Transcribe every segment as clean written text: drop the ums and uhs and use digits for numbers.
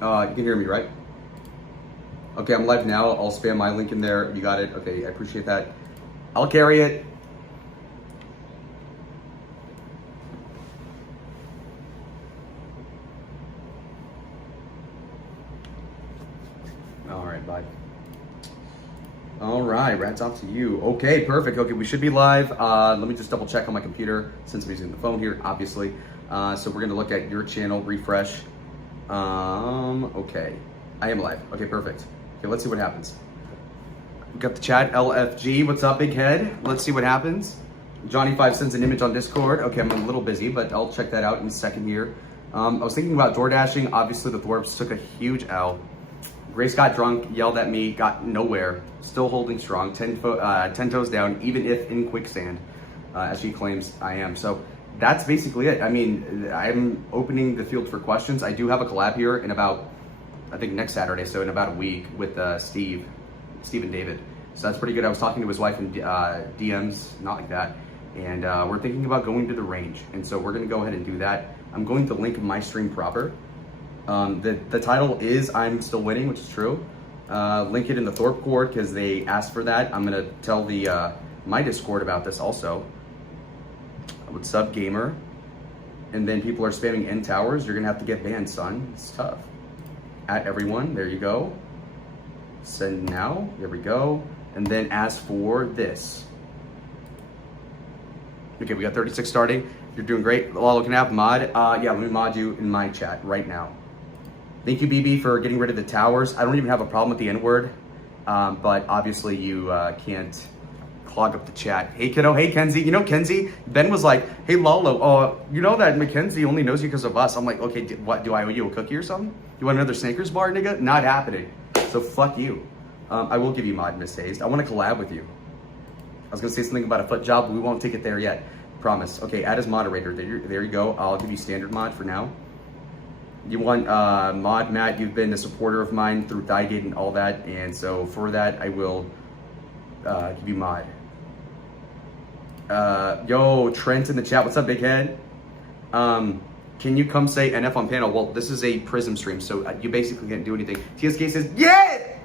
You can hear me, right? Okay, I'm live now. I'll spam my link in there. You got it. Okay, I appreciate that. I'll carry it. All right, bye. All right, rats off to you. Okay, perfect. Okay, we should be live. Let me just double check on my computer since I'm using the phone here, obviously. So we're gonna look at your channel, refresh. Okay, I am live. Okay, perfect. Okay, let's see what happens. We got the chat, LFG. What's up, big head? Let's see what happens. Johnny5 sends an image on Discord. Okay, I'm a little busy, but I'll check that out in a second here. I was thinking about door dashing. Obviously, the Thorpes took a huge L. Grace got drunk, yelled at me, got nowhere. Still holding strong, 10 toes down, even if in quicksand, as she claims I am. So that's basically it. I mean, I'm opening the field for questions. I do have a collab here in about, I think next Saturday, so in about a week with Steve and David. So that's pretty good. I was talking to his wife in DMs, not like that. And we're thinking about going to the range. And so we're gonna go ahead and do that. I'm going to link my stream proper. The title is I'm Still Winning, which is true. Link it in the Thorpe Court because they asked for that. I'm gonna tell the my Discord about this also. What's up, gamer? And then people are spamming end towers. You're gonna have to get banned, son. It's tough. At everyone, there you go. Send now, there we go. And then ask for this. Okay, we got 36 starting. You're doing great. Lalo can have mod. Yeah, let me mod you in my chat right now. Thank you, BB, for getting rid of the towers. I don't even have a problem with the N-word, but obviously you can't clog up the chat. Hey, kiddo. Hey, Kenzie. You know, Kenzie, Ben was like, hey, Lalo, you know that Mackenzie only knows you because of us. I'm like, okay, what, do I owe you a cookie or something? You want another Snickers bar, nigga? Not happening. So fuck you. I will give you mod, Miss Hazed. I want to collab with you. I was going to say something about a foot job, but we won't take it there yet. Promise. Okay, add as moderator. There you go. I'll give you standard mod for now. You want mod, Matt? You've been a supporter of mine through Thigate and all that, and so for that, I will give you mod. Yo, Trent in the chat. What's up, big head? Can you come say NF on panel? Well, this is a Prism stream, so you basically can't do anything. TSK says, yeah!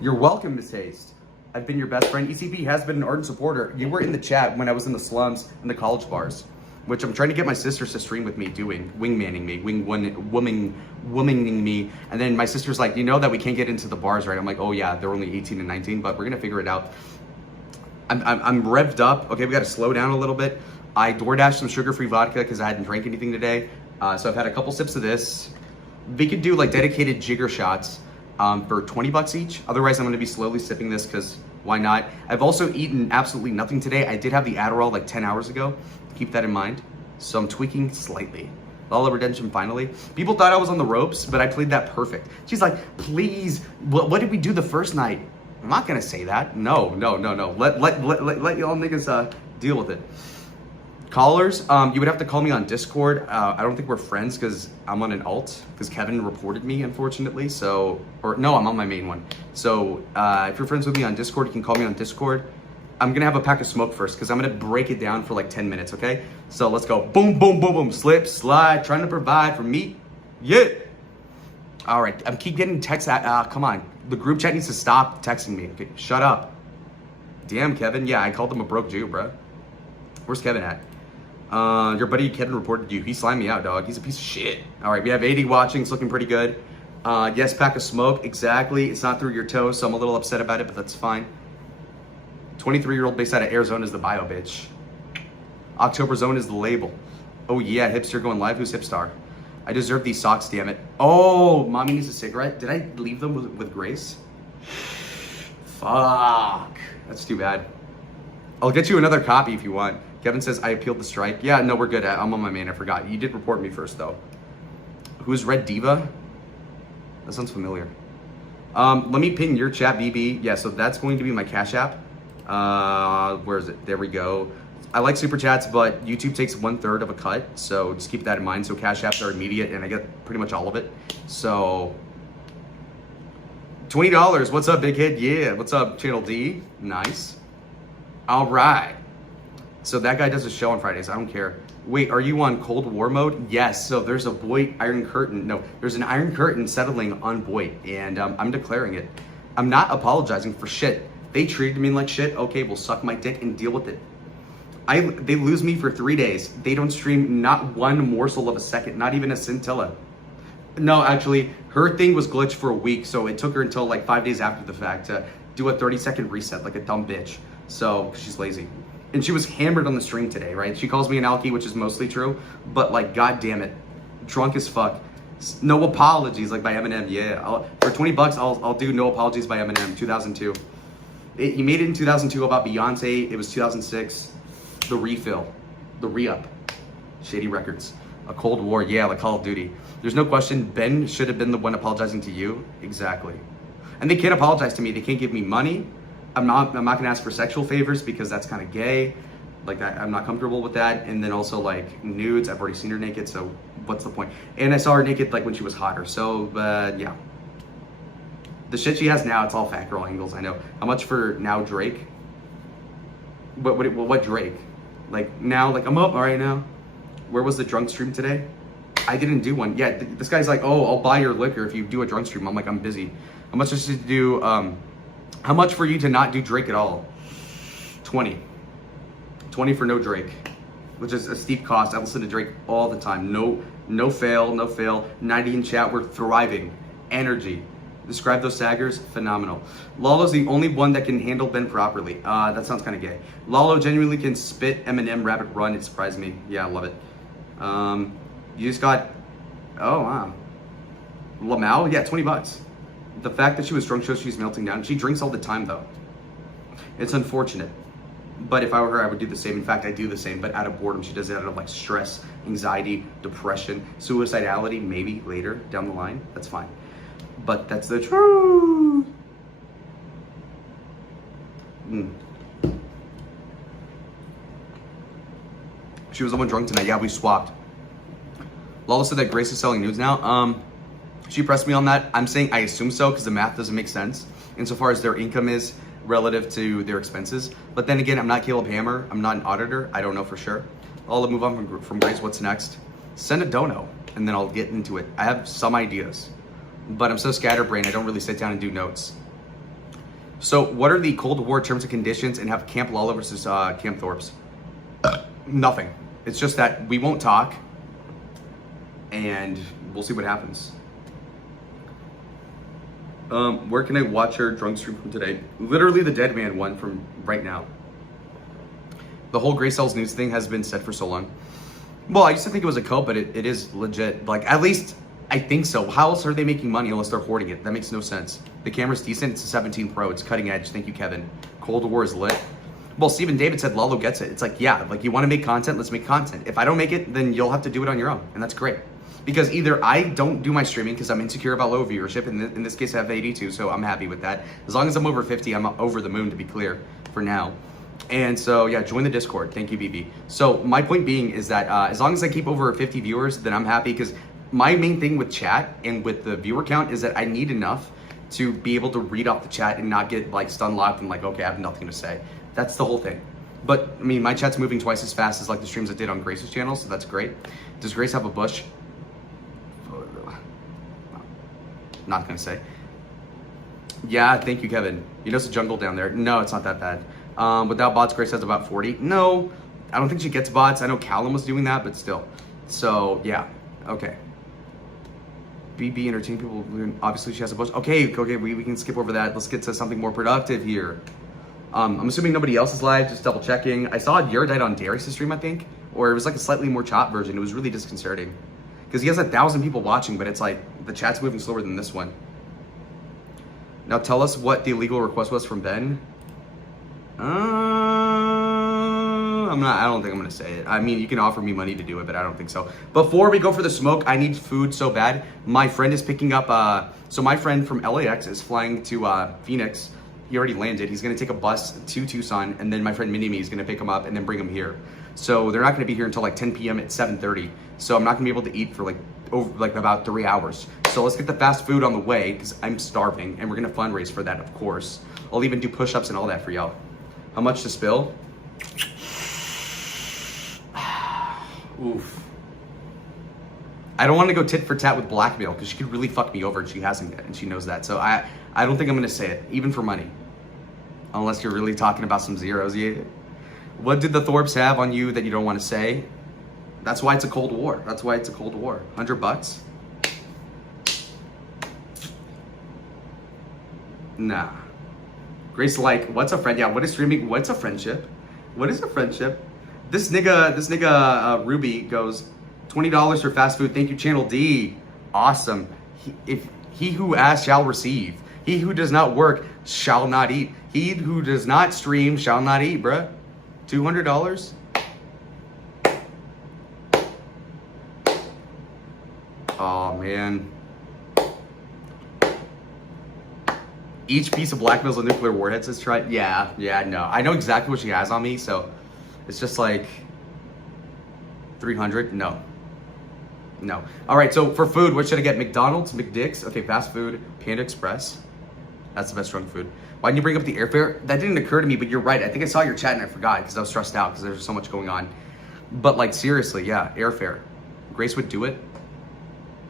You're welcome, Miss Haste. I've been your best friend. ECP has been an ardent supporter. You were in the chat when I was in the slums and the college bars, which I'm trying to get my sisters to stream with me doing, wingmanning me, womaning me. And then my sister's like, you know that we can't get into the bars, right? I'm like, oh yeah, they're only 18 and 19, but we're gonna figure it out. I'm revved up. Okay, we gotta slow down a little bit. I DoorDashed some sugar-free vodka because I hadn't drank anything today. So I've had a couple sips of this. We could do like dedicated jigger shots for 20 bucks each. Otherwise, I'm gonna be slowly sipping this because why not? I've also eaten absolutely nothing today. I did have the Adderall like 10 hours ago. Keep that in mind. So I'm tweaking slightly. Lala Redemption finally. People thought I was on the ropes, but I played that perfect. She's like, please, what did we do the first night? I'm not gonna say that. No. Let y'all niggas deal with it. Callers, you would have to call me on Discord. I don't think we're friends because I'm on an alt because Kevin reported me, unfortunately. So, or no, I'm on my main one. So if you're friends with me on Discord, you can call me on Discord. I'm gonna have a pack of smoke first because I'm gonna break it down for like 10 minutes, okay? So let's go. Boom, boom, boom, boom. Slip, slide, trying to provide for me. Yeah. All right, I keep getting texts come on. The group chat needs to stop texting me. Okay, shut up. Damn, Kevin. Yeah, I called him a broke Jew, bro. Where's Kevin at? Your buddy Kevin reported you. He slimed me out, dog. He's a piece of shit. All right, we have 80 watching. It's looking pretty good. Yes, pack of smoke. Exactly. It's not through your toes, so I'm a little upset about it, but that's fine. 23-year-old based out of Arizona is the bio, bitch. October Zone is the label. Oh, yeah, hipster going live. Who's Hipstar? I deserve these socks, damn it. Oh, mommy needs a cigarette. Did I leave them with Grace? Fuck. That's too bad. I'll get you another copy if you want. Kevin says, I appealed the strike. Yeah, no, we're good. I'm on my main. I forgot. You did report me first, though. Who's Red Diva? That sounds familiar. Let me pin your chat, BB. Yeah, so that's going to be my Cash App. Where is it? There we go. I like super chats, but YouTube takes 1/3 of a cut. So just keep that in mind. So Cash Apps are immediate, and I get pretty much all of it. So $20. What's up, big head? Yeah. What's up, Channel D? Nice. All right. So that guy does a show on Fridays. I don't care. Wait, are you on Cold War mode? Yes. So there's a Boyd Iron Curtain. No, there's an Iron Curtain settling on Boyd, and I'm declaring it. I'm not apologizing for shit. They treated me like shit. Okay, we'll suck my dick and deal with it. They lose me for 3 days. They don't stream not one morsel of a second, not even a scintilla. No, actually, her thing was glitched for a week, so it took her until like 5 days after the fact to do a 30-second reset like a dumb bitch. So she's lazy. And she was hammered on the stream today, right? She calls me an alky, which is mostly true, but like, god damn it, drunk as fuck. No Apologies, like by Eminem. Yeah, for 20 bucks, I'll do No Apologies by Eminem, 2002. He made it in 2002 about Beyonce. It was 2006. The Refill, the Re-Up, Shady Records, A Cold War, yeah, like Call of Duty. There's no question, Ben should have been the one apologizing to you. Exactly. And they can't apologize to me. They can't give me money. I'm not gonna ask for sexual favors because that's kind of gay. Like I'm not comfortable with that. And then also like nudes, I've already seen her naked, so what's the point? And I saw her naked like when she was hotter, so yeah. The shit she has now, it's all fat girl angles, I know. How much for now Drake? What Drake? Like now, like I'm up, all right now. Where was the drunk stream today? I didn't do one. Yeah, this guy's like, oh, I'll buy your liquor if you do a drunk stream. I'm like, I'm busy. How much is to do, how much for you to not do Drake at all? 20. 20 for no Drake, which is a steep cost. I listen to Drake all the time. No fail. 90 in chat, we're thriving. Energy. Describe those saggers, phenomenal. Lalo's the only one that can handle Ben properly. That sounds kind of gay. Lalo genuinely can spit Eminem Rabbit Run. It surprised me. Yeah, I love it. You just got, oh wow. Lamau, yeah, 20 bucks. The fact that she was drunk shows she's melting down. She drinks all the time though. It's unfortunate. But if I were her, I would do the same. In fact, I do the same, but out of boredom. She does it out of like stress, anxiety, depression, suicidality, maybe later down the line. That's fine. But that's the truth. She was the one drunk tonight. Yeah, we swapped. Lala said that Grace is selling nudes now. She pressed me on that. I'm saying I assume so because the math doesn't make sense insofar as their income is relative to their expenses. But then again, I'm not Caleb Hammer. I'm not an auditor. I don't know for sure. I'll move on from Grace. What's next? Send a dono and then I'll get into it. I have some ideas. But I'm so scatterbrained, I don't really sit down and do notes. So what are the Cold War terms and conditions and have Camp Lala versus Camp Thorpe's? Nothing. It's just that we won't talk and we'll see what happens. Where can I watch her drunk stream from today? Literally the Dead Man one from right now. The whole Grace Sells News thing has been said for so long. Well, I used to think it was a cult, but it is legit. Like, at least I think so. How else are they making money unless they're hoarding it? That makes no sense. The camera's decent. It's a 17 Pro. It's cutting edge. Thank you, Kevin. Cold War is lit. Well, Stephen David said Lalo gets it. It's like, yeah, like you want to make content, let's make content. If I don't make it, then you'll have to do it on your own. And that's great. Because either I don't do my streaming because I'm insecure about low viewership. In this case, I have 82, so I'm happy with that. As long as I'm over 50, I'm over the moon, to be clear, for now. And so, yeah, join the Discord. Thank you, BB. So my point being is that as long as I keep over 50 viewers, then I'm happy because my main thing with chat and with the viewer count is that I need enough to be able to read off the chat and not get like stun locked and like, okay, I have nothing to say. That's the whole thing. But I mean, my chat's moving twice as fast as like the streams I did on Grace's channel, so that's great. Does Grace have a bush? Not gonna say. Yeah, thank you, Kevin. You know it's a jungle down there. No, it's not that bad. Without bots, Grace has about 40. No, I don't think she gets bots. I know Callum was doing that, but still. So yeah, okay. BB entertain people. Obviously, she has a bush. Okay, we can skip over that. Let's get to something more productive here. I'm assuming nobody else is live. Just double checking. I saw Eurodite on Darius' stream, I think, or it was like a slightly more chopped version. It was really disconcerting because he has 1,000 people watching, but it's like the chat's moving slower than this one. Now tell us what the illegal request was from Ben. I don't think I'm gonna say it. I mean, you can offer me money to do it, but I don't think so. Before we go for the smoke, I need food so bad. My friend is picking up, so my friend from LAX is flying to Phoenix. He already landed. He's gonna take a bus to Tucson, and then my friend Minnie is gonna pick him up and then bring him here. So they're not gonna be here until like 10 p.m. at 7:30. So I'm not gonna be able to eat for like about 3 hours. So let's get the fast food on the way because I'm starving, and we're gonna fundraise for that, of course. I'll even do push-ups and all that for y'all. How much to spill? Oof. I don't want to go tit for tat with blackmail because she could really fuck me over and she hasn't yet and she knows that. So I don't think I'm going to say it, even for money. Unless you're really talking about some zeros. Yeah. What did the Thorpes have on you that you don't want to say? That's why it's a Cold War. That's why it's a Cold War. $100? Nah. Grace like, what's a friend? Yeah, what is streaming? What's a friendship? What is a friendship? This nigga Ruby goes, $20 for fast food. Thank you, Channel D. Awesome. He who asks shall receive. He who does not work shall not eat. He who does not stream shall not eat, bruh. $200? Oh, man. Each piece of blackmail's a nuclear warhead, says try. Yeah, no. I know exactly what she has on me, so it's just like 300. No. All right, so for food, what should I get? McDonald's, McDick's? Okay, fast food, Panda Express. That's the best drunk food. Why didn't you bring up the airfare? That didn't occur to me, but you're right. I think I saw your chat and I forgot because I was stressed out because there's so much going on. But like seriously, yeah, airfare. Grace would do it.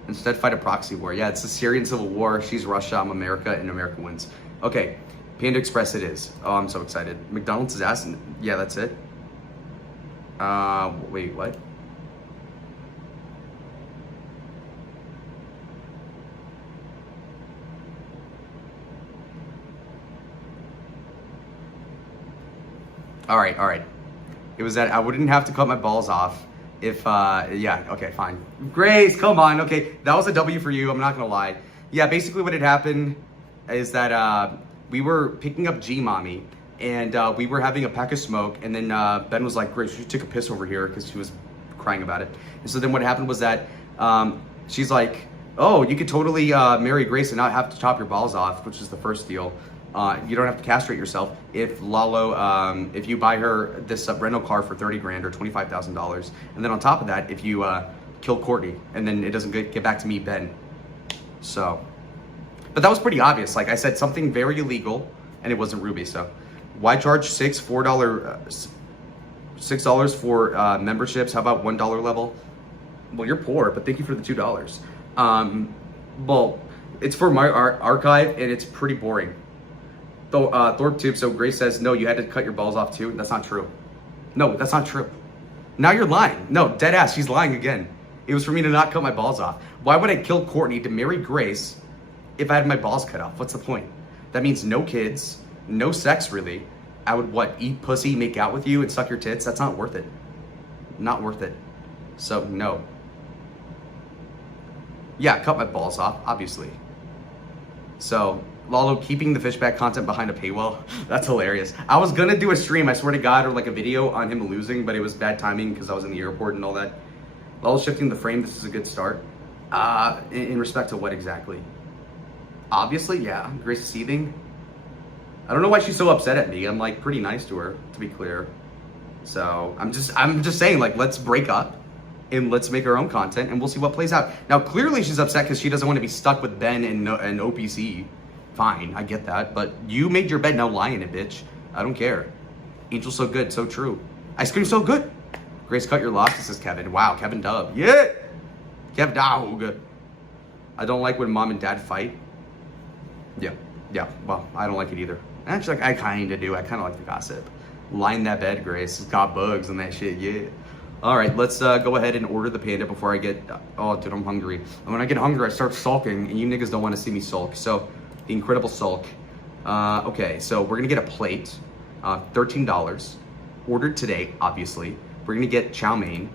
Instead, fight a proxy war. Yeah, it's the Syrian civil war. She's Russia, I'm America, and America wins. Okay, Panda Express it is. Oh, I'm so excited. McDonald's is ass. Yeah, that's it. Wait, what? All right. It was that I wouldn't have to cut my balls off if, yeah, okay, fine. Grace, come on, okay. That was a W for you, I'm not gonna lie. Yeah, basically what had happened is that we were picking up G-Mommy and we were having a pack of smoke and then Ben was like, Grace, you took a piss over here because she was crying about it. And so then what happened was that she's like, oh, you could totally marry Grace and not have to chop your balls off, which is the first deal. You don't have to castrate yourself if Lalo, if you buy her this rental car for 30 grand or $25,000. And then on top of that, if you kill Courtney and then it doesn't get back to me, Ben. So, but that was pretty obvious. Like I said, something very illegal and it wasn't Ruby. So why charge $6 for memberships? How about $1 level? Well, you're poor, but thank you for the $2. Well, it's for my archive and it's pretty boring. Thorpe Tube, so Grace says, no, you had to cut your balls off too. That's not true. No, that's not true. Now you're lying. No, dead ass, she's lying again. It was for me to not cut my balls off. Why would I kill Courtney to marry Grace if I had my balls cut off? What's the point? That means no kids, no sex really. I would what, eat pussy, make out with you and suck your tits? That's not worth it. Not worth it. So no. Yeah, cut my balls off, obviously. So, Lalo keeping the fishback content behind a paywall. That's hilarious. I was gonna do a stream, I swear to God, or like a video on him losing, but it was bad timing because I was in the airport and all that. Lalo's shifting the frame, this is a good start. In respect to what exactly? Obviously, yeah, Grace is seething. I don't know why she's so upset at me. I'm like pretty nice to her, to be clear. So I'm just saying, like, let's break up and let's make our own content and we'll see what plays out. Now, clearly she's upset because she doesn't want to be stuck with Ben and OPC. Fine, I get that, but you made your bed, now lie in it, bitch. I don't care. Angel so good, so true. Ice cream so good. Grace, cut your losses, says Kevin. Wow, Kevin Dub. Yeah! Kev Dog. I don't like when mom and dad fight. Yeah, well, I don't like it either. Actually, I kind of do. I kind of like the gossip. Line that bed, Grace. It's got bugs and that shit, yeah. All right, let's go ahead and order the Panda before I get, oh, dude, I'm hungry. And when I get hungry, I start sulking, and you niggas don't want to see me sulk. So, the incredible sulk. Okay, so we're gonna get a plate, $13. Ordered today, obviously. We're gonna get chow mein,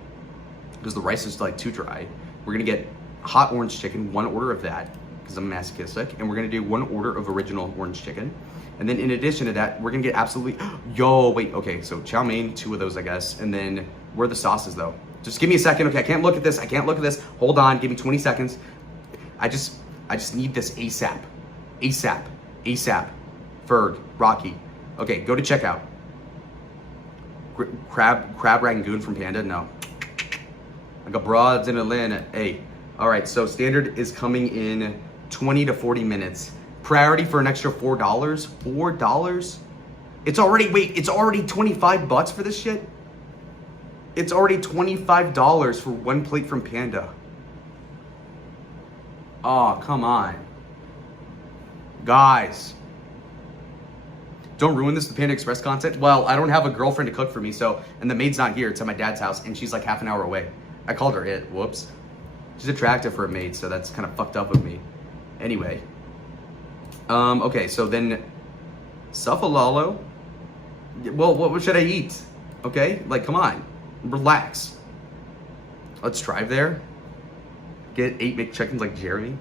because the rice is like too dry. We're gonna get hot orange chicken, 1 order of that, because I'm masochistic. And we're gonna do 1 order of original orange chicken. And then in addition to that, we're gonna get absolutely, yo, wait, okay, so chow mein, 2 of those, I guess. And then, where are the sauces though? Just give me a second, okay, I can't look at this, Hold on, give me 20 seconds. I just need this ASAP. ASAP. Ferg, Rocky. Okay, go to checkout. Crab Rangoon from Panda, no. I got broads in Atlanta, hey. All right, so standard is coming in 20 to 40 minutes. Priority for an extra $4. $4? It's already 25 bucks for this shit? It's already $25 for one plate from Panda. Oh, come on. Guys. Don't ruin this with Panda Express content. Well, I don't have a girlfriend to cook for me, so, and the maid's not here. It's at my dad's house, and she's like half an hour away. I called her it. Whoops. She's attractive for a maid, so that's kind of fucked up of me. Anyway. Okay, so then Suffalalo. Well, what should I eat? Okay, like, come on. Relax. Let's drive there. Get 8 McChickens like Jeremy?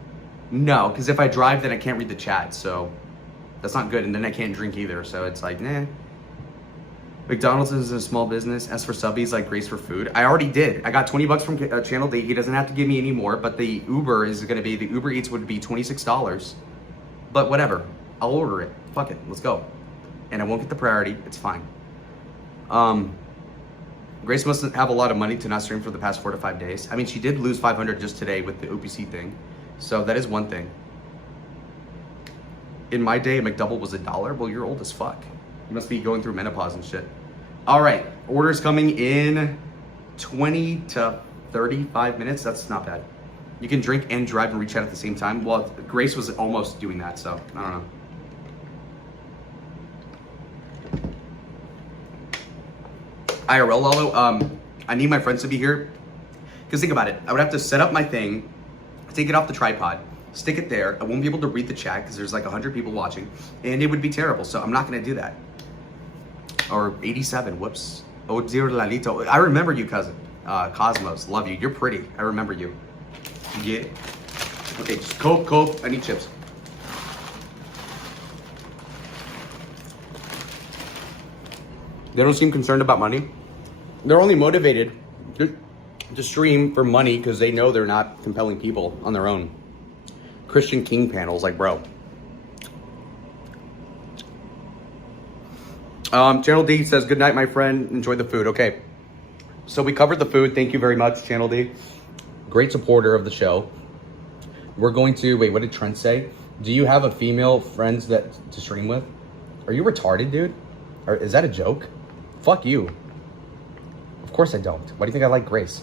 No, because if I drive, then I can't read the chat, so that's not good, and then I can't drink either, so it's like, nah. McDonald's is a small business. As for subbies, like Grace for food. I already did. I got 20 bucks from Channel D. He doesn't have to give me any more, but the Uber is going to be, the Uber Eats would be $26. But whatever. I'll order it. Fuck it. Let's go. And I won't get the priority. It's fine. Grace must have a lot of money to not stream for the past 4 to 5 days. I mean, she did lose 500 just today with the OPC thing. So that is one thing. In my day, a McDouble was $1. Well, you're old as fuck. You must be going through menopause and shit. All right, orders coming in 20 to 35 minutes. That's not bad. You can drink and drive and reach out at the same time. Well, Grace was almost doing that, so I don't know. IRL Lalo, I need my friends to be here. Because think about it, I would have to set up my thing, take it off the tripod, stick it there. I won't be able to read the chat because there's like 100 people watching, and it would be terrible. So I'm not gonna do that. Or 87, whoops. Oh dear Lalito, I remember you, cousin. Cosmos, love you. You're pretty. I remember you. Yeah. Okay, just Coke. I need chips. They don't seem concerned about money. They're only motivated to stream for money because they know they're not compelling people on their own. Christian King panels, like, bro. Channel D says, good night, my friend. Enjoy the food. Okay. So we covered the food. Thank you very much, Channel D. Great supporter of the show. We're going to, wait, what did Trent say? Do you have a female friends that to stream with? Are you retarded, dude? Or is that a joke? Fuck you. Of course I don't. Why do you think I like Grace?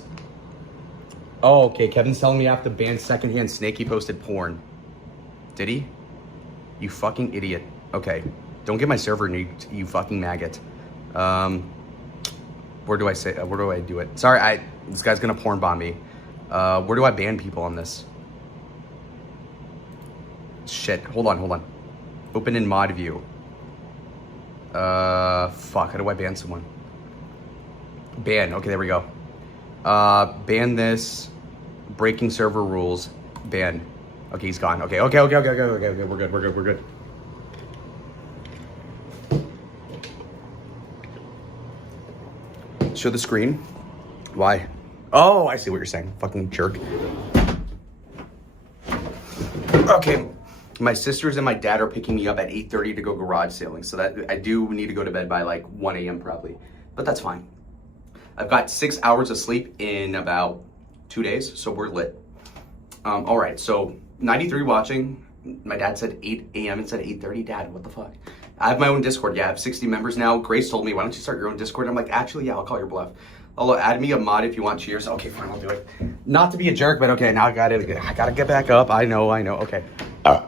Oh, okay. Kevin's telling me I have to ban secondhand snake. He posted porn. Did he? You fucking idiot. Okay. Don't get my server nuked, you fucking maggot. Where do I say, where do I do it? Sorry, this guy's gonna porn bomb me. Where do I ban people on this? Shit, hold on. Open in mod view. Fuck, how do I ban someone? Ban, okay, there we go. Ban this. Breaking server rules. Ban. Okay, he's gone. Okay, we're good. Show the screen. Why? Oh, I see what you're saying. Fucking jerk. Okay. My sisters and my dad are picking me up at 8:30 to go garage sailing. So that I do need to go to bed by like 1 a.m. probably. But that's fine. I've got 6 hours of sleep in about 2 days. So we're lit. All right. So 93 watching. My dad said 8 a.m. instead of 8:30. Dad, what the fuck? I have my own Discord. Yeah, I have 60 members now. Grace told me, why don't you start your own Discord? I'm like, actually, yeah, I'll call your bluff. Although, add me a mod if you want. Cheers. Okay, fine, I'll do it. Not to be a jerk, but okay, now I gotta get back up. I know. Okay.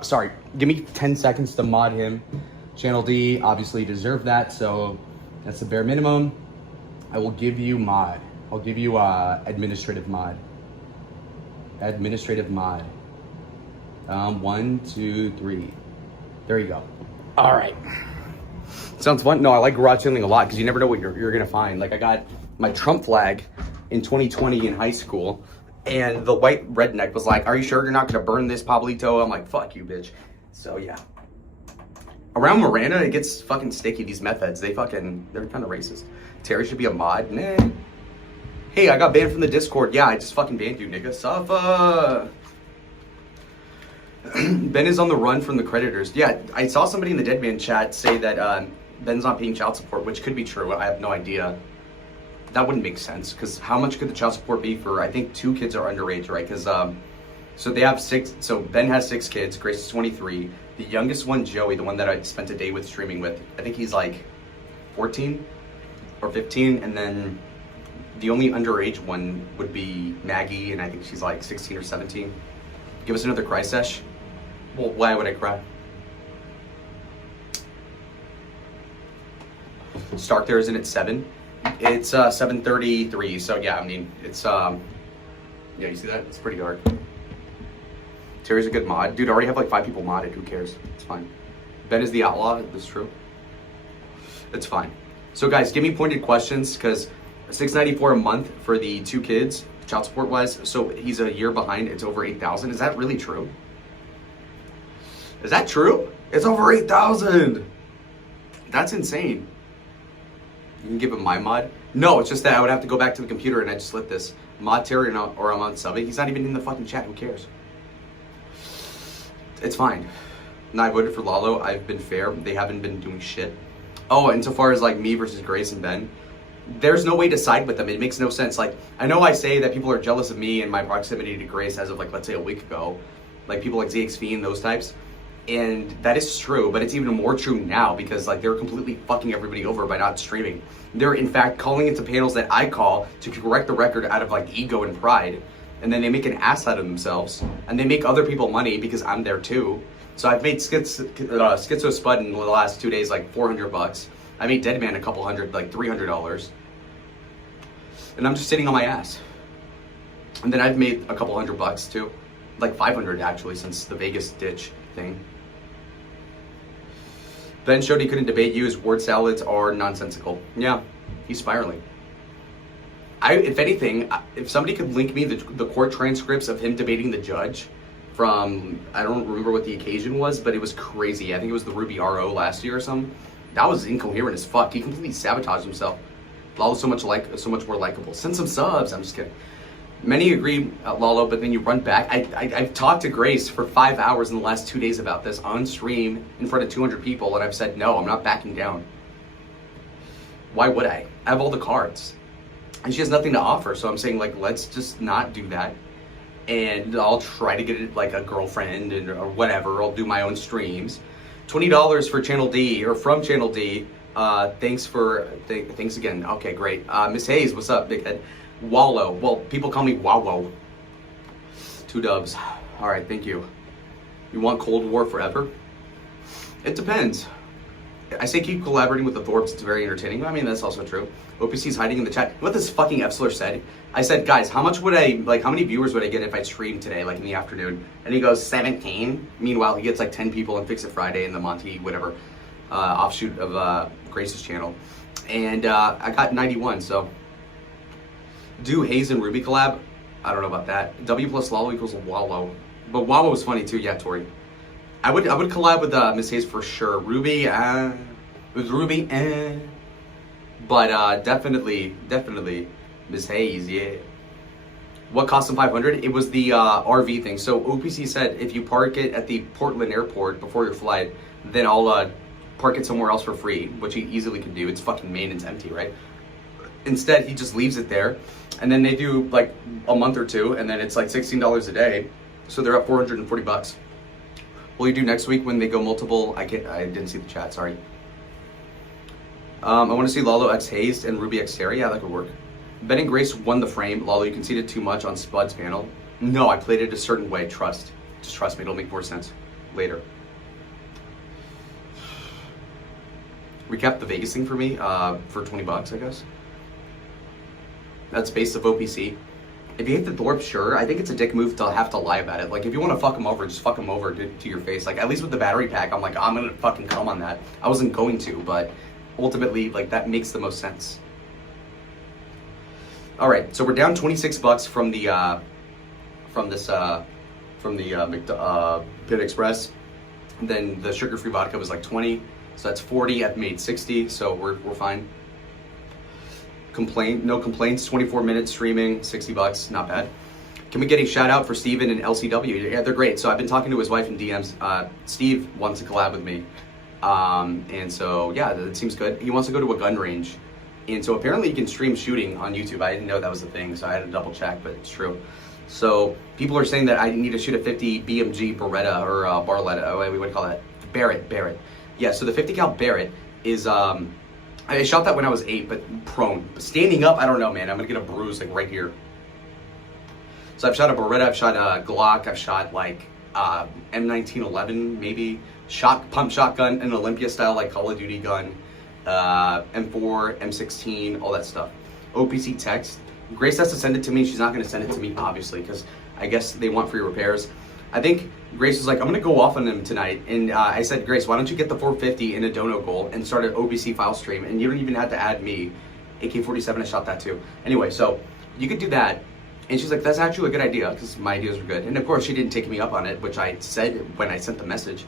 Sorry. Give me 10 seconds to mod him. Channel D obviously deserved that, so that's the bare minimum. I will give you mod. I'll give you administrative mod. Administrative mod. 1, 2, 3. There you go. All right. Sounds fun. No, I like garage sailing a lot because you never know what you're gonna find. Like I got my Trump flag in 2020 in high school, and the white redneck was like, "Are you sure you're not gonna burn this, Pablito?" I'm like, "Fuck you, bitch." So yeah. Around Miranda, it gets fucking sticky. These meth heads, they're kind of racist. Terry should be a mod. Nah. Hey, I got banned from the Discord. Yeah, I just fucking banned you, nigga. Suffer. Ben is on the run from the creditors. Yeah, I saw somebody in the Deadman chat say that Ben's not paying child support, which could be true. I have no idea. That wouldn't make sense, because how much could the child support be for, I think 2 kids are underage, right? Because, so they have 6, so Ben has 6 kids, Grace is 23. The youngest one, Joey, the one that I spent a day with streaming with, I think he's like 14 or 15, and then The only underage one would be Maggie, and I think she's like 16 or 17. Give us another cry sesh. Well, why would I cry? Start there isn't at 7. It's 7:33. So yeah, I mean it's yeah, you see that? It's pretty dark. Terry's a good mod, dude. I already have like 5 people modded. Who cares? It's fine. Ben is the outlaw. That's true. It's fine. So guys, give me pointed questions because $694 a month for the 2 kids, child support wise. So he's a year behind. It's over 8,000. Is that really true? Is that true? It's over 8,000. That's insane. You can give him my mod. No, it's just that I would have to go back to the computer and I just lit this mod Terry or I'm on subbing. He's not even in the fucking chat. Who cares? It's fine. No, I voted for Lalo. I've been fair. They haven't been doing shit. Oh, and so far as like me versus Grace and Ben, there's no way to side with them. It makes no sense. Like, I know I say that people are jealous of me and my proximity to Grace as of like, let's say a week ago. Like people like ZXV and those types. And that is true, but it's even more true now because like they're completely fucking everybody over by not streaming. They're in fact calling into panels that I call to correct the record out of like ego and pride. And then they make an ass out of themselves. And they make other people money because I'm there too. So I've made Schizo Spud in the last 2 days like $400. I made Deadman a couple hundred, like $300. And I'm just sitting on my ass. And then I've made a couple $100 too. Like 500 actually since the Vegas ditch thing. Ben showed he couldn't debate you. His word salads are nonsensical. Yeah, he's spiraling. If anything, if somebody could link me the court transcripts of him debating the judge from, I don't remember what the occasion was, but it was crazy. I think it was the Ruby RO last year or something. That was incoherent as fuck. He completely sabotaged himself. Lalo's so much more likable. Send some subs. I'm just kidding. Many agree, Lalo, but then you run back. I've talked to Grace for 5 hours in the last 2 days about this on stream in front of 200 people, and I've said, no, I'm not backing down. Why would I? I have all the cards. And she has nothing to offer, so I'm saying, like, let's just not do that. And I'll try to get it, like, a girlfriend or whatever. I'll do my own streams. $20 for Channel D, or from Channel D. Thanks again. Okay, great. Miss Hayes, what's up, big head? Wallow. Well, people call me Wawo. 2 dubs. All right, thank you. You want Cold War forever? It depends. I say keep collaborating with the Thorpes. It's very entertaining. I mean, that's also true. OPC's hiding in the chat. What this fucking Epsler said? I said, guys, how many viewers would I get if I streamed today, like in the afternoon? And he goes, 17. Meanwhile, he gets like 10 people in Fix It Friday in the Monty, whatever, offshoot of Grace's channel. And I got 91, so. Do Hayes and Ruby collab? I don't know about that. W plus Lalo equals Wallow. But Wallow was funny too, yeah, Tori. I would collab with Miss Hayes for sure. Ruby, with Ruby, But definitely Miss Hayes, yeah. What cost them 500? It was the RV thing. So OPC said if you park it at the Portland airport before your flight, then I'll park it somewhere else for free, which he easily could do. It's fucking Maine, it's empty, right? Instead, he just leaves it there, and then they do like a month or two, and then it's like $16 a day, so they're up $440. Will you do next week when they go multiple? I didn't see the chat. Sorry. I want to see Lalo X Hazed and Ruby X Terry. Yeah, that could work. Ben and Grace won the frame. Lalo, you conceded too much on Spud's panel. No, I played it a certain way. Just trust me. It'll make more sense later. Recap the Vegas thing for me for $20, I guess. That's based of OPC. If you hate the Thorpe, sure. I think it's a dick move to have to lie about it. Like, if you want to fuck him over, just fuck him over to your face. Like, at least with the battery pack, I'm like, I'm gonna fucking come on that. I wasn't going to, but ultimately, like, that makes the most sense. All right, so we're down $26 from the Pit Express. And then the sugar-free vodka was like 20, so that's 40. I've made 60, so we're fine. No complaints, 24 minutes streaming, $60, not bad. Can we get a shout out for Steven and LCW? Yeah, they're great. So I've been talking to his wife in DMs. Steve wants to collab with me. And so, yeah, that seems good. He wants to go to a gun range. And so apparently you can stream shooting on YouTube. I didn't know that was a thing, so I had to double check, but it's true. So people are saying that I need to shoot a 50 BMG Beretta or Barletta. What do you call that? Barrett. Yeah, so the 50 cal Barrett is I shot that when I was 8, but prone. But standing up, I don't know, man. I'm gonna get a bruise like right here. So I've shot a Beretta, I've shot a Glock, I've shot like M1911 maybe, pump shotgun, an Olympia style like Call of Duty gun, M4, M16, all that stuff. OPC text. Grace has to send it to me. She's not gonna send it to me obviously because I guess they want free repairs. I think Grace was like, I'm gonna go off on them tonight, and I said, Grace, why don't you get the 450 in a dono goal and start an OBC file stream, and you don't even have to add me. AK-47, I shot that too. Anyway, so you could do that. And she's like, that's actually a good idea, because my ideas were good. And of course, she didn't take me up on it, which I said when I sent the message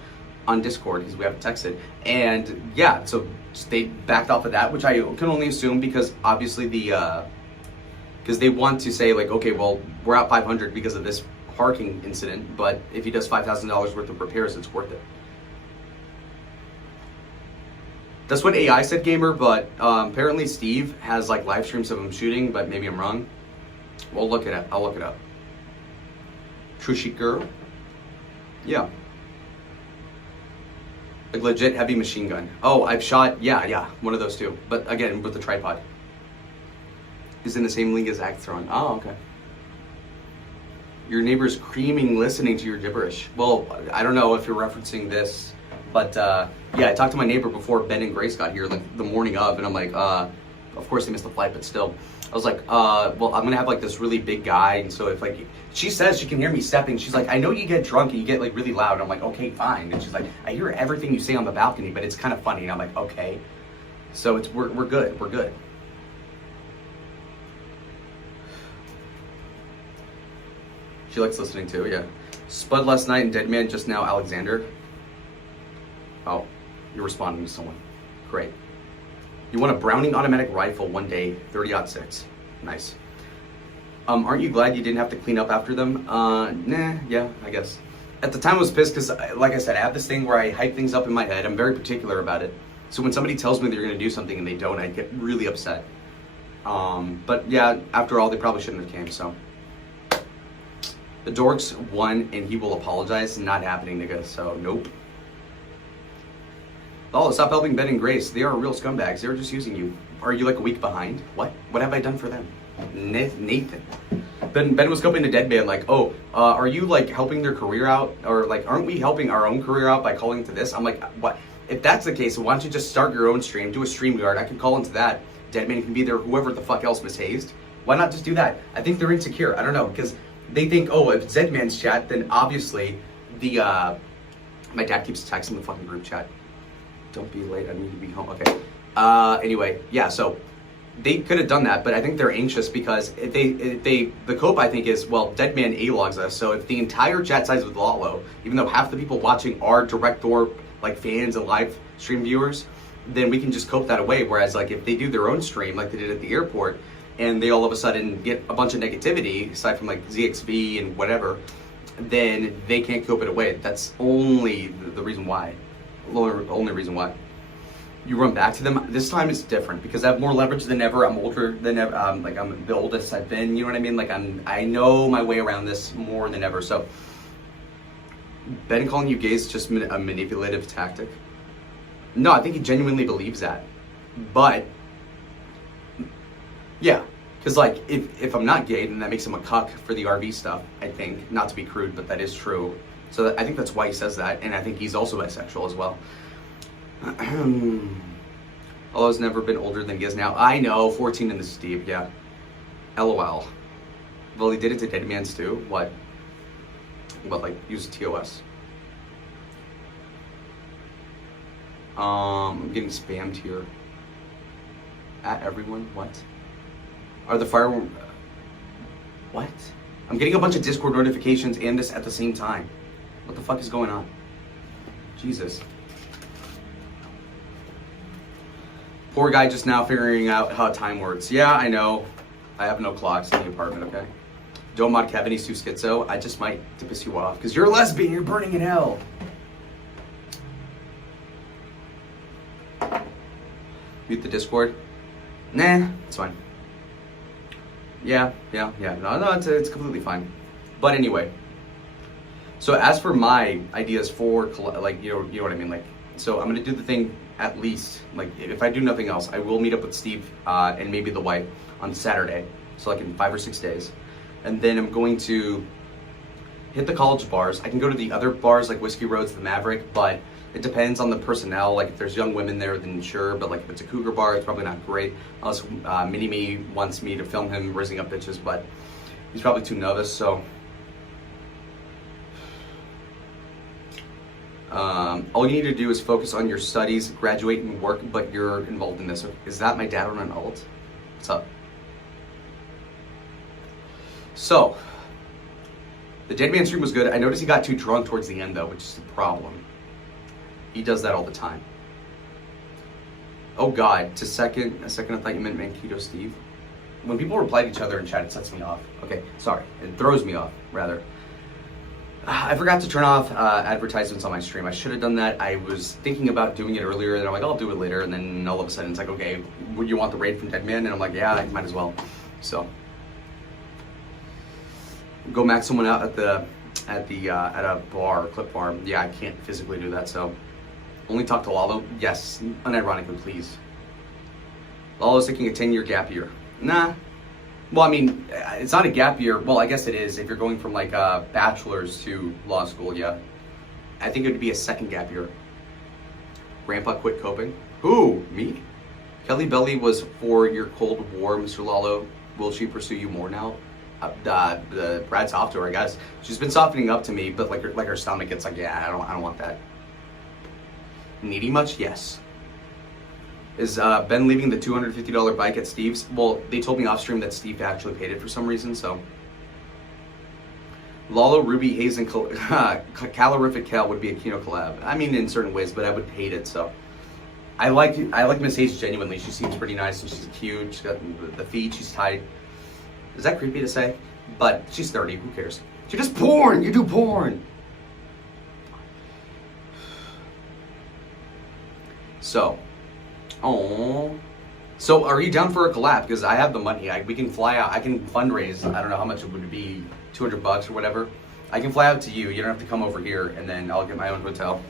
on Discord, because we haven't texted. And yeah, so they backed off of that, which I can only assume because obviously because they want to say like, okay, well, we're at 500 because of this parking incident, but if he does $5,000 worth of repairs, it's worth it. That's what AI said, gamer, but apparently Steve has like live streams of him shooting, but maybe I'm wrong. We'll look it up. I'll look it up. Trushi girl? Yeah. Like legit heavy machine gun. Oh, I've shot, yeah, one of those too. But again, with the tripod. Is in the same league as Actron. Oh, okay. Your neighbor's screaming listening to your gibberish. Well, I don't know if you're referencing this, but yeah, I talked to my neighbor before Ben and Grace got here, like the morning of, and I'm like, of course they missed the flight, but still. I was like, well, I'm gonna have like this really big guy, and so if like, she says she can hear me stepping, she's like, I know you get drunk and you get like really loud. I'm like, okay, fine. And she's like, I hear everything you say on the balcony, but it's kind of funny. And I'm like, okay. So it's, we're good, we're good. She likes listening too, yeah. Spud last night and Deadman just now, Alexander. Oh, you're responding to someone. Great. You want a Browning automatic rifle one day, 30-06. Nice. Aren't you glad you didn't have to clean up after them? Nah, yeah, I guess. At the time I was pissed because, like I said, I have this thing where I hype things up in my head. I'm very particular about it. So when somebody tells me they're gonna do something and they don't, I get really upset. But yeah, after all, they probably shouldn't have came, so. The dorks won and he will apologize. Not happening, nigga, so nope. Oh, stop helping Ben and Grace. They are real scumbags. They're just using you. Are you like a week behind? What? What have I done for them? Nathan. Ben was scoping to Deadman like, oh, are you like helping their career out? Or like, aren't we helping our own career out by calling to this? I'm like, what? If that's the case, why don't you just start your own stream, do a StreamYard. I can call into that. Deadman can be there, whoever the fuck else mishazed. Why not just do that? I think they're insecure. I don't know, because they think, oh, if Zedman's chat, then obviously the, my dad keeps texting the fucking group chat. Don't be late, I need to be home. Okay. Anyway, yeah, so they could have done that, but I think they're anxious because if the cope I think is, well, Deadman A-logs us, so if the entire chat size was a lot low, even though half the people watching are direct door like fans and live stream viewers, then we can just cope that away. Whereas like if they do their own stream like they did at the airport, and they all of a sudden get a bunch of negativity, aside from like ZXV and whatever, then they can't cope it away. That's only the reason why. Only reason why. You run back to them. This time it's different because I have more leverage than ever. I'm older than ever. Like I'm the oldest I've been. You know what I mean? Like I know my way around this more than ever. So Ben calling you gay is just a manipulative tactic. No, I think he genuinely believes that. But yeah, because like if I'm not gay, then that makes him a cuck for the RV stuff. I think, not to be crude, but that is true. So I think that's why he says that, and I think he's also bisexual as well. Although he's never been older than he is now. I know, 14 in the Steve, yeah. LOL. Well, he did it to Deadman's too. What? What, like use TOS? I'm getting spammed here. At everyone, what? Are the fire? What? I'm getting a bunch of Discord notifications and this at the same time. What the fuck is going on? Jesus. Poor guy just now figuring out how time works. Yeah, I know. I have no clocks in the apartment, okay? Don't mod Kevin, he's too schizo. I just might to piss you off. Because you're a lesbian, you're burning in hell. Mute the Discord. Nah, it's fine. Yeah. No, it's completely fine. But anyway. So as for my ideas for, like, you know what I mean? Like, So I'm gonna do the thing at least, like if I do nothing else, I will meet up with Steve and maybe the wife on Saturday, so like in 5 or 6 days. And then I'm going to hit the college bars. I can go to the other bars like Whiskey Road's, the Maverick, but it depends on the personnel. Like if there's young women there, then sure, but like if it's a cougar bar, it's probably not great. Unless Mini-Me wants me to film him raising up bitches, but he's probably too nervous, so. All you need to do is focus on your studies, graduate and work, but you're involved in this. Is that my dad on an alt? What's up? So, the Dead Man stream was good. I noticed he got too drunk towards the end though, which is the problem. He does that all the time. Oh God, a second I thought you meant Manquito Steve. When people reply to each other in chat, it sets me off. Okay, sorry, it throws me off, rather. I forgot to turn off advertisements on my stream. I should have done that. I was thinking about doing it earlier, and I'm like, I'll do it later, and then all of a sudden it's like, okay, would you want the raid from Dead Man? And I'm like, yeah, I might as well. So, go max someone out at a bar, Clip Farm. Yeah, I can't physically do that, so. Only talk to Lalo? Yes, unironically, please. Lalo's taking a 10-year gap year. Nah. Well, I mean, it's not a gap year. Well, I guess it is if you're going from like a bachelor's to law school, yeah. I think it would be a second gap year. Grandpa quit coping. Who? Me? Kelly Belly was for your Cold War, Mr. Lalo. Will she pursue you more now? Brad talked to her, I guess. She's been softening up to me, but like her stomach, it's like, yeah, I don't want that. Needy much? Yes. Is Ben leaving the $250 bike at Steve's? Well, they told me off stream that Steve actually paid it for some reason, so. Lalo, Ruby, Hayes, and Calorific Cal would be a Kino collab. I mean, in certain ways, but I would hate it, so. I like Miss Hayes genuinely. She seems pretty nice and she's cute. She's got the feet, she's tight. Is that creepy to say? But she's 30, who cares? She does porn! You do porn! So. Oh, so are you down for a collab? Because I have the money. We can fly out. I can fundraise. I don't know how much it would be, $200 or whatever. I can fly out to you. You don't have to come over here, and then I'll get my own hotel.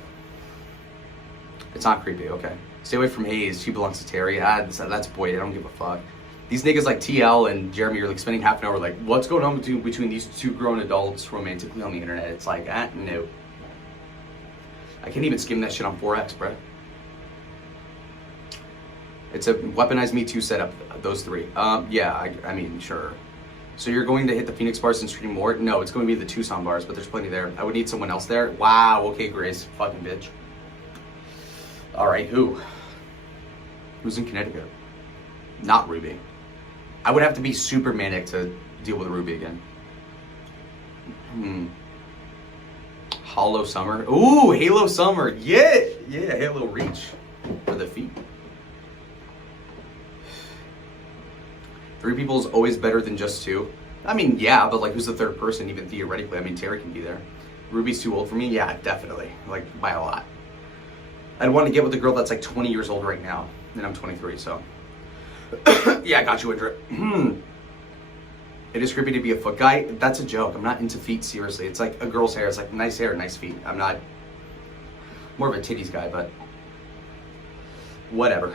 It's not creepy, okay? Stay away from Hayes. She belongs to Terry. That's Boyd. I don't give a fuck. These niggas like TL and Jeremy are like spending half an hour like, what's going on between these two grown adults romantically on the internet? It's like, no. I can't even skim that shit on 4X, bro. It's a weaponized Me Too setup, those three. Yeah, I mean, sure. So you're going to hit the Phoenix bars and stream more? No, it's going to be the Tucson bars, but there's plenty there. I would need someone else there. Wow, okay, Grace. Fucking bitch. All right, who? Who's in Connecticut? Not Ruby. I would have to be super manic to deal with Ruby again. Hollow Summer. Ooh, Halo Summer. Yeah, Halo Reach for the feet. 3 people is always better than just 2. I mean, yeah, but like who's the third person even theoretically? I mean, Terry can be there. Ruby's too old for me? Yeah, definitely. Like, by a lot. I'd want to get with a girl that's like 20 years old right now. And I'm 23, so. Yeah, I got you, Indra. It is creepy to be a foot guy. That's a joke. I'm not into feet, seriously. It's like a girl's hair. It's like nice hair, nice feet. I'm not more of a titties guy, but whatever.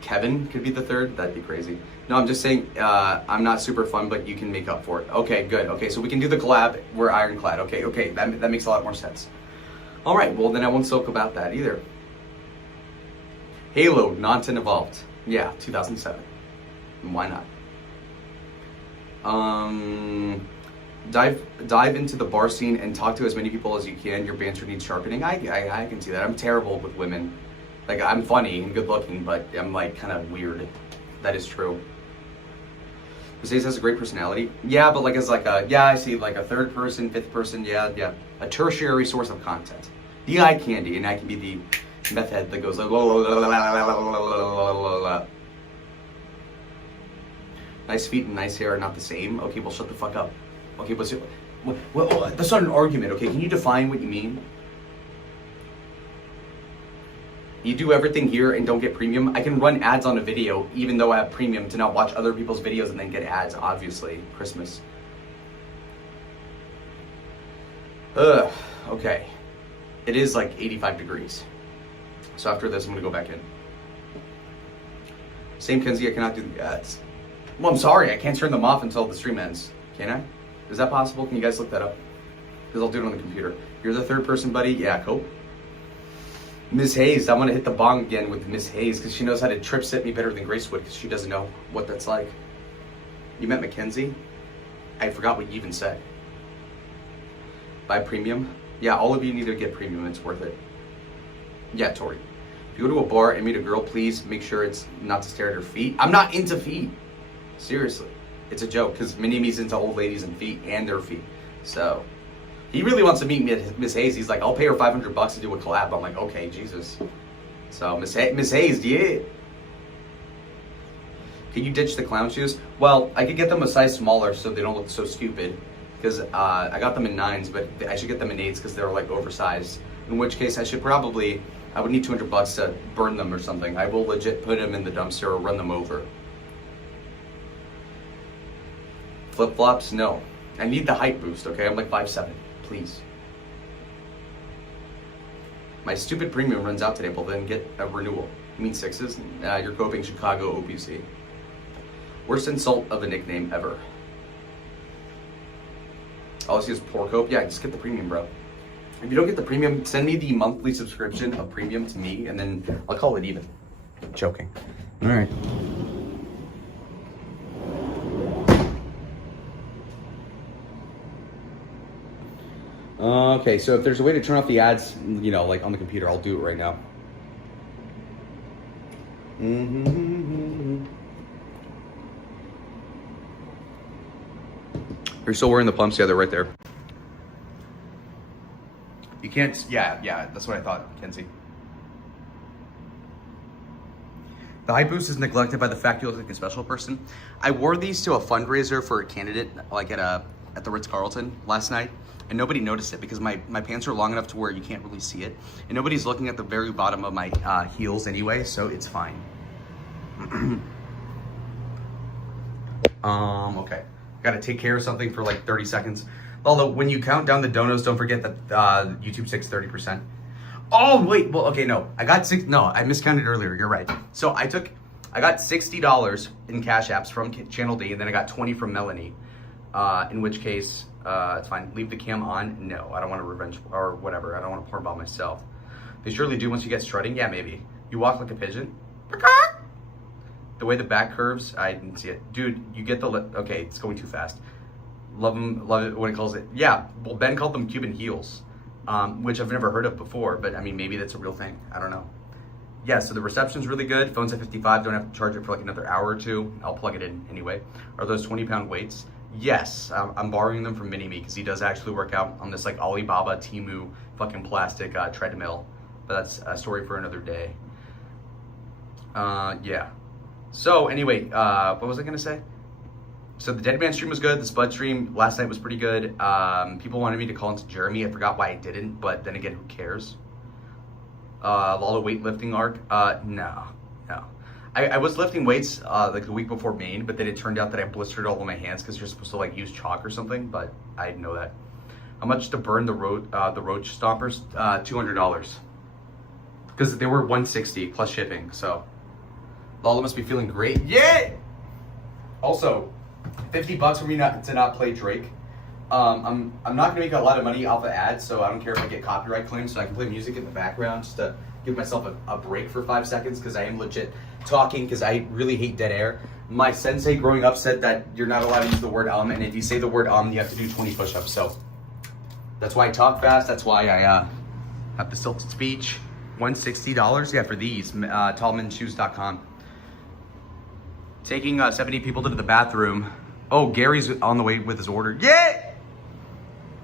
Kevin could be the third. That'd be crazy. No, I'm just saying I'm not super fun, but you can make up for it. Okay, good. Okay, so we can do the collab. We're ironclad. Okay, that makes a lot more sense. All right, well, then I won't sulk about that either. Halo, Nonton Evolved. Yeah, 2007. Why not? Dive into the bar scene and talk to as many people as you can. Your banter needs sharpening. I can see that. I'm terrible with women. Like, I'm funny and good looking, but I'm like kind of weird. That is true. Mercedes has a great personality. Yeah, but like as like a, yeah, I see like a third person, fifth person, yeah. A tertiary source of content. The eye candy, and I can be the meth head that goes like, nice feet and nice hair are not the same. Okay, well, shut the fuck up. Okay, what's it? Well, that's not an argument, okay? Can you define what you mean? You do everything here and don't get premium. I can run ads on a video even though I have premium to not watch other people's videos and then get ads, obviously. Christmas. Okay. It is like 85 degrees. So after this, I'm gonna go back in. Same Kenzie, I cannot do the ads. Well, I'm sorry, I can't turn them off until the stream ends. Can I? Is that possible? Can you guys look that up? Because I'll do it on the computer. You're the third person, buddy? Yeah, cope. Miss Hayes, I want to hit the bong again with Miss Hayes because she knows how to trip sit me better than Grace would because she doesn't know what that's like. You met Mackenzie? I forgot what you even said. Buy premium? Yeah, all of you need to get premium. It's worth it. Yeah, Tori. If you go to a bar and meet a girl, please make sure it's not to stare at her feet. I'm not into feet. Seriously. It's a joke because Mini-Me's into old ladies and feet and their feet. So, he really wants to meet Miss Hayes. He's like, I'll pay her $500 to do a collab. I'm like, okay, Jesus. So, Miss Hayes, yeah. Can you ditch the clown shoes? Well, I could get them a size smaller so they don't look so stupid. Because I got them in 9s, but I should get them in 8s because they're like oversized. In which case, I would need $200 to burn them or something. I will legit put them in the dumpster or run them over. Flip-flops? No. I need the height boost, okay? I'm like 5'7", please. My stupid premium runs out today, but then get a renewal. You mean 6s? You're coping Chicago OPC. Worst insult of a nickname ever. All I see is poor cope. Yeah, just get the premium, bro. If you don't get the premium, send me the monthly subscription of premium to me, and then I'll call it even. Joking. All right. Okay, so if there's a way to turn off the ads, you know, like on the computer, I'll do it right now. You're still wearing the pumps? Yeah, they're right there. You can't, yeah, that's what I thought, Kenzie. The height boost is neglected by the fact you look like a special person. I wore these to a fundraiser for a candidate, like at the Ritz-Carlton last night, and nobody noticed it because my pants are long enough to where you can't really see it, and nobody's looking at the very bottom of my heels anyway, so it's fine. Okay. Gotta take care of something for like 30 seconds. Although, when you count down the donos, don't forget that YouTube takes 30%. Oh, wait, well, okay, no. I miscounted earlier, you're right. So I got $60 in Cash Apps from Channel D, and then I got 20 from Melanie. In which case, it's fine. Leave the cam on? No, I don't want to revenge, or whatever. I don't want to porn bomb myself. They surely do once you get strutting? Yeah, maybe. You walk like a pigeon? The way the back curves, I didn't see it. Dude, you get the okay, it's going too fast. Love it when it calls it. Yeah, well, Ben called them Cuban heels, which I've never heard of before, but I mean, maybe that's a real thing. I don't know. Yeah, so the reception's really good. Phone's at 55, don't have to charge it for like another hour or two. I'll plug it in anyway. Are those 20-pound weights? Yes, I'm borrowing them from Mini-Me because he does actually work out on this like Alibaba Temu fucking plastic treadmill. But that's a story for another day. Yeah. So anyway, what was I gonna say? So the Dead Man stream was good. The Spud stream last night was pretty good. People wanted me to call into Jeremy. I forgot why I didn't, but then again, who cares? Lala weightlifting arc? No. I was lifting weights like the week before Maine, but then it turned out that I blistered all of my hands because you're supposed to like use chalk or something, but I didn't know that. How much to burn the roach stompers? $200. Because they were $160 plus shipping, so. Lala must be feeling great. Yeah! Also, $50 for me to not play Drake. I'm not gonna make a lot of money off of ads, so I don't care if I get copyright claims, so I can play music in the background just to give myself a break for 5 seconds because I am legit talking because I really hate dead air. My sensei growing up said that you're not allowed to use the word and if you say the word you have to do 20 push-ups, so that's why I talk fast, that's why I have the stilted speech. $160, yeah, for these, tallmanshoes.com. Taking 70 people to the bathroom. Oh, Gary's on the way with his order. Yeah!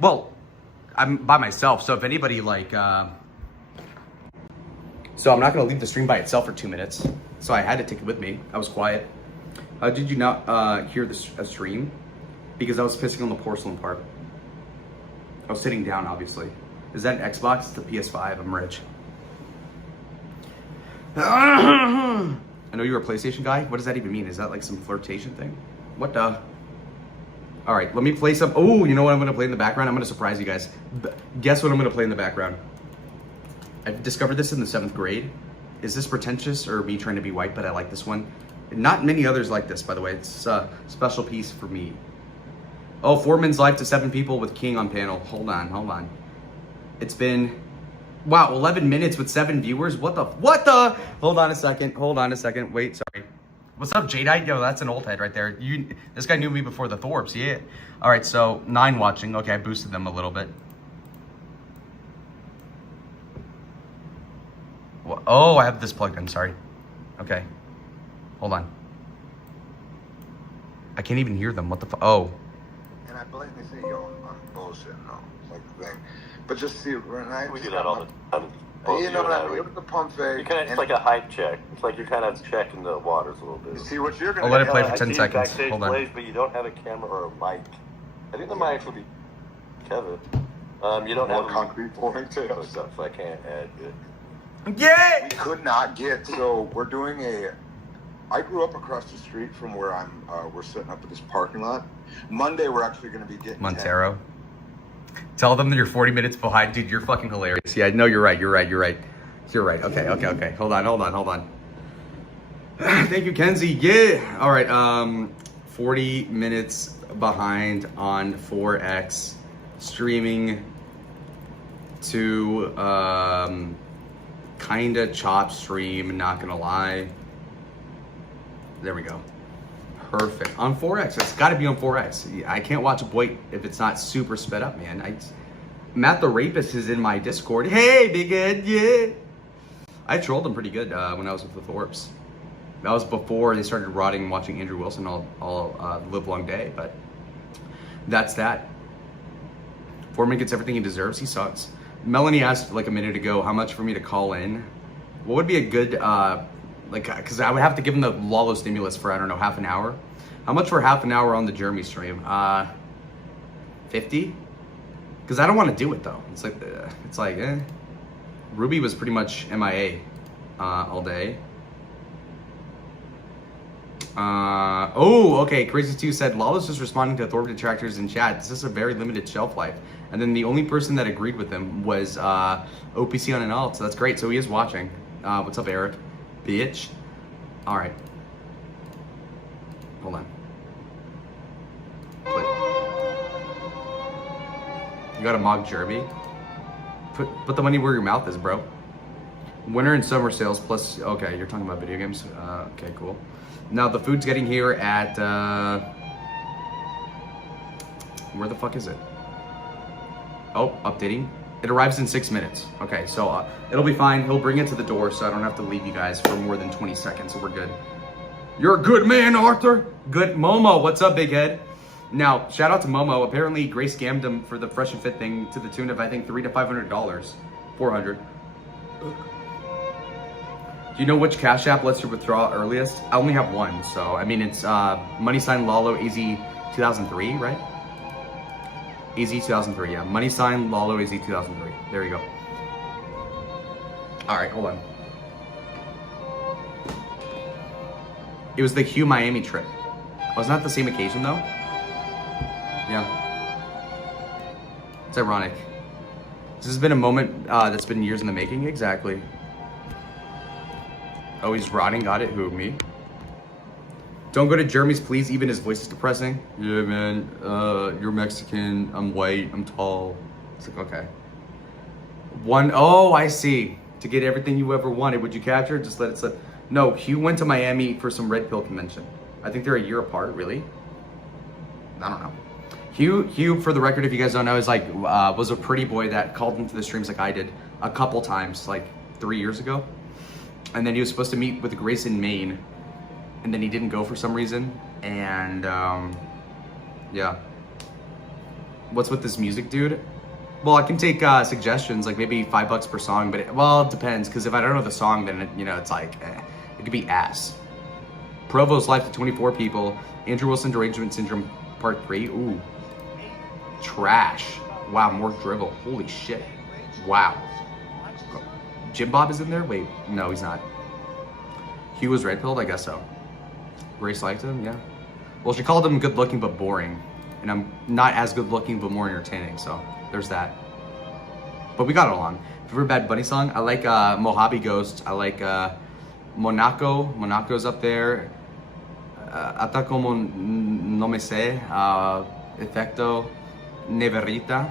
Well, I'm by myself, so if anybody like... So I'm not going to leave the stream by itself for 2 minutes. So I had to take it with me. I was quiet. Did you not hear the stream? Because I was pissing on the porcelain part. I was sitting down, obviously. Is that an Xbox? It's the PS5. I'm rich. I know you're a PlayStation guy. What does that even mean? Is that like some flirtation thing? What the? All right, let me play some. Oh, you know what I'm gonna play in the background? I'm gonna surprise you guys. Guess what I'm gonna play in the background? I've discovered this in the 7th grade. Is this pretentious or me trying to be white, but I like this one? Not many others like this, by the way. It's a special piece for me. Oh, Foreman's life to 7 people with King on panel. Hold on. It's been, wow, 11 minutes with 7 viewers. What the? Hold on a second. Wait, sorry. What's up, Jadeite? Yo, that's an old head right there. This guy knew me before the Thorbs, yeah. All right, so 9 watching. Okay, I boosted them a little bit. Oh, I have this plugged in, sorry. Okay, hold on. I can't even hear them, what the fuck? Oh. And I blatantly say, yo, I'm bullshit, no, like the thing. But just see, when I we do that all the time. You know what I mean? With the pump fake. It's like a hype check. It's like you're kind of checking the waters a little bit. You see what you're gonna I'll let it play I for 10 see seconds. backstage Hold on. plays, but you don't have a camera or a mic. I think the mic will be Kevin. You don't have more a concrete pouring so stuff I can't add it. Yeah! We could not get, so we're doing I grew up across the street from where we're setting up at this parking lot. Monday, we're actually going to be getting Montero. Tell them that you're 40 minutes behind. Dude, you're fucking hilarious. Yeah, no, you're right. Okay. Hold on. Thank you, Kenzie. Yeah. All right. 40 minutes behind on 4X. Streaming to kinda chop stream, not gonna lie. There we go. Perfect. On 4X. It's gotta be on 4X. I can't watch Boyd if it's not super sped up, man. Matt the Rapist is in my Discord. Hey, Big Ed, yeah. I trolled him pretty good when I was with the Thorbs. That was before they started rotting and watching Andrew Wilson all live long day, but that's that. Foreman gets everything he deserves. He sucks. Melanie asked like a minute ago how much for me to call in. What would be a good, because I would have to give him the Lalo stimulus for, I don't know, half an hour. How much for half an hour on the Jeremy stream? 50? Because I don't want to do it though. It's like, Ruby was pretty much MIA all day. Okay. Crazy2 said Lalo's just responding to Thorpe detractors in chat. This is a very limited shelf life. And then the only person that agreed with him was OPC on an alt. So that's great. So he is watching. What's up, Eric? Bitch. All right. Hold on. Play. You got to mock Jeremy. Put the money where your mouth is, bro. Winter and summer sales plus. Okay, you're talking about video games. Okay, cool. Now the food's getting here at where the fuck is it? Oh, updating. It arrives in 6 minutes. Okay, so it'll be fine. He'll bring it to the door, so I don't have to leave you guys for more than 20 seconds. So we're good. You're a good man, Arthur. Good, Momo. What's up, big head? Now, shout out to Momo. Apparently, Grace scammed him for the Fresh and Fit thing to the tune of I think $300 to $500, $400. Do you know which Cash App lets you withdraw earliest? I only have one, so I mean it's money sign Lalo AZ 2003, right? AZ 2003, yeah. Money sign Lalo AZ 2003. There you go. All right, hold on. It was the Hugh Miami trip. Wasn't that the same occasion though? Yeah. It's ironic. This has been a moment that's been years in the making. Exactly. Oh, he's rotting. Got it. Who, me? Don't go to Jeremy's, please. Even his voice is depressing. Yeah, man. You're Mexican. I'm white. I'm tall. It's like, okay. Oh, I see. To get everything you ever wanted, would you capture it? Just let it slip. No, Hugh went to Miami for some Red Pill convention. I think they're a year apart, really. I don't know. Hugh, for the record, if you guys don't know, is like, was a pretty boy that called into the streams like I did a couple times, like 3 years ago. And then he was supposed to meet with Grace in Maine, and then he didn't go for some reason. And yeah. What's with this music, dude? Well, I can take suggestions, like maybe $5 per song, but it depends, because if I don't know the song, then it's like, it could be ass. Provo's life to 24 people. Andrew Wilson derangement syndrome part 3. Ooh, trash. Wow, more dribble. Holy shit. Wow. Jim Bob is in there? Wait, no, he's not. Hugh was red pilled? I guess so. Grace liked him? Yeah. Well, she called him good looking but boring. And I'm not as good looking but more entertaining, so there's that. but we got along. Favorite Bad Bunny song? I like Mojave Ghost. I like Monaco. Monaco's up there. Hasta como no me sé. Efecto. Neverita.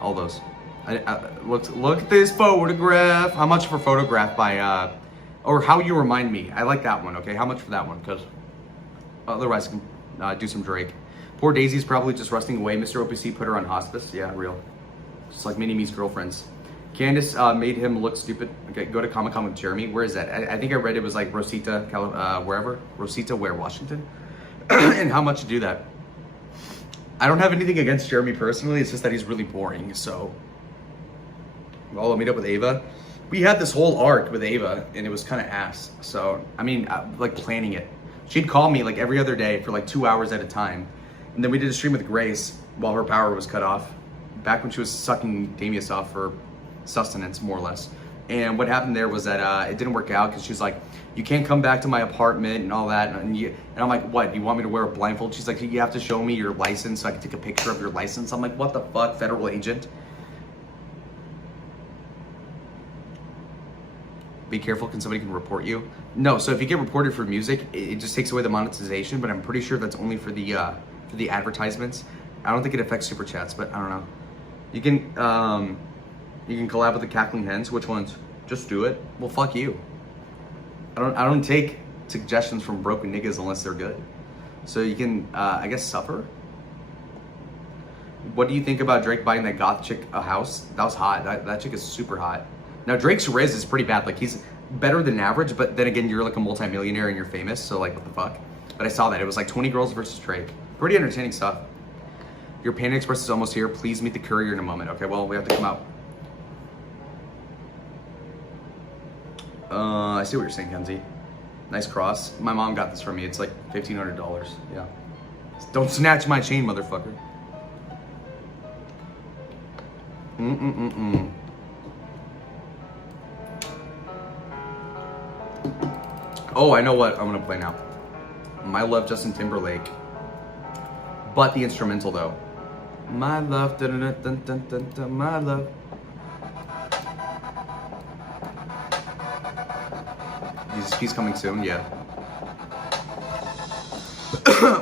All those. Look at this photograph. How much for photograph by or How You Remind Me? I like that one. Okay, how much for that one? Because otherwise I can do some Drake. Poor Daisy's probably just rusting away. Mr. OPC put her on hospice. Yeah, real. Just like Mini Me's girlfriends. Candace made him look stupid. Okay, go to Comic-Con with Jeremy. Where is that? I think I read it was like Rosita, wherever. Rosita, where? Washington? And how much to do that? I don't have anything against Jeremy personally. It's just that he's really boring. So, well, I'll meet up with Ava. We had this whole arc with Ava, and it was kind of ass. So, I mean, like planning it. She'd call me like every other day for like 2 hours at a time. And then we did a stream with Grace while her power was cut off. Back when she was sucking Damius off for sustenance, more or less. And what happened there was that it didn't work out because she's like, you can't come back to my apartment and all that. And I'm like, what? You want me to wear a blindfold? She's like, you have to show me your license so I can take a picture of your license. I'm like, what the fuck, federal agent? Be careful, somebody can report you. No, so if you get reported for music, it just takes away the monetization, but I'm pretty sure that's only for the advertisements. I don't think it affects super chats, but I don't know. You can collab with the Cackling Hens. Which ones? Just do it. Well, fuck you. I don't take suggestions from broken niggas unless they're good. So you can, I guess, suffer. What do you think about Drake buying that goth chick a house? That was hot. That chick is super hot. Now Drake's riz is pretty bad. Like, he's better than average, but then again, you're like a multimillionaire and you're famous, so like, what the fuck? But I saw that. It was like 20 girls versus Drake. Pretty entertaining stuff. Your Panda Express is almost here. Please meet the courier in a moment. Okay, well, we have to come out. I see what you're saying, Kenzie. Nice cross. My mom got this for me. It's like $1,500. Yeah. Don't snatch my chain, motherfucker. Oh, I know what I'm gonna play now. My Love, Justin Timberlake. But the instrumental though. My love, dun, dun, dun, dun, dun, dun, my love. He's coming soon, yeah.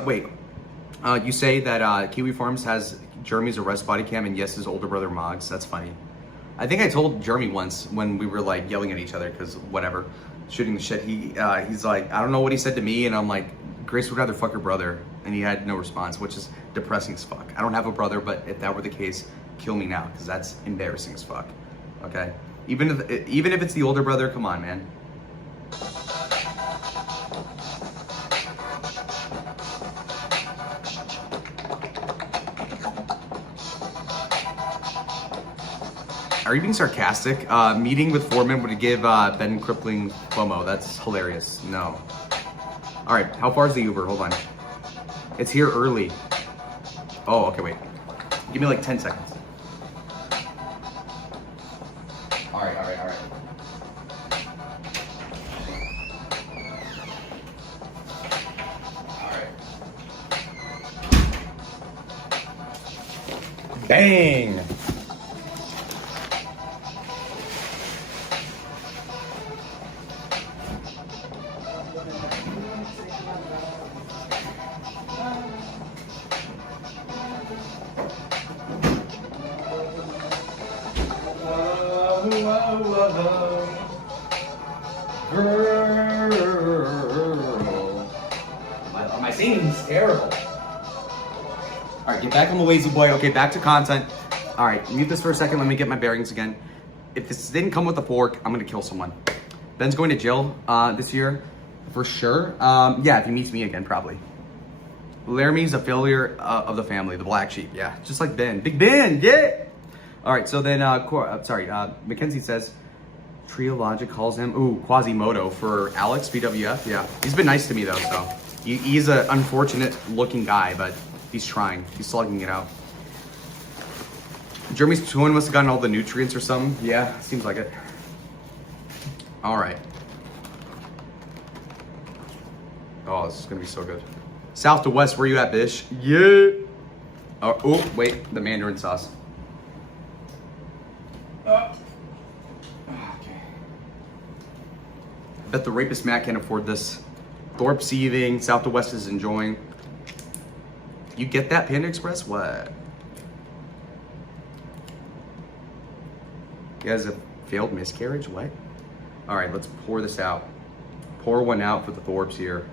Wait, you say that Kiwi Farms has Jeremy's arrest body cam and yes, his older brother Moggs. That's funny. I think I told Jeremy once when we were like yelling at each other because whatever, shooting the shit. He's like, I don't know what he said to me, and I'm like, Grace would rather fuck her brother, and he had no response, which is depressing as fuck. I don't have a brother, but if that were the case, kill me now because that's embarrassing as fuck. Okay, even if it's the older brother, come on, man. Are you being sarcastic? Meeting with Foreman would give Ben crippling FOMO. That's hilarious. No. All right, how far is the Uber? Hold on. It's here early. Oh, okay, wait. Give me like 10 seconds. All right. Bang! Girl. My singing's terrible. Alright, get back on the lazy boy. Okay, back to content. Alright, mute this for a second. Let me get my bearings again. If this didn't come with a fork, I'm gonna kill someone. Ben's going to jail this year, for sure. Yeah, if he meets me again, probably. Laramie's a failure of the family, the black sheep. Yeah, just like Ben. Big Ben, yeah! Alright, so then, Mackenzie says, Trio Logic calls him, Quasimodo for Alex, BWF. Yeah, he's been nice to me though, so. He's an unfortunate looking guy, but he's trying. He's slugging it out. Jeremy's twin must have gotten all the nutrients or something. Yeah, seems like it. All right. Oh, this is gonna be so good. South to west, where you at, Bish? Yeah. Oh, wait, the Mandarin sauce. Okay. Bet the rapist Matt can't afford this. Thorpe's seething. South to West is enjoying. You get that, Panda Express? What? You guys have failed miscarriage? What? All right, let's pour this out. Pour one out for the Thorpes here.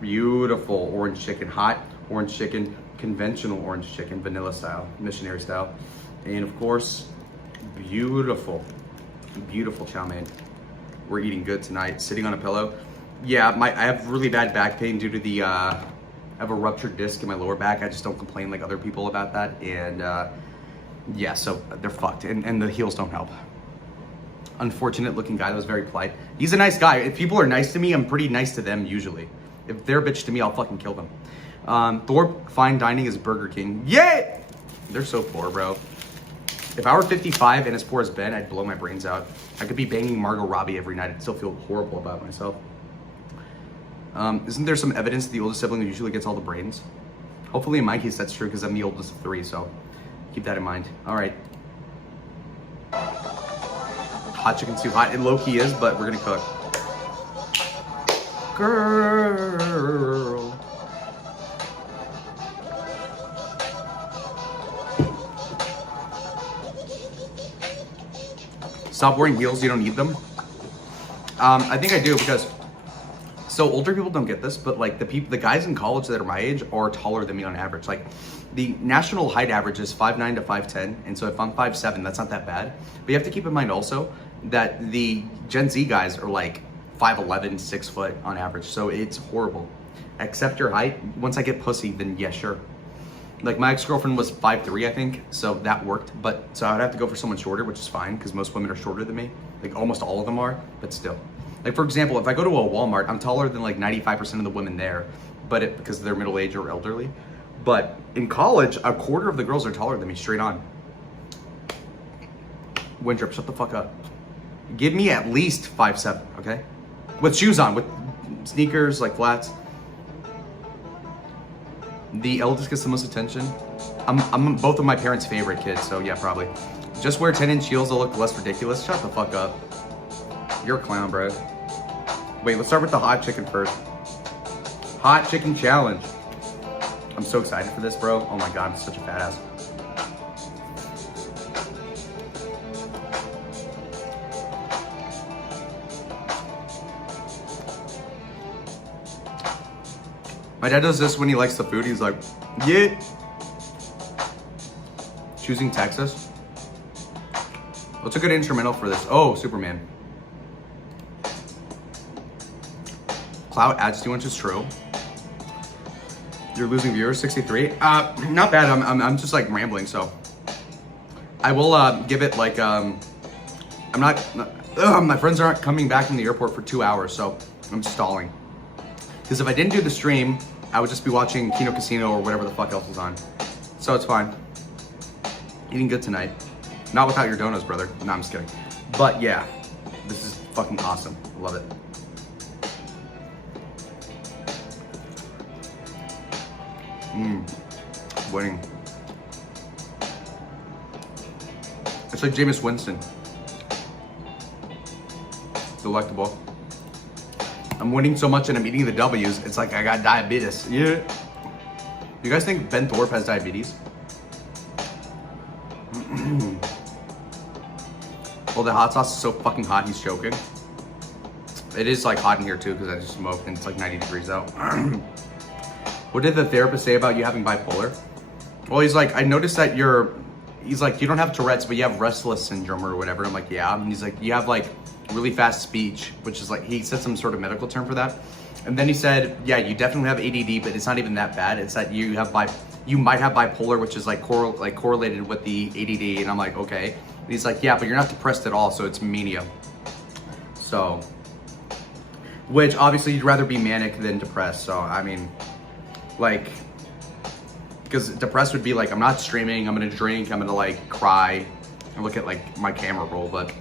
Beautiful orange chicken, hot orange chicken, conventional orange chicken, vanilla style, missionary style. And of course, beautiful, beautiful chow mein. We're eating good tonight, sitting on a pillow. Yeah, I have really bad back pain due to the, I have a ruptured disc in my lower back. I just don't complain like other people about that. And yeah, so they're fucked, and the heels don't help. Unfortunate looking guy that was very polite. He's a nice guy. If people are nice to me, I'm pretty nice to them usually. If they're a bitch to me, I'll fucking kill them. Thorpe Fine Dining is Burger King. Yay! They're so poor, bro. If I were 55 and as poor as Ben, I'd blow my brains out. I could be banging Margot Robbie every night. I'd still feel horrible about myself. Isn't there some evidence that the oldest sibling usually gets all the brains? Hopefully in my case that's true because I'm the oldest of 3, so keep that in mind. All right. Hot chicken's too hot. It low-key is, but we're gonna cook. Girl. Stop wearing heels, you don't need them. I think I do because, so older people don't get this, but like the guys in college that are my age are taller than me on average. Like the national height average is 5'9" to 5'10", and so if I'm 5'7", that's not that bad. But you have to keep in mind also that the Gen Z guys are like 5'11", 6 foot on average, so it's horrible. Accept your height. Once I get pussy, then yeah, sure. Like my ex-girlfriend was 5'3", I think, so that worked. But so I'd have to go for someone shorter, which is fine because most women are shorter than me. Like almost all of them are, but still. Like for example, if I go to a Walmart, I'm taller than like 95% of the women there, but because they're middle aged or elderly. But in college, a quarter of the girls are taller than me, straight on. Winthrop, shut the fuck up. Give me at least 5'7", okay? With shoes on, with sneakers, like flats. The eldest gets the most attention. I'm both of my parents' favorite kids, so yeah, probably. Just wear 10-inch heels, they'll look less ridiculous. Shut the fuck up. You're a clown, bro. Wait, let's start with the hot chicken first. Hot chicken challenge. I'm so excited for this, bro. Oh my God, I'm such a badass. My dad does this when he likes the food. He's like, yeah. Choosing Texas. What's a good instrumental for this? Oh, Superman. Clout adds 2 inches, true. You're losing viewers, 63. Not bad. I'm just like rambling, so I will give it like my friends aren't coming back from the airport for 2 hours, so I'm stalling. Because if I didn't do the stream, I would just be watching Kino Casino or whatever the fuck else was on. So it's fine. Eating good tonight. Not without your donuts, brother. No, I'm just kidding. But yeah, this is fucking awesome. Love it. Winning. It's like Jameis Winston. Delectable. I'm winning so much and I'm eating the W's, it's like I got diabetes. Yeah. You guys think Ben Thorpe has diabetes? Well, the hot sauce is so fucking hot, he's choking. It is like hot in here too because I just smoked and it's like 90 degrees out. What did the therapist say about you having bipolar? Well, he's like, I noticed that he's like, you don't have Tourette's, but you have restless syndrome or whatever. I'm like, yeah. And he's like, you have like really fast speech, which is like, he said some sort of medical term for that. And then he said, yeah, you definitely have ADD, but it's not even that bad. It's that you might have bipolar, which is like correlated with the ADD. And I'm like, okay. And he's like, yeah, but you're not depressed at all, so it's mania. So, which obviously you'd rather be manic than depressed. So, I mean, like, because depressed would be like, I'm not streaming, I'm gonna drink, I'm gonna like cry and look at like my camera roll, but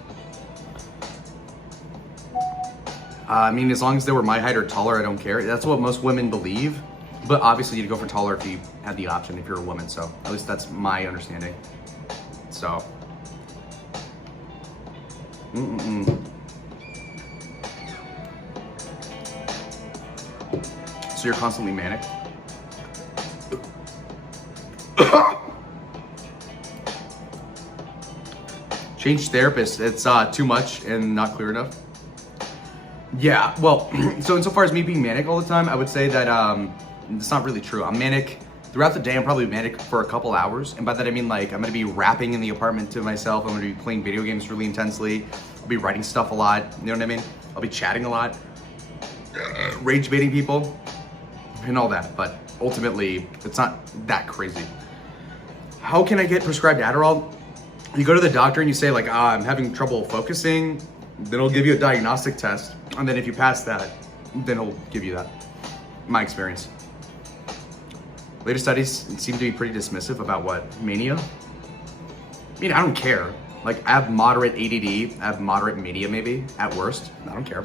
I mean, as long as they were my height or taller, I don't care. That's what most women believe, but obviously you'd go for taller if you had the option, if you're a woman, so at least that's my understanding. So, So you're constantly manic? Change therapist. It's too much and not clear enough. Yeah, well, so insofar as me being manic all the time, I would say that it's not really true. I'm manic throughout the day. I'm probably manic for a couple hours, and by that I mean like I'm gonna be rapping in the apartment to myself. I'm gonna be playing video games really intensely. I'll be writing stuff a lot. You know what I mean? I'll be chatting a lot, rage baiting people, and all that. But ultimately, it's not that crazy. How can I get prescribed Adderall? You go to the doctor and you say like, I'm having trouble focusing. Then he'll give you a diagnostic test, and then if you pass that, then he'll give you that. My experience. Later studies seem to be pretty dismissive about what? Mania? I mean, I don't care. Like, I have moderate ADD, I have moderate mania maybe, at worst. I don't care.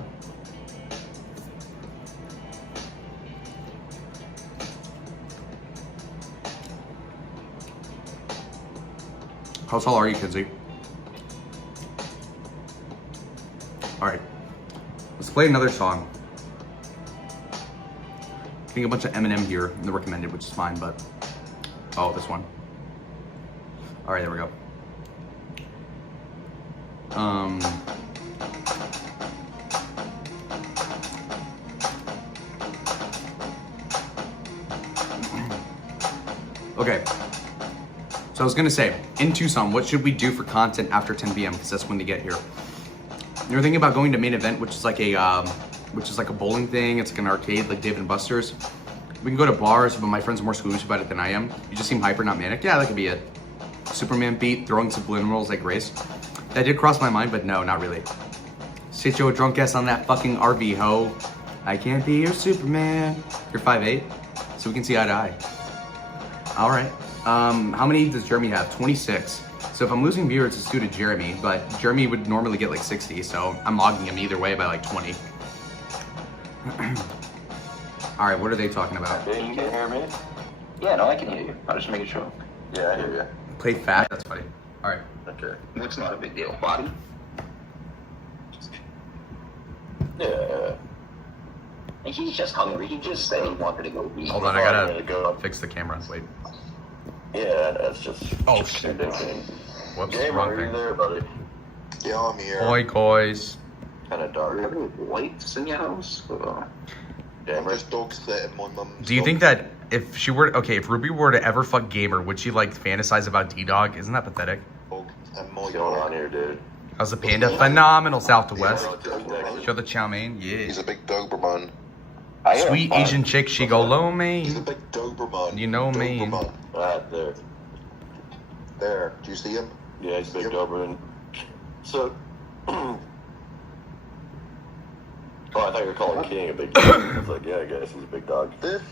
How tall are you, Kinsey? All right, let's play another song. Getting a bunch of Eminem here in the recommended, which is fine, but oh, this one. All right, there we go. Okay. So I was gonna say, in Tucson, what should we do for content after 10 p.m. because that's when they get here. You're thinking about going to Main Event, which is like a bowling thing. It's like an arcade, like Dave and Buster's. We can go to bars, but my friend's more squeamish about it than I am. You just seem hyper, not manic. Yeah, that could be it. Superman beat, throwing subliminals like Grace. That did cross my mind, but no, not really. Sit your drunk ass on that fucking RV, ho. I can't be your Superman. You're 5'8", so we can see eye to eye. All right. How many does Jeremy have? 26. So if I'm losing viewers, it's due to Jeremy, but Jeremy would normally get like 60, so I'm logging him either way by like 20. All right, what are they talking about? Hey, you can hear me? Yeah, no, I can hear you. I'm just making sure. Yeah, I hear you. Play fat? That's funny. All right. Okay. It's not a big deal. Body? Yeah. And he's just hungry. He just said he wanted to go eat. Hold on, I gotta fix the camera. Wait. Yeah, that's just. Oh, shit. Whoops, Gamer, wrong are you thing. there, buddy? Yeah, I'm here. Oi, coys. Kind of dark. Have any lights in your house? I'm Gamer. just dog sitting my mum's. Do you think that if she were, okay, if Ruby were to ever fuck Gamer, would she like fantasize about D-Dog? Isn't that pathetic? dog and my What's going on dog? here, dude? How's the panda? Phenomenal, south to Yeah, west. Doberman. Show the chow mein, He's yeah. a big Doberman. Sweet Asian chick, she go low He's a mein. big Doberman. You know me. Doberman. Right there. There. Do you see him? Yeah, he's a big Yep. Doberman. So. Oh, I thought you were calling King a big dog. I was like, yeah, I guess he's a big dog. This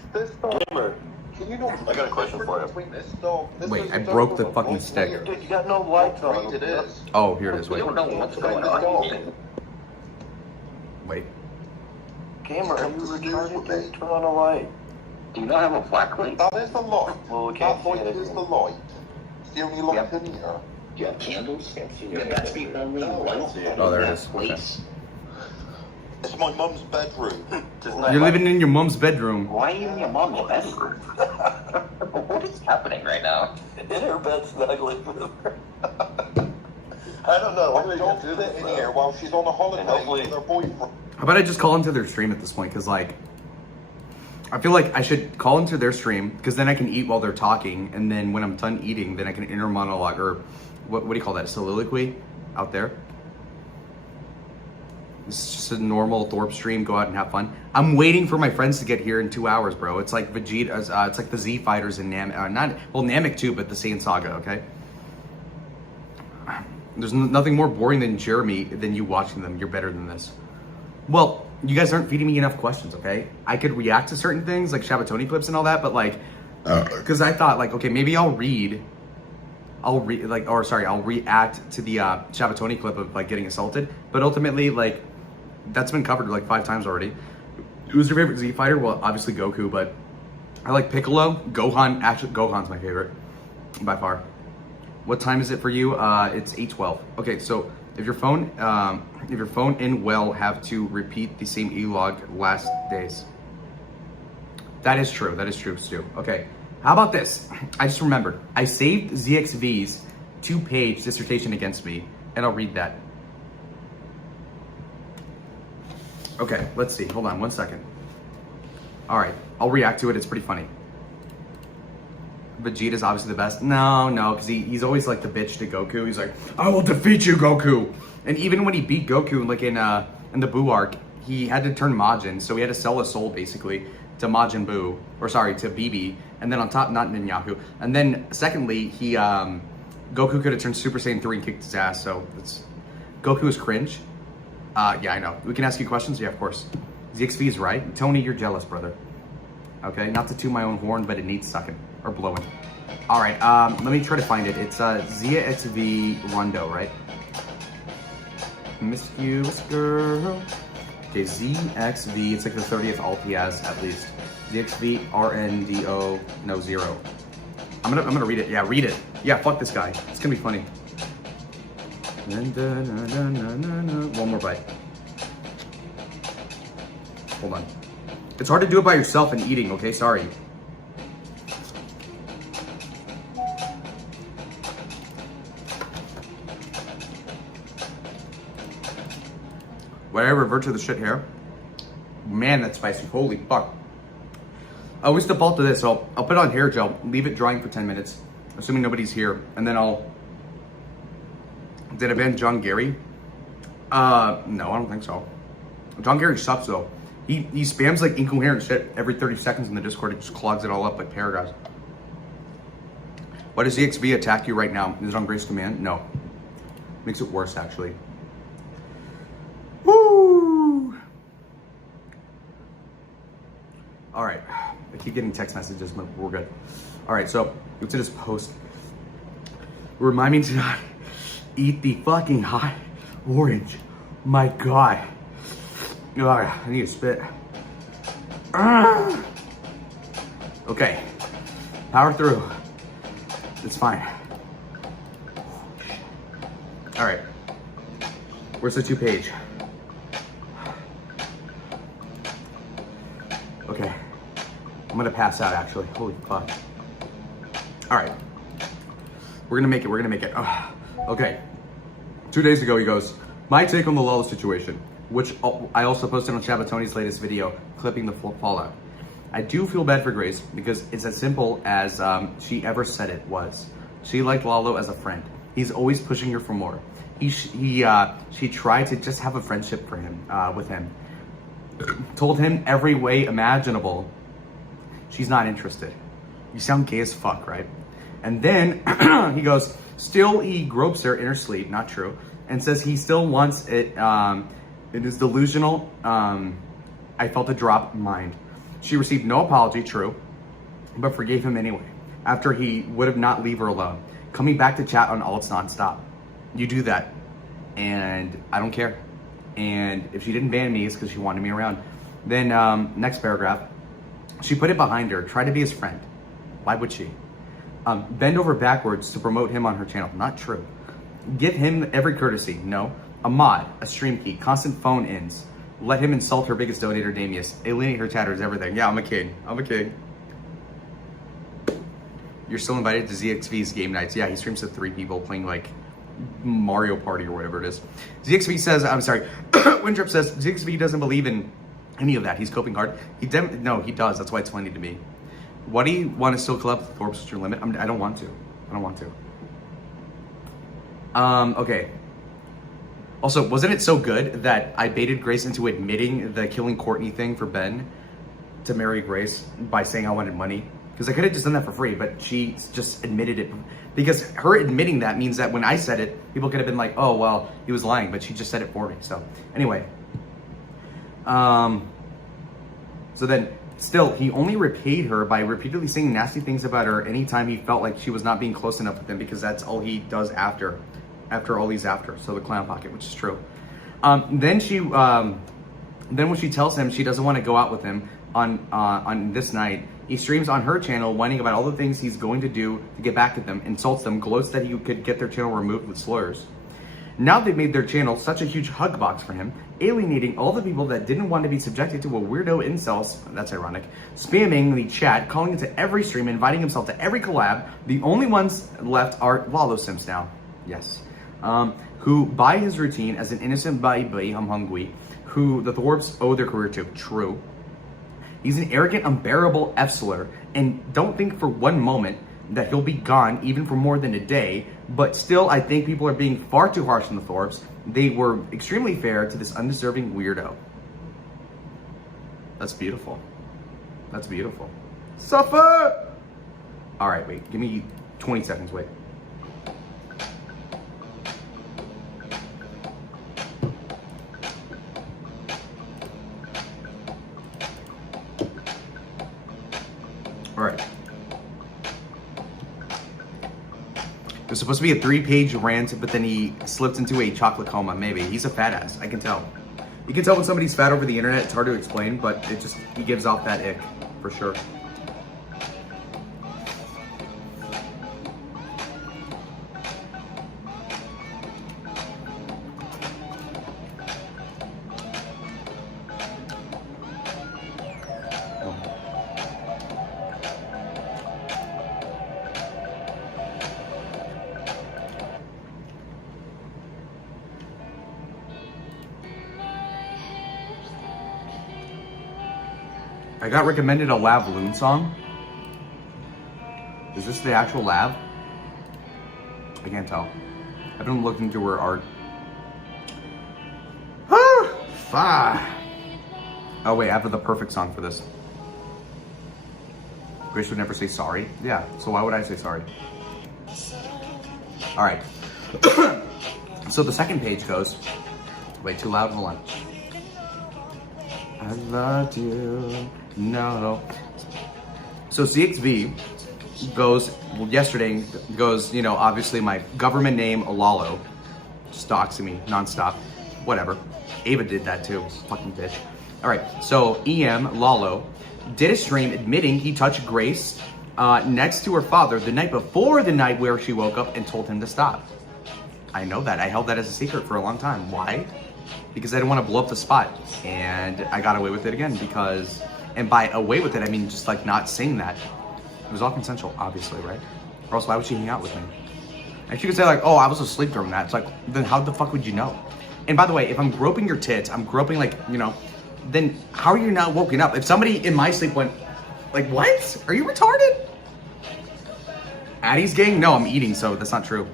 dog. Gamer, Can you not? I got a question for you. Between this dog. This Wait, is I a broke the Doberman. fucking What's stick. weird? dude, you got no lights What on. breed it is? Oh, here it is, We wait. don't know what's going on. Wait. Gamer, are you retarded? Dude? Turn on a light. Do you not have a black light? That is the light. Well, we can't That see light is anything. the light. It's the only light Yep. in here. Do you have candles? Can't see Yeah, that's the only No, I light don't see it. Oh, there in it that is. place. It's my mum's bedroom. Just You're living in your mom's bedroom. Why are you in your mom's bedroom? What is happening right now? in her bed snuggling with her. I don't know. I don't sit in here while she's on a holiday And hopefully- with her boyfriend. How about I just call into their stream at this point? Because, like, I feel like I should call into their stream because then I can eat while they're talking. And then when I'm done eating, then I can inner monologue or what do you call that? Soliloquy out there. This is just a normal Thorpe stream. Go out and have fun. I'm waiting for my friends to get here in 2 hours, bro. It's like Vegeta's. It's like the Z Fighters and Namek too, but the Saiyan Saga. Okay. There's nothing more boring than Jeremy than you watching them. You're better than this. Well, you guys aren't feeding me enough questions. Okay. I could react to certain things like Shabatoni clips and all that, but like, because I thought like, okay, maybe I'll react to the Shabatoni clip of like getting assaulted, but ultimately like that's been covered like 5 times already. Who's your favorite Z fighter? Well, obviously Goku, but I like Piccolo. Gohan, actually Gohan's my favorite by far. What time is it for you? It's 8:12. Okay, so if your phone and well have to repeat the same e-log last days. That is true, Stu. Okay, how about this? I just remembered. I saved ZXV's 2-page dissertation against me, and I'll read that. Okay, let's see. Hold on 1 second. All right, I'll react to it. It's pretty funny. Vegeta's obviously the best. No, because he's always like the bitch to Goku. He's like, I will defeat you, Goku. And even when he beat Goku, like in the Buu arc, he had to turn Majin, so he had to sell his soul basically to Majin Buu, or sorry, to BB. And then on top, not Ninjaku. And then secondly, Goku could have turned Super Saiyan 3 and kicked his ass. So Goku is cringe. Yeah, I know. We can ask you questions. Yeah, of course. ZXV is right. Tony, you're jealous, brother. Okay, not to toot my own horn, but it needs sucking or blowing. All right, let me try to find it. It's ZXV Rondo, right? Mischievous girl. Okay, ZXV. It's like the 30th alt he has at least. ZXV RNDO no 0. I'm gonna read it. Yeah, read it. Yeah, fuck this guy. It's gonna be funny. One more bite. Hold on. It's hard to do it by yourself and eating, okay? Sorry. When I revert to the shit hair, man, that's spicy. Holy fuck. I always default to this, so I'll put on hair gel, leave it drying for 10 minutes, assuming nobody's here, and then Did I ban John Gary? No, I don't think so. John Gary sucks though. He spams like incoherent shit every 30 seconds in the Discord. It just clogs it all up like paragraphs. Why does EXV attack you right now? Is it on Grace command? No. Makes it worse actually. Woo! All right. I keep getting text messages, but we're good. All right, so go to this post. Remind me to not eat the fucking hot orange. My God. Oh, I need to spit. Okay. Power through. It's fine. All right. Where's the 2-page? Okay. I'm gonna pass out actually. Holy fuck. All right. We're gonna make it. Okay. 2 days ago, he goes, my take on the Lala situation, which I also posted on Shabatoni's latest video, clipping the fallout. I do feel bad for Grace because it's as simple as she ever said it was. She liked Lalo as a friend. He's always pushing her for more. She tried to just have a friendship for him, with him. Told him every way imaginable. She's not interested. You sound gay as fuck, right? And then he goes, still he gropes her in her sleep, not true, and says he still wants it. It is delusional. I felt a drop mind. She received no apology, true, but forgave him anyway, after he would have not leave her alone. Coming back to chat on alts nonstop. You do that, and I don't care. And if she didn't ban me, it's because she wanted me around. Then next paragraph, she put it behind her, tried to be his friend. Why would she? Bend over backwards to promote him on her channel. Not true. Give him every courtesy. No. A mod, a stream key, constant phone ins. Let him insult her biggest donator, Damius. Alienate her chatters, everything. Yeah, I'm a king. You're still invited to ZXV's game nights. Yeah, he streams to 3 people playing like Mario Party or whatever it is. ZXV says, I'm sorry, Windrip says, ZXV doesn't believe in any of that. He's coping hard. No, he does. That's why it's funny to me. Why do you want to still collab with Forbes with your limit? I don't want to. Okay. Also, wasn't it so good that I baited Grace into admitting the killing Courtney thing for Ben to marry Grace by saying I wanted money? Because I could have just done that for free, but she just admitted it. Because her admitting that means that when I said it, people could have been like, oh, well, he was lying, but she just said it for me. So anyway. So then still, he only repaid her by repeatedly saying nasty things about her anytime he felt like she was not being close enough with him, because that's all he does after all he's after. So the clown pocket, which is true. Then when she tells him she doesn't want to go out with him on this night, He streams on her channel, whining about all the things he's going to do to get back at them, insults them, gloats that he could get their channel removed with slurs. Now they've made their channel such a huge hug box for him, alienating all the people that didn't want to be subjected to a weirdo incel, that's ironic, spamming the chat, calling into every stream, inviting himself to every collab. The only ones left are Lalo Sims now. Yes. Who buy his routine as an innocent baby, hungry, who the Thorps owe their career to. True. He's an arrogant, unbearable F-slur, and don't think for one moment that he'll be gone even for more than a day, but still I think people are being far too harsh on the Thorps. They were extremely fair to this undeserving weirdo. That's beautiful. That's beautiful. Suffer! Alright, wait, give me 20 seconds, wait. Alright. It was supposed to be a 3-page rant, but then he slipped into a chocolate coma, maybe. He's a fat ass, I can tell. You can tell when somebody's fat over the internet, it's hard to explain, but he gives off that ick, for sure. I got recommended a Lav Loon song. Is this the actual Lav? I can't tell. I haven't looked into her art. Oh wait, I have the perfect song for this. Grace would never say sorry. Yeah, so why would I say sorry? Alright. So the second page goes, wait, too loud, hold on. I loved you. No. So CXV goes, well, yesterday goes, you know, obviously my government name, Lalo, just doxing me nonstop, whatever. Ava did that too, fucking bitch. All right, so EM Lalo did a stream admitting he touched Grace next to her father the night before the night where she woke up and told him to stop. I know that. I held that as a secret for a long time. Why? Because I didn't want to blow up the spot, and I got away with it again because, and by away with it, I mean just like not saying that. It was all consensual, obviously, right? Or else why would she hang out with me? And she could say like, oh, I was asleep during that. It's like, then how the fuck would you know? And by the way, if I'm groping your tits, I'm groping like, you know, then how are you not woken up? If somebody in my sleep went, like, what? Are you retarded? Addie's gang? No, I'm eating, so that's not true.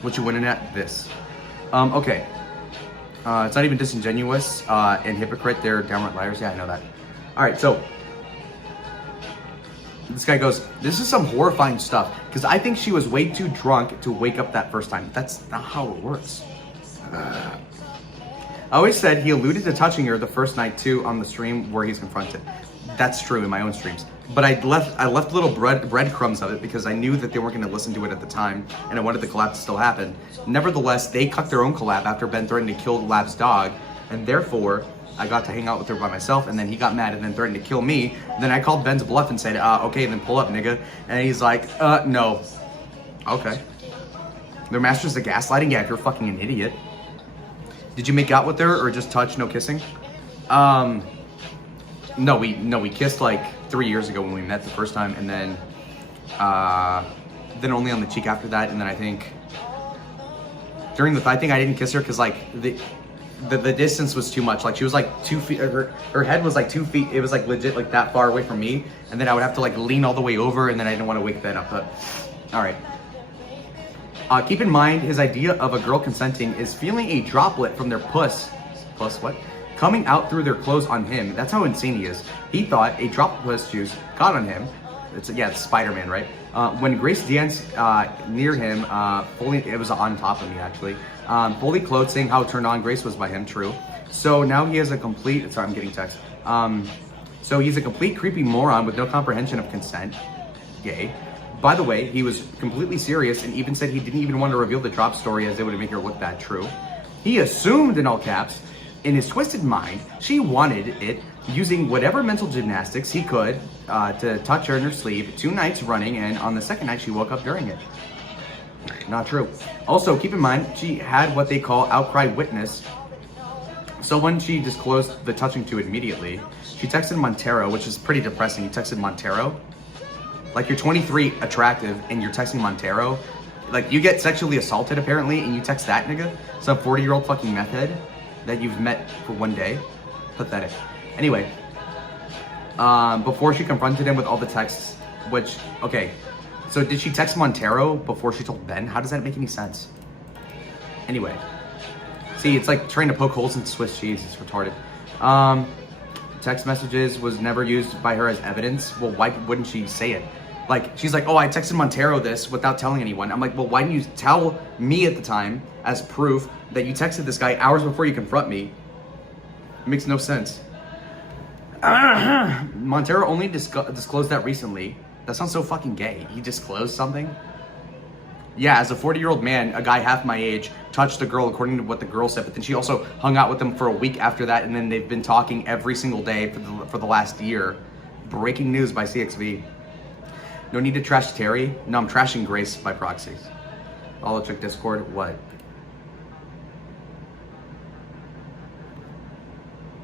What you winning at? This. Okay. It's not even disingenuous and hypocrite. They're downright liars. Yeah, I know that. All right, so this guy goes, this is some horrifying stuff because I think she was way too drunk to wake up that first time. That's not how it works. I always said he alluded to touching her the first night too on the stream where he's confronted. That's true in my own streams. But I left little breadcrumbs of it because I knew that they weren't going to listen to it at the time, and I wanted the collab to still happen. Nevertheless, they cut their own collab after Ben threatened to kill Lab's dog, and therefore, I got to hang out with her by myself, and then he got mad and then threatened to kill me. Then I called Ben's bluff and said, okay, then pull up, nigga. And he's like, no. Okay. Their master's the gaslighting? Yeah, if you're fucking an idiot. Did you make out with her or just touch, no kissing? No, we kissed like 3 years ago when we met the first time, and then only on the cheek after that, and then I think during the I think I didn't kiss her because like the distance was too much. Like she was like 2 feet, her head was like 2 feet. It was like legit like that far away from me, and then I would have to like lean all the way over, and then I didn't want to wake that up. But all right. Keep in mind, his idea of a girl consenting is feeling a droplet from their puss what? Coming out through their clothes on him. That's how insane he is. He thought a drop of puss juice got on him. It's Spider-Man, right? When Grace danced near him, it was on top of me actually, fully clothed, saying how turned on Grace was by him, true. So now he has a complete, sorry, I'm getting text. So he's a complete creepy moron with no comprehension of consent. Gay. By the way, he was completely serious and even said he didn't even want to reveal the drop story as it would make her look bad, true. He assumed, in all caps, in his twisted mind, she wanted it using whatever mental gymnastics he could to touch her in her sleep 2 nights running, and on the second night she woke up during it. Not true. Also, keep in mind, she had what they call outcry witness. So when she disclosed the touching to immediately, she texted Montero, which is pretty depressing. You texted Montero? Like, you're 23, attractive, and you're texting Montero? Like, you get sexually assaulted, apparently, and you text that nigga? Some 40-year-old fucking meth head that you've met for 1 day? Pathetic. Anyway, before she confronted him with all the texts, which, okay, so did she text Montero before she told Ben? How does that make any sense? Anyway, see, it's like trying to poke holes in Swiss cheese. It's retarded. Text messages was never used by her as evidence. Well, why wouldn't she say it? Like, she's like, oh, I texted Montero this without telling anyone. I'm like, well, why didn't you tell me at the time as proof that you texted this guy hours before you confront me? It makes no sense. Montero only disclosed that recently. That sounds so fucking gay. He disclosed something? Yeah, as a 40-year-old man, a guy half my age touched a girl according to what the girl said, but then she also hung out with him for a week after that, and then they've been talking every single day for the last year. Breaking news by CXV. No need to trash Terry. No, I'm trashing Grace by proxy. I'll check Discord. What?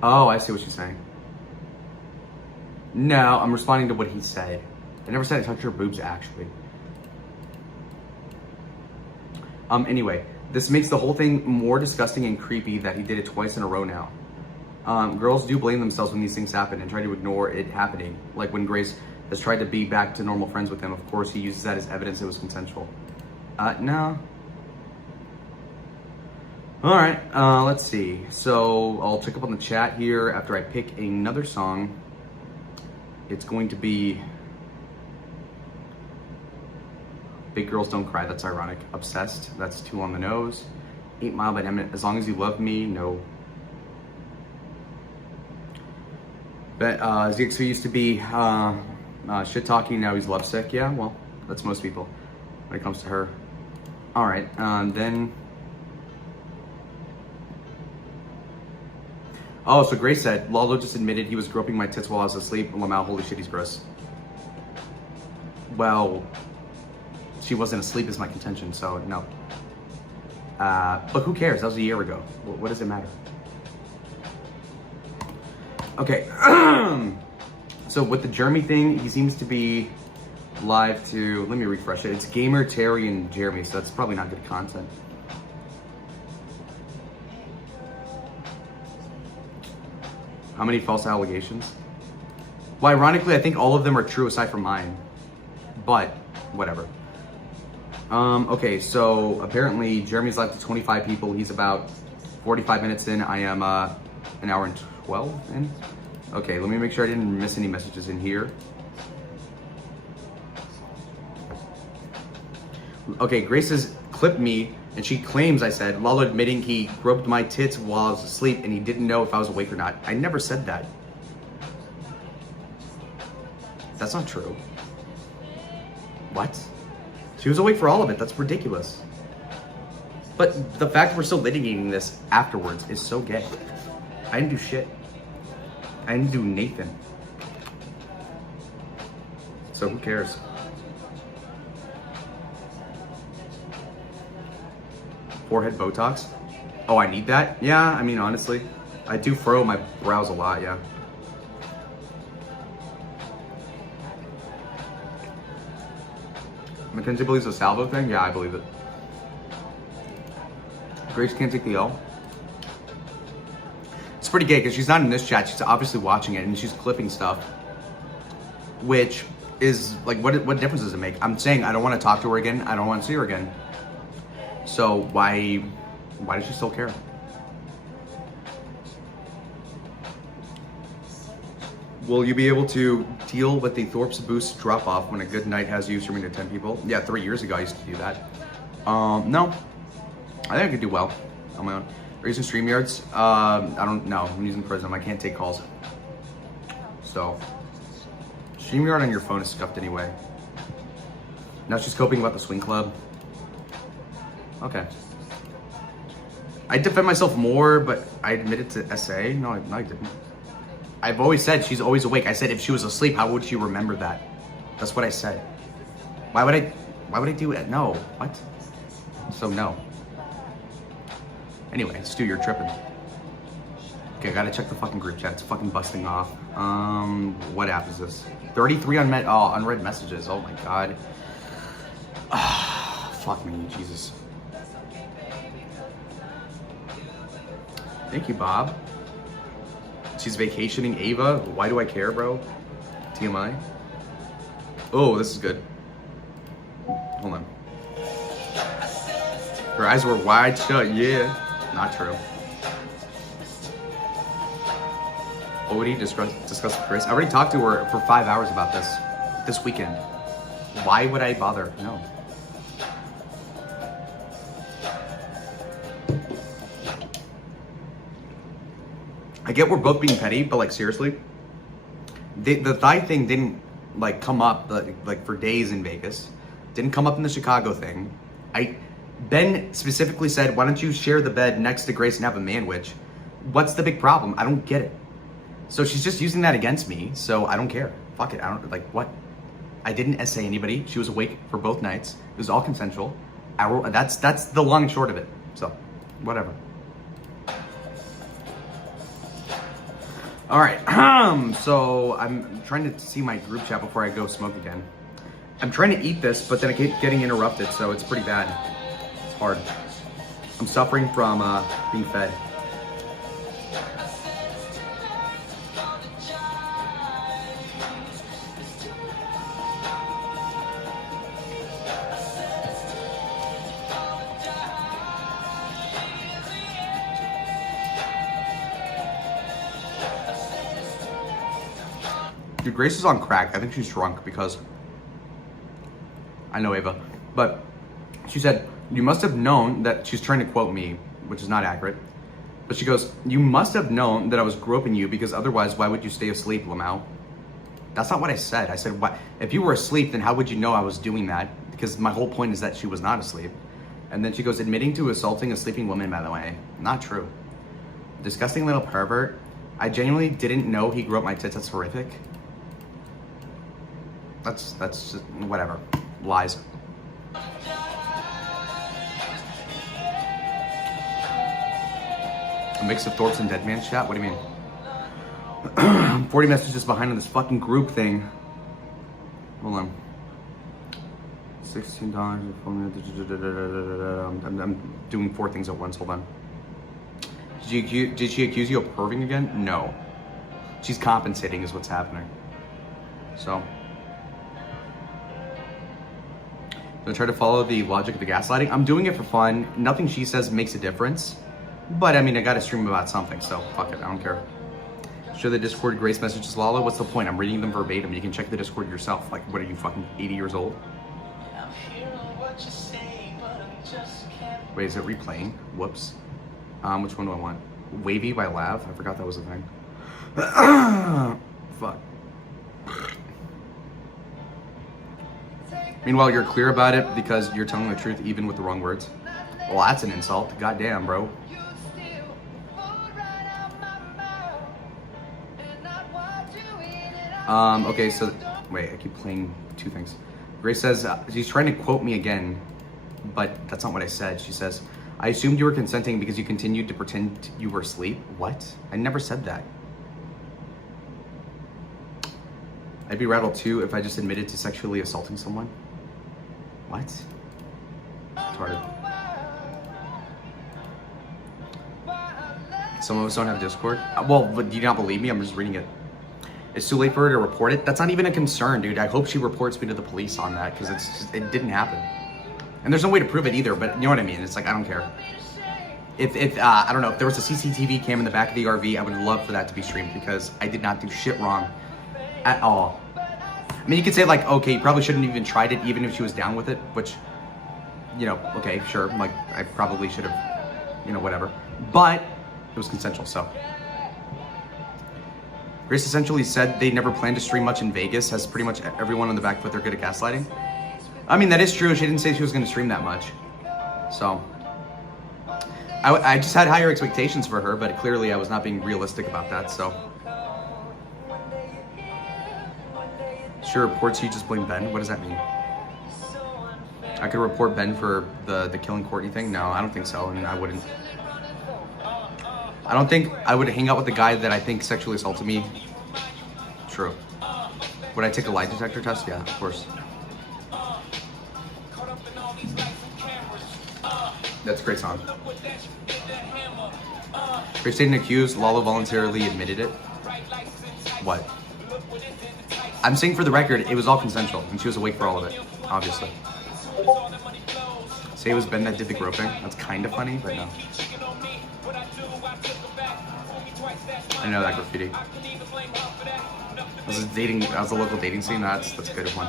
Oh, I see what she's saying. No, I'm responding to what he said. I never said I touched her boobs, actually. Anyway, this makes the whole thing more disgusting and creepy that he did it twice in a row now. Girls do blame themselves when these things happen and try to ignore it happening. Like when Grace has tried to be back to normal friends with him. Of course, he uses that as evidence it was consensual. No. All right, let's see. So I'll check up on the chat here after I pick another song. It's going to be Big Girls Don't Cry. That's ironic. Obsessed. That's 2 on the nose. 8 Mile by Eminem. As Long as You Love Me. No. But ZXV used to be shit talking. Now he's lovesick. Yeah, well, that's most people when it comes to her. All right, then. Oh, so Grace said, Lalo just admitted he was groping my tits while I was asleep. Lamau, holy shit, he's gross. Well, she wasn't asleep is my contention, so no. But who cares? That was a year ago. What does it matter? Okay. So with the Jeremy thing, he seems to be live to, let me refresh it. It's Gamer, Terry, and Jeremy, so that's probably not good content. How many false allegations? Well, ironically, I think all of them are true aside from mine. But, whatever. Okay, so apparently Jeremy's live to 25 people. He's about 45 minutes in. I am an hour and 12 in. Okay, let me make sure I didn't miss any messages in here. Okay, Grace has clipped me, and she claims I said, Lalo admitting he groped my tits while I was asleep and he didn't know if I was awake or not. I never said that. That's not true. What? She was awake for all of it. That's ridiculous. But the fact we're still litigating this afterwards is so gay. I didn't do shit. I didn't do Nathan. So who cares? Forehead Botox? Oh, I need that? Yeah, I mean, honestly. I do furrow my brows a lot, yeah. Mackenzie believes the salvo thing? Yeah, I believe it. Grace can't take the L. It's pretty gay because she's not in this chat. She's obviously watching it and she's clipping stuff. Which is, like, what difference does it make? I'm saying I don't want to talk to her again. I don't want to see her again. So why does she still care? Will you be able to deal with the Thorpe's boost drop off when a good night has you streaming to 10 people? Yeah, 3 years ago I used to do that. No. I think I could do well on my own. Are you using StreamYards? I don't know. I'm using Prism. I can't take calls. So, StreamYard on your phone is scuffed anyway. Now she's coping about the swing club. Okay. I defend myself more, but I admitted to SA. No, I didn't. I've always said she's always awake. I said if she was asleep, how would she remember that? That's what I said. Why would I do it? No. What? So no. Anyway, Stu, you're tripping. Okay, I gotta check the fucking group chat. It's fucking busting off. What app is this? 33 unread messages. Oh my god. Fuck me, Jesus. Thank you, Bob. She's vacationing. Ava. Why do I care, bro? TMI. Oh, this is good. Hold on. Her eyes were wide shut. Yeah. Not true. What would he discuss with Chris? I already talked to her for 5 hours about this weekend. Why would I bother? No. I get we're both being petty, but like seriously, the thigh thing didn't like come up like for days in Vegas. Didn't come up in the Chicago thing. Ben specifically said, "Why don't you share the bed next to Grace and have a manwich?" What's the big problem? I don't get it. So she's just using that against me. So I don't care. Fuck it. I don't like what. I didn't essay anybody. She was awake for both nights. It was all consensual. That's the long and short of it. So whatever. All right, so I'm trying to see my group chat before I go smoke again. I'm trying to eat this, but then I keep getting interrupted, so it's pretty bad. It's hard. I'm suffering from being fed. Dude, Grace is on crack. I think she's drunk because I know Ava, but she said, you must have known that she's trying to quote me, which is not accurate. But she goes, you must have known that I was groping you because otherwise, why would you stay asleep, Lamau? That's not what I said. I said, what? If you were asleep, then how would you know I was doing that? Because my whole point is that she was not asleep. And then she goes, admitting to assaulting a sleeping woman, by the way. Not true. Disgusting little pervert. I genuinely didn't know he grew up my tits. That's horrific. That's just whatever. Lies. A mix of Thorpe's and Dead Man's chat? What do you mean? 40 messages behind on this fucking group thing. Hold on. $16. I'm doing 4 things at once. Hold on. Did she accuse you of perving again? No. She's compensating is what's happening. So. I'm gonna try to follow the logic of the gaslighting. I'm doing it for fun. Nothing she says makes a difference. But I mean, I gotta stream about something, so fuck it, I don't care. Show the Discord Grace messages, Lala. What's the point? I'm reading them verbatim. You can check the Discord yourself. Like, what are you, fucking 80 years old? Wait, is it replaying? Whoops. Which one do I want? Wavy by Lav? I forgot that was a thing. Fuck. Meanwhile, you're clear about it because you're telling the truth even with the wrong words. Well, that's an insult. Goddamn, bro. Okay, so, wait, I keep playing 2 things. Grace says, she's trying to quote me again, but that's not what I said. She says, I assumed you were consenting because you continued to pretend you were asleep. What? I never said that. I'd be rattled too if I just admitted to sexually assaulting someone. What? Retarded. Some of us don't have Discord. Well, but do you not believe me? I'm just reading it. It's too late for her to report it. That's not even a concern, dude. I hope she reports me to the police on that because it didn't happen. And there's no way to prove it either, but you know what I mean? It's like, I don't care. If I don't know, if there was a CCTV cam in the back of the RV, I would love for that to be streamed because I did not do shit wrong at all. I mean, you could say like, okay, you probably shouldn't have even tried it even if she was down with it, which, you know, okay, sure. Like, I probably should have, you know, whatever. But it was consensual, so. Grace essentially said they never planned to stream much in Vegas, has pretty much everyone on the back foot they're good at gaslighting. I mean, that is true. She didn't say she was going to stream that much. So, I just had higher expectations for her, but clearly I was not being realistic about that, so. Sure, reports you just blame Ben. What does that mean? I could report Ben for the killing Courtney thing? No, I don't think so. I mean, I wouldn't. I don't think I would hang out with the guy that I think sexually assaulted me. True. Would I take a lie detector test? Yeah, of course. That's a great song. Grace didn't accuse, Lala voluntarily admitted it. What? I'm saying for the record, it was all consensual, and she was awake for all of it, obviously. Say it was Ben that did the groping. That's kind of funny, but no. I know that graffiti. That was a local dating scene. That's a good one.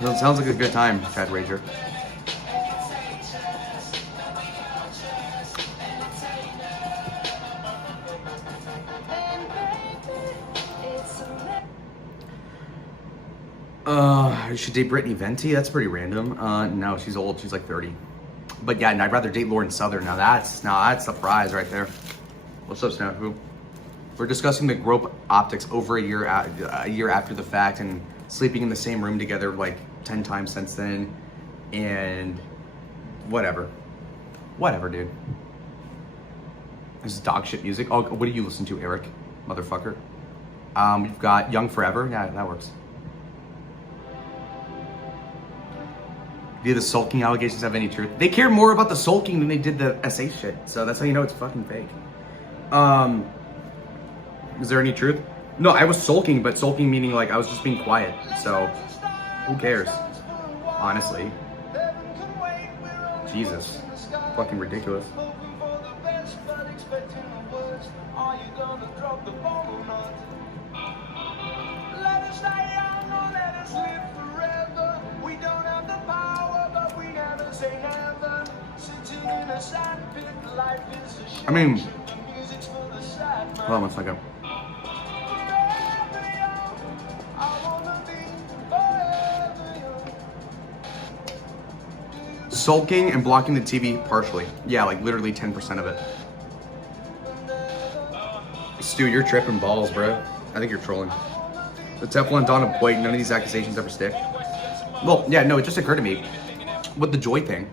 Well, it sounds like a good time, Chad Rager. You should date Brittany Venti? That's pretty random. No, she's old. She's like 30. But yeah, and I'd rather date Lauren Southern. Now that's a prize right there. What's up, Snafu? We're discussing the grope optics over a year after the fact, and sleeping in the same room together like 10 times since then, and whatever, dude. This is dog shit music. Oh, what do you listen to, Eric, motherfucker? We've got Young Forever. Yeah, that works. Do the sulking allegations have any truth? They care more about the sulking than they did the SA shit. So that's how you know it's fucking fake. Is there any truth? No, I was sulking, but sulking meaning like I was just being quiet. So who cares? Honestly. Jesus. Fucking ridiculous. I mean, hold on one second. Sulking and blocking the TV partially. Yeah, like literally 10% of it. Stu, you're tripping balls, bro. I think you're trolling. The Teflon Don of Boyd, none of these accusations ever stick. Well, yeah, no, it just occurred to me with the Joy thing.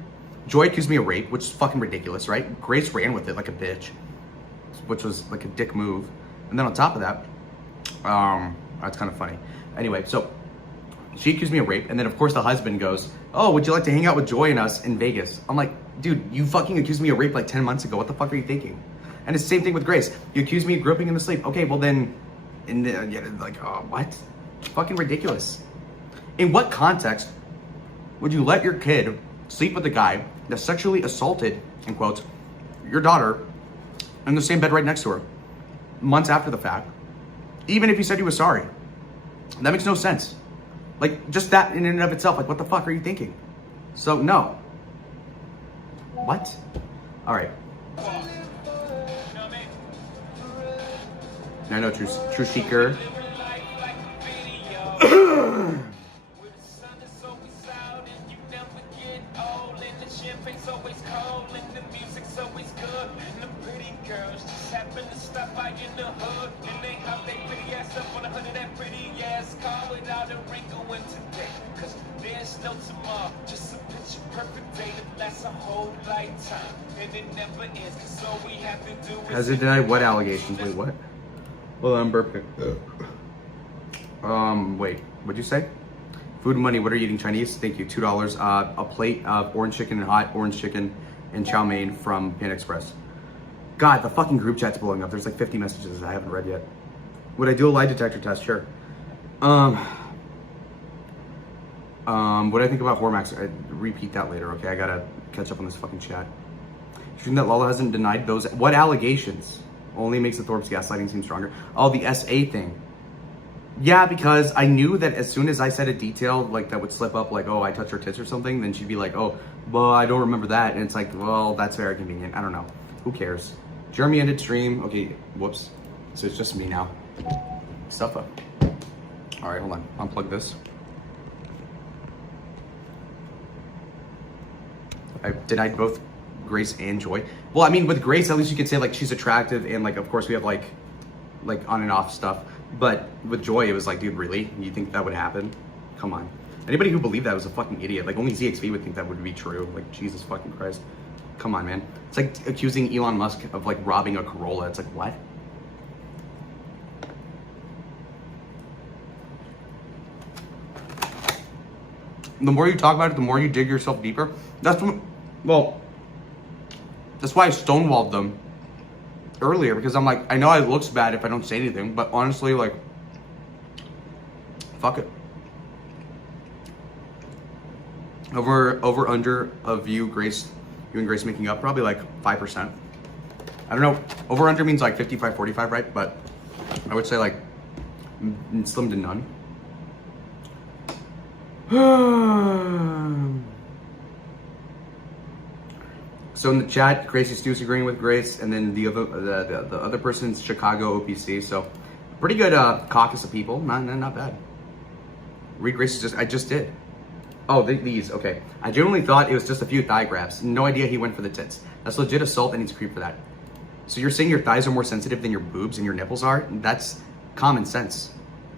Joy accused me of rape, which is fucking ridiculous, right? Grace ran with it like a bitch, which was like a dick move. And then on top of that, that's kind of funny. Anyway, so she accused me of rape, and then of course the husband goes, "Oh, would you like to hang out with Joy and us in Vegas?" I'm like, dude, you fucking accused me of rape like 10 months ago. What the fuck are you thinking? And it's the same thing with Grace. You accused me of groping in the sleep. Okay, well then, what? It's fucking ridiculous. In what context would you let your kid sleep with a guy that sexually assaulted, in quotes, your daughter in the same bed right next to her months after the fact, even if he said he was sorry? That makes no sense. Like, just that in and of itself, like, what the fuck are you thinking? So, no. What? All right. I know, True Seeker. Has it denied what allegations? Wait, what? Well, I'm burping. Wait, what'd you say? Food and money, what are you eating? Chinese? Thank you, $2. A plate of orange chicken and hot orange chicken and chow mein from Panda Express. God, the fucking group chat's blowing up. There's like 50 messages I haven't read yet. Would I do a lie detector test? Sure. What do I think about Hormax? I repeat that later, okay? I gotta catch up on this fucking chat. Shouldn't that Lala hasn't denied those? What allegations? Only makes the Thorpe's gaslighting seem stronger. Oh, the SA thing. Yeah, because I knew that as soon as I said a detail like that would slip up, like, oh, I touched her tits or something, then she'd be like, oh, well, I don't remember that. And it's like, well, that's very convenient. I don't know. Who cares? Jeremy ended stream. Okay, whoops. So it's just me now. Suffa. All right, hold on. Unplug this. I denied both Grace and Joy. Well, I mean, with Grace, at least you could say like she's attractive, and like of course we have like on and off stuff. But with Joy, it was like, dude, really? You think that would happen? Come on. Anybody who believed that was a fucking idiot. Like only ZXV would think that would be true. Like Jesus fucking Christ. Come on, man. It's like accusing Elon Musk of like robbing a Corolla. It's like, what? The more you talk about it, the more you dig yourself deeper. That's why I stonewalled them earlier, because I'm like, I know it looks bad if I don't say anything, but honestly, like, fuck it. Over under of you and Grace making up, probably like 5%. I don't know. Over under means like 55-45, right? But I would say like slim to none. So in the chat, Gracie Stu's agreeing with Grace, and then the other person's Chicago OPC. So pretty good caucus of people. Not bad. Read Grace's I just did. Oh, these, okay. I genuinely thought it was just a few thigh grabs. No idea he went for the tits. That's legit assault and he's creep for that. So you're saying your thighs are more sensitive than your boobs and your nipples are? That's common sense.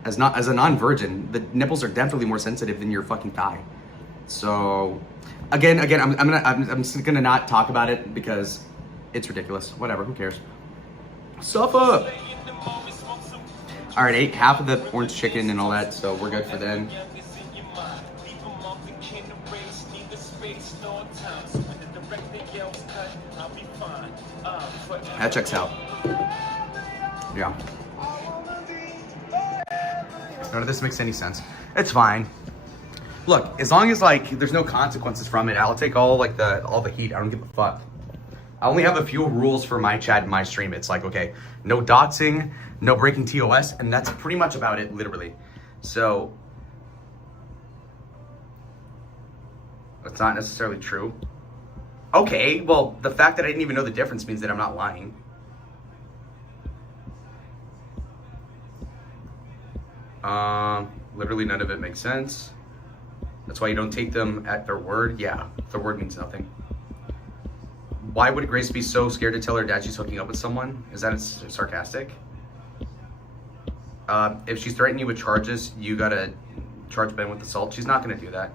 As a non-virgin, the nipples are definitely more sensitive than your fucking thigh. So, again, I'm just gonna not talk about it because it's ridiculous. Whatever, who cares? Suffer! Alright, ate half of the orange chicken and all that, so we're good for them. That checks out. Yeah. None of this makes any sense. It's fine. Look, as long as like there's no consequences from it, I'll take all the heat. I don't give a fuck. I only have a few rules for my chat and my stream. It's like, okay, no doxing, no breaking TOS, and that's pretty much about it, literally. So that's not necessarily true. Okay, well, the fact that I didn't even know the difference means that I'm not lying. Literally none of it makes sense. That's why you don't take them at their word. Yeah, their word means nothing. Why would Grace be so scared to tell her dad she's hooking up with someone? Is that sarcastic? If she's threatening you with charges, you gotta charge Ben with assault. She's not gonna do that.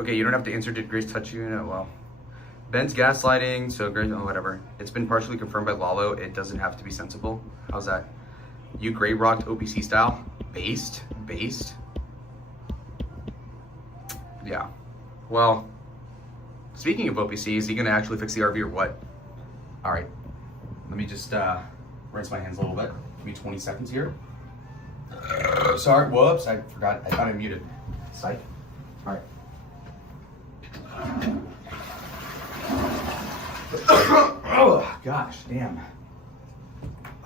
Okay, you don't have to answer, did Grace touch you? No, well. Ben's gaslighting, so Grace, oh, whatever. It's been partially confirmed by Lalo. It doesn't have to be sensible. How's that? You gray rocked OPC style? Based? Yeah. Well, speaking of OPC, is he gonna actually fix the RV or what? All right, let me just rinse my hands a little bit. Give me 20 seconds here. Sorry, whoops, I forgot. I thought I muted. Psych. All right. Oh, gosh, damn.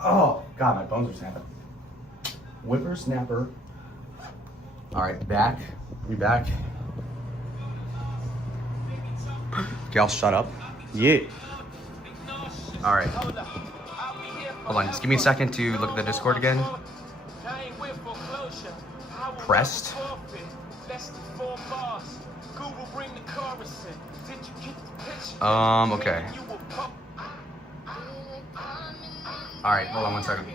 Oh, God, my bones are snapping. Whippersnapper. All right, back. We back. Okay, I'll shut up. Yeah. All right. Hold on, just give me a second to look at the Discord again. Pressed. Okay. All right, hold on one second.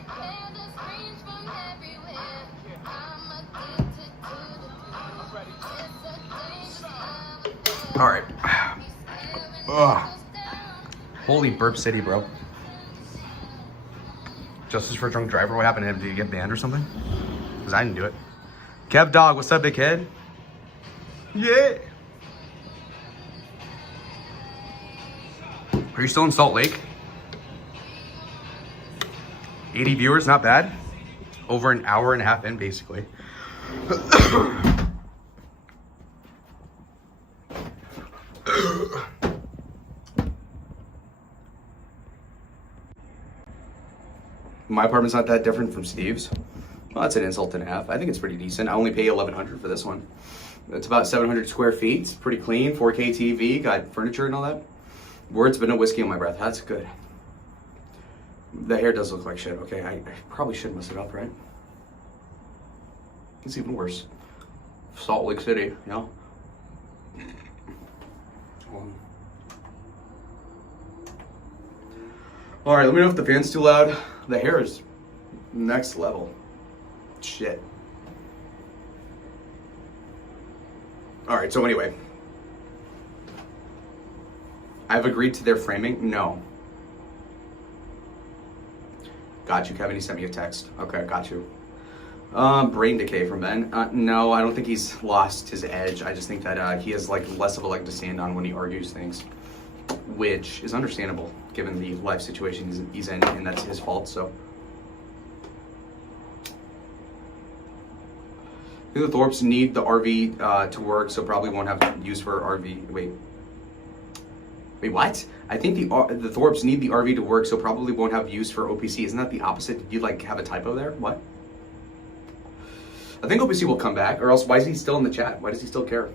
All right. Ugh. Holy burp city, bro. Justice for a drunk driver. What happened to him? Did he get banned or something? Because I didn't do it. Kev Dog, what's up, big head? Yeah. Are you still in Salt Lake? 80 viewers, not bad. Over an hour and a half in, basically. My apartment's not that different from Steve's. Well, that's an insult and a half. I think it's pretty decent. I only pay $1,100 for this one. It's about 700 square feet. It's pretty clean. 4K TV, got furniture and all that. Words, but no whiskey on my breath. That's good. The hair does look like shit. Okay, I probably should mess it up, right? It's even worse. Salt Lake City, you know? All right, let me know if the fan's too loud. The hair is next level. Shit. All right, so anyway. I've agreed to their framing? No. Got you, Kevin. He sent me a text. Okay, got you. Brain decay from Ben. No, I don't think he's lost his edge. I just think that he has like less of a leg to stand on when he argues things, which is understandable given the life situation he's in, and that's his fault. So, I think the Thorpes need the RV to work, so probably won't have use for RV. Wait, what? I think the Thorpes need the RV to work, so probably won't have use for OPC. Isn't that the opposite? Did you like have a typo there? What? I think OPC will come back, or else why is he still in the chat? Why does he still care?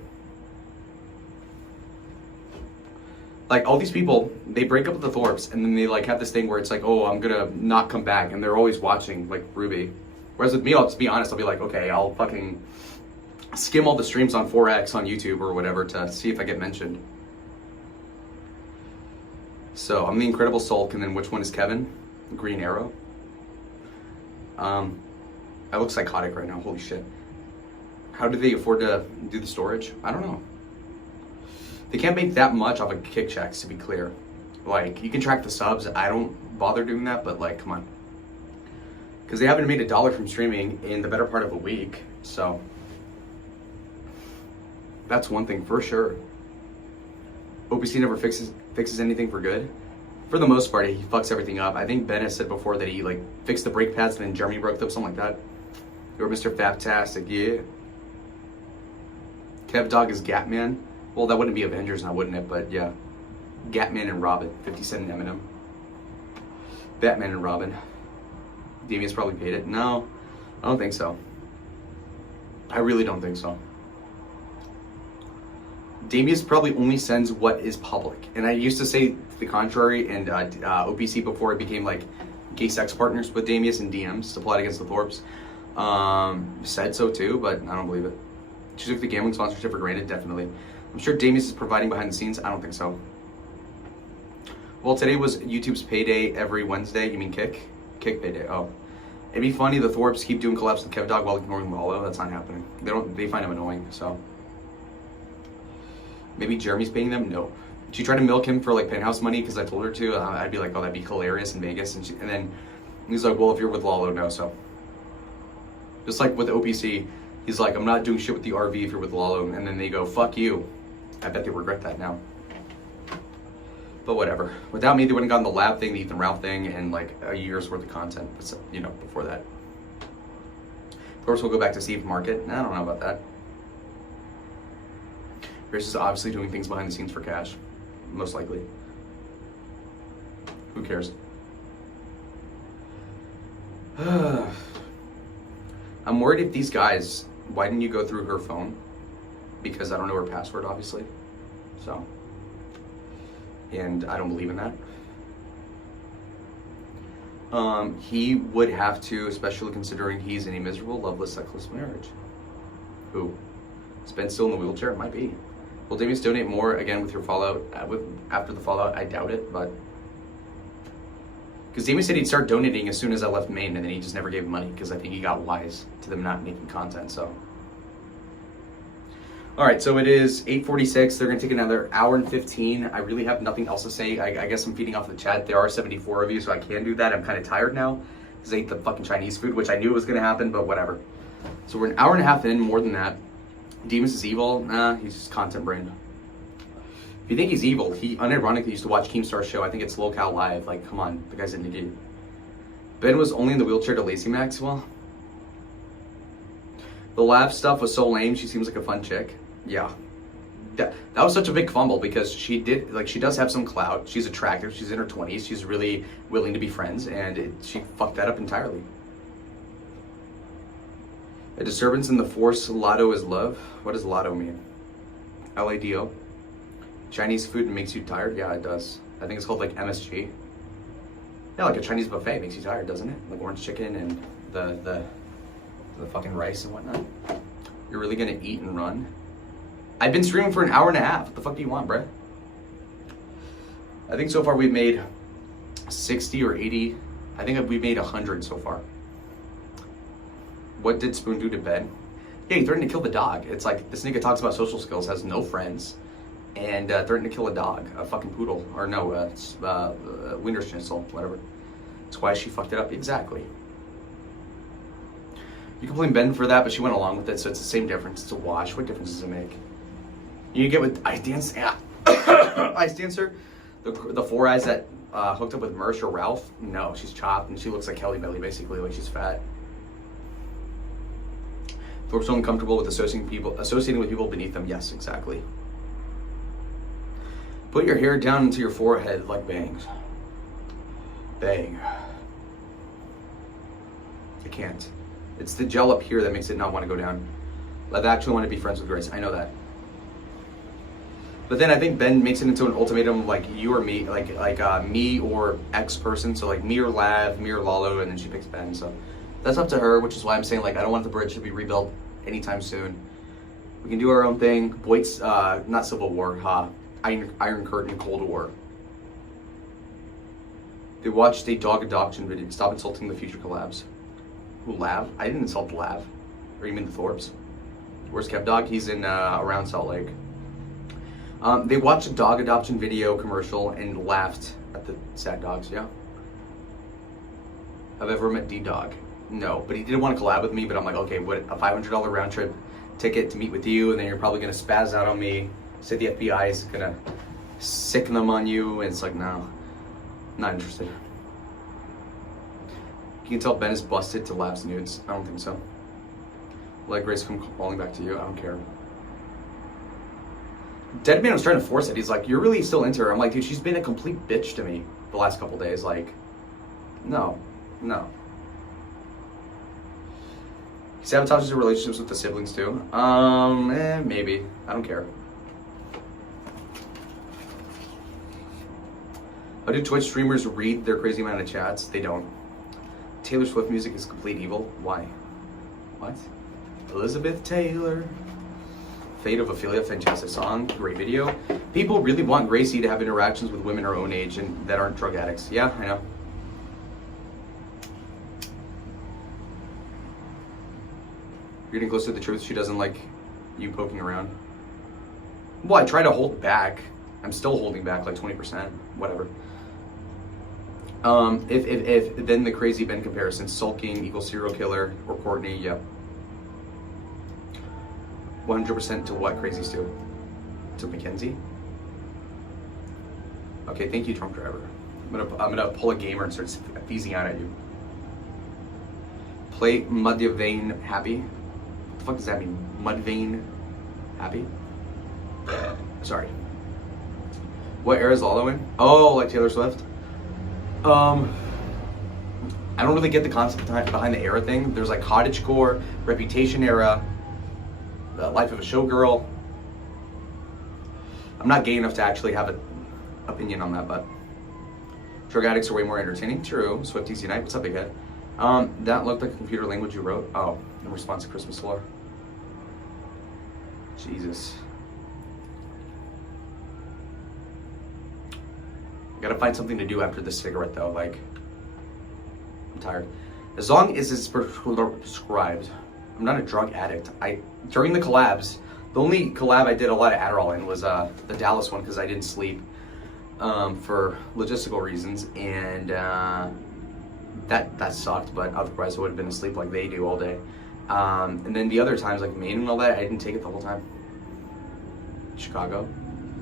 Like, all these people, they break up with the Thorpes, and then they like have this thing where it's like, oh, I'm gonna not come back, and they're always watching, like Ruby. Whereas with me, I'll just be honest, I'll be like, okay, I'll fucking skim all the streams on 4X on YouTube or whatever to see if I get mentioned. So, I'm the Incredible Sulk, and then which one is Kevin? Green Arrow. I look psychotic right now, holy shit. How do they afford to do the storage? I don't know. They can't make that much off of kick checks, to be clear. Like, you can track the subs, I don't bother doing that, but like, come on. Because they haven't made $1 from streaming in the better part of a week, so. That's one thing for sure. OPC never fixes anything for good. For the most part, he fucks everything up. I think Ben has said before that he like fixed the brake pads and then Jeremy broke them, something like that. Or Mr. Faptastic, yeah. Kev Dog is Gatman. Well, that wouldn't be Avengers now, wouldn't it? But yeah. Gatman and Robin. 50 Cent and Eminem. Batman and Robin. Damien's probably paid it. No, I don't think so. I really don't think so. Damien's probably only sends what is public. And I used to say the contrary, and OPC before it became like gay sex partners with Damius and DMs to plot against the Thorpes. Said so too, but I don't believe it. She took the gambling sponsorship for granted, definitely. I'm sure Damius is providing behind the scenes. I don't think so. Well, today was YouTube's payday every Wednesday. You mean Kick? Kick payday, oh. It'd be funny the Thorpes keep doing collabs with Kev Dog while ignoring Wallow. That's not happening. They find him annoying, so. Maybe Jeremy's paying them? No. She tried to milk him for like penthouse money because I told her to. I'd be like, oh, that'd be hilarious in Vegas. And then he's like, well, if you're with Lalo, no, so. Just like with OPC, he's like, I'm not doing shit with the RV if you're with Lalo. And then they go, fuck you. I bet they regret that now. But whatever. Without me, they wouldn't gotten the lab thing, the Ethan Ralph thing, and like a year's worth of content, you know, before that. Of course, we'll go back to Steve Market. I don't know about that. Grace is obviously doing things behind the scenes for cash. Most likely. Who cares? I'm worried if these guys, why didn't you go through her phone? Because I don't know her password, obviously. So. And I don't believe in that. He would have to, especially considering he's in a miserable, loveless, sexless marriage. Who? Is Ben still in the wheelchair? It might be. Will Damius donate more again with your fallout? After the fallout, I doubt it, but because Damius said he'd start donating as soon as I left Maine, and then he just never gave money because I think he got wise to them not making content. So, all right, so it is 8:46. They're gonna take another hour and 15. I really have nothing else to say. I guess I'm feeding off the chat. There are 74 of you, so I can do that. I'm kind of tired now because I ate the fucking Chinese food, which I knew was gonna happen, but whatever. So we're an hour and a half in, more than that. Demus is evil? Nah, he's just content brain. If you think he's evil, he unironically used to watch Keemstar's show. I think it's Locale Live. Like, come on, the guy's an idiot. Ben was only in the wheelchair to Lacey Maxwell. The lab stuff was so lame. She seems like a fun chick. Yeah. That was such a big fumble because she does have some clout. She's attractive. She's in her 20s. She's really willing to be friends, and she fucked that up entirely. A disturbance in the force. Lotto is love. What does lotto mean? LADO. Chinese food makes you tired? Yeah, it does. I think it's called like MSG. Yeah, like a Chinese buffet makes you tired, doesn't it? Like orange chicken and the fucking rice and whatnot. You're really gonna eat and run? I've been streaming for an hour and a half. What the fuck do you want, bruh? I think so far we've made 60 or 80. I think we've made 100 so far. What did Spoon do to Ben? Yeah, he threatened to kill the dog. It's like, this nigga talks about social skills, has no friends, and threatened to kill a dog, a fucking poodle, or no, Winterschnitzel, whatever. That's why she fucked it up, exactly. You can blame Ben for that, but she went along with it, so it's the same difference. It's a wash. What difference does it make? You get with Ice Dance, Ice Dancer, the four eyes that hooked up with Mersh or Ralph. No, she's chopped and she looks like Kelly Belly, basically, like she's fat. Thorpe's so uncomfortable with associating with people beneath them. Yes, exactly. Put your hair down into your forehead like bangs. Bang. I can't. It's the gel up here that makes it not want to go down. I actually want to be friends with Grace. I know that. But then I think Ben makes it into an ultimatum like you or me, like me or X person. So like me or Lav, me or Lalo, and then she picks Ben. So that's up to her, which is why I'm saying like I don't want the bridge to be rebuilt anytime soon. We can do our own thing. Boyd's not Civil War, Iron Curtain, Cold War. They watched a dog adoption video. Stop insulting the future collabs. Who, Lav? I didn't insult Lav. Or you mean the Thorpes? Where's Kev Dog? He's in around Salt Lake. They watched a dog adoption video commercial and laughed at the sad dogs, yeah. Have I ever met D-Dog? No, but he did want to collab with me, but I'm like, okay, what, a $500 round trip ticket to meet with you, and then you're probably going to spaz out on me, say the FBI is going to sicken them on you, and it's like, no, not interested. You can tell Ben is busted to Lav's nudes. I don't think so. Let Grace come crawling back to you. I don't care. Deadman was trying to force it. He's like, you're really still into her. I'm like, dude, she's been a complete bitch to me the last couple days. Like, no. He sabotages your relationships with the siblings too. Maybe. I don't care. How do Twitch streamers read their crazy amount of chats? They don't. Taylor Swift music is complete evil. Why? What? Elizabeth Taylor. Fate of Ophelia, fantastic song, great video. People really want Gracie to have interactions with women her own age and that aren't drug addicts. Yeah, I know. You're getting close to the truth. She doesn't like you poking around. Well, I try to hold back. I'm still holding back like 20%, whatever. If then the crazy Ben comparison, sulking equals serial killer or Courtney, yep. 100% to what crazies do? To Mackenzie? Okay, thank you, drunk driver. I'm gonna pull a gamer and start phasing out at you. Play Mudvayne Happy. What the fuck does that mean? Mudvayne Happy? Sorry. What era is Lalo in? Oh, like Taylor Swift? I don't really get the concept behind the era thing. There's like cottagecore, Reputation era, Life of a Showgirl. I'm not gay enough to actually have an opinion on that, but drug addicts are way more entertaining. True. Swifties Unite. What's up, big head? That looked like a computer language you wrote. Oh, in response to Christmas lore. Jesus. I gotta find something to do after this cigarette, though. Like, I'm tired. As long as it's prescribed. I'm not a drug addict. During the collabs, the only collab I did a lot of Adderall in was the Dallas one because I didn't sleep for logistical reasons, and that sucked. But otherwise, I would have been asleep like they do all day. And then the other times, like Maine and all that, I didn't take it the whole time. Chicago,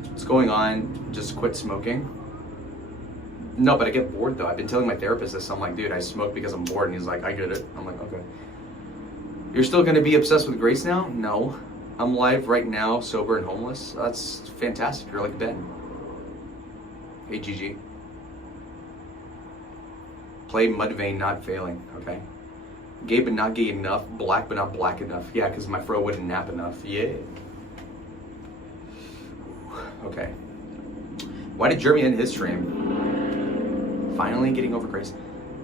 what's going on? Just quit smoking. No, but I get bored though. I've been telling my therapist this. I'm like, dude, I smoke because I'm bored, and he's like, I get it. I'm like, okay. You're still gonna be obsessed with Grace now? No. I'm live right now, sober and homeless. That's fantastic. You're like Ben. Hey, GG. Play Mudvayne, not failing. Okay. Gay but not gay enough. Black but not black enough. Yeah, because my fro wouldn't nap enough. Yeah. Okay. Why did Jeremy end his stream? Finally getting over Grace.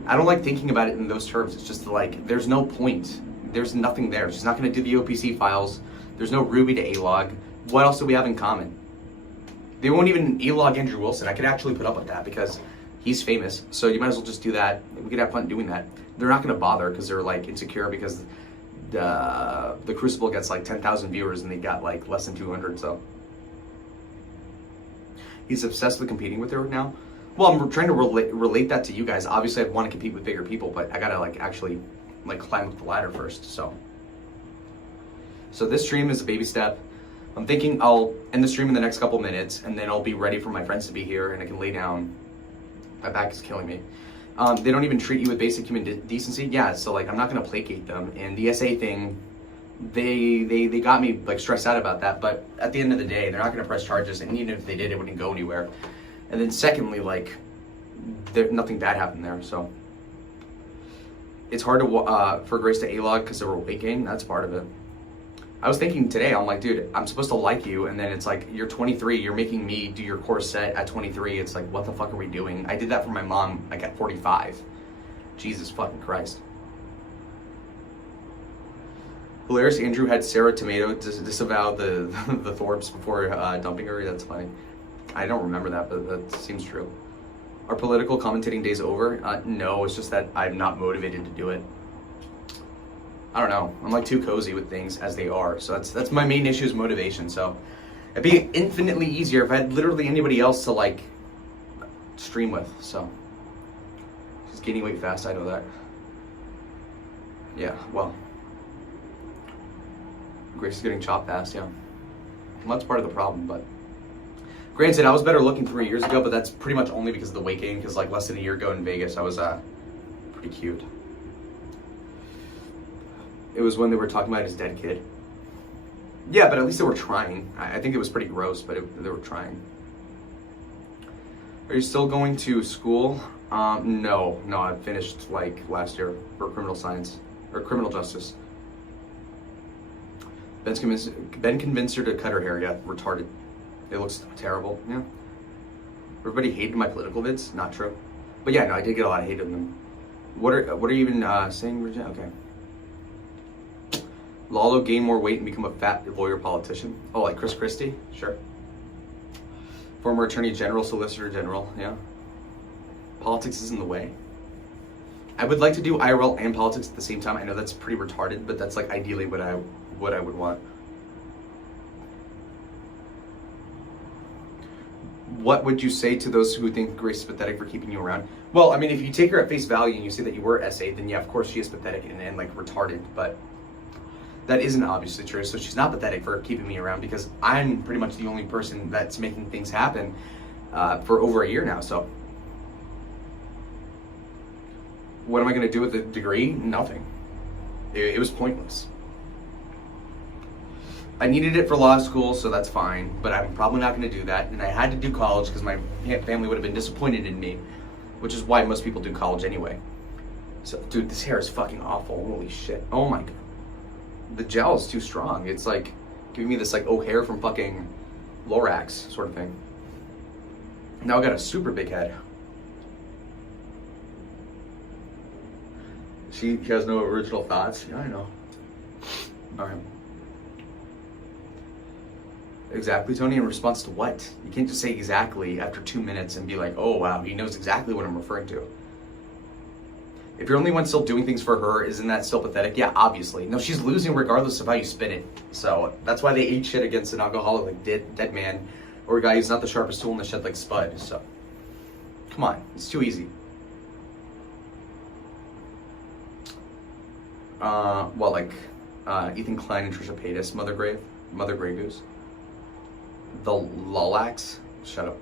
I don't like thinking about it in those terms. It's just like, there's no point there's nothing there. She's not going to do the OPC files. There's no Ruby to A-log. What else do we have in common? They won't even A-log Andrew Wilson. I could actually put up with that because he's famous. So you might as well just do that. We could have fun doing that. They're not going to bother because they're like insecure because the Crucible gets like 10,000 viewers and they got like less than 200. So he's obsessed with competing with her now. Well, I'm trying to relate that to you guys. Obviously, I'd want to compete with bigger people, but I gotta like actually like climb up the ladder first. So this stream is a baby step. I'm thinking I'll end the stream in the next couple minutes, and then I'll be ready for my friends to be here, and I can lay down. My back is killing me. They don't even treat you with basic human decency. Yeah, so like I'm not gonna placate them. And the SA thing, they got me like stressed out about that. But at the end of the day, they're not gonna press charges, and even if they did, it wouldn't go anywhere. And then secondly, like nothing bad happened there. So it's hard to for Grace to A-log because of her weight gain. That's part of it. I was thinking today, I'm like, dude, I'm supposed to like you, and then it's like, you're 23, you're making me do your course set at 23. It's like, what the fuck are we doing? I did that for my mom, like, at 45. Jesus fucking Christ. Hilarious, Andrew had Sarah Tomato disavow the Thorbs before dumping her. That's funny. I don't remember that, but that seems true. Are political commentating days over? No, it's just that I'm not motivated to do it. I don't know. I'm like too cozy with things as they are. So that's my main issue is motivation. So it'd be infinitely easier if I had literally anybody else to like stream with. So she's gaining weight fast. I know that. Yeah, well. Grace is getting chopped fast, yeah. Well, that's part of the problem, but granted, I was better looking 3 years ago, but that's pretty much only because of the weight gain, because like less than a year ago in Vegas, I was pretty cute. It was when they were talking about his dead kid. Yeah, but at least they were trying. I think it was pretty gross, but they were trying. Are you still going to school? No, I finished like last year for criminal science, or criminal justice. Ben convinced her to cut her hair, yeah, retarded. It looks terrible, yeah. Everybody hated my political vids, not true. But yeah, no, I did get a lot of hate on them. What are you even saying, Virginia? Okay. Lalo gain more weight and become a fat lawyer politician. Oh, like Chris Christie? Sure. Former Attorney General, Solicitor General, yeah. Politics is in the way. I would like to do IRL and politics at the same time. I know that's pretty retarded, but that's like ideally what I would want. What would you say to those who think Grace is pathetic for keeping you around? Well, I mean, if you take her at face value and you say that you were SA, then yeah, of course she is pathetic and like retarded, but that isn't obviously true. So she's not pathetic for keeping me around because I'm pretty much the only person that's making things happen for over a year now. So what am I going to do with the degree? Nothing. It was pointless. I needed it for law school, so that's fine, but I'm probably not going to do that. And I had to do college because my family would have been disappointed in me, which is why most people do college anyway. So, dude, this hair is fucking awful. Holy shit. Oh my god. The gel is too strong. It's like giving me this like O'Hare from fucking Lorax sort of thing. Now I got a super big head. She has no original thoughts. Yeah, I know. All right. Exactly, Tony. In response to what? You can't just say exactly after 2 minutes and be like, oh wow, he knows exactly what I'm referring to. If you're only one still doing things for her, isn't that still pathetic? Yeah, obviously. No, she's losing regardless of how you spin it. So that's why they ate shit against an alcoholic like dead man, or a guy who's not the sharpest tool in the shed like Spud. So come on, it's too easy. Well, like Ethan Klein and Trisha Paytas, Mother Grey Goose. The Lolax, shut up.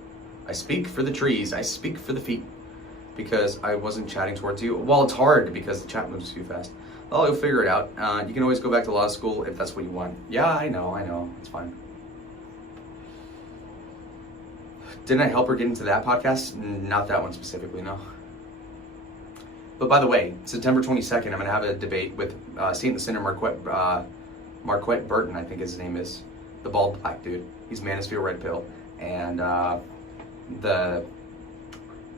I speak for the trees, I speak for the feet. Because I wasn't chatting towards you. Well, it's hard because the chat moves too fast. Well, you'll figure it out. You can always go back to law school if that's what you want. Yeah, I know, it's fine. Didn't I help her get into that podcast? Not that one specifically, no. But by the way, September 22nd, I'm gonna have a debate with Saint the Sinner Marquette Burton, I think his name is. The bald black dude. He's Manosphere Red Pill. And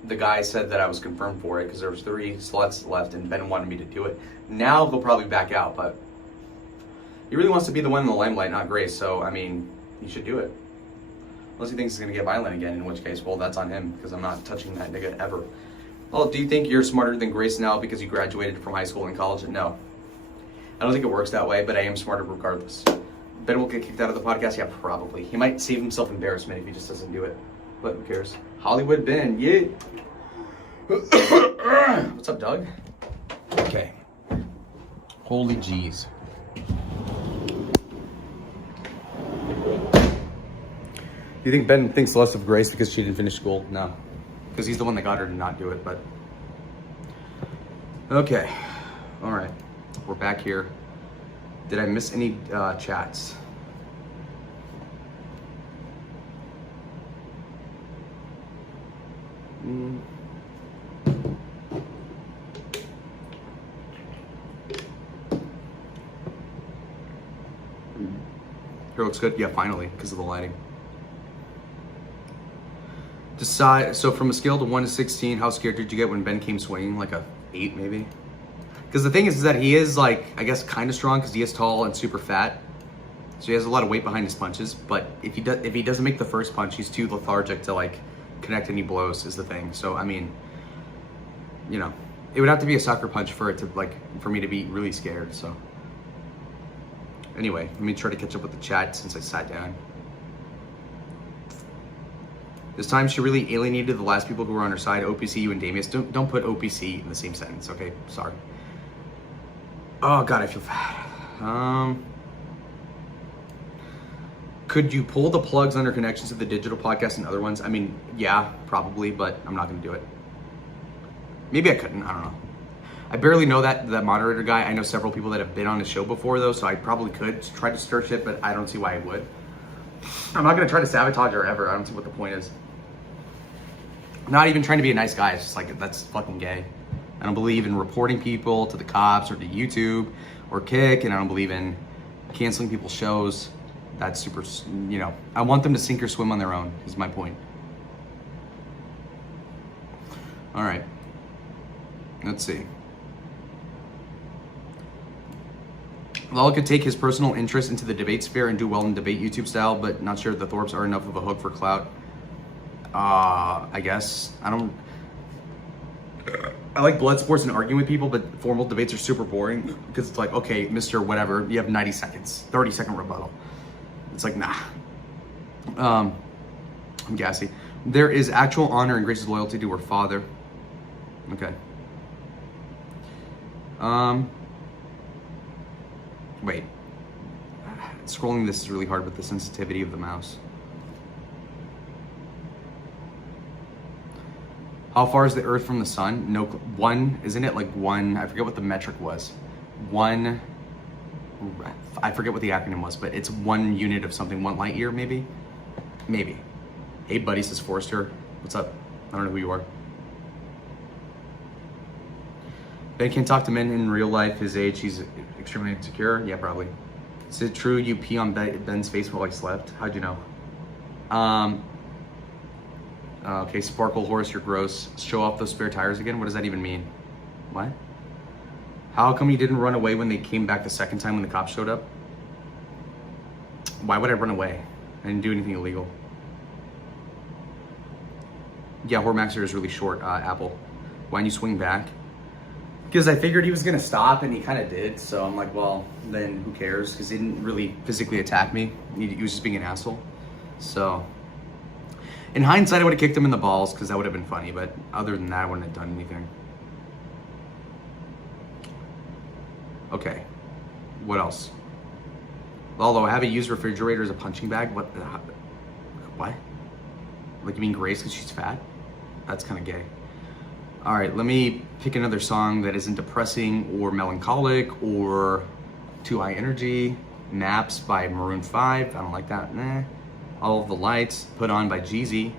the guy said that I was confirmed for it because there was 3 slots left and Ben wanted me to do it. Now he'll probably back out, but He really wants to be the one in the limelight, not Grace. So I mean, he should do it. Unless he thinks he's gonna get violent again, in which case, well, that's on him because I'm not touching that nigga ever. Well, do you think you're smarter than Grace now because you graduated from high school and college? No. I don't think it works that way, but I am smarter regardless. Ben will get kicked out of the podcast? Yeah, probably. He might save himself embarrassment if he just doesn't do it. But who cares? Hollywood Ben, yeah. What's up, Doug? Okay. Holy jeez. Do you think Ben thinks less of Grace because she didn't finish school? No. Because he's the one that got her to not do it, but... Okay. Alright. We're back here. Did I miss any chats? Here looks good. Yeah, finally, because of the lighting. Decide. So from a scale to 1 to 16, how scared did you get when Ben came swinging? Like a 8, maybe. Because the thing is that he is like, I guess, kind of strong because he is tall and super fat. So he has a lot of weight behind his punches. But if he doesn't make the first punch, he's too lethargic to like connect any blows. Is the thing. So I mean, you know, it would have to be a sucker punch for it to like for me to be really scared. So. Anyway, let me try to catch up with the chat since I sat down. This time she really alienated the last people who were on her side, OPC, you and Damius. Don't put OPC in the same sentence, okay? Sorry. Oh God, I feel fat. Could you pull the plugs under connections to the digital podcast and other ones? I mean, yeah, probably, but I'm not gonna do it. Maybe I couldn't, I don't know. I barely know that moderator guy. I know several people that have been on the show before though, so I probably could try to stir shit, but I don't see why I would. I'm not gonna try to sabotage her ever. I don't see what the point is. I'm not even trying to be a nice guy. It's just like, that's fucking gay. I don't believe in reporting people to the cops or to YouTube or Kick, and I don't believe in canceling people's shows. That's super, you know, I want them to sink or swim on their own, is my point. All right, let's see. Lala could take his personal interest into the debate sphere and do well in debate YouTube style, but not sure if the Thorpes are enough of a hook for clout. I guess. I like blood sports and arguing with people, but formal debates are super boring because it's like, okay, Mr. Whatever, you have 90 seconds, 30-second rebuttal. It's like, nah. I'm gassy. There is actual honor in Grace's loyalty to her father. Okay. Wait. Scrolling this is really hard with the sensitivity of the mouse. How far is the Earth from the sun? No, one, isn't it like one? I forget what the metric was. One, I forget what the acronym was, but it's 1 unit of something, 1 light year, maybe? Maybe. Hey, buddy, says Forrester. What's up? I don't know who you are. Ben can't talk to men in real life. His age, he's extremely insecure. Yeah, probably. Is it true you pee on Ben's face while I slept? How'd you know? Okay, Sparkle Horse, you're gross. Show off those spare tires again? What does that even mean? What? How come you didn't run away when they came back the second time when the cops showed up? Why would I run away? I didn't do anything illegal. Yeah, Hormaxer is really short, Apple. Why didn't you swing back? Because I figured he was gonna stop and he kind of did. So I'm like, well, then who cares? Because he didn't really physically attack me. He was just being an asshole. So in hindsight, I would have kicked him in the balls because that would have been funny. But other than that, I wouldn't have done anything. Okay, what else? Although I have a used refrigerator as a punching bag. What? What? Like you mean Grace because she's fat? That's kind of gay. All right, let me pick another song that isn't depressing or melancholic or too high energy. Naps by Maroon 5. I don't like that. Nah. All of the Lights, Put On by Jeezy.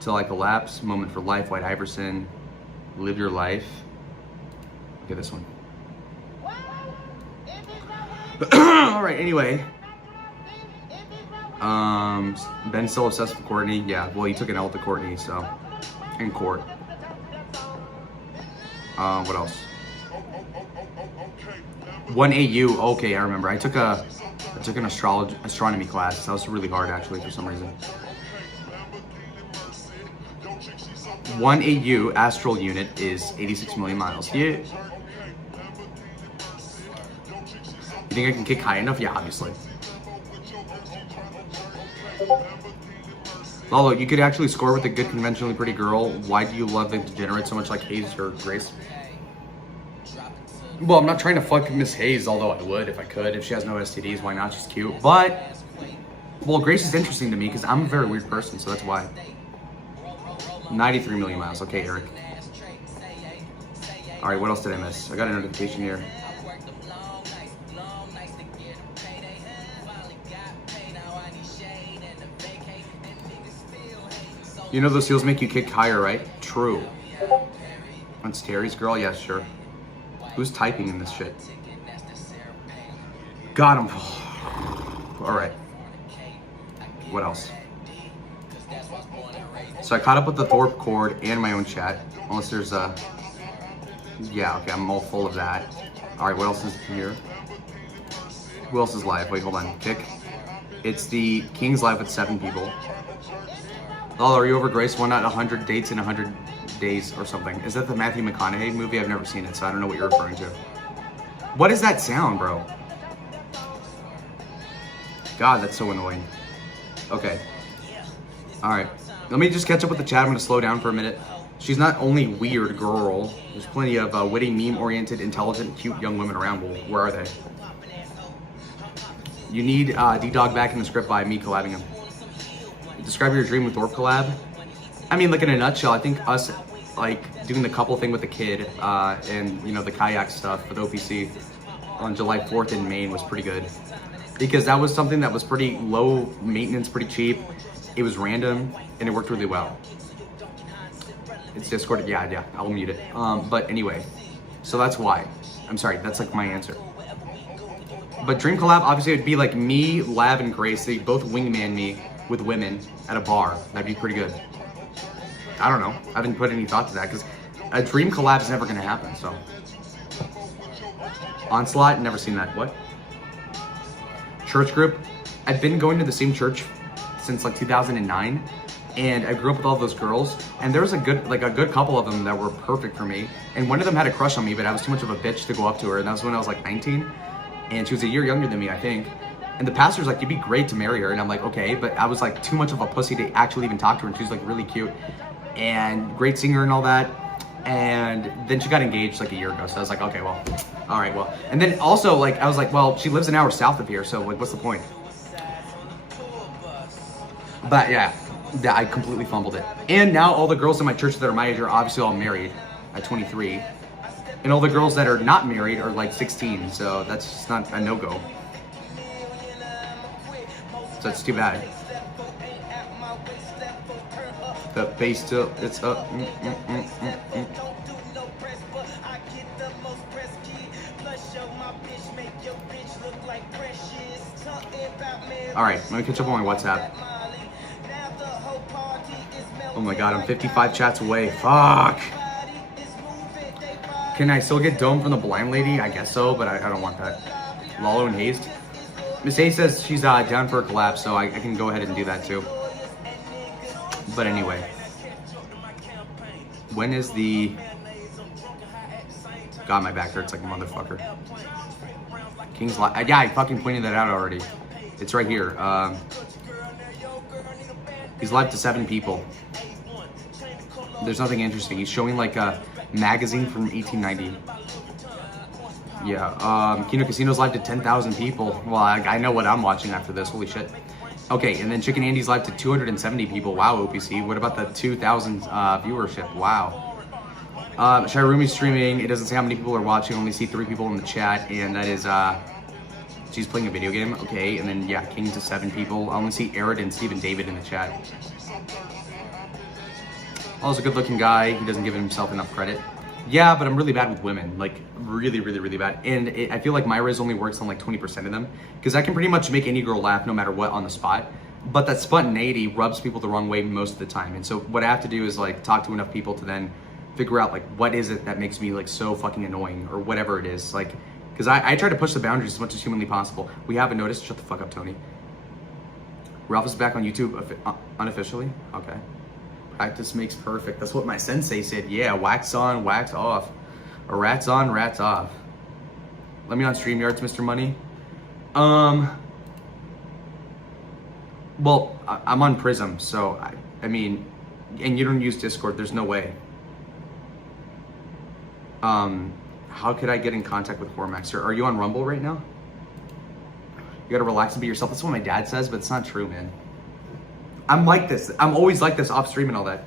Till I Collapse, Moment for Life, White Iverson. Live Your Life. Okay, this one. All right, anyway. Ben's still obsessed with Courtney. Yeah, well, he took an L to Courtney, so. In court. What else? 1 AU. Okay, I remember. I took an astronomy class. That was really hard actually for some reason. 1 AU astral unit is 86 million miles. Yeah. You think I can kick high enough? Yeah, obviously. Lalo, you could actually score with a good conventionally pretty girl. Why do you love the degenerate so much like Hayes or Grace? Well, I'm not trying to fuck Miss Hayes, although I would if I could. If she has no STDs, why not? She's cute. But, well, Grace is interesting to me because I'm a very weird person, so that's why. 93 million miles. Okay, Eric. All right, what else did I miss? I got a notification here. You know those heels make you kick higher, right? True. That's Terry's girl? Yeah, sure. Who's typing in this shit? Got him. Alright. What else? So I caught up with the Thorpe Cord and my own chat. Unless there's a... Yeah, okay, I'm all full of that. Alright, what else is here? Who else is live? Wait, hold on. Kick. It's the King's live with 7 people. Oh, are you over Grace? Why not 100 dates in 100 days or something? Is that the Matthew McConaughey movie? I've never seen it, so I don't know what you're referring to. What is that sound, bro? God, that's so annoying. Okay. Alright. Let me just catch up with the chat. I'm going to slow down for a minute. She's not only weird girl. There's plenty of witty, meme-oriented, intelligent, cute young women around. Well, where are they? You need D-Dog back in the script by me collabing him. Describe your dream with Thorpe collab. I mean, like in a nutshell, I think us like doing the couple thing with the kid and you know the kayak stuff with OPC on July 4th in Maine was pretty good because that was something that was pretty low maintenance, pretty cheap. It was random and it worked really well. It's Discord. Yeah, I'll mute it. But anyway, so that's why. I'm sorry. That's like my answer. But dream collab obviously would be like me, Lab, and Grace. They both wingman me with women at a bar. That'd be pretty good. I don't know. I haven't put any thought to that because a dream collab is never going to happen. So Onslaught, never seen that. What? Church group. I've been going to the same church since like 2009, and I grew up with all those girls. And there was a good couple of them that were perfect for me. And one of them had a crush on me, but I was too much of a bitch to go up to her. And that was when I was like 19, and she was a year younger than me, I think. And the pastor's like, you'd be great to marry her. And I'm like, okay. But I was like too much of a pussy to actually even talk to her. And she was like really cute and great singer and all that. And then she got engaged like a year ago. So I was like, okay, well, all right, well. And then also like, I was like, well, she lives an hour south of here. So like, what's the point? But yeah, I completely fumbled it. And now all the girls in my church that are my age are obviously all married at 23. And all the girls that are not married are like 16. So that's just not a no-go. So it's too bad. The bass still, it's up. All right, let me catch up on my WhatsApp. Oh my God, I'm 55 chats away. Fuck. Can I still get dome from the blind lady? I guess so, but I don't want that. Lalo and Haste. Miss A says she's down for a collab, so I can go ahead and do that too. But anyway, when is the... God, my back hurts like a motherfucker. King's live. Yeah, I fucking pointed that out already. It's right here. He's live to 7 people. There's nothing interesting. He's showing like a magazine from 1890. Yeah, Kino Casino's live to 10,000 people. Well, I know what I'm watching after this. Holy shit. Okay, and then Chicken Andy's live to 270 people. Wow, OPC. What about the 2,000 viewership? Wow. Shirumi's streaming. It doesn't say how many people are watching. I only see 3 people in the chat, and that is, she's playing a video game. Okay, and then, yeah, King to 7 people. I only see Arid and Stephen David in the chat. Also a good-looking guy. He doesn't give himself enough credit. Yeah, but I'm really bad with women, like really, really, really bad. And I feel like my riz only works on like 20% of them because I can pretty much make any girl laugh no matter what on the spot. But that spontaneity rubs people the wrong way most of the time. And so what I have to do is like talk to enough people to then figure out like what is it that makes me like so fucking annoying or whatever it is. Like Because I try to push the boundaries as much as humanly possible. We haven't noticed. Shut the fuck up, Tony. Ralph is back on YouTube unofficially. Okay. Practice makes perfect. That's what my sensei said. Yeah, wax on, wax off. Or rats on, rats off. Let me on StreamYards, Mr. Money. Well, I'm on Prism, so I mean, and you don't use Discord. There's no way. How could I get in contact with Hormax? Are you on Rumble right now? You gotta relax and be yourself. That's what my dad says, but it's not true, man. I'm like this. I'm always like this off stream and all that.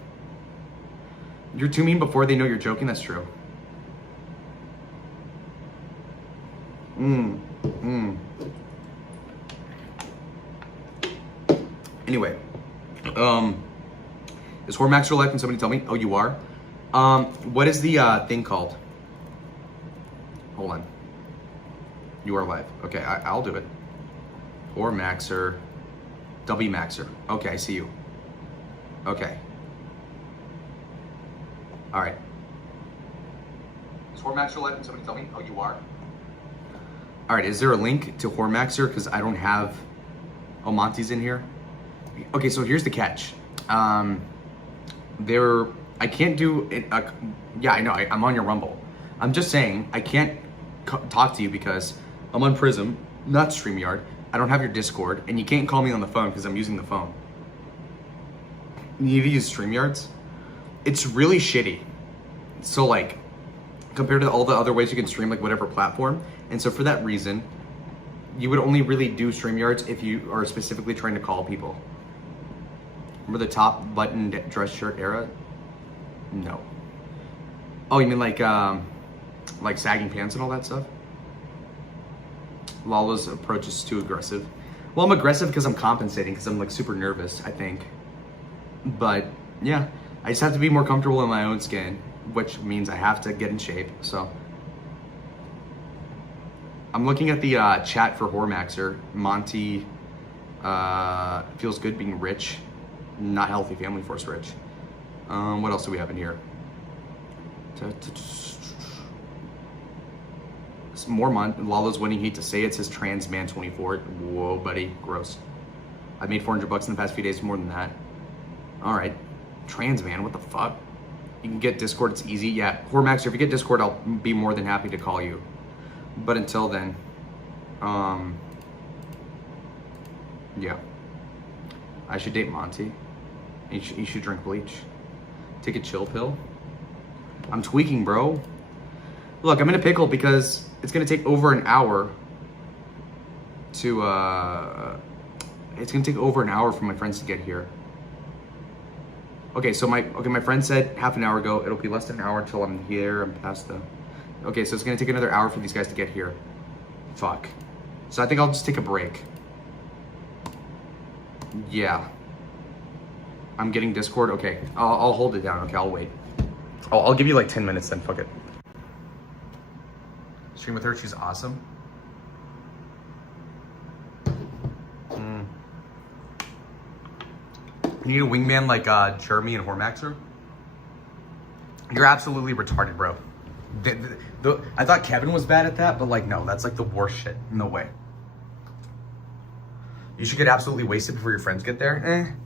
You're too mean before they know you're joking. That's true. Anyway, is Hormax real life? Can somebody tell me? Oh, you are? What is the thing called? Hold on. You are live. Okay, I'll do it. Hormaxer. W Maxer. Okay, I see you. Okay. All right. Is Hormaxer live? Can somebody tell me? Oh, you are? All right, is there a link to Hormaxer? Because I don't have... Oh, Monty's in here. Okay, so here's the catch. I can't do it. Yeah, I know. I'm on your Rumble. I'm just saying I can't talk to you because I'm on Prism, not StreamYard. I don't have your Discord, and you can't call me on the phone because I'm using the phone. You need to use StreamYards. It's really shitty. So like, compared to all the other ways you can stream, like whatever platform. And so for that reason, you would only really do StreamYards if you are specifically trying to call people. Remember the top button dress shirt era? No. Oh, you mean like sagging pants and all that stuff? Lala's approach is too aggressive. Well, I'm aggressive because I'm compensating because I'm like super nervous, I think. But yeah, I just have to be more comfortable in my own skin, which means I have to get in shape, so. I'm looking at the chat for Hormaxer. Monty feels good being rich. Not healthy, family force rich. What else do we have in here? Some more Lala's winning, hate to say it, says trans man 24. Whoa, buddy, gross. I made $400 in the past few days, more than that. All right, trans man, what the fuck? You can get Discord, it's easy. Yeah, Hormaxer, if you get Discord, I'll be more than happy to call you. But until then, yeah. I should date Monty. You should drink bleach. Take a chill pill. I'm tweaking, bro. Look, I'm in a pickle because it's gonna take over an hour to, it's gonna take over an hour for my friends to get here. Okay, so my friend said half an hour ago, it'll be less than an hour until I'm here and past the, okay, so it's gonna take another hour for these guys to get here. Fuck. So I think I'll just take a break. Yeah. I'm getting Discord, okay. I'll hold it down, okay, I'll wait. I'll give you like 10 minutes then, fuck it. Stream with her, she's awesome. You need a wingman like Jeremy and Hormaxer? You're absolutely retarded, bro. I thought Kevin was bad at that, but like, no, that's like the worst shit. No way. You should get absolutely wasted before your friends get there.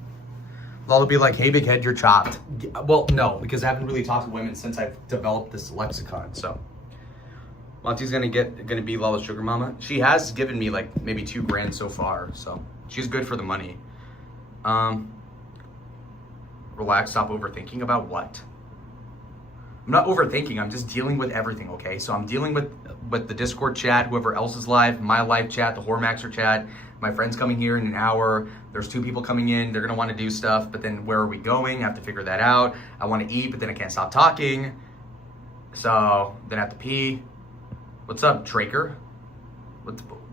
They'll be like, hey, big head, you're chopped. Well, no, because I haven't really talked to women since I've developed this lexicon, so. Monty's gonna be Lala's sugar mama. She has given me like maybe $2,000 so far, so she's good for the money. Relax, stop overthinking about what? I'm not overthinking, I'm just dealing with everything, okay? So I'm dealing with the Discord chat, whoever else is live, my live chat, the Hormaxer chat, my friend's coming here in an hour, there's 2 people coming in, they're gonna wanna do stuff, but then where are we going? I have to figure that out. I wanna eat, but then I can't stop talking. So, then I have to pee. What's up, Traker?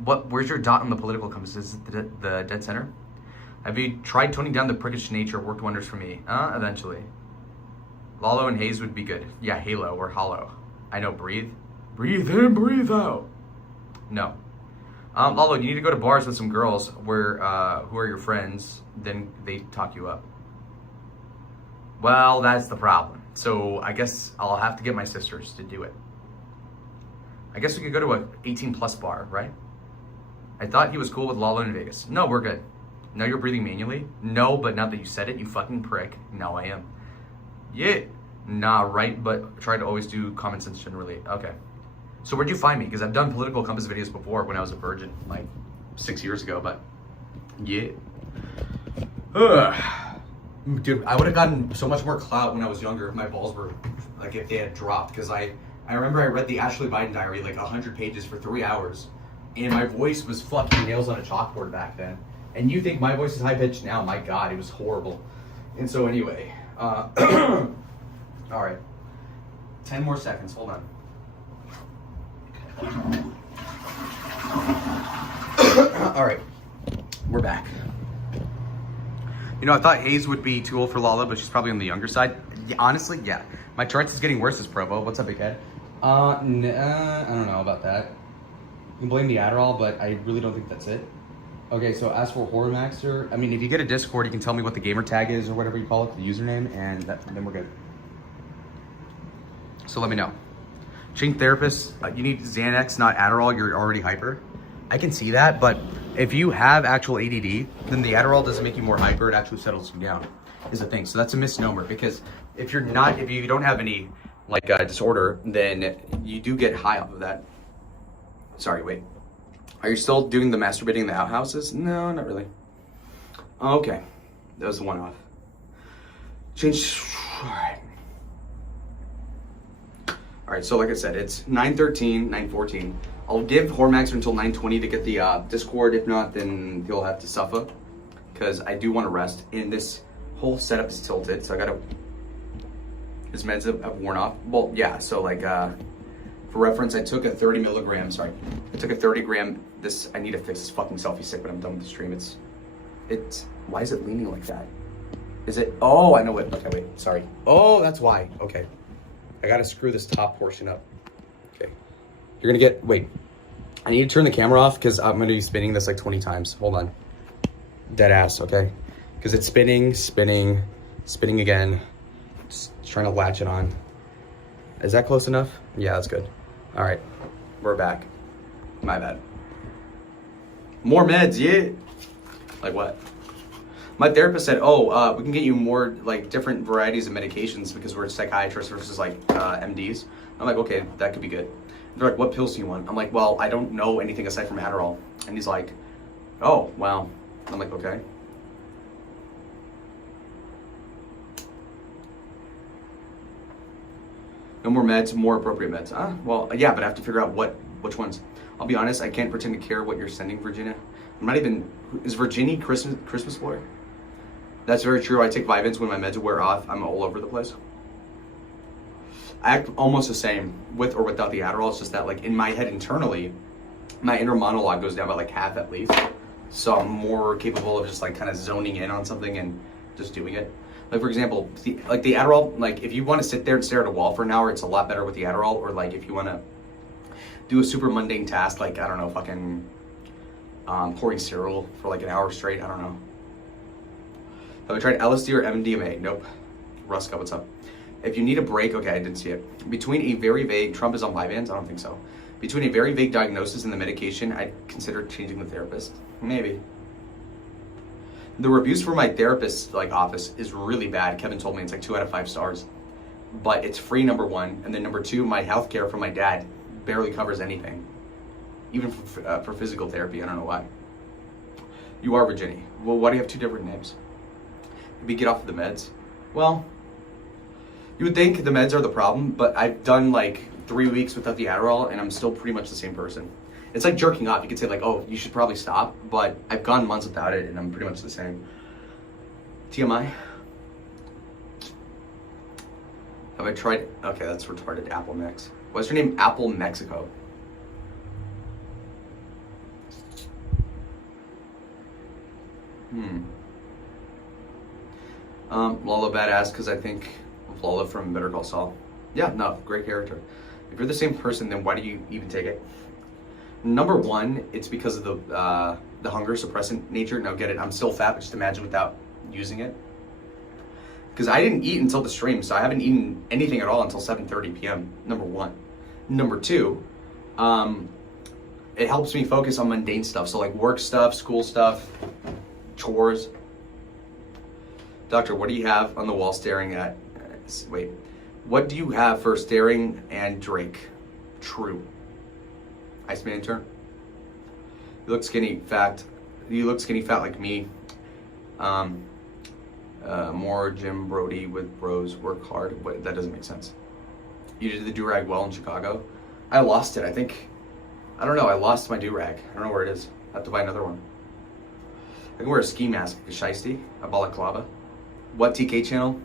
Where's your dot on the political compass? Is it the dead center? Have you tried toning down the prickish nature? Worked wonders for me. Eventually. Lalo and Haze would be good. Yeah, Halo or Hollow. I know, breathe. Breathe in, breathe out. No. Lalo, you need to go to bars with some girls who are your friends, then they talk you up. Well, that's the problem. So I guess I'll have to get my sisters to do it. I guess we could go to a 18 plus bar, right? I thought he was cool with Lalo in Vegas. No, we're good. No, you're breathing manually? No, but now that you said it, you fucking prick. No, I am. Yeah. Nah, right, but try to always do common sense generally. Okay. So where'd you find me? Because I've done political compass videos before when I was a virgin, like 6 years ago, but yeah. Ugh. Dude, I would have gotten so much more clout when I was younger if my balls were, like, if they had dropped. Because I remember I read the Ashley Biden diary, like 100 pages for 3 hours. And my voice was fucking nails on a chalkboard back then. And you think my voice is high pitched now? My God, it was horrible. And so anyway, all right, 10 more seconds. Hold on. All right, we're back. You know, I thought Hayes would be too old for Lala, but she's probably on the younger side. Yeah, honestly, yeah. My charts is getting worse as Provo. What's up, big head? I don't know about that. You can blame the Adderall, but I really don't think that's it. Okay, so as for Horror Maxter, I mean, if you get a Discord, you can tell me what the gamer tag is or whatever you call it, the username, and then we're good. So let me know. Change therapist, you need Xanax, not Adderall, you're already hyper. I can see that, but if you have actual ADD, then the Adderall doesn't make you more hyper, it actually settles you down, is the thing. So that's a misnomer, because if you don't have any, like, disorder, then you do get high off of that. Sorry, wait. Are you still doing the masturbating in the outhouses? No, not really. Okay, that was the one off. Change, all right. All right, so like I said, it's 9:13, 9:14. I'll give Hormaxer until 9:20 to get the Discord. If not, then he'll have to suffer, because I do want to rest. And this whole setup is tilted, so I gotta, his meds have worn off. Well, yeah, so like, for reference, I took a 30 milligrams, sorry. I took a 30 gram, I need to fix this fucking selfie stick, but I'm done with the stream. Why is it leaning like that? Is it, oh, I know it, okay, wait, sorry. Oh, that's why, okay. I gotta screw this top portion up. Okay, you're gonna get, wait. I need to turn the camera off because I'm gonna be spinning this like 20 times. Hold on. Dead ass, okay? Because it's spinning, spinning, spinning again. Just trying to latch it on. Is that close enough? Yeah, that's good. All right, we're back. My bad. More meds, yeah. Like what? My therapist said, oh, we can get you more, like, different varieties of medications because we're psychiatrists versus, like, MDs. I'm like, okay, that could be good. They're like, what pills do you want? I'm like, well, I don't know anything aside from Adderall. And he's like, oh, wow. I'm like, okay. No more meds, more appropriate meds. Well, yeah, but I have to figure out which ones. I'll be honest, I can't pretend to care what you're sending, Virginia. I'm not even, is Virginia Christmas boy? That's very true. I take Vyvanse when my meds wear off. I'm all over the place. I act almost the same with or without the Adderall. It's just that, like, in my head internally, my inner monologue goes down by like half at least. So I'm more capable of just like kind of zoning in on something and just doing it. Like, for example, the Adderall, like, if you want to sit there and stare at a wall for an hour, it's a lot better with the Adderall. Or like if you want to do a super mundane task, like, I don't know, fucking pouring cereal for like an hour straight. I don't know. Have I tried LSD or MDMA? Nope. Ruska, what's up? If you need a break, okay, I didn't see it. Between a very vague, Trump is on Vyvanse? I don't think so. Between a very vague diagnosis and the medication, I'd consider changing the therapist. Maybe. The reviews for my therapist's like office is really bad. Kevin told me it's like 2 out of 5 stars. But it's free, number one. And then number two, my healthcare from my dad barely covers anything. Even for physical therapy, I don't know why. You are Virginia. Well, why do you have 2 different names? Maybe get off of the meds. Well, you would think the meds are the problem, but I've done like 3 weeks without the Adderall and I'm still pretty much the same person. It's like jerking off. You could say like, oh, you should probably stop, but I've gone months without it and I'm pretty much the same. TMI. Have I tried, okay, that's retarded, Apple Mix. What's your name? Apple Mexico. Lola badass because I think of Lola from Better Call Saul. Yeah, no, great character. If you're the same person, then why do you even take it? Number one, it's because of the hunger suppressant nature. Now get it, I'm still fat, but just imagine without using it. Because I didn't eat until the stream, so I haven't eaten anything at all until 7:30 p.m. Number one. Number two, It helps me focus on mundane stuff. So like work stuff, school stuff, chores. Doctor, what do you have on the wall staring at? Wait. What do you have for staring and Drake? True. Iceman intern. You look skinny, fat. You look skinny, fat like me. More Jim Brody with bros work hard. Wait, that doesn't make sense. You did the do-rag well in Chicago. I lost it. I don't know. I lost my do-rag. I don't know where it is. I have to buy another one. I can wear a ski mask, a shiesty, a balaclava. What TK channel?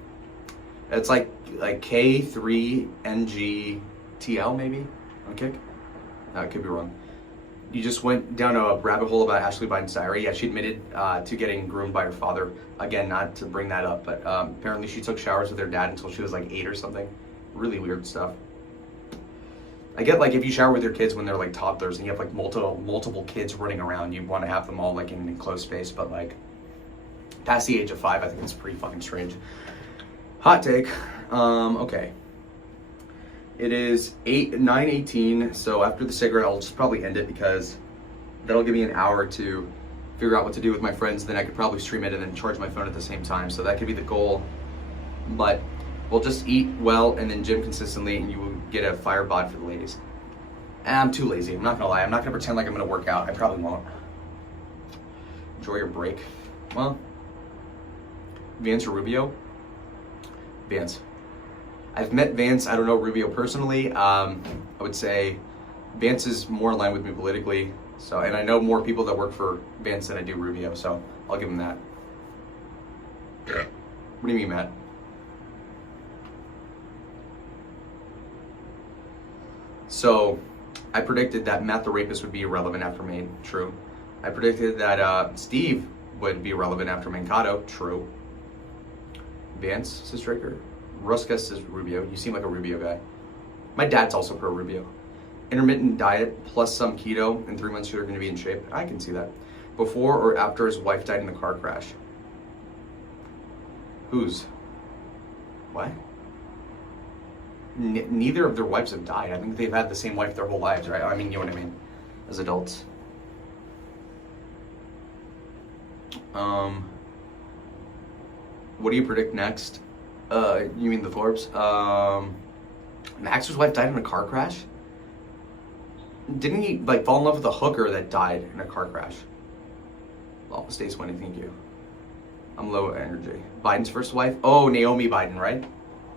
It's like K3NGTL maybe on Kick. I could be wrong. You just went down a rabbit hole about Ashley Biden's diary. Yeah, she admitted to getting groomed by her father. Again, not to bring that up, but apparently she took showers with her dad until she was like 8 or something. Really weird stuff. I get like if you shower with your kids when they're like toddlers and you have like multiple kids running around, you want to have them all like in an enclosed space, but like past the age of 5, I think it's pretty fucking strange. Hot take. Okay. It is 9:18, so after the cigarette, I'll just probably end it because that'll give me an hour to figure out what to do with my friends. Then I could probably stream it and then charge my phone at the same time. So that could be the goal. But we'll just eat well and then gym consistently, and you will get a fire bod for the ladies. And I'm too lazy. I'm not gonna lie. I'm not gonna pretend like I'm gonna work out. I probably won't. Enjoy your break. Well, Vance or Rubio? Vance. I've met Vance. I don't know Rubio personally. I would say Vance is more in line with me politically. So, and I know more people that work for Vance than I do Rubio. So I'll give him that. What do you mean, Matt? So I predicted that Matt the Rapist would be irrelevant after Maine. True. I predicted that Steve would be irrelevant after Mankato. True. Vance, says Draker. Ruska says Rubio. You seem like a Rubio guy. My dad's also pro Rubio. Intermittent diet plus some keto. In 3 months you're going to be in shape. I can see that. Before or after his wife died in the car crash? Whose? What? Neither of their wives have died. I think they've had the same wife their whole lives, right? I mean, you know what I mean? As adults. What do you predict next? You mean the Forbes? Max's wife died in a car crash? Didn't he like fall in love with a hooker that died in a car crash? Well, stays funny, thank you. I'm low energy. Biden's first wife? Oh, Naomi Biden, right?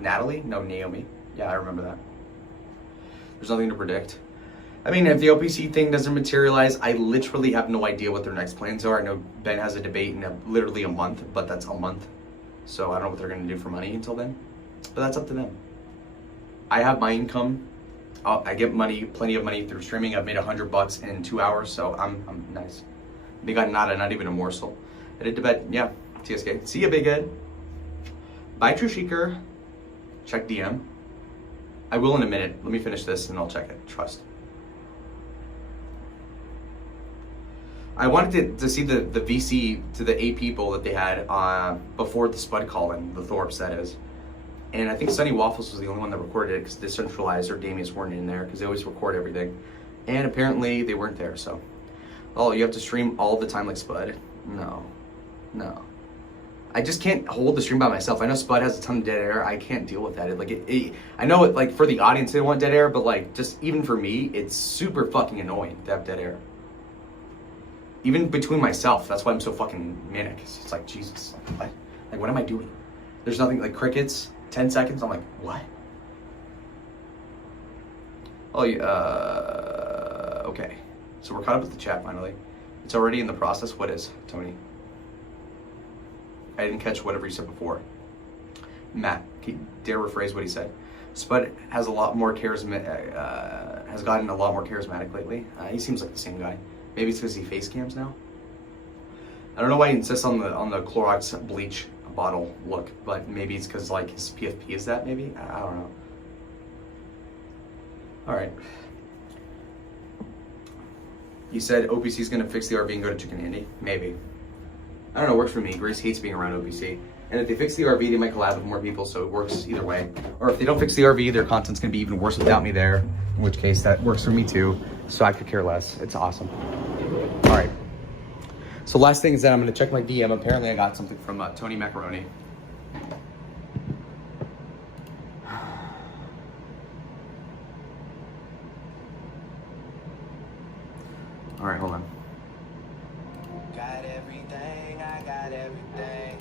Natalie? No, Naomi. Yeah, I remember that. There's nothing to predict. I mean, if the OPC thing doesn't materialize, I literally have no idea what their next plans are. I know Ben has a debate in literally a month, but that's a month. So I don't know what they're going to do for money until then. But that's up to them. I have my income. I get money, plenty of money through streaming. I've made $100 in 2 hours, so I'm nice. They got not even a morsel. Headed to bed. Yeah, TSK. See ya, Big Ed. Bye, Trushiker. Check DM. I will in a minute. Let me finish this and I'll check it. Trust. I wanted to see the VC to the 8 people that they had before the Spud call-in, the Thorpes, that is. And I think Sunny Waffles was the only one that recorded it because Decentralized or Damius weren't in there because they always record everything. And apparently they weren't there, so. Oh, you have to stream all the time like Spud? No. I just can't hold the stream by myself. I know Spud has a ton of dead air. I can't deal with that. I know it, like for the audience they want dead air, but like just even for me, it's super fucking annoying to have dead air. Even between myself, that's why I'm so fucking manic. It's like, Jesus, what am I doing? There's nothing, like crickets, 10 seconds, I'm like, what? Oh, yeah, okay. So we're caught up with the chat finally. It's already in the process. What is, Tony? I didn't catch whatever you said before. Matt, can you dare rephrase what he said? Spud has a lot more charismatic, has gotten a lot more charismatic lately. He seems like the same guy. Maybe it's because he face cams now. I don't know why he insists on the Clorox bleach bottle look, but maybe it's because like his PFP is that. Maybe I don't know. All right. You said OPC is gonna fix the RV and go to Chicken Andy. Maybe. I don't know. Works for me. Grace hates being around OPC, And if they fix the RV, they might collab with more people, so it works either way. Or if they don't fix the RV, their content's gonna be even worse without me there, in which case that works for me too. So I could care less. It's awesome. All right. So last thing is that I'm gonna check my DM. Apparently I got something from Tony Macaroni. All right, hold on. Got everything, I got everything.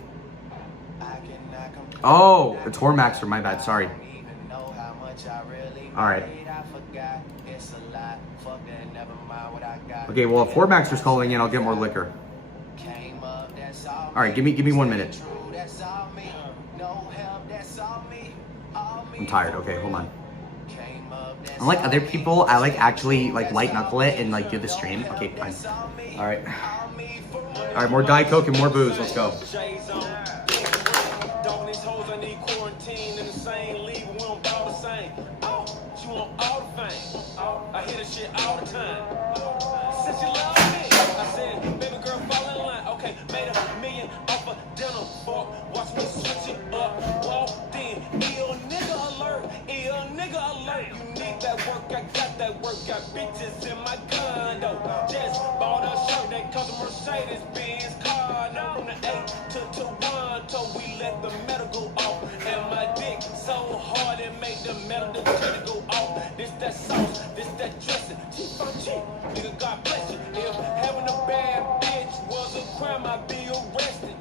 I cannot complain. Oh, it's Hormaxer, my bad, sorry. I don't even know how much I really All right. made. I forgot. It's a lot. Fuck that, never mind what I got. Okay, well, if Hormaxer's calling in, I'll get more liquor. Came up, that's all All right, give me 1 minute. true, that's all me. No help, that's all me. All me. I'm tired. Okay, hold on. Came up, that's Unlike all other me. people, I like actually like light knuckle it and like do the stream. Okay, fine. All right. All right, more Diet Coke and more booze. Let's go. Shades on. Dogging these hoes, I need quarantine in the same league. We don't bow the same. Oh, she want all the fame. Oh, I hear this shit all the time. Since she love me, I said, baby girl, fall in line. Okay, made $1 million off a dinner fork. Watch me switch it up. Walked in. Ill nigga alert. Ill nigga alert. You need that work. I got that work. Got bitches in my condo. Just bought a shirt that comes a Mercedes Benz car. Now from the 8 to 1 till we let the metal go off. And my dick so hard it made the metal detector go off. This that sauce, this that dressing. Cheap on cheap, nigga, God bless you. If having a bad bitch was a crime, I'd be arrested.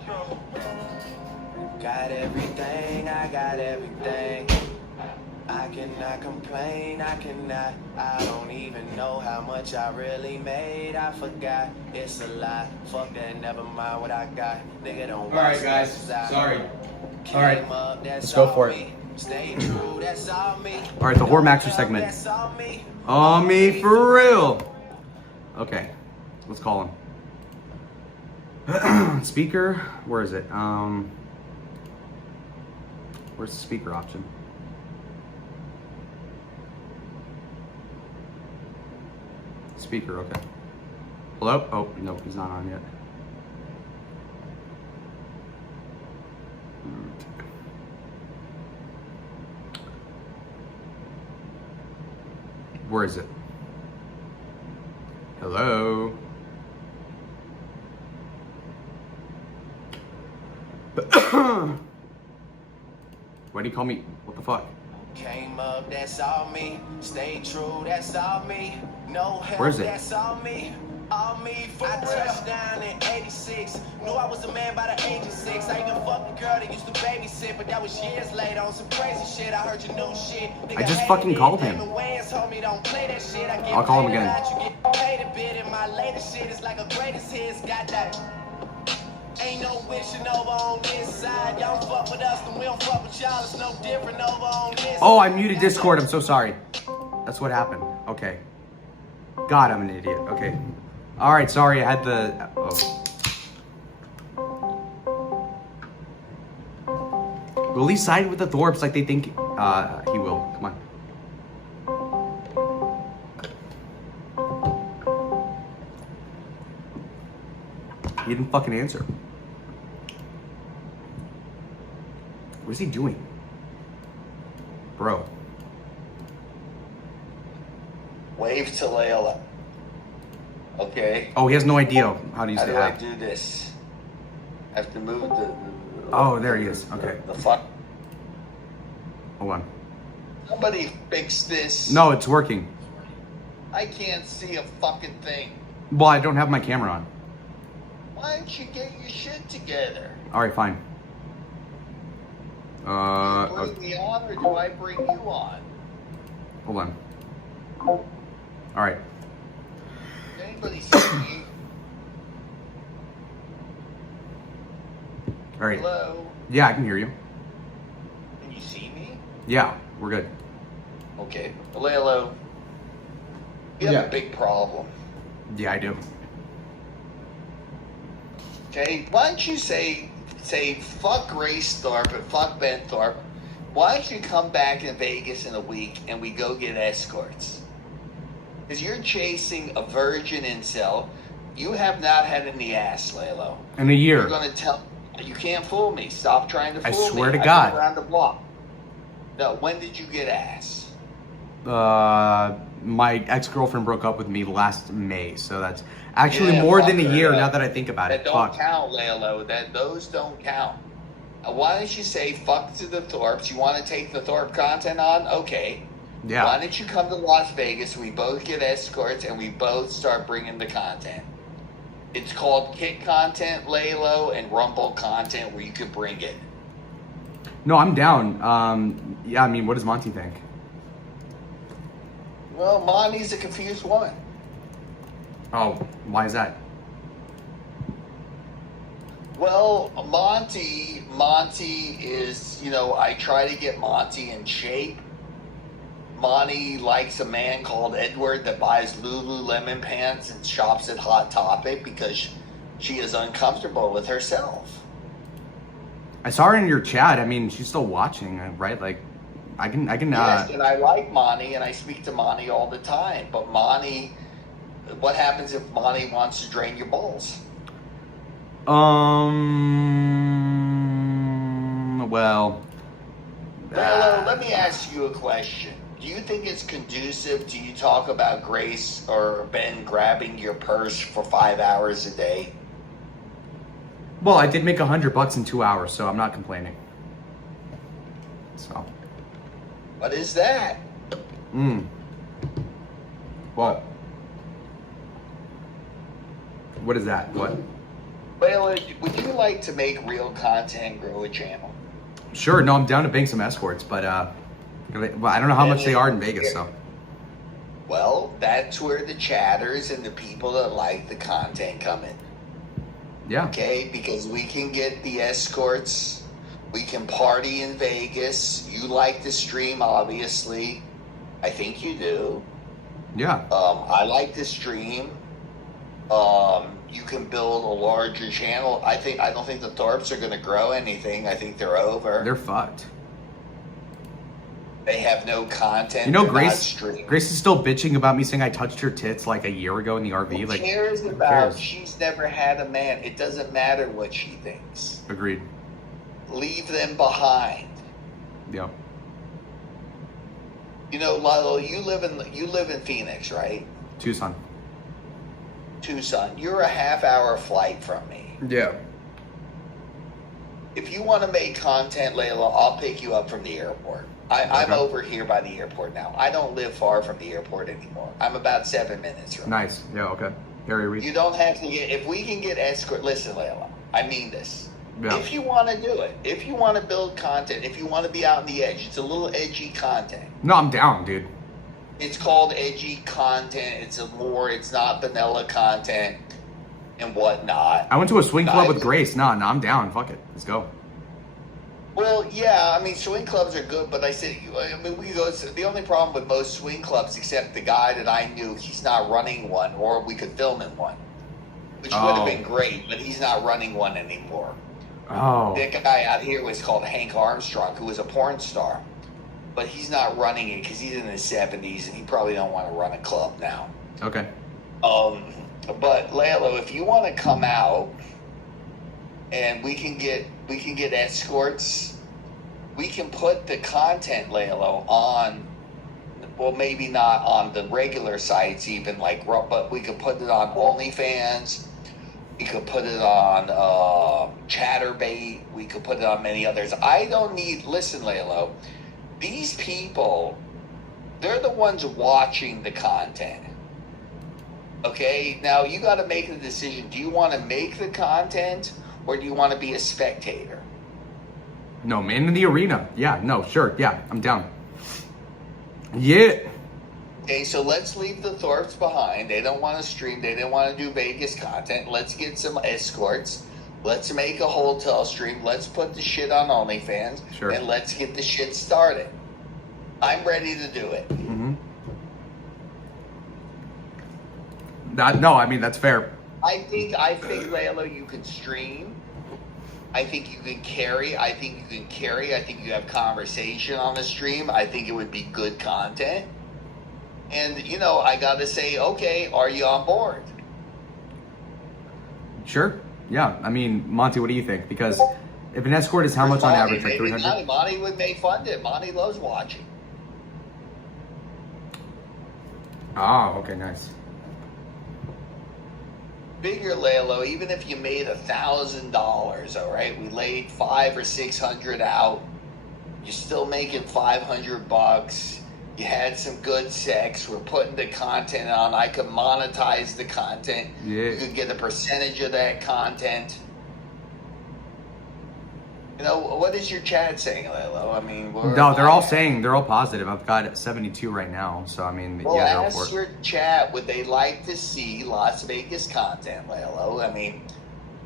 Got everything, I got everything. I cannot complain, I cannot. I don't even know how much I really made. I forgot, it's a lie. Fuck that, never mind what I got. Nigga, don't All right, watch guys. that. Sorry. Came All right. up, that's Let's go all for it. me. Stay true, that's all me. All right, the No Hormaxer help, segment. That's all me. On me for real. Okay, let's call him. Speaker, where is it? Where's the speaker option? Speaker, okay. Hello? Oh, no, he's not on yet. Where is it? Hello? Why do you call me? What the fuck? Came up, that's all me. Stay true, that's all me. No help, Where is it? that's all me. All me for I touched down in 86. Knew I was a man by the age of 6. I even fucked a girl that used to babysit, but that was years later on some crazy shit. I heard your new shit. Nigga, I just hated fucking it. called him. Damon Wayans told me don't play that shit. I get I'll call him paid a again. lot, you get paid a bit, and my latest shit is like a greatest hits. Got that. Ain't no wishing over on this side. Y'all don't fuck with us, then we don't fuck with y'all. It's no different over on this. Oh, I muted Discord. I'm so sorry. That's what happened. Okay. God, I'm an idiot. Okay. All right, sorry. I had the... Oh. Will he side with the Thorpes like they think he will? Come on. He didn't fucking answer. What is he doing? Bro. Wave to Layla. Okay. Oh, he has no idea how to use How the do I app. do this? I have to move the Oh, there he is. Okay. the fuck. Hold on. Somebody fix this. No, it's working. I can't see a fucking thing. Well, I don't have my camera on. Why don't you get your shit together? All right, fine. Do you bring me on or do I bring you on? Hold on. All right. Does anybody see me? All right. Hello? Yeah, I can hear you. Can you see me? Yeah, we're good. Okay. Layla, you have Yeah. a big problem. Yeah, I do. Okay, why don't you say fuck Grace Thorpe and fuck Ben Thorpe? Why don't you come back in Vegas in a week and we go get escorts? Because you're chasing a virgin incel. You have not had any ass, Lalo. In a year. You're gonna tell You can't fool me. Stop trying to I fool me. swear to I've God. been around the block. No, when did you get ass? My ex-girlfriend broke up with me last May, so that's actually Yeah, more fuck than a her, year yeah. now that I think about That it. don't Fuck. count, Lalo. Those don't count. Why don't you say fuck to the Thorpes? You want to take the Thorpe content on? Okay. Why Yeah. don't you come to Las Vegas? We both get escorts and we both start bringing the content. It's called Kit Content, Lalo, and Rumble Content, where you can bring it. No, I'm down. Yeah, I mean, what does Monty think? Well, Monty's a confused woman. Oh, why is that? Well, Monty is, I try to get Monty in shape. Monty likes a man called Edward that buys Lululemon pants and shops at Hot Topic because she is uncomfortable with herself. I saw her in your chat. I mean, she's still watching, right? Like, I can. Yes, and I like Monty, and I speak to Monty all the time. But Monty, what happens if Monty wants to drain your balls? Well. Lalo, let me ask you a question. Do you think it's conducive to you talk about Grace or Ben grabbing your purse for 5 hours a day? Well, I did make $100 in 2 hours, so I'm not complaining. So. What is that? What? What is that? What? Lalo, would you like to make real content, grow a channel? Sure. No, I'm down to bank some escorts, but well, I don't know how much they are in Vegas, so. Well, that's where the chatters and the people that like the content come in. Yeah. Okay, because we can get the escorts, we can party in Vegas. You like to stream, obviously. I think you do. Yeah. I like to stream. You can build a larger channel. I don't think the Thorpes are going to grow anything. I think they're over. They're fucked. They have no content. You know, They're not Grace. streaming. Grace is still bitching about me saying I touched her tits like a year ago in the RV. Who Like, cares who about? cares? She's never had a man. It doesn't matter what she thinks. Agreed. Leave them behind. Yeah. You know, Lalo, you live in Phoenix, right? Tucson. Tucson. You're a half-hour flight from me. Yeah. If you want to make content, Layla, I'll pick you up from the airport. I'm Okay. over here by the airport now. I don't live far from the airport anymore. I'm about 7 minutes from. Nice. Yeah. Okay. Area reach. You don't have to get. If we can get escort, listen, Layla. I mean this. Yeah. If you want to do it, if you want to build content, if you want to be out on the edge, it's a little edgy content. No, I'm down, dude. It's called edgy content. It's not vanilla content and whatnot. I went to a swing club with Guys- Grace. No, I'm down. Fuck it. Let's go. Well, yeah, I mean, swing clubs are good, but we go. The only problem with most swing clubs, except the guy that I knew, he's not running one, or we could film in one, which would Oh. have been great, but he's not running one anymore. Oh. That guy out here was called Hank Armstrong, who was a porn star, but he's not running it because he's in his 70s and he probably don't want to run a club now. Okay. But Lalo, if you want to come out and we can get escorts, we can put the content, Lalo, on. Well, maybe not on the regular sites, even but we could put it on OnlyFans. We could put it on Chatterbait. We could put it on many others. I don't need. Listen, Lalo, these people, they're the ones watching the content. Okay, now you got to make the decision. Do you want to make the content or do you want to be a spectator? No, man in the arena. Yeah. No. Sure. Yeah. I'm down. Yeah. Okay, so let's leave the Thorpes behind. They don't want to stream. They didn't want to do Vegas content. Let's get some escorts. Let's make a hotel stream. Let's put the shit on OnlyFans. Sure. And let's get the shit started. I'm ready to do it. Mm-hmm. No, I mean that's fair. I think Lalo, you can stream. I think you can carry. I think you have conversation on the stream. I think it would be good content. And I gotta say, okay, are you on board? Sure. Yeah, I mean, Monty, what do you think? Because if an escort is how much on average, like 300? Monty would make fun of it. Monty loves watching. Oh, okay, nice. Figure, Lalo, even if you made $1,000, all right, we laid $500 or $600 out. You're still making $500. You had some good sex. We're putting the content on. I could monetize the content. Yeah. You could get a percentage of that content. You know, what is your chat saying, Lalo? I mean, No, they're all saying, they're all positive. I've got 72 right now, so I mean, well, yeah, they're all for ask it. your chat, would they like to see Las Vegas content, Lalo? I mean,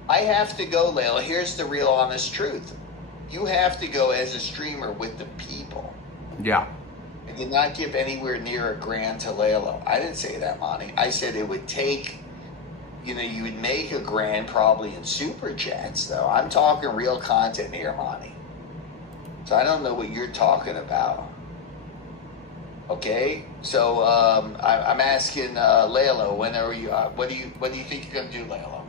I have to go, Lalo. Here's the real honest truth. You have to go as a streamer with the people. Yeah. I did not give anywhere near $1,000 to Lalo. I didn't say that, Monty. I said it would take, you know, you would make $1,000 probably in super chats, though. I'm talking real content here, Monty. So I don't know what you're talking about. Okay, so I'm asking Lalo, when are you? What do you think you're gonna do, Lalo?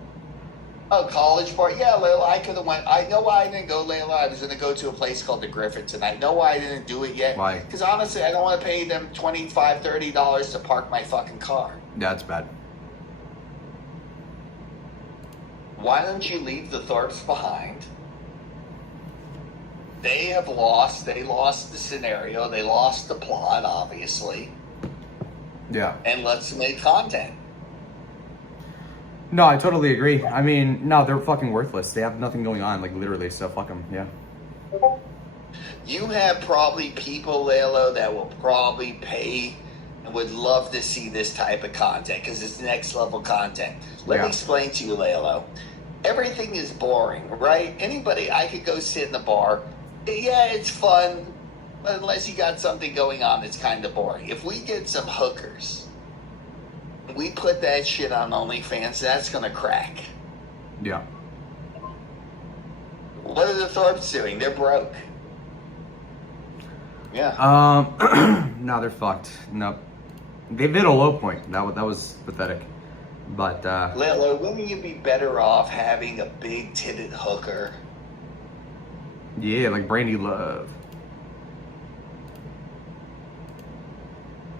Oh, college party? Yeah, Lalo, I could have went. I know why I didn't go, Lalo. I was gonna go to a place called the Griffin tonight. Know why I didn't do it yet? Why? Because honestly, I don't want to pay them $25, $30 to park my fucking car. Yeah, it's bad. Why don't you leave the Thorpes behind? They have lost. They lost the scenario. They lost the plot, obviously. Yeah. And let's make content. No, I totally agree. I mean, no, they're fucking worthless. They have nothing going on, like literally, so fuck them, yeah. You have probably people, Lalo, that will probably pay and would love to see this type of content because it's next level content. Let me explain to you, Lalo. Everything is boring, right? Anybody, I could go sit in the bar. Yeah, it's fun, but unless you got something going on, it's kind of boring. If we get some hookers, we put that shit on OnlyFans, that's going to crack. Yeah. What are the Thorpes doing? They're broke. Yeah. No, they're fucked. Nope. They've hit a low point. That was pathetic. But Lalo, wouldn't you be better off having a big titted hooker? yeah, like Brandy Love.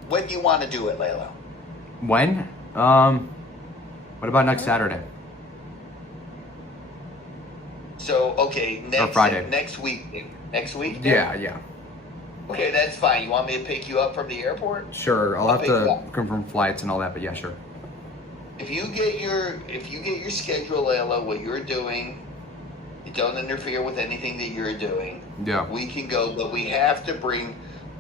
When do you want to do it, Lalo? When? What about next Saturday? So, okay, next Friday. Next week. Next week? Yeah, yeah. Okay, that's fine. You want me to pick you up from the airport? Sure, I'll have pick you to up. confirm flights and all that, but yeah, sure. If you get your schedule, Lalo, what you're doing, you don't interfere with anything that you're doing. Yeah. We can go, but we have to bring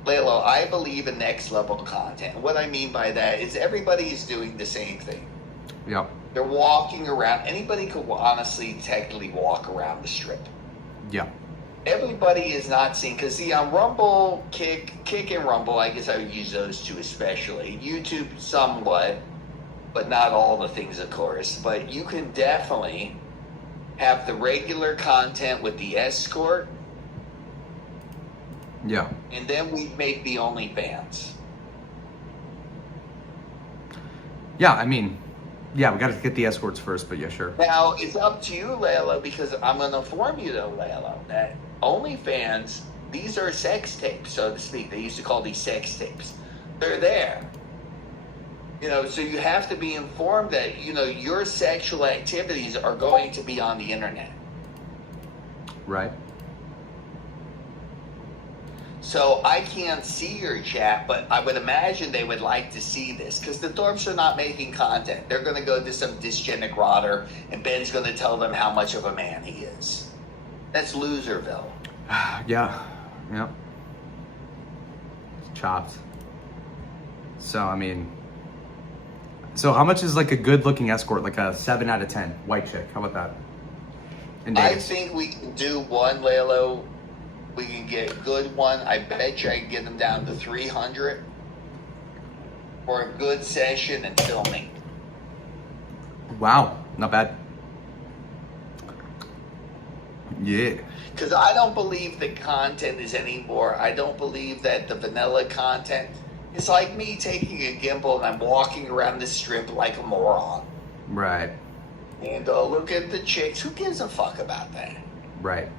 Lalo, I believe in next level content. What I mean by that is everybody is doing the same thing. Yeah. They're walking around. Anybody could honestly, technically walk around the strip. Yeah. Everybody is not seeing, because see, on Rumble, Kick and Rumble, I guess I would use those two especially. YouTube somewhat, but not all the things, of course. But you can definitely have the regular content with the escort, Yeah. and then we make the OnlyFans. Yeah, I mean, yeah, we got to get the escorts first, but yeah, sure. Now, it's up to you, Lalo, because I'm going to inform you, though, Lalo, that OnlyFans, these are sex tapes, so to speak. They used to call these sex tapes. They're there. You know, so you have to be informed that, you know, your sexual activities are going to be on the internet. Right. So I can't see your chat, but I would imagine they would like to see this because the Thorpes are not making content. They're going to go to some dysgenic rotter, and Ben's going to tell them how much of a man he is. That's Loserville. Yeah. Yep. Chopped. So, I mean, so how much is like a good looking escort? Like a 7 out of 10 white chick. How about that? In I Vegas. think we can do one, Lalo. We can get a good one. I bet you I can get them down to 300 for a good session and filming. Wow. Not bad. Yeah. Because I don't believe the content is anymore. I don't believe that the vanilla content. It's like me taking a gimbal and I'm walking around the strip like a moron. Right. And look at the chicks. Who gives a fuck about that? Right.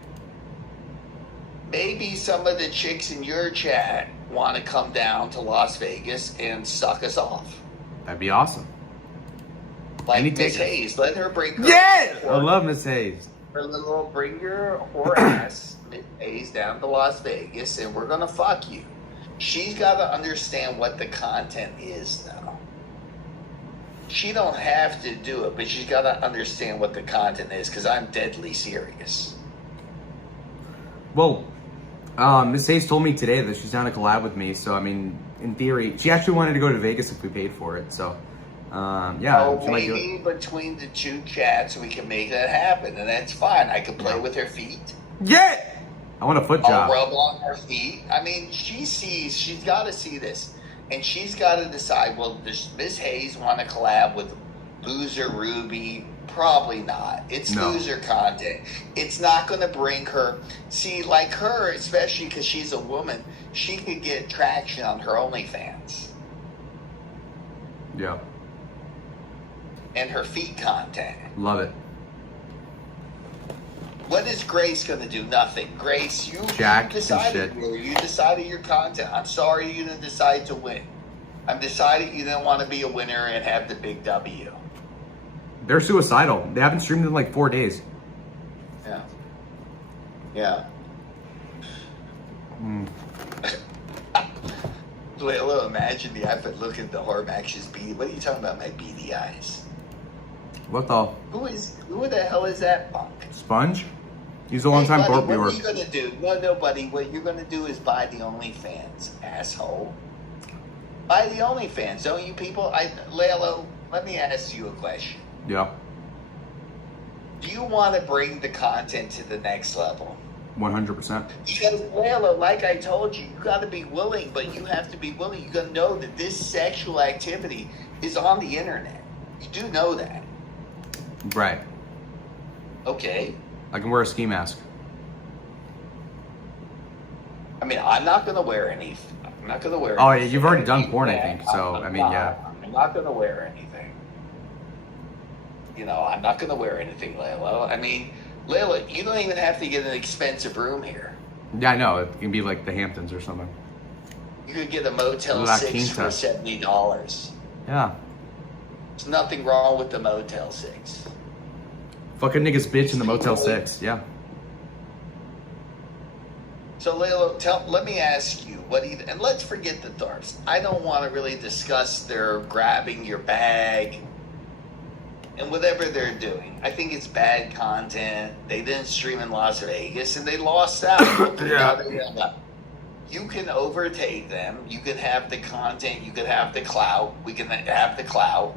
Maybe some of the chicks in your chat want to come down to Las Vegas and suck us off. That'd be awesome. Like Any Miss takers? Hayes, let her bring her, Yeah! I love Miss Hayes. bring your whore ass, Miss Hayes, down to Las Vegas, and we're gonna fuck you. She's got to understand what the content is now. She don't have to do it, but she's got to understand what the content is, because I'm deadly serious. Well, Miss Hayes told me today that she's down to collab with me. So, I mean, in theory, she actually wanted to go to Vegas if we paid for it. So, yeah. So she might do maybe it. between the two chats we can make that happen, and that's fine. I can play Yeah. with her feet. Yeah! I want a foot I'll job. rub on her feet. I mean, she's got to see this. And she's got to decide, well, does Miss Hayes want to collab with Loser Ruby? Probably not. It's No. loser content. It's not going to bring her. See, like her, especially because she's a woman, she could get traction on her OnlyFans Yeah. and her feet content. Love it. What is Grace going to do? Nothing. Grace, you Jack decided. and shit. You decided your content. I'm sorry you didn't decide to win. I'm decided you didn't want to be a winner and have the big W. They're suicidal. They haven't streamed in like 4 days. Yeah. Yeah. Mm. Layla, imagine the effort looking at the Hormax's beady. What are you talking about, my beady eyes? What the? Who the hell is that punk? Sponge? He's a long-time Hey, buddy, Thorpe what viewer. are you gonna do? No, buddy. What you're gonna do is buy the OnlyFans, asshole. Buy the OnlyFans, don't you people? Layla, let me ask you a question. Yeah. Do you want to bring the content to the next level? 100%. Because Layla, like I told you, you got to be willing, but you have to be willing. You got to know that this sexual activity is on the internet. You do know that, Right. okay? I can wear a ski mask. I mean, I'm not going to wear any. I'm not going to wear. Oh, yeah, you've already done porn, I think. So, I mean, yeah. I'm not going to wear anything. You know, I'm not going to wear anything, Layla. I mean, Layla, you don't even have to get an expensive room here. Yeah, I know. It can be like the Hamptons or something. You could get a Motel La 6 Quinta. for $70. Yeah. There's nothing wrong with the Motel 6. Fucking niggas bitch in the Motel 6. Yeah. So Layla, let me ask you, and let's forget the Thorpes. I don't want to really discuss their grabbing your bag and whatever they're doing. I think it's bad content. They didn't stream in Las Vegas and they lost out. Yeah. You can overtake them. You can have the content. You can have the clout. We can have the clout,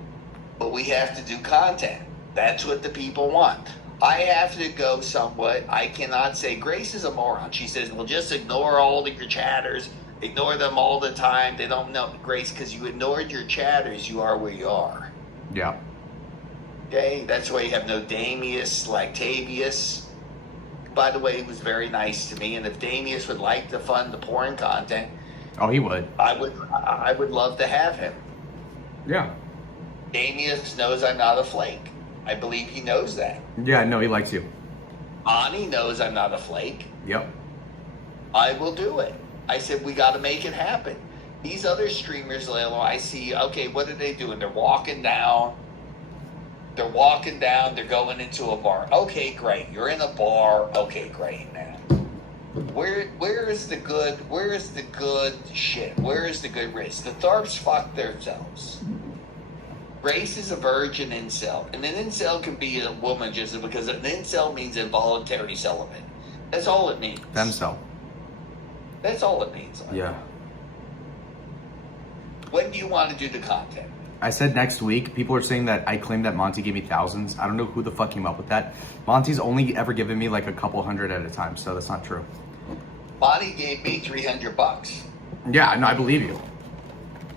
but we have to do content. That's what the people want. I have to go somewhat. I cannot say Grace is a moron. She says, well, just ignore all of your chatters. Ignore them all the time. They don't know. Grace, because you ignored your chatters, you are where you are. Yeah. Okay? That's why you have no Damius, Lactavius. By the way, he was very nice to me. And if Damius would like to fund the porn content, Oh, he would. I would love to have him. Yeah. Damius knows I'm not a flake. I believe he knows that. Yeah, no, he likes you. Ani knows I'm not a flake. Yep. I will do it. I said, we got to make it happen. These other streamers, Layla, I see, okay, what are they doing? They're walking down. They're going into a bar. Okay, great. You're in a bar. Okay, great, man. Where is the good shit? Where is the good race? The Thorpes fuck themselves. Race is a virgin incel. And an incel can be a woman just because an incel means involuntary celibate. That's all it means. Femcel. That's all it means. Yeah. When do you want to do the content? I said next week. People are saying that I claimed that Monty gave me thousands. I don't know who the fuck came up with that. Monty's only ever given me like a couple hundred at a time, so that's not true. Bonnie gave me $300. Yeah, no, I believe you.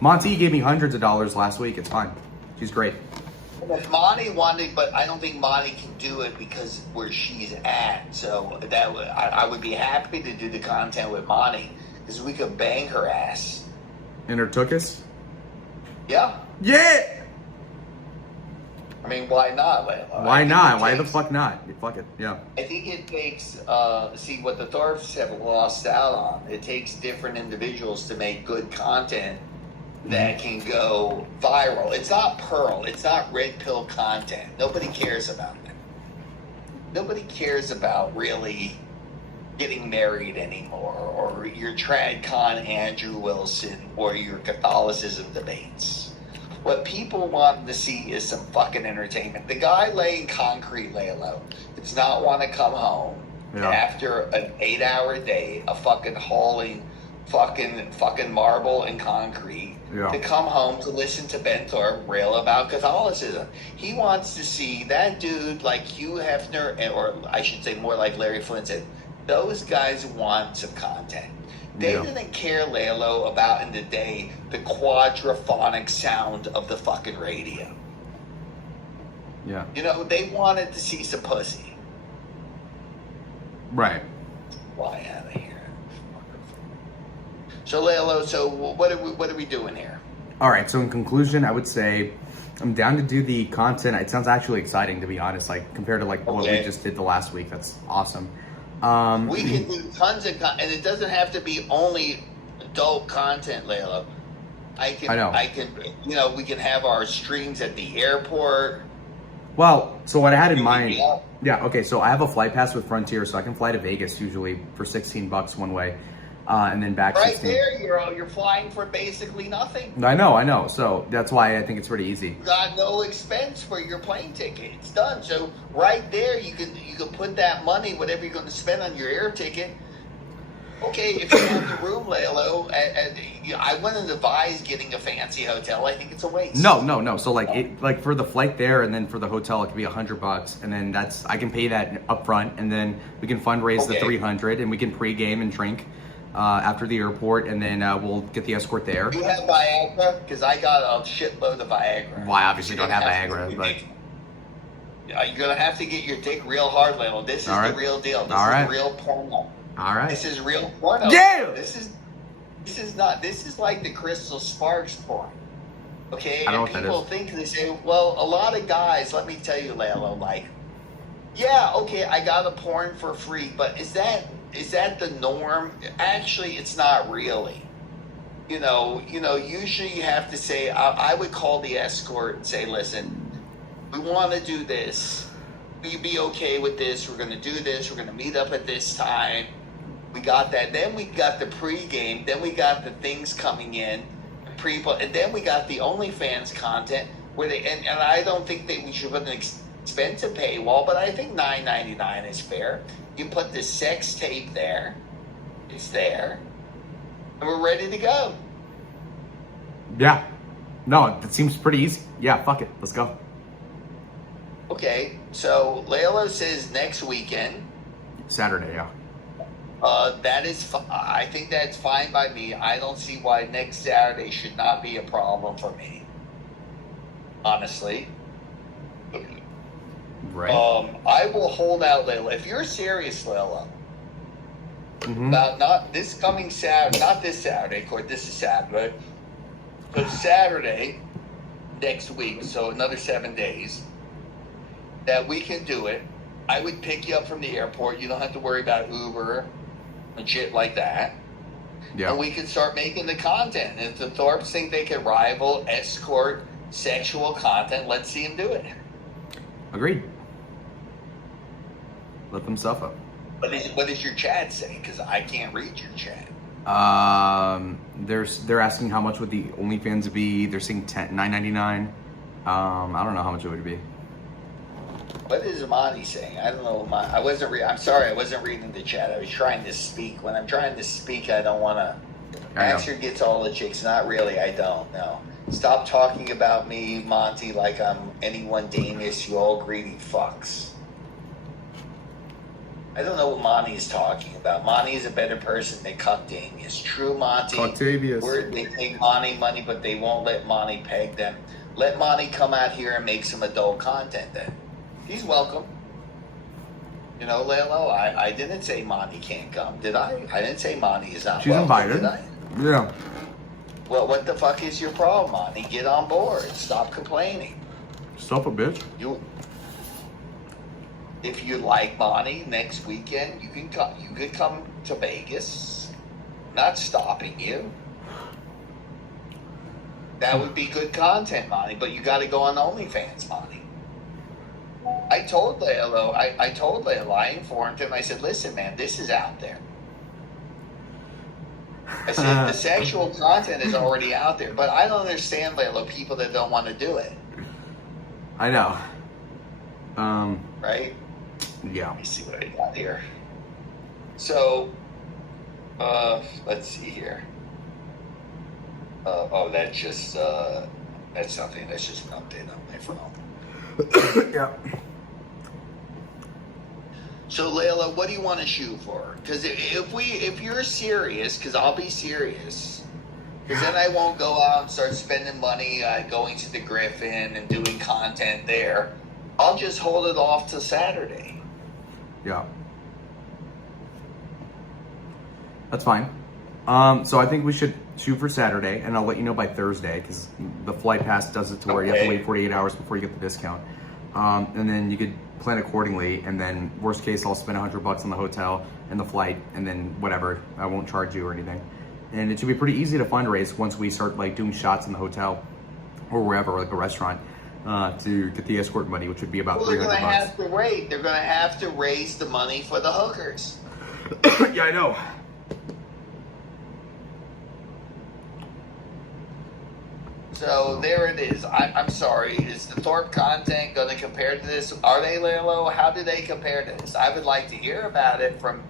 Monty gave me hundreds of dollars last week. It's fine. She's great. If Monty wanted, but I don't think Monty can do it because where she's at. So I would be happy to do the content with Monty because we could bang her ass. And her took us? Yeah. Yeah! mean, why not, Layla? Why not? Why the fuck not? Fuck it. Yeah. I think it takes, see, what the Thorpes have lost out on, it takes different individuals to make good content that can go viral. It's not Pearl. It's not red pill content. Nobody cares about that. Nobody cares about really getting married anymore, or your trad con Andrew Wilson, or your Catholicism debates. What people want to see is some fucking entertainment. The guy laying concrete, Laylo, does not want to come home after an 8-hour day of fucking hauling fucking marble and concrete to come home to listen to Ben Thorpe rail about Catholicism. He wants to see that dude like Hugh Hefner, or I should say more like Larry Flynn said, those guys want some content. They didn't care, Laylo, about in the day the quadraphonic sound of the fucking radio. Yeah. You know, they wanted to see some pussy. Right. Fly out of here. So Laylo, so what are we doing here? All right. So in conclusion, I would say I'm down to do the content. It sounds actually exciting, to be honest. Like compared to like what we just did the last week. That's awesome. We can do tons of content, and it doesn't have to be only adult content, Layla. I can, you know, we can have our streams at the airport. Well, so what I had in mind, okay, so I have a flight pass with Frontier, so I can fly to Vegas usually for $16 one way, and then back. Right 16. there, you're flying for basically nothing. I know. So that's why I think it's pretty easy. You got no expense for your plane ticket. It's done. So right there, you can put that money, whatever you're going to spend on your air ticket. Okay, if you want the room, Laylo, I wouldn't advise getting a fancy hotel. I think it's a waste. No. So like for the flight there, and then for the hotel, it could be $100, and then I can pay that up front, and then we can fundraise the $300, and we can pregame and drink after the airport, and then we'll get the escort there. Do you have Viagra? Because I got a shitload of Viagra. Well, I obviously don't have Viagra, but you're gonna have to get your dick real hard, Laylo. This is the real deal. This is real porno. All right. This is real porno. Yeah. This is not. This is like the Crystal Sparks porn. Okay. I don't know and what that people is. think, they say, well, a lot of guys. Let me tell you, Laylo. Like, yeah, okay, I got a porn for free, but is that the norm? Actually, it's not really. You know. Usually, you have to say. I would call the escort and say, listen, we want to do this. Will you be okay with this? We're going to do this. We're going to meet up at this time. We got that. Then we got the pregame. Then we got the things coming in, and then we got the OnlyFans content where and I don't think that we should put an expensive paywall, but I think $9.99 is fair. You put the sex tape there. It's there, and we're ready to go. Yeah. No, it seems pretty easy. Yeah, fuck it. Let's go. Okay, so Layla says next weekend. Saturday, yeah. That is, I think that's fine by me. I don't see why next Saturday should not be a problem for me. Honestly. Right. I will hold out, Layla. If you're serious, Layla, about not this coming Saturday, not this Saturday, of course, this is Saturday, but Saturday next week, so another 7 days, that we can do it. I would pick you up from the airport. You don't have to worry about Uber and shit like that. Yeah. And we can start making the content. And if the Thorpes think they can rival escort sexual content, let's see them do it. Agreed. Let them suffer. What does your chat say? Because I can't read your chat. They're asking how much would the OnlyFans be. They're saying $9.99. I don't know how much it would be. What is Amani saying? I don't know. I'm sorry, I wasn't reading the chat. I was trying to speak. When I'm trying to speak, I don't want to. Maxer gets all the chicks. Not really. I don't. No. Stop talking about me, Monty, like I'm anyone Danish. You all greedy fucks. I don't know what Monty is talking about. Monty is a better person than Cuctavius. True, Monty. Octavius. They pay Monty money, but they won't let Monty peg them. Let Monty come out here and make some adult content then. He's welcome. You know, Laylo, I didn't say Monty can't come, did I? I didn't say Monty is not She's welcome, invited. did I? Yeah. Well, what the fuck is your problem, Monty? Get on board. Stop complaining. Self a bitch. If you like Monty next weekend, you can come. You could come to Vegas. Not stopping you. That would be good content, Monty. But you got to go on OnlyFans, Monty. I told Layla. I told Layla. I informed him. I said, "Listen, man, this is out there." I said the sexual content is already out there, but I don't understand, Layla, people that don't want to do it. I know. Right? Yeah. Let me see what I got here. So, let's see here. That's just that's something that's just an update on my phone. Yeah. So, Layla, what do you want to shoot for? Because if you're serious, because I'll be serious, because then I won't go out and start spending money going to the Griffin and doing content there. I'll just hold it off till Saturday. Yeah. That's fine. So I think we should shoot for Saturday, and I'll let you know by Thursday, because the flight pass does it to where you have to wait 48 hours before you get the discount. And then you could plan accordingly, and then worst case, I'll spend $100 on the hotel and the flight, and then whatever, I won't charge you or anything. And it should be pretty easy to fundraise once we start like doing shots in the hotel or wherever, like a restaurant, to get the escort money, which would be about $300. They're gonna have to raise the money for the hookers. Yeah, I know. So there it is. I'm sorry. Is the Thorpe content going to compare to this? Are they, Lalo? How do they compare to this? I would like to hear about it from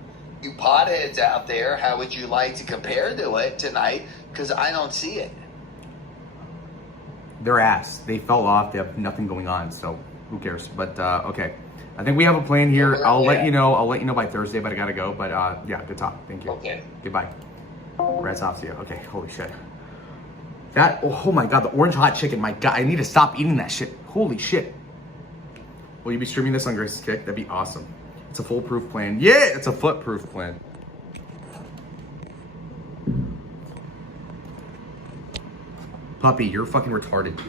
you potheads out there. How would you like to compare to it tonight? Because I don't see it. They're ass. They fell off. They have nothing going on. So who cares? But okay. I think we have a plan here. I'll let you know. I'll let you know by Thursday, but I gotta go. But yeah, good talk. Thank you. Okay. Goodbye. Rats off to you. Okay. Holy shit. That, oh my god, the orange hot chicken, my god, I need to stop eating that shit. Holy shit. Will you be streaming this on Grace's Kick? That'd be awesome. It's a foolproof plan. Yeah, it's a footproof plan. Puppy, you're fucking retarded.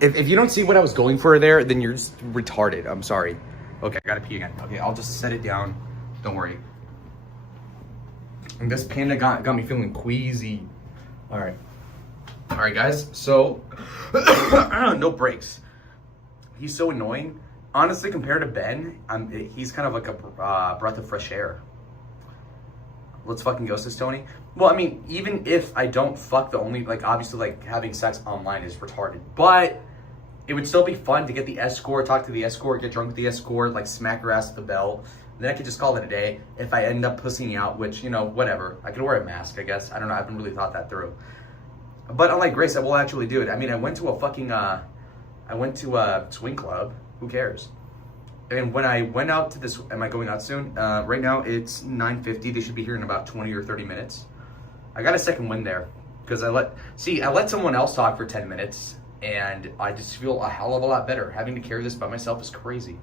If you don't see what I was going for there, then you're just retarded. I'm sorry. Okay, I gotta pee again. Okay, I'll just set it down. Don't worry. And this panda got me feeling queasy. All right. All right, guys, so no breaks. He's so annoying. Honestly, compared to Ben, he's kind of like a breath of fresh air. Let's fucking go, sis Tony. Well, I mean, even if I don't fuck the only, like, obviously, like, having sex online is retarded. But it would still be fun to get the escort, talk to the escort, get drunk with the escort, like, smack her ass at the bell. Then I could just call it a day if I end up pussying out, which, you know, whatever. I could wear a mask, I guess. I don't know. I haven't really thought that through. But unlike Grace, I will actually do it. I mean, I went to a fucking, I went to a swing club. Who cares? And when I went out to this, am I going out soon? Right now it's 9:50. They should be here in about 20 or 30 minutes. I got a second win there because I let someone else talk for 10 minutes and I just feel a hell of a lot better. Having to carry this by myself is crazy.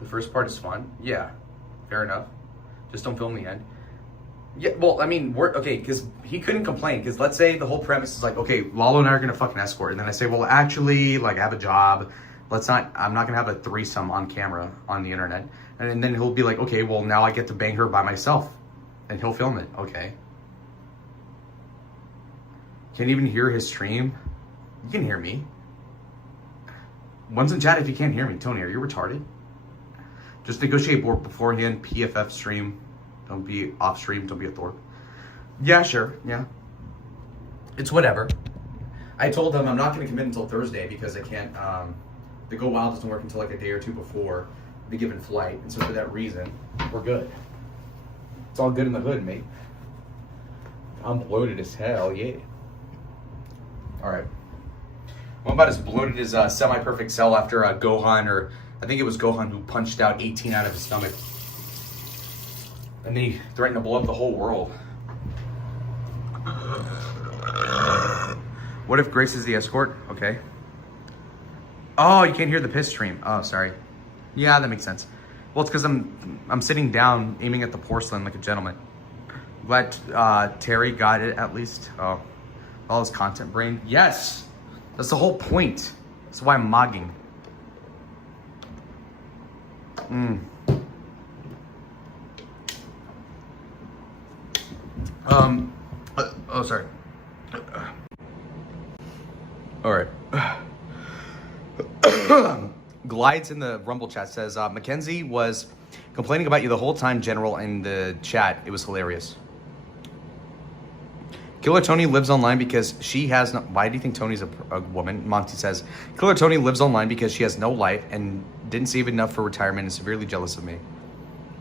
The first part is fun. Yeah, fair enough. Just don't film the end. Yeah, well, I mean, okay, because he couldn't complain, because let's say the whole premise is like, okay, Lalo and I are going to fucking escort, and then I say, well, actually, like, I have a job, I'm not going to have a threesome on camera on the internet, and then he'll be like, okay, well, now I get to bang her by myself, and he'll film it, okay. Can't even hear his stream? You can hear me. One's in chat if you can't hear me. Tony, are you retarded? Just negotiate beforehand, PFF stream. Don't be off stream, don't be a Thorpe. Yeah, sure, yeah. It's whatever. I told them I'm not gonna commit until Thursday because I can't, the Go Wild doesn't work until like a day or two before the given flight. And so for that reason, we're good. It's all good in the hood, mate. I'm bloated as hell, yeah. All right. I'm about as bloated as a semi-perfect cell after Gohan, or I think it was Gohan who punched out 18 out of his stomach. And then he threatened to blow up the whole world. What if Grace is the escort? Okay. Oh, you can't hear the piss stream. Oh, sorry. Yeah, that makes sense. Well, it's because I'm sitting down, aiming at the porcelain like a gentleman. Glad Terry got it at least. Oh, all his content brain. Yes. That's the whole point. That's why I'm mogging. Oh, sorry. All right. Glides in the Rumble chat says, Mackenzie was complaining about you the whole time, General, in the chat. It was hilarious. Killer Tony lives online because she has no... Why do you think Tony's a woman? Monty says, Killer Tony lives online because she has no life and didn't save enough for retirement and is severely jealous of me.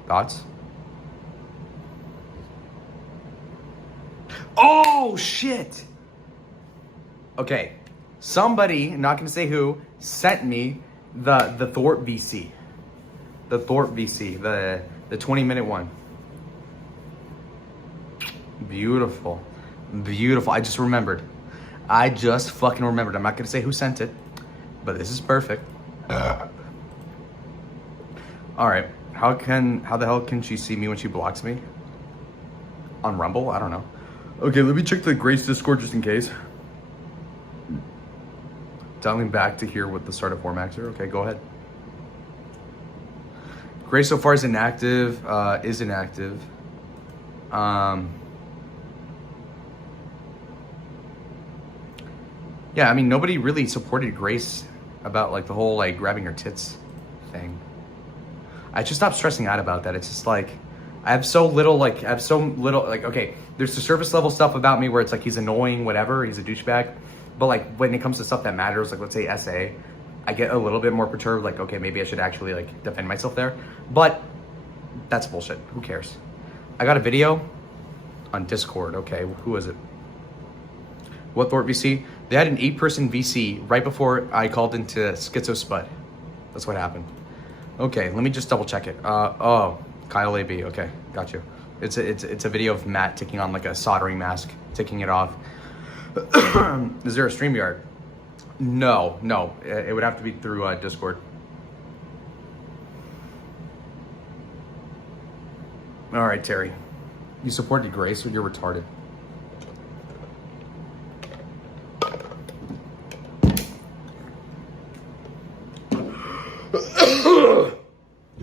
Thoughts? Oh, shit! Okay. Somebody, I'm not going to say who, sent me the Thorpe VC. The Thorpe VC, the 20-minute one. Beautiful. Beautiful. I just remembered. I just fucking remembered. I'm not going to say who sent it, but this is perfect. All right. How the hell can she see me when she blocks me? On Rumble? I don't know. Okay, let me check the Grace Discord just in case. Dialing back to hear what the start of Hormaxer. Okay, go ahead. Grace so far is inactive. Yeah, I mean, nobody really supported Grace about like the whole like grabbing her tits thing. I just stopped stressing out about that. It's just like, I have so little, okay, there's the surface level stuff about me where it's like he's annoying, whatever, he's a douchebag. But like when it comes to stuff that matters, like let's say SA, I get a little bit more perturbed, like, okay, maybe I should actually like defend myself there. But that's bullshit. Who cares? I got a video on Discord. Okay, who is it? What Thorpe VC? They had an 8-person VC right before I called into Schizo Spud. That's what happened. Okay, let me just double check it. Oh, Kyle AB. Okay, got you. It's a video of Matt taking on like a soldering mask, taking it off. Is there a StreamYard? No. It would have to be through Discord. All right, Terry. You supported Grace, or you're retarded.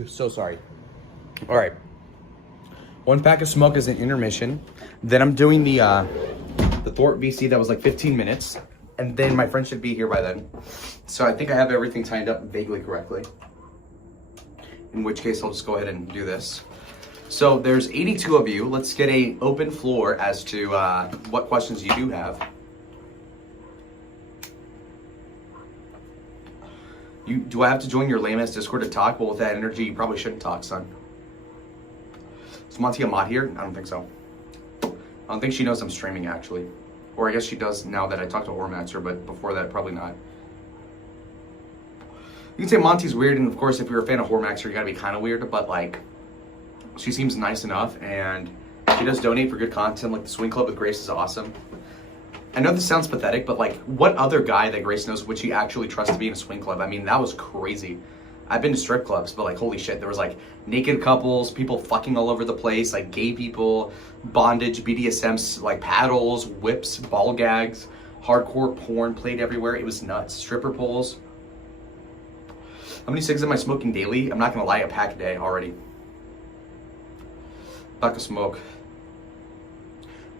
So sorry. All right. 1 pack of smoke is an intermission. Then I'm doing the Thorpe VC that was like 15 minutes. And then my friend should be here by then. So I think I have everything timed up vaguely correctly. In which case I'll just go ahead and do this. So there's 82 of you. Let's get a open floor as to what questions you do have. Do I have to join your lame-ass Discord to talk? Well, with that energy, you probably shouldn't talk, son. Is Monty Amat here? I don't think so. I don't think she knows I'm streaming, actually. Or I guess she does now that I talked to Hormaxer, but before that, probably not. You can say Monty's weird, and of course, if you're a fan of Hormaxer, you gotta be kind of weird, but like, she seems nice enough, and she does donate for good content, like the Swing Club with Grace is awesome. I know this sounds pathetic, but like, what other guy that Grace knows would she actually trust to be in a swing club? I mean, that was crazy. I've been to strip clubs, but like, holy shit, there was like naked couples, people fucking all over the place, like gay people, bondage, BDSM, like paddles, whips, ball gags, hardcore porn played everywhere. It was nuts. Stripper poles. How many cigs am I smoking daily? I'm not gonna lie, a pack a day already. Pack of smoke.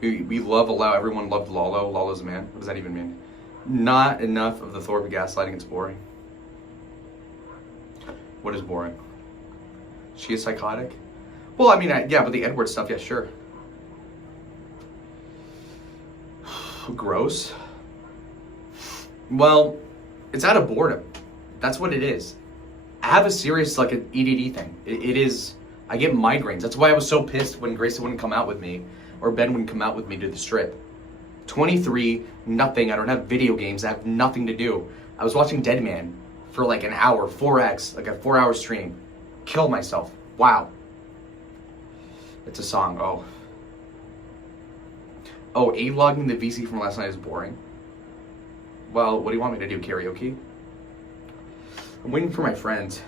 We allow everyone loved Lalo. Lalo's a man. What does that even mean? Not enough of the Thorpe gaslighting. It's boring. What is boring? She is psychotic? Well, I mean, yeah, but the Edward stuff, yeah, sure. Gross. Well, it's out of boredom. That's what it is. I have a serious, like, an EDD thing. It is, I get migraines. That's why I was so pissed when Grace wouldn't come out with me. Or Ben wouldn't come out with me to the strip. 23, nothing. I don't have video games. I have nothing to do. I was watching Dead Man for like an hour, 4x, like a 4-hour stream. Killed myself. Wow. It's a song. Oh, A-logging the VC from last night is boring. Well, what do you want me to do? Karaoke? I'm waiting for my friends.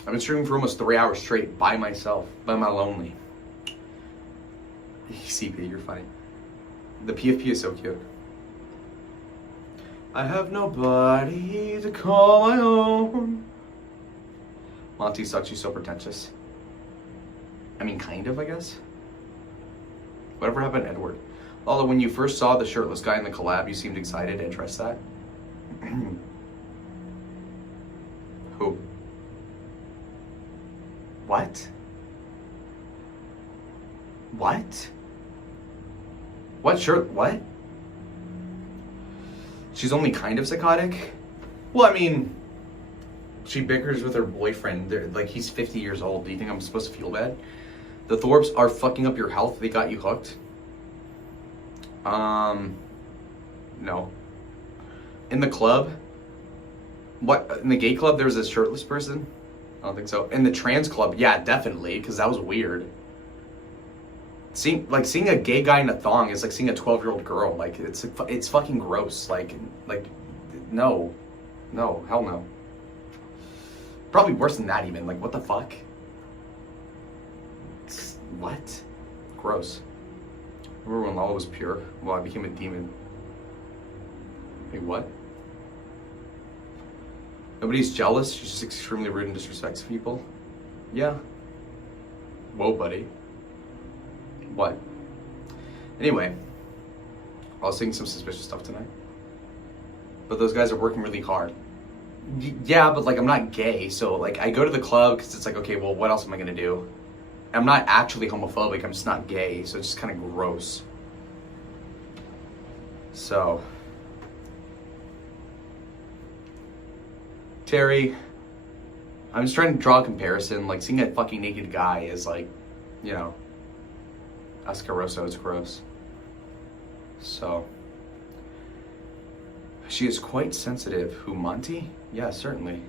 I've been streaming for almost 3 hours straight by myself, by my lonely. CP, you're funny. The PFP is so cute. I have nobody to call my own. Monty sucks, she's so pretentious. I mean, kind of, I guess. Whatever happened to Edward? Although when you first saw the shirtless guy in the collab, you seemed excited. I trust that. Who? What? What? What shirt? What? She's only kind of psychotic? Well, I mean, she bickers with her boyfriend. Like, he's 50 years old. Do you think I'm supposed to feel bad? The Thorpes are fucking up your health. They got you hooked. No. In the club? What? In the gay club, there was a shirtless person? I don't think so. In the trans club, yeah, definitely, because that was weird. Seeing a gay guy in a thong is like seeing a 12-year-old girl. Like, it's fucking gross. Like, no. No, hell no. Probably worse than that even. Like, what the fuck? What? Gross. Remember when Lala was pure? Well, I became a demon. Wait, what? Nobody's jealous. She's just extremely rude and disrespects people. Yeah. Whoa, buddy. What? Anyway, I was seeing some suspicious stuff tonight. But those guys are working really hard. Yeah, but like, I'm not gay, so like, I go to the club because it's like, okay, well, what else am I gonna do? I'm not actually homophobic, I'm just not gay, so it's just kind of gross. So, Terry, I'm just trying to draw a comparison. Like, seeing a fucking naked guy is like, you know, Ascaroso, it's gross. So, she is quite sensitive. Who, Monty? Yeah, certainly.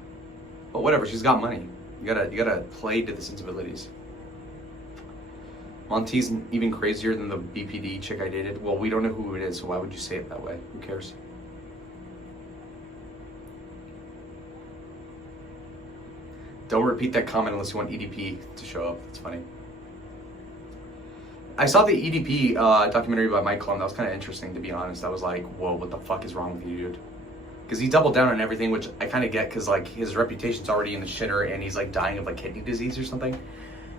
But whatever, she's got money. You gotta play to the sensibilities. Monty's even crazier than the BPD chick I dated. Well, we don't know who it is, so why would you say it that way? Who cares? Don't repeat that comment unless you want EDP to show up. It's funny. I saw the EDP documentary by Mike Clone. That was kind of interesting, to be honest. I was like, whoa, what the fuck is wrong with you, dude? Because he doubled down on everything, which I kind of get, because like his reputation's already in the shitter and he's like dying of like kidney disease or something.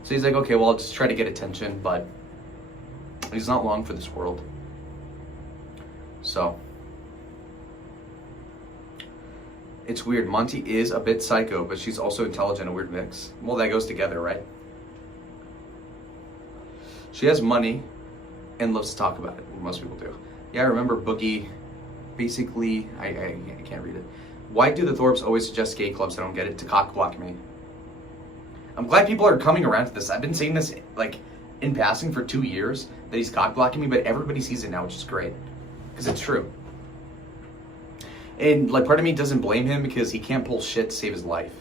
So he's like, okay, well, I'll just try to get attention, but he's not long for this world. So, it's weird. Monty is a bit psycho, but she's also intelligent, a weird mix. Well, that goes together, right? She has money and loves to talk about it. Most people do. Yeah, I remember Boogie. Basically, I can't read it. Why do the Thorpes always suggest gay clubs? I don't get it. To cock block me. I'm glad people are coming around to this. I've been saying this like in passing for 2 years that he's cock blocking me, but everybody sees it now, which is great because it's true. And like, part of me doesn't blame him because he can't pull shit to save his life.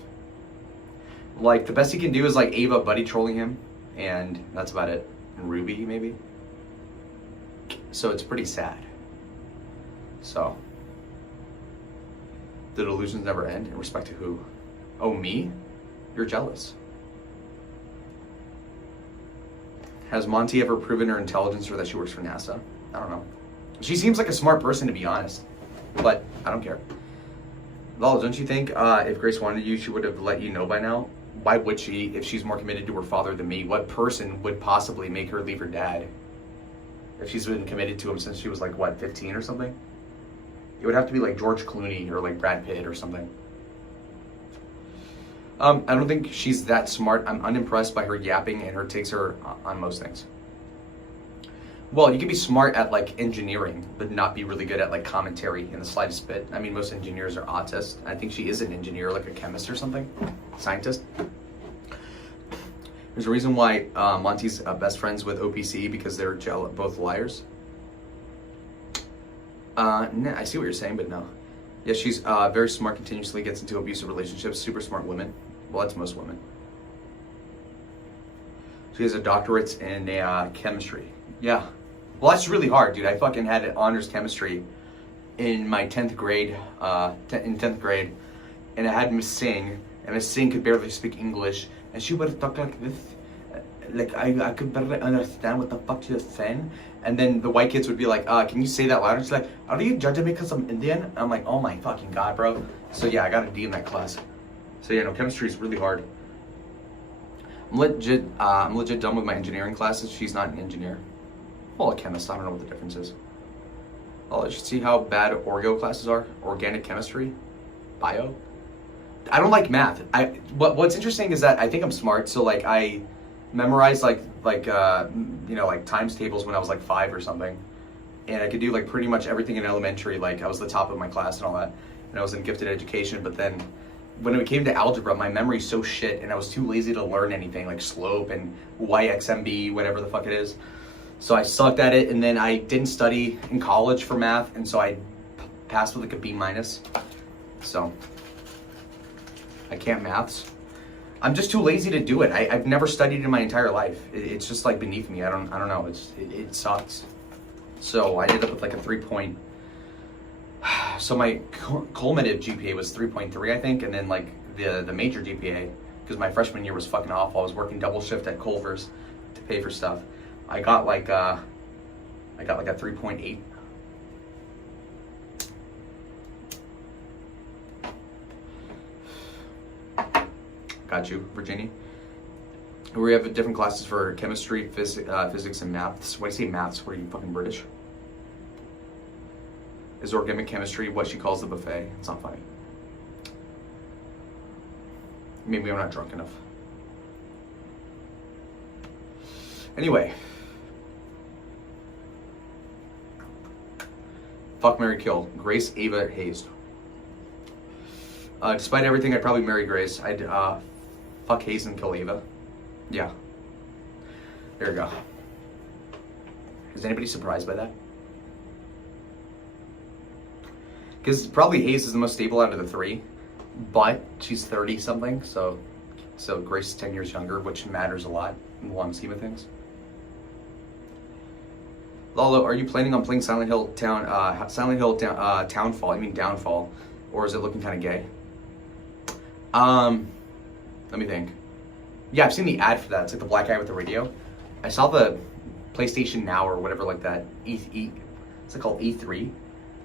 Like, the best he can do is like Ava buddy trolling him, and that's about it. And Ruby maybe. So it's pretty sad. So the delusions never end. In respect to who? Oh, me? You're jealous. Has Monty ever proven her intelligence or that she works for NASA? I don't know. She seems like a smart person, to be honest, but I don't care. Lala, don't you think if Grace wanted you, she would have let you know by now? Why would she if she's more committed to her father than me? What person would possibly make her leave her dad if she's been committed to him since she was like, what, 15 or something? It would have to be like George Clooney or like Brad Pitt or something. I don't think she's that smart. I'm unimpressed by her yapping, and her takes her on most things. Well, you can be smart at like engineering, but not be really good at like commentary in the slightest bit. I mean, most engineers are autists. I think she is an engineer, like a chemist or something, scientist. There's a reason why Monty's best friends with OPC, because they're both liars. Nah, I see what you're saying, but no. Yeah, she's very smart, continuously gets into abusive relationships, super smart women. Well, that's most women. She has a doctorate in chemistry. Yeah. Well, that's really hard, dude. I fucking had honors chemistry in my 10th grade, in 10th grade, and I had Miss Singh, and Miss Singh could barely speak English, and she would talk like this. like I could better understand what the fuck you're saying. And then the white kids would be like, can you say that louder? She's like, are you judging me because I'm Indian? And I'm like, oh my fucking god, bro. So yeah, I got a D in that class. So yeah, no, chemistry is really hard. I'm legit done with my engineering classes. She's not an engineer. Well, a chemist, I don't know what the difference is. Oh, you should see how bad orgo classes are. Organic chemistry, bio. I don't like math. What's interesting is that I think I'm smart. So like I memorized like times tables when I was like 5 or something, and I could do like pretty much everything in elementary. Like I was the top of my class and all that, and I was in gifted education. But then when it came to algebra, my memory's so shit, and I was too lazy to learn anything like slope and YXMB, whatever the fuck it is. So I sucked at it, and then I didn't study in college for math, and so I passed with like a B-. So I can't maths. I'm just too lazy to do it. I've never studied in my entire life. It's just like beneath me. I don't know. It sucks. So I ended up with like a 3 point. So my cumulative GPA was 3.3, I think, and then like the major GPA, because my freshman year was fucking awful. I was working double shift at Culver's to pay for stuff. I got like a 3.8. Got you, Virginia. We have different classes for chemistry, physics, and maths. When I say maths, what are you, fucking British? Is organic chemistry what she calls the buffet? It's not funny. Maybe I'm not drunk enough. Anyway. Fuck, marry, kill. Grace Ava Hayes. Despite everything, I'd probably marry Grace. I'd fuck Hayes and kill Ava. Yeah. There we go. Is anybody surprised by that? Because probably Hayes is the most stable out of the 3, but she's 30 something, so Grace is 10 years younger, which matters a lot in the long scheme of things. Lalo, are you planning on playing Silent Hill Townfall? I mean Downfall, or is it looking kind of gay? Let me think. Yeah, I've seen the ad for that. It's like the black guy with the radio. I saw the PlayStation Now or whatever like that. It's like called E3.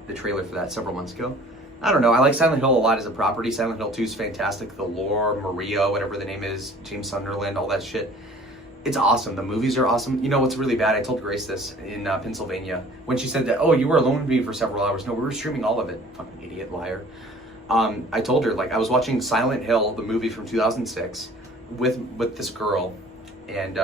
The trailer for that several months ago. I don't know. I like Silent Hill a lot as a property. Silent Hill 2 is fantastic. The lore, Maria, whatever the name is, James Sunderland, all that shit. It's awesome. The movies are awesome. You know what's really bad? I told Grace this in Pennsylvania when she said that, oh, you were alone with me for several hours. No, we were streaming all of it. Fucking idiot, liar. I told her, like, I was watching Silent Hill, the movie from 2006, with this girl, and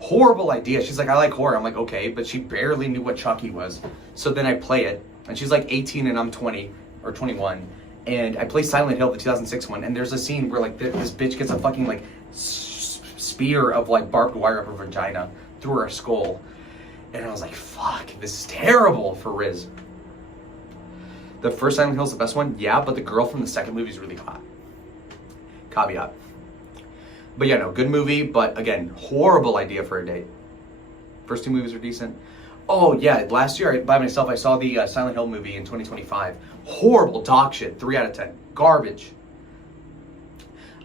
horrible idea. She's like, I like horror. I'm like, okay, but she barely knew what Chucky was. So then I play it, and she's like 18 and I'm 20 or 21, and I play Silent Hill, the 2006 one, and there's a scene where like this bitch gets a fucking like spear of like barbed wire up her vagina through her skull, and I was like, fuck, this is terrible for Riz. The first Silent Hill is the best one, yeah, but the girl from the second movie is really hot. Caveat. But yeah, no, good movie, but again, horrible idea for a date. First 2 movies are decent. Oh yeah, last year by myself I saw the Silent Hill movie in 2025. Horrible dog shit, 3 out of 10. Garbage.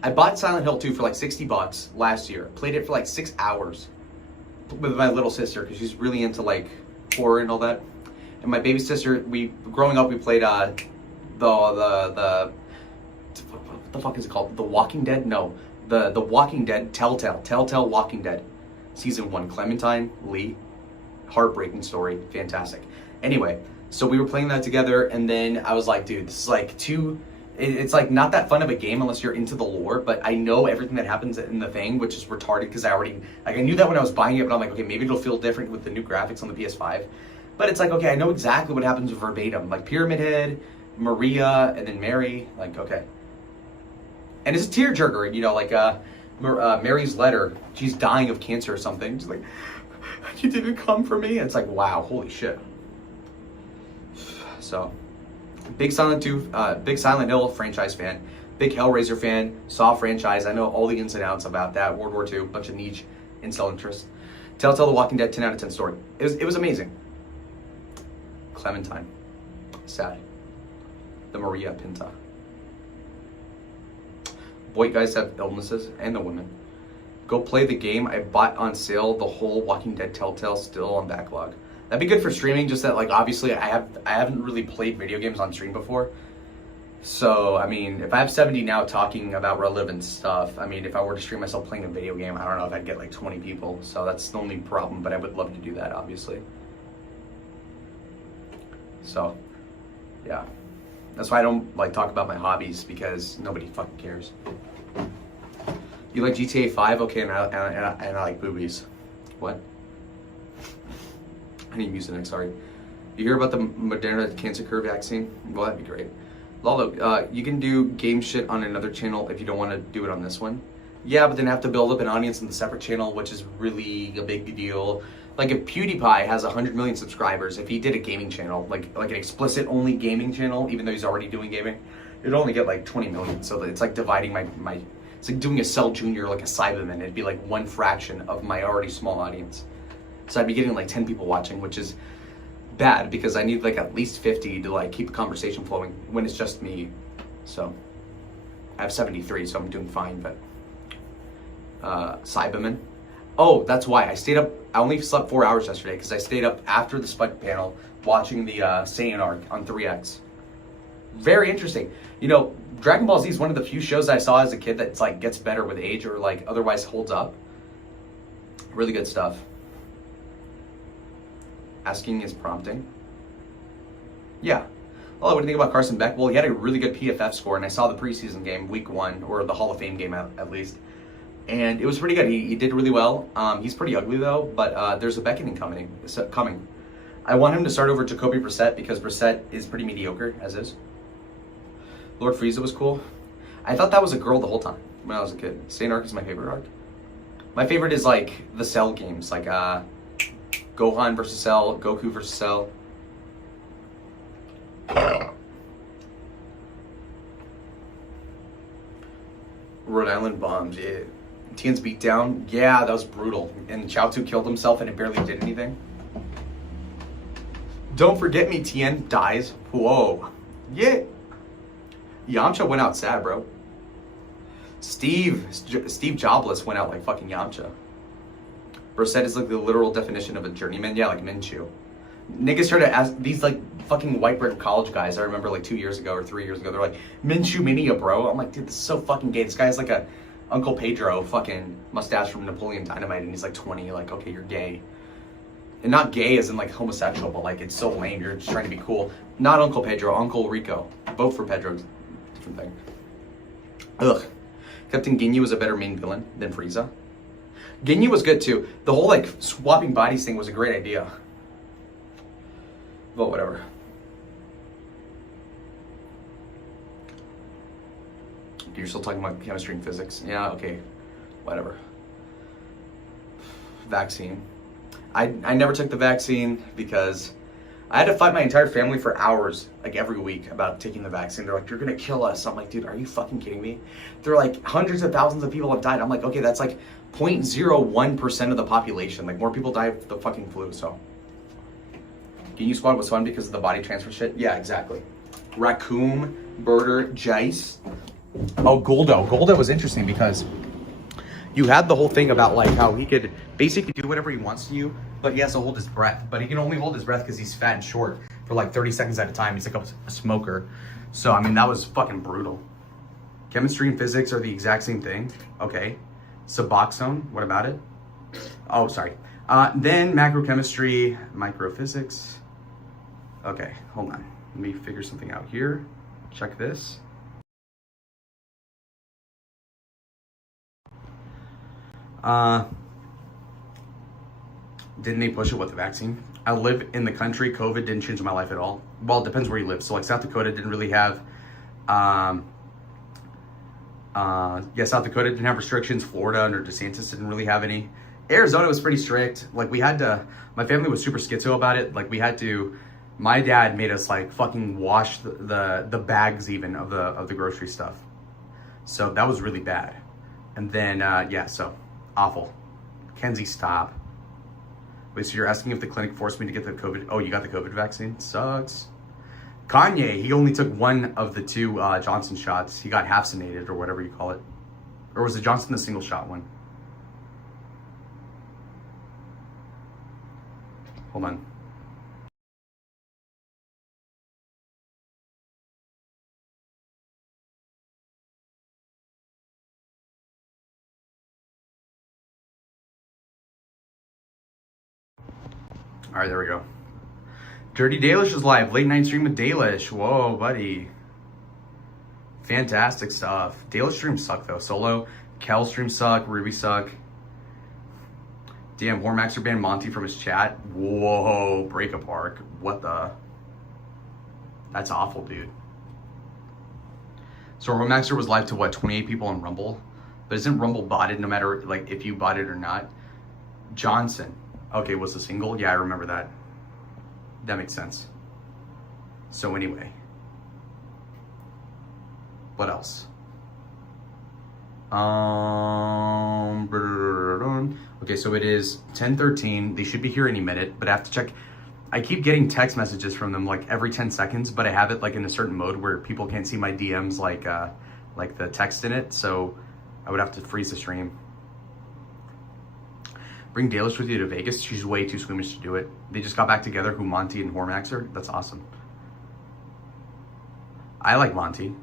I bought Silent Hill 2 for like $60 last year. Played it for like 6 hours with my little sister because she's really into like horror and all that. And my baby sister, growing up we played what the fuck is it called? The Walking Dead? No. The Walking Dead, Telltale Walking Dead. Season 1, Clementine, Lee. Heartbreaking story, fantastic. Anyway, so we were playing that together, and then I was like, dude, this is like it's like not that fun of a game unless you're into the lore, but I know everything that happens in the thing, which is retarded because I knew that when I was buying it, but I'm like, okay, maybe it'll feel different with the new graphics on the PS5. But it's like, okay, I know exactly what happens verbatim, like Pyramid Head, Maria, and then Mary, like, okay. And it's a tearjerker, you know, like Mary's letter, she's dying of cancer or something. She's like, you didn't come for me? And it's like, wow, holy shit. So, big Silent Hill franchise fan, big Hellraiser fan, Saw franchise. I know all the ins and outs about that. World War II, bunch of niche incel interest. Telltale The Walking Dead, 10 out of 10 story. It was amazing. Clementine, sad. The Maria Pinta. White guys have illnesses, and the women. Go play the game. I bought on sale the whole Walking Dead Telltale, still on backlog. That'd be good for streaming, just that, like, obviously I haven't really played video games on stream before. So, I mean, if I have 70 now talking about relevant stuff, I mean, if I were to stream myself playing a video game, I don't know if I'd get like 20 people. So that's the only problem, but I would love to do that, obviously. So, yeah. That's why I don't like talk about my hobbies, because nobody fucking cares. You like GTA 5? Okay, and I like boobies. What? I need Mucinex, sorry. You hear about the Moderna cancer cure vaccine? Well, that'd be great. Lalo, you can do game shit on another channel if you don't want to do it on this one. Yeah, but then I have to build up an audience in the separate channel, which is really a big deal. Like if PewDiePie has 100 million subscribers, if he did a gaming channel, like an explicit only gaming channel, even though he's already doing gaming, it'd only get like 20 million. So it's like dividing my it's like doing a Cell Jr. like a Cyberman. It'd be like one fraction of my already small audience. So I'd be getting like 10 people watching, which is bad because I need like at least 50 to like keep the conversation flowing when it's just me. So I have 73, so I'm doing fine. But Cyberman, oh, that's why I stayed up. I only slept 4 hours yesterday because I stayed up after the Spike panel watching the Saiyan arc on 3X. Very interesting. You know, Dragon Ball Z is one of the few shows I saw as a kid that's like gets better with age or like otherwise holds up. Really good stuff. Asking is prompting. Yeah. Well, what do you think about Carson Beck? Well, he had a really good PFF score, and I saw the preseason game, week 1, or the Hall of Fame game at least. And it was pretty good. He did really well. He's pretty ugly, though, but there's a beckoning coming. I want him to start over Jacoby Brissett because Brissett is pretty mediocre, as is. Lord Frieza was cool. I thought that was a girl the whole time when I was a kid. Saiyan arc is my favorite arc. My favorite is, like, the Cell games, like, Gohan versus Cell, Goku versus Cell. Rhode Island bombs, yeah. Tien's beatdown, yeah, that was brutal. And Chaozu killed himself and it barely did anything. Don't forget me, Tien dies. Whoa. Yeah. Yamcha went out sad, bro. Steve Jobless went out like fucking Yamcha. Brissett is like the literal definition of a journeyman. Yeah, like Minshew. Niggas started to ask these like fucking white bread college guys. I remember like 2 years ago or 3 years ago. They're like, Minshew Mania, bro. I'm like, dude, this is so fucking gay. This guy has like a Uncle Pedro fucking mustache from Napoleon Dynamite, and he's like 20. Like, okay, you're gay. And not gay as in like homosexual, but like it's so lame. You're just trying to be cool. Not Uncle Pedro, Uncle Rico. Both for Pedro. Different thing. Ugh. Captain Ginyu was a better main villain than Frieza. Ginyu was good too. The whole like swapping bodies thing was a great idea. But whatever. You're still talking about chemistry and physics. Yeah, okay. Whatever. Vaccine. I never took the vaccine because I had to fight my entire family for hours, like every week, about taking the vaccine. They're like, you're gonna kill us. I'm like, dude, are you fucking kidding me? They're like, hundreds of thousands of people have died. I'm like, okay, that's like 0.01% of the population. Like, more people die of the fucking flu, so. Ginyu Squad was fun because of the body transfer shit. Yeah, exactly. Raccoon, Birder, Jace. Oh, Goldo. Goldo was interesting because you had the whole thing about like how he could basically do whatever he wants to you, but he has to hold his breath. But he can only hold his breath because he's fat and short for like 30 seconds at a time. He's like a smoker. So, I mean, that was fucking brutal. Chemistry and physics are the exact same thing. Okay. Suboxone, what about it? Oh, sorry. Then macrochemistry, microphysics. Okay, hold on. Let me figure something out here. Check this. Didn't they push it with the vaccine? I live in the country. COVID didn't change my life at all. Well, it depends where you live. So like South Dakota didn't really have, South Dakota didn't have restrictions. Florida under DeSantis didn't really have any. Arizona was pretty strict. Like we had to, my family was super schizo about it. Like we had to, my dad made us like fucking wash the bags even of the grocery stuff. So that was really bad. And then, so awful. Kenzie, stop. Wait, so you're asking if the clinic forced me to get the COVID? Oh, you got the COVID vaccine? Sucks. Kanye, he only took one of the 2 Johnson shots. He got half-sinated or whatever you call it. Or was it Johnson the single shot one? Hold on. All right, there we go. Dirty Dalish is live. Late night stream with Dalish. Whoa, buddy. Fantastic stuff. Dalish streams suck though. Solo, Kel streams suck. Ruby suck. Damn, Warmaxer banned Monty from his chat. Whoa, break apart. What the? That's awful, dude. So Warmaxer was live to what, 28 people on Rumble? But isn't Rumble botted no matter like if you bought it or not? Johnson. Okay, was a single? Yeah, I remember that. That makes sense. So anyway. What else? Okay, so it is 10:13. They should be here any minute, but I have to check. I keep getting text messages from them like every 10 seconds, but I have it like in a certain mode where people can't see my DMs like the text in it, so I would have to freeze the stream. Bring Dalish with you to Vegas. She's way too squeamish to do it. They just got back together, who Monty and Hormaxer. That's awesome. I like Monty.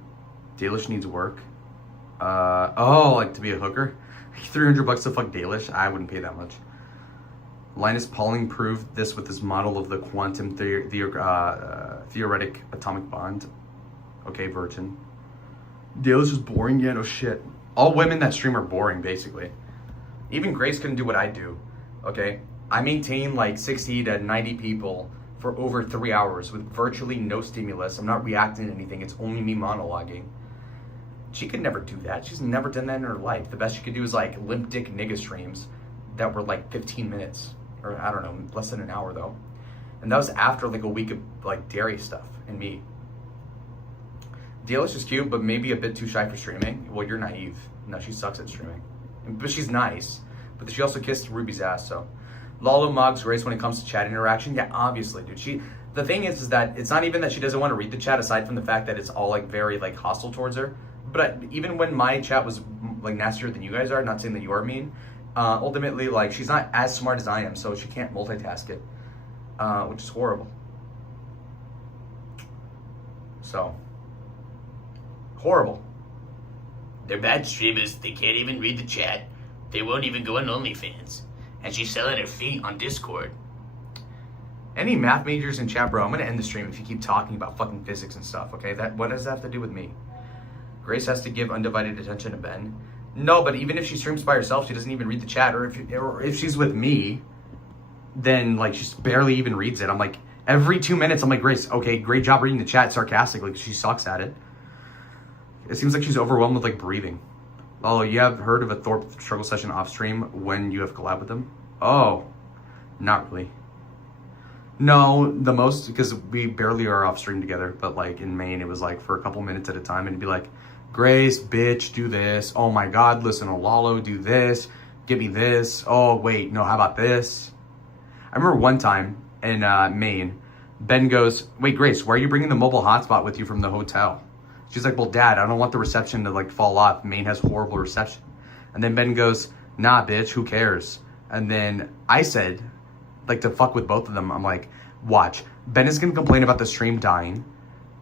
Dalish needs work. Like to be a hooker. $300 to fuck Dalish. I wouldn't pay that much. Linus Pauling proved this with his model of the quantum theoretic atomic bond. Okay, virgin. Dalish is boring. Yeah, no shit. All women that stream are boring, basically. Even Grace couldn't do what I do, okay? I maintain like 60 to 90 people for over 3 hours with virtually no stimulus. I'm not reacting to anything. It's only me monologuing. She could never do that. She's never done that in her life. The best she could do is like limp dick nigga streams that were like 15 minutes. Or I don't know, less than an hour though. And that was after like a week of like dairy stuff and me. Dalish is cute, but maybe a bit too shy for streaming. Well, you're naive. No, she sucks at streaming. But she's nice. But she also kissed Ruby's ass, so. Lalo Moggs Grace when it comes to chat interaction. Yeah, obviously, dude. The thing is that it's not even that she doesn't want to read the chat, aside from the fact that it's all like very like hostile towards her. But even when my chat was like nastier than you guys are, not saying that you are mean, ultimately like she's not as smart as I am, so she can't multitask it, which is horrible. So, horrible. They're bad streamers. They can't even read the chat. They won't even go on OnlyFans. And she's selling her feet on Discord. Any math majors in chat, bro? I'm gonna end the stream if you keep talking about fucking physics and stuff, okay? What does that have to do with me? Grace has to give undivided attention to Ben. No, but even if she streams by herself, she doesn't even read the chat. Or if she's with me, then like she barely even reads it. I'm like, every 2 minutes, I'm like, Grace, okay, great job reading the chat sarcastically because she sucks at it. It seems like she's overwhelmed with like breathing. Oh, you have heard of a Thorpe struggle session off stream when you have collab with them? Oh, not really. No, the most, because we barely are off stream together, but like in Maine, it was like for a couple minutes at a time and it'd be like, Grace, bitch, do this. Oh my God, listen to Lalo, do this. Give me this. Oh, wait, no, how about this? I remember one time in Maine, Ben goes, wait, Grace, why are you bringing the mobile hotspot with you from the hotel? She's like, well, Dad, I don't want the reception to like fall off. Maine has horrible reception. And then Ben goes, nah, bitch, who cares? And then I said, like to fuck with both of them, I'm like, watch, Ben is gonna complain about the stream dying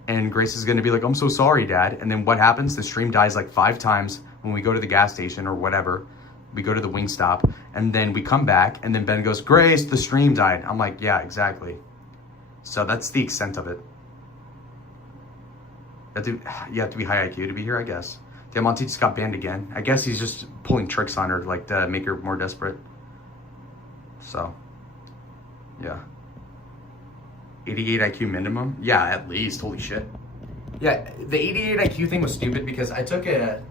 and Grace is gonna be like, I'm so sorry, Dad. And then what happens? The stream dies like 5 times when we go to the gas station or whatever. We go to the Wingstop and then we come back and then Ben goes, Grace, the stream died. I'm like, yeah, exactly. So that's the extent of it. You have to be high IQ to be here, I guess. Diamante just got banned again. I guess he's just pulling tricks on her, like to make her more desperate. So, yeah. 88 IQ minimum? Yeah, at least. Holy shit. Yeah, the 88 IQ thing was stupid because I took an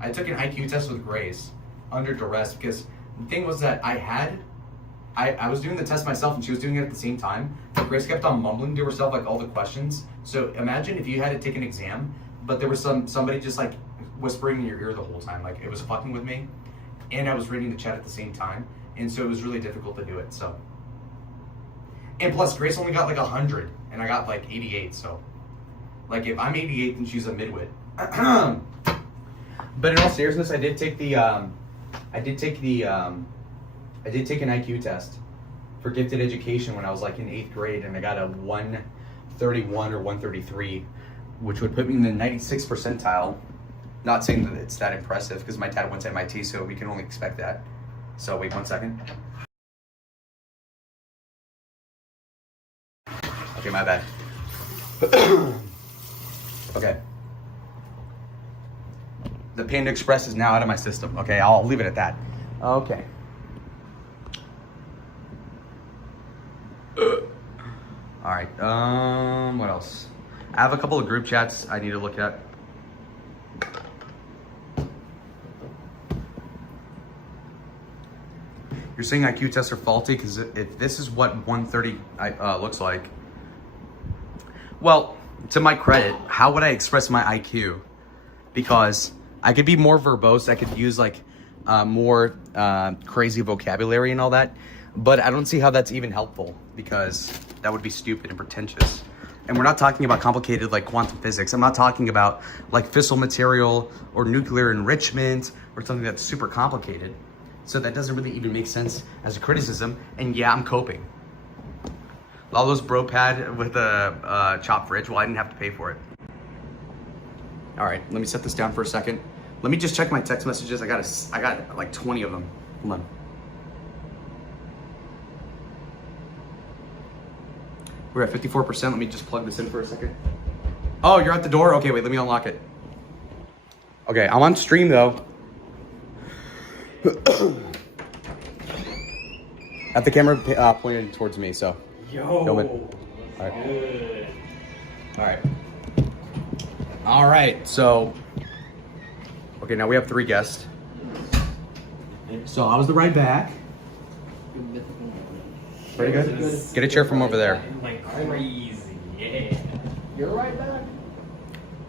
IQ test with Grace under duress because the thing was that I was doing the test myself and she was doing it at the same time. But Grace kept on mumbling to herself like all the questions. So imagine if you had to take an exam, but there was somebody just like whispering in your ear the whole time. Like it was fucking with me. And I was reading the chat at the same time. And so it was really difficult to do it, so. And plus Grace only got like 100 and I got like 88, so. Like if I'm 88 then she's a midwit. But in all seriousness, I did take an IQ test. for gifted education when I was like in 8th grade, and I got a 131 or 133, which would put me in the 96th percentile. Not saying that it's that impressive because my dad went to MIT, so we can only expect that. So wait 1 second. Okay, my bad. Okay. The Panda Express is now out of my system. Okay, I'll leave it at that. Okay. All right. What else? I have a couple of group chats I need to look at. You're saying IQ tests are faulty because if this is what 130 looks like, well, to my credit, how would I express my IQ? Because I could be more verbose. I could use like more crazy vocabulary and all that. But I don't see how that's even helpful because that would be stupid and pretentious. And we're not talking about complicated like quantum physics. I'm not talking about like fissile material or nuclear enrichment or something that's super complicated. So that doesn't really even make sense as a criticism. And yeah, I'm coping. Lalo's bro pad with a chop fridge. Well, I didn't have to pay for it. All right, let me set this down for a second. Let me just check my text messages. I got like 20 of them. Hold on. We're at 54%. Let me just plug this in for a second. Oh, you're at the door? Okay, wait, let me unlock it. Okay, I'm on stream though. At the camera pointed towards me, so. Yo. All right. Good. All right. All right, so. Okay, now we have 3 guests. So I was the ride back. Pretty good? Get a chair from over there. Like crazy, yeah. You're right back.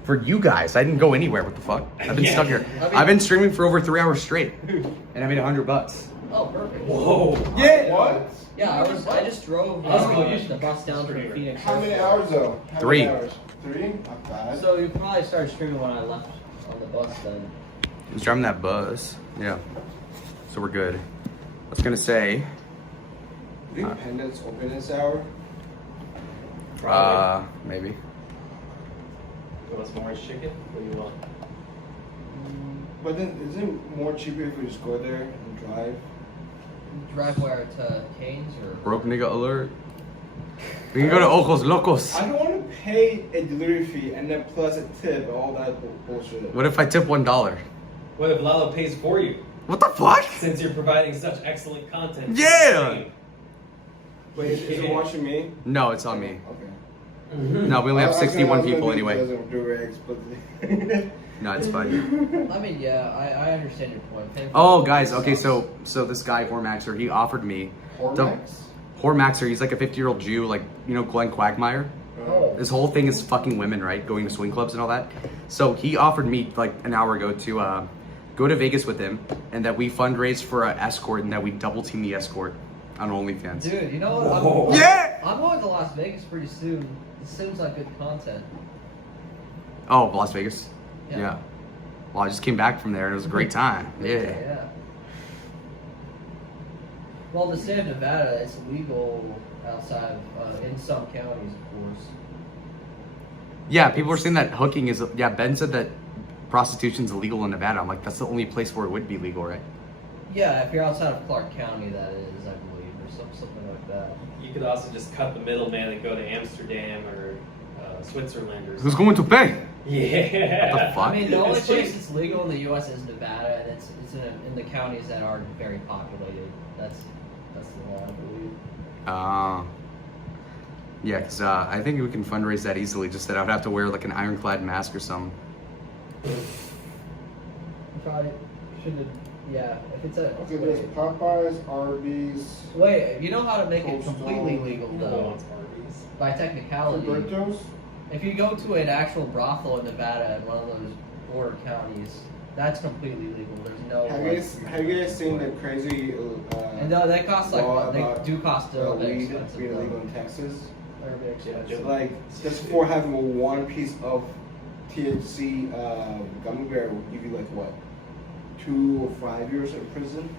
For you guys, I didn't go anywhere. What the fuck? I've been stuck here. I've been streaming for over 3 hours straight, and I made $100. Oh, perfect. Whoa. Yeah. What? Yeah, I just drove the bus down to Phoenix. How many hours though? How 3. Many hours? 3? Not bad. So you probably started streaming when I left on the bus then. I was driving that bus. Yeah. So we're good. I was gonna say. Do you think Panda's open this hour? Maybe. You want some orange chicken? What do you want? But then isn't it more cheaper if we just go there and drive? Drive where to Canes or? Broke nigga alert. We can go to Ojos Locos. I don't want to pay a delivery fee and then plus a tip and all that bullshit. What if I tip $1? What if Lalo pays for you? What the fuck? Since you're providing such excellent content. Yeah! Wait, is it watching me? No, it's on me. Okay. No, we only have 61 people anyway. Anyway. No, it's fine. I mean, yeah, I understand your point. Paying for Oh, it guys, okay, sucks. so this guy, Hormaxer, he offered me. Hormax? Hormaxer, he's like a 50-year-old Jew, like, you know, Glenn Quagmire? Oh. His whole thing is fucking women, right? Going to swing clubs and all that. So he offered me, like, an hour ago to go to Vegas with him, and that we fundraise for an escort, and that we double team the escort on OnlyFans. Dude, you know what? Yeah! I'm going to Las Vegas pretty soon. It seems like good content. Oh, Las Vegas? Yeah. Well, I just came back from there, and it was a great time. Yeah. Yeah. Well, in the state of Nevada, it's legal outside of, in some counties, of course. Yeah, people were saying that hooking is, yeah, Ben said that prostitution's illegal in Nevada. I'm like, that's the only place where it would be legal, right? Yeah, if you're outside of Clark County, that is, I believe, or something like that. You could also just cut the middleman and go to Amsterdam or Switzerland or something. Who's going to pay? Yeah. What the fuck? I mean, the only It's place cheap. that's legal in the U.S. is Nevada, and it's in the counties that aren't very populated. That's the law, I believe. Yeah, because I think we can fundraise that easily, just that I would have to wear like an ironclad mask or something. Probably should have. Yeah, if it's a. Okay, there's Popeyes, Arby's, Wait, you know how to make it Cold completely Stone. legal No though? one's Arby's. By technicality. Roberto's. If you go to an actual brothel in Nevada in one of those border counties, that's completely legal. There's no. Have you guys seen the crazy? And that costs law like they about, do cost a bit weed expensive. being though. illegal in Texas? They're a bit expensive. Like just for having one piece of THC gummy bear will give you like what, 2 or 5 years in prison?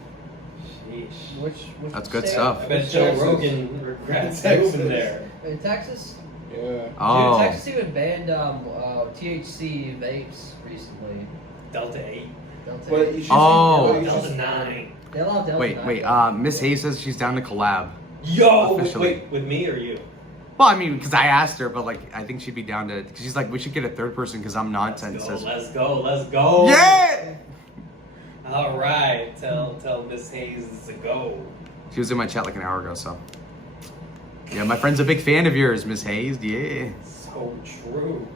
Sheesh. Which That's good state? stuff. I bet Joe Rogan regrets moving there. In Texas? Yeah. Oh. Dude, Texas even banned THC vapes recently. Delta 8. Delta But 8. you should Oh. see, Delta 9. They allow Delta Wait. 9. Miss Hayes says she's down to collab. Yo! Officially. Wait, with me or you? Well, I mean, because I asked her, but like, I think she'd be down to. Cause she's like, we should get a third person because I'm nonsense. Let's go. Yeah. All right, tell Miss Hayes it's a go. She was in my chat like an hour ago, so. Yeah, my friend's a big fan of yours, Miss Hayes. Yeah. So true.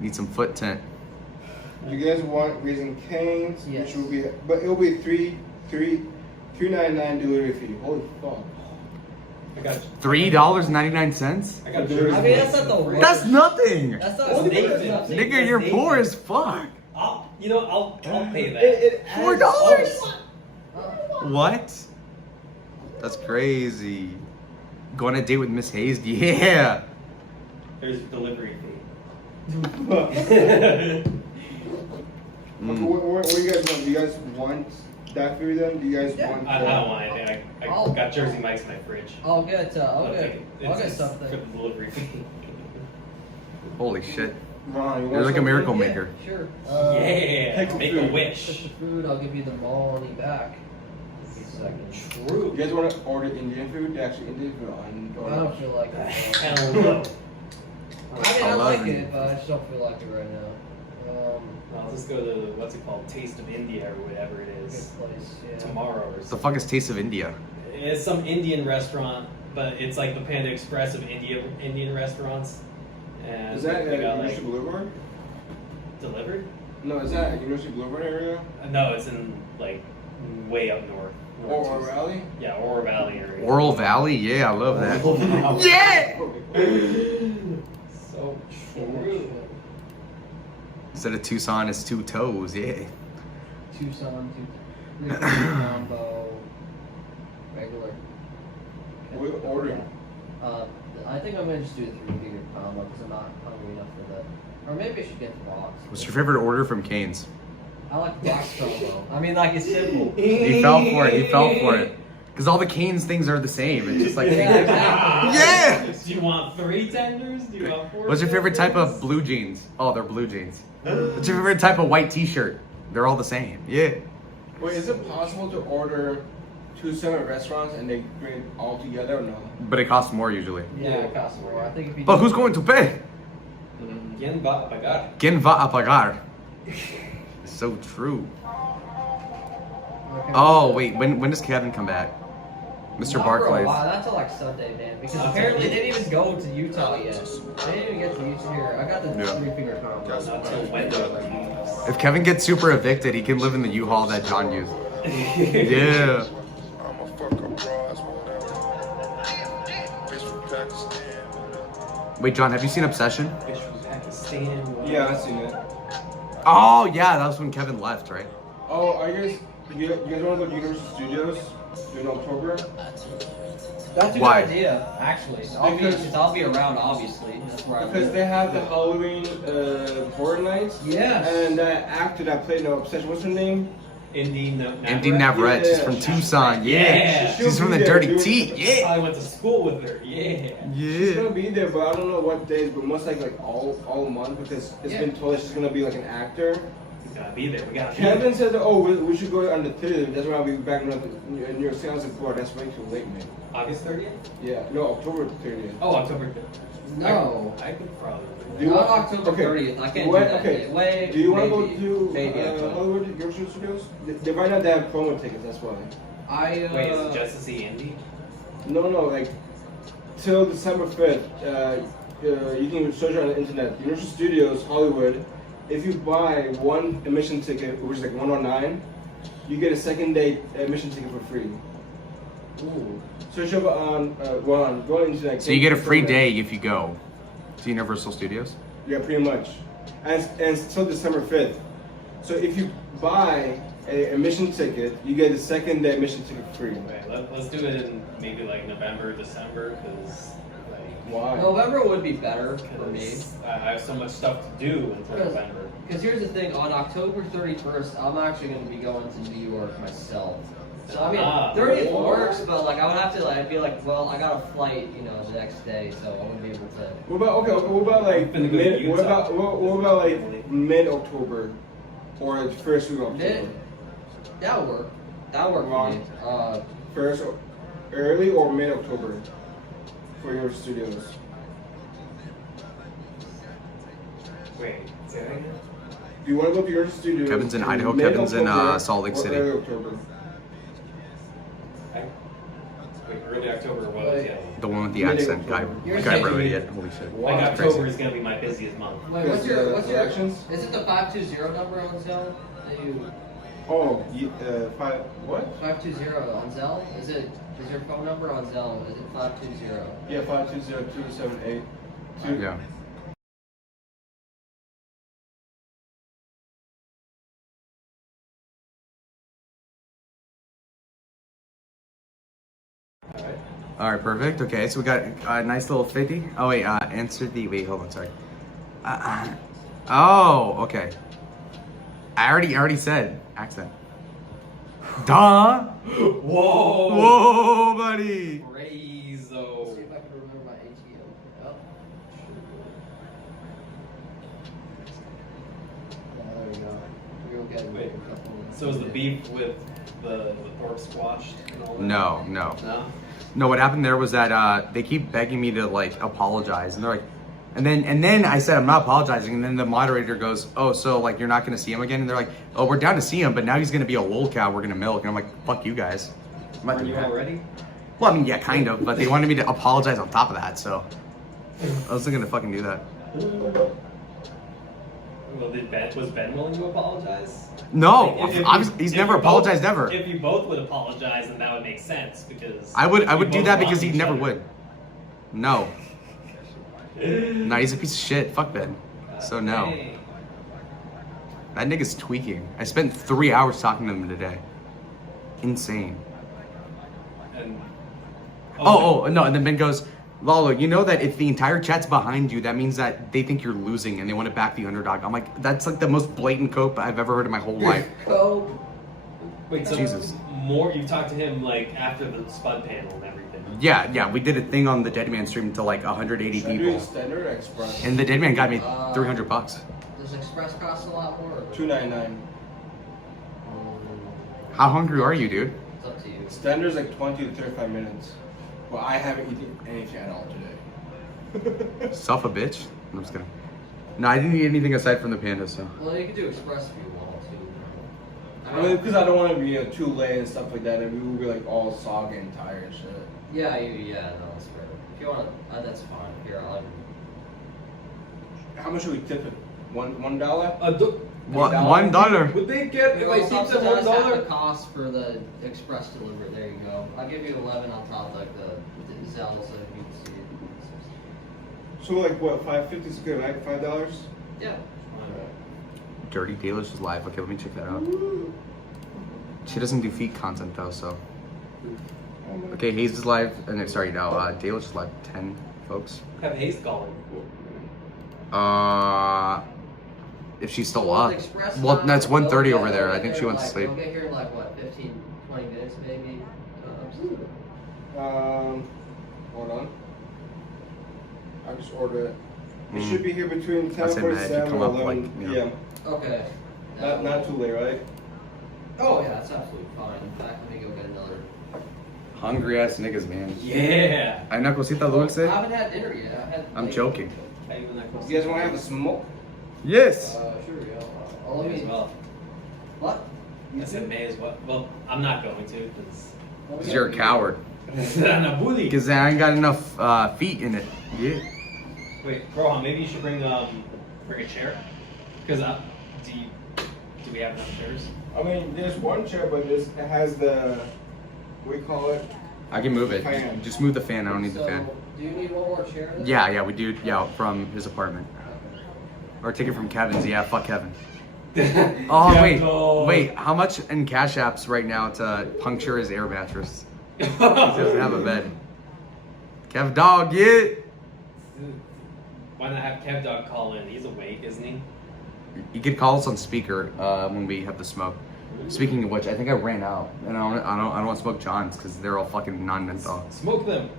Need some foot tint. You guys want Raising Cane's, Yes. which will be, but it'll be $3.99 delivery fee. Holy fuck! I got you. $3.99. I got I you. I mean, that's not the worst. That's nothing. That's That's not Nathan. nothing. Nigga, you're poor as fuck. I'll pay that. It $4. What? That's crazy. Go on a date with Miss Hayes? Yeah. There's a delivery fee. Okay, what do you guys want? Do you guys want that food then? Do you guys want? I don't want anything. I got Jersey Mike's in my fridge. I'll get I'll get something. for the delivery fee. Holy shit. Ron, you You're like a want miracle Yeah, maker. sure. Yeah, take the make food. a Get wish. the food, I'll give you the money back. Give me a second. something? True. You guys want to order Indian food? Actually, Indian food on. I don't feel like it. Hell no. I mean, I I like love it, it. but I just don't feel like it right now. I'll just go to what's it called, Taste of India or whatever it Good is place, yeah. tomorrow or What the something. fuck is Taste of India? It's some Indian restaurant, but it's like the Panda Express of Indian restaurants. And Is that they got University like Boulevard? delivered? No, is that University Boulevard area? No, it's in like way up north. Or Raleigh? Yeah, Oro Valley area. Oral Valley? Yeah, I love that. Oral Valley. Yeah! So Yeah, true. Instead of Tucson, it's two toes. Yeah. Tucson, combo, regular. We're ordering. I think I'm gonna just do the 3-finger combo because I'm not hungry enough for that. Or maybe I should get the box. What's your favorite order from Cane's? I like the box combo. I mean, like it's simple. He fell for it. He fell for it. Because all the Cane's things are the same. It's just like. Yeah, exactly. Yeah! Do you want 3 tenders? Do you want 4? What's your favorite type of blue jeans? Oh, they're blue jeans. What's your favorite type of white t-shirt? They're all the same. Yeah. Wait, is it possible to order 2 separate restaurants and they bring it all together or no? But it costs more usually. Yeah, it costs more. I think if you. But who's going to pay? ¿Quién va a pagar? ¿Quién va a pagar? So true. Okay. Oh, wait. When does Kevin come back? Mr. Not for a Barclays. while. That's till like Sunday, man. Because Not apparently till- they didn't even go to Utah yet. They didn't even get to Utah here. I got the Yeah. 3-finger combo. Not till Wednesday. If Kevin gets super evicted, he can live in the U-Haul that John used. Yeah. I'm a fuck up bras, whatever. Bitch from Pakistan. Wait, John, have you seen Obsession? Bitch from Pakistan. Yeah, I've seen it. Oh, yeah, that was when Kevin left, right? Oh, are you guys want to go to Universal Studios in October? That's a Why? good idea, actually. I'll be around, obviously. That's where I Because live. they have the Halloween horror nights. Yes. And that actor that played No Obsession, what's her name? Indy Indy Navarette. She's from Tucson. Yeah. Yeah. She's from the She'll be Dirty there, Tea. dude. Yeah. I went to school with her. Yeah. She's Yeah. gonna be there, but I don't know what days, but most like all month because it's been told that she's gonna be like an actor. We gotta be there. We gotta be Kevin there. said, "Oh, we should go on the 30th. That's why I'll be back in New York City." I was like, "Bro, that's way too late, man." August 30th? Yeah, no, October 30th. Oh, October 30th. No. I could probably. Do you Not want- October okay. 30th. I can't What- do that. okay. Wait, Do you want to go maybe- to maybe October. Hollywood Universal Studios? Right now they have promo tickets. That's why. I Wait, is it just to see Indy? No, like till December 5th. You can search on the internet. Universal Studios Hollywood. If you buy one admission ticket, which is like $109, you get a second day admission ticket for free. Ooh. Search up on go on the internet. So you get a free day if you go to Universal Studios? Yeah, pretty much. And it's till December 5th. So if you buy a admission ticket, you get a second day admission ticket free. Okay, let's do it in maybe like November, December, because Why? November would be better for me. I have so much stuff to do until November. Because here's the thing, on October 31st, I'm actually going to be going to New York myself. So I mean, 30th works, but like I would have to like I'd be like, well, I got a flight, you know, the next day, so I wouldn't be able to. What about what about like Finna go to mid? What Utah. what about like mid-October or the first week of October? That would work. That would work for me. First, early or mid-October for your studios. Wait, say that again? Do you want to go to your studios? Kevin's in Idaho. Kevin's in mid-October Salt Lake or City. Early October. Wait, early October was, yeah. The one with the accent guy. You're Guy saying- wrote it. Holy shit. Like That's October crazy. is gonna be my busiest month. Wait, what's your elections? Is it the 520 number on Zelle? That you Oh, five. What? 520 on Zelle? Is your phone number on Zelle? Is it 520? Yeah, 520-278. Yeah. All right, perfect. Okay, so we got a nice little 50. Oh wait, answer the wait. Hold on, sorry. Oh, okay. I already said accent. Duh. Whoa. Whoa, buddy. Crazo. See if I can remember my ATM. Oh. Yeah, there we go. Real good. Wait, so is the beef with the Thorpe squashed and all that? No. No? No, what happened there was that they keep begging me to like apologize, and they're like, and then I said I'm not apologizing, and then the moderator goes, oh, so like you're not gonna see him again, and they're like, oh, we're down to see him, but now he's gonna be a lol cow we're gonna milk, and I'm like, fuck you guys. I'm not Are doing you that. already? Well, I mean, yeah, kind of, but they wanted me to apologize on top of that, so I wasn't gonna fucking do that. Well, was Ben willing to apologize? No, Like, if obviously, he's if never you apologized both, ever. If you both would apologize, then that would make sense because I would you do both that because lost he each never other. would. No. Nah, he's a piece of shit. Fuck Ben. So no. Hey. That nigga's tweaking. I spent 3 hours talking to him today. Insane. And, Oh, no, and then Ben goes, Lalo, you know that if the entire chat's behind you, that means that they think you're losing and they want to back the underdog. I'm like, that's like the most blatant cope I've ever heard in my whole life. Cope. Wait, so Jesus. you talked to him like after the Spud panel and everything. Yeah, we did a thing on the Deadman stream to like 180 Should I do people. Standard or Express? And the Deadman got me $300. Does Express cost a lot more? Or- $2.99. How hungry are you, dude? It's up to you. Standard's like 20 to 35 minutes. Well, I haven't eaten anything at all today. Self a bitch? I'm just kidding. No, I didn't eat anything aside from the panda, so. Well, you can do Express if you want to. I mean, because I don't want to be too late and stuff like that, and we will be like all soggy and tired and shit. Yeah, no, that's fair. If you want, that's fine. Here, I'll. How much should we tip it? $1? What? $1? Would they get if I We'll tipped them subsidize half the $1? cost for the express delivery. There you go. I'll give you 11 on top, like the Zelle, so you can see it. So like what? $5.50 is good, right? $5? Yeah. Dirty Delicious live. Okay, let me check that out. She doesn't do feet content though, so. Okay, Hayes is live. Sorry, no, Dalish is live. 10 folks. Have Hayes calling. If she's still Well, up. the express Well, time, no, it's they'll 1:30 get- over there. they'll I get think she here went to like- sleep. They'll get here in like what, 15, 20 minutes maybe. Hold on. I just ordered it. It Mm. should be here between That's it, man. It 10:47 could and come up, 11 like, you know. p.m. Okay. Not too late, right? Oh yeah, that's absolutely fine. In fact, let me go get another. Hungry ass niggas, man. Yeah. Hay una cosita I dulce? haven't had dinner yet. I've had. I'm like, joking. You guys want to have a smoke? Yes! Sure, yeah. I'll May as well. What? I said may as well. Well, I'm not going to because Because you're a coward. I'm a bully. Because I ain't got enough feet in it. Yeah. Wait, Rohan, maybe you should bring a chair. Because do we have enough chairs? I mean, there's one chair, but it has the, what do you call it? I can move it. Fan. Just move the fan. I don't need the So, fan. do you need one more chair? then? Yeah, we do. Yeah, from his apartment. Or take it from Kevin's. Yeah, fuck Kevin. Oh, Kevin. wait. How much in Cash Apps right now to puncture his air mattress? He doesn't have a bed. Kev Dog, yeah. Why not have Kev Dog call in? He's awake, isn't he? You could call us on speaker when we have the smoke. Speaking of which, I think I ran out, and I don't want to smoke Johns because they're all fucking non-menthol. Smoke them.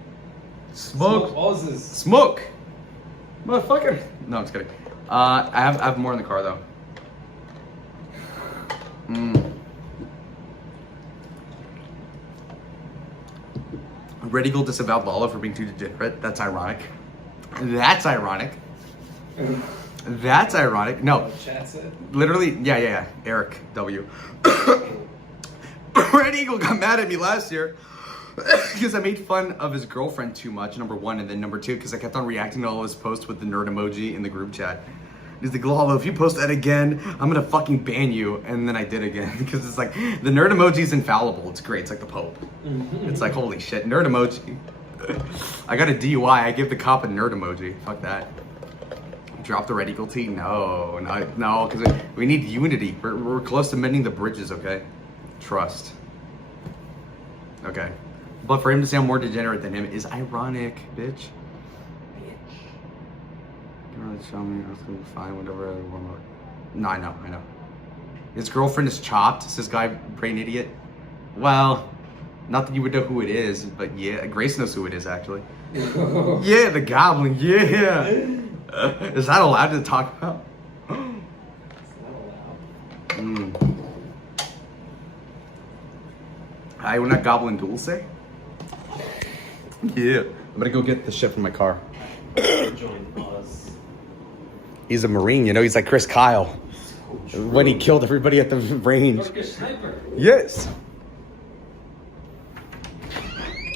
Smoke. Oz's. Smoke. Motherfucker. No, I'm just kidding. I have more in the car though. Red Eagle disavowed Lalo for being too degenerate. That's ironic. That's ironic. That's ironic. No. Chat's it. Literally, yeah. Eric W. Red Eagle got mad at me last year because I made fun of his girlfriend too much, number one, and then number two, because I kept on reacting to all his posts with the nerd emoji in the group chat. He's like, Lalo, if you post that again, I'm gonna fucking ban you. And then I did again because it's like, the nerd emoji is infallible. It's great. It's like the Pope. It's like, holy shit, nerd emoji. I got a DUI. I give the cop a nerd emoji. Fuck that. Drop the Red Eagle tee? No, because we need unity. We're close to mending the bridges, okay? Trust. Okay. But for him to sound more degenerate than him is ironic, bitch. You really show me, I was gonna be fine, whatever. No, I know. His girlfriend is chopped, says guy, brain idiot. Well, not that you would know who it is, but yeah, Grace knows who it is, actually. Yeah, the goblin, yeah. Is that allowed to talk about? Hay una goblin dulce? Yeah. I'm gonna go get the shit from my car. Join Oz. He's a Marine, you know, he's like Chris Kyle. When he killed everybody at the range. Turkish sniper. Yes.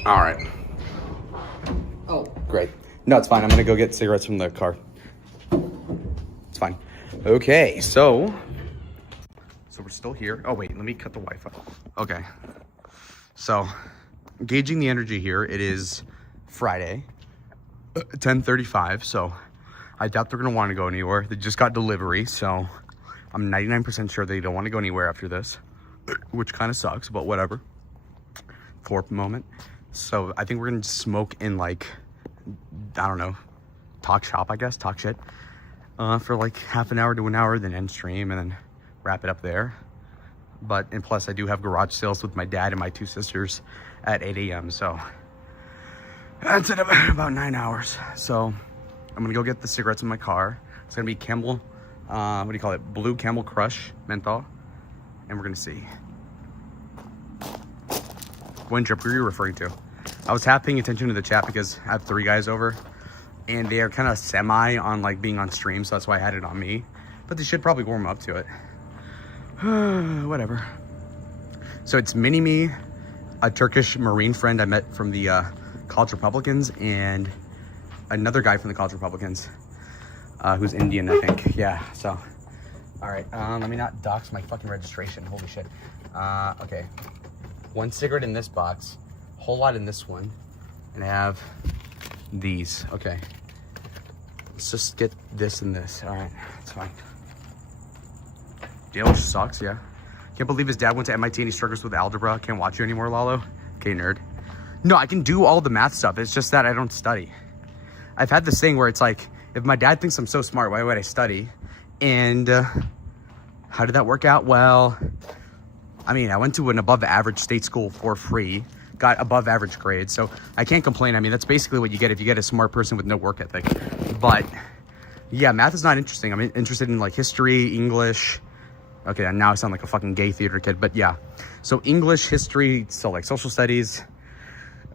Alright. Oh. Great. No, it's fine. I'm gonna go get cigarettes from the car. It's fine. Okay, so we're still here. Oh wait, let me cut the Wi-Fi. Okay. So, gauging the energy here, it is Friday, 10:35. So, I doubt they're gonna want to go anywhere. They just got delivery, so I'm 99% sure they don't want to go anywhere after this, which kind of sucks, but whatever. For a moment. So, I think we're gonna smoke in like, I don't know, talk shop, I guess, talk shit, for like half an hour to an hour, then end stream, and then wrap it up there. And plus I do have garage sales with my dad and my two sisters at 8 a.m. So that's in about 9 hours. So I'm gonna go get the cigarettes in my car. It's gonna be Camel, what do you call it? Blue Camel Crush menthol. And we're gonna see. What drip were you referring to? I was half paying attention to the chat because I have 3 guys over and they are kind of semi on like being on stream. So that's why I had it on me, but they should probably warm up to it. Whatever. So it's Mini-Me, a Turkish Marine friend I met from the College Republicans, and another guy from the College Republicans who's Indian, I think. Yeah, so. All right, let me not dox my fucking registration. Holy shit. Okay. 1 cigarette in this box, whole lot in this one, and I have these. Okay. Let's just get this and this. All right, it's fine. Dale sucks, yeah. Can't believe his dad went to MIT and he struggles with algebra. Can't watch you anymore, Lalo. Okay, nerd. No, I can do all the math stuff. It's just that I don't study. I've had this thing where it's like, if my dad thinks I'm so smart, why would I study? And how did that work out? Well, I mean, I went to an above average state school for free, got above average grades. So I can't complain. I mean, that's basically what you get if you get a smart person with no work ethic. But yeah, math is not interesting. I'm interested in like history, English. Okay, now I sound like a fucking gay theater kid, but yeah. So English, history, so like social studies,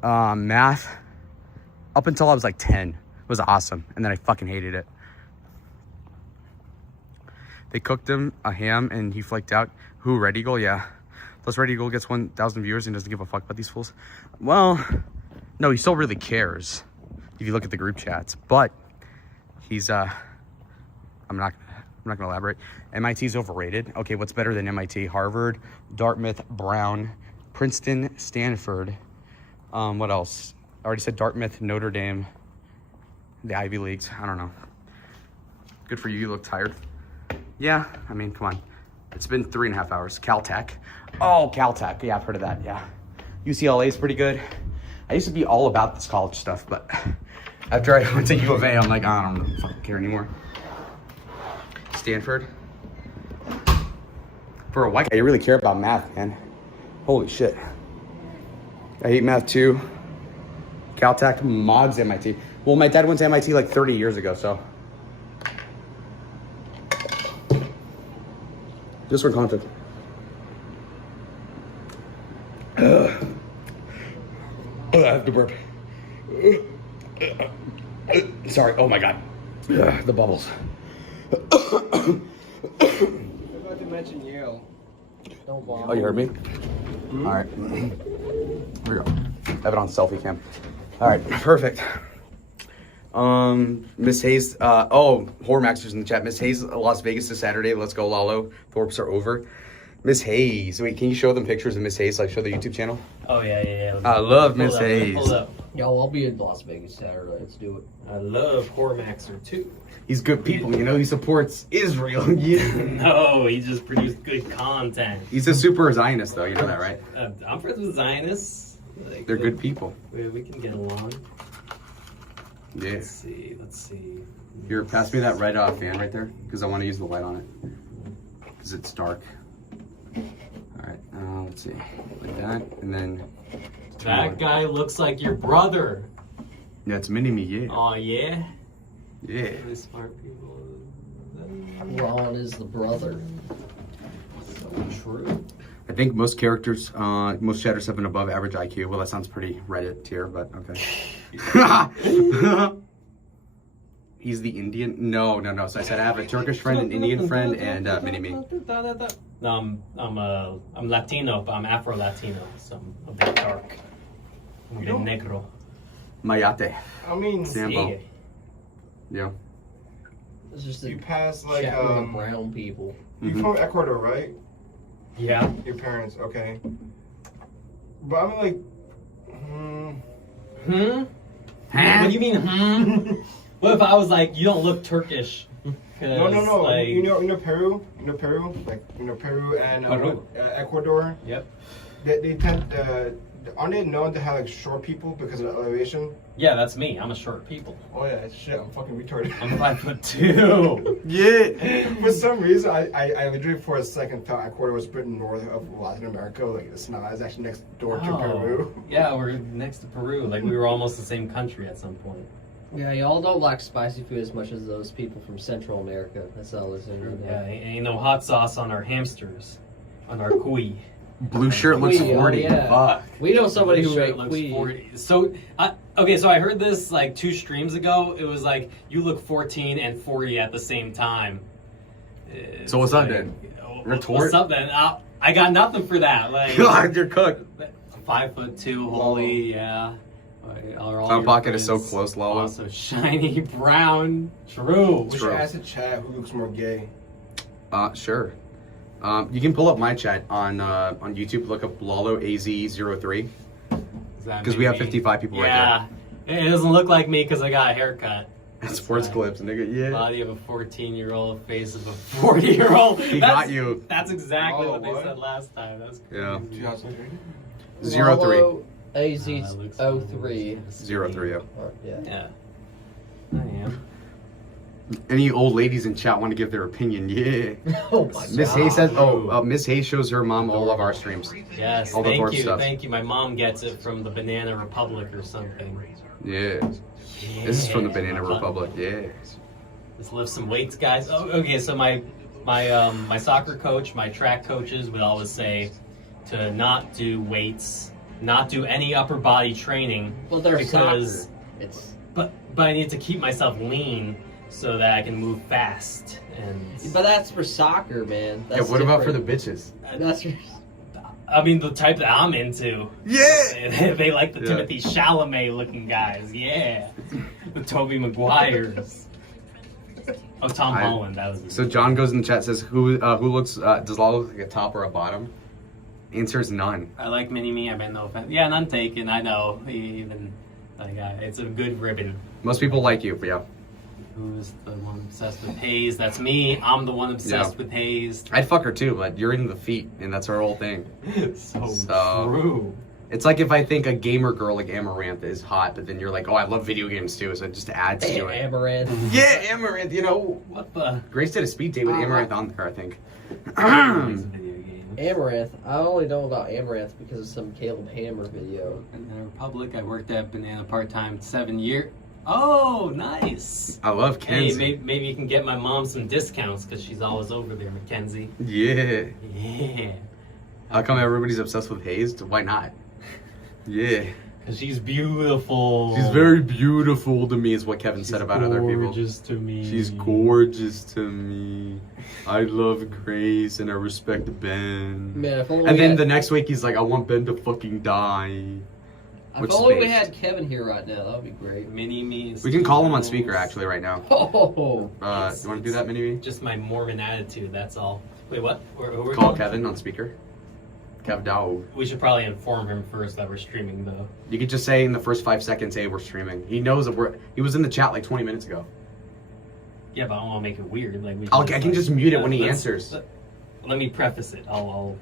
math, up until I was like 10, was awesome. And then I fucking hated it. They cooked him a ham and he flaked out. Who, Red Eagle? Yeah. Plus Red Eagle gets 1,000 viewers and doesn't give a fuck about these fools. Well, no, he still really cares if you look at the group chats, but he's, I'm not gonna elaborate. MIT's overrated. Okay, what's better than MIT? Harvard, Dartmouth, Brown, Princeton, Stanford. What else? I already said Dartmouth, Notre Dame, the Ivy Leagues. I don't know. Good for you. You look tired. Yeah, I mean, come on. It's been 3.5 hours. Caltech. Oh, Caltech. Yeah, I've heard of that. Yeah. UCLA is pretty good. I used to be all about this college stuff, but after I went to U of A, I'm like, I don't fucking care anymore. Stanford. For a white guy, you really care about math, man. Holy shit. I hate math too. Caltech, mods MIT. Well, my dad went to MIT like 30 years ago, so. Just for context. I have to burp. Sorry, oh my god. The bubbles. I'm about to mention Yale. Don't vomit. Oh, you heard me? All right. Here we go. I have it on selfie cam. All right, perfect. Miss Hayes, Horror Masters in the chat. Miss Hayes, Las Vegas this Saturday. Let's go, Lalo. Thorpes are over. Miss Hayes. Wait, can you show them pictures of Miss Hayes? Like, show the YouTube channel? Oh, yeah. I love Miss Hayes. Hold up. Yo, I'll be in Las Vegas Saturday. Let's do it. I love Hormaxer too. He's good people, you know? He supports Israel. Yeah. No, he just produced good content. He's a super Zionist, though. You know that, right? I'm friends with Zionists. Like, They're good people. We can get along. Yeah. Let's see. Here, pass me that red fan right there, because I want to use the light on it. Because it's dark. Alright, let's see. Like that, and then... That guy looks like your brother. Yeah, it's Mini-Me, yeah. Oh, yeah? Yeah. Really smart people. Ron is the brother. So true. I think most characters, most chatters have an above average IQ. Well, that sounds pretty Reddit tier, but okay. He's the Indian? No. So I said I have a Turkish friend, an Indian friend, and Mini-Me. No, I'm Latino, but I'm Afro-Latino, so I'm a bit dark. I'm a negro. Mayate. I mean, Sambo. Yeah. It's just you pass like chat with the brown people. You from Ecuador, right? Yeah. Your parents, okay. But I mean, like, What do you mean, What if I was like, you don't look Turkish? No. Like... You know Peru? Like, Peru and Ecuador? Yep. They tend aren't they known to have like short people because of the elevation? Yeah, that's me. I'm a short people. Oh yeah, shit, I'm fucking retarded. I'm 5'2". Yeah. For some reason, I literally for a second thought Ecuador was Britain north of Latin America. Like it's not. It's actually next door to Peru. Yeah, we're next to Peru. Like we were almost the same country at some point. Yeah, y'all don't like spicy food as much as those people from Central America. That's all it's in. Yeah, ain't no hot sauce on our hamsters, on our cuy. Blue shirt looks 40. Yeah. Fuck. We know somebody who Shirt ate looks cuy. 40. So, so I heard this like 2 streams ago. It was like, you look 14 and 40 at the same time. So what's up then? Retort? What's up then? I got nothing for that. Like, God, you're cooked. 5'2", holy, yeah. Tom Pocket is so close, Lalo. Also shiny brown. True. We should ask the chat who looks more gay. Sure. You can pull up my chat on YouTube. Look up Lalo AZ03. Because we have 55 people right there. Yeah. It doesn't look like me because I got a haircut. Sports clips, nigga. Yeah. Body of a 14-year-old, face of a 40-year-old. He got you. That's exactly what they said last time. That's crazy. Yeah. 03. 03. AZ03. 03, yeah. I am. Any old ladies in chat want to give their opinion? Yeah. Oh my Miss God. Hayes says, Miss Hayes shows her mom all of our streams. Yes, all the Thorpe stuff. Thank you. My mom gets it from the Banana Republic or something. Yeah. This is from the Banana Republic. Yeah. Let's lift some weights, guys. Oh, okay. So my soccer coach, my track coaches would always say to not do weights, not do any upper body training. Well, they're because soccer. But I need to keep myself lean so that I can move fast. But that's for soccer, man. That's what about for the bitches? That's I mean, the type that I'm into. Yeah! They like the Timothy Chalamet looking guys. Yeah. The Tobey Maguires. Oh, Tom Holland. That was his So John goes in the chat, says, who looks, does Lalo look like a top or a bottom? Answer is none. I like Mini-Me. I mean, no offense. Yeah, none taken. I know. Even, like, it's a good ribbon. Most people like you, but yeah. Who's the one obsessed with Hayes? That's me. I'm the one obsessed with Hayes. I'd fuck her too, but you're into the feet, and that's her whole thing. so true. It's like if I think a gamer girl like Amaranth is hot, but then you're like, oh, I love video games too, so it just adds to it. Amaranth. Yeah, Amaranth, you know. What the? Grace did a speed date with Amaranth on there, I think. Amaranth. I only know about Amaranth because of some Caleb Hammer video. Banana Republic. I worked at Banana part-time 7 years. Oh, nice. I love Kenzie. Hey, maybe you can get my mom some discounts because she's always over there, Mackenzie. Yeah. Yeah. How come everybody's obsessed with Hazed? Why not? Yeah. Because she's beautiful. She's very beautiful to me, is what Kevin said about other people. Gorgeous to me. She's gorgeous to me. I love Grace and I respect Ben. Man, if only And we then had, the next week he's like, I want Ben to fucking die. if only we had Kevin here right now, that would be great. Mini-me. We can call him on speaker actually right now. Oh, You want to do that, Mini-Me? Just my Mormon attitude, that's all. Wait, what? Who are Call Kevin on speaker. Kev Dow. We should probably inform him first that we're streaming, though. You could just say in the first 5 seconds, hey, we're streaming. He knows that he was in the chat like 20 minutes ago. Yeah, but I don't want to make it weird. Like I can just mute it when he answers. Let me preface it. I'll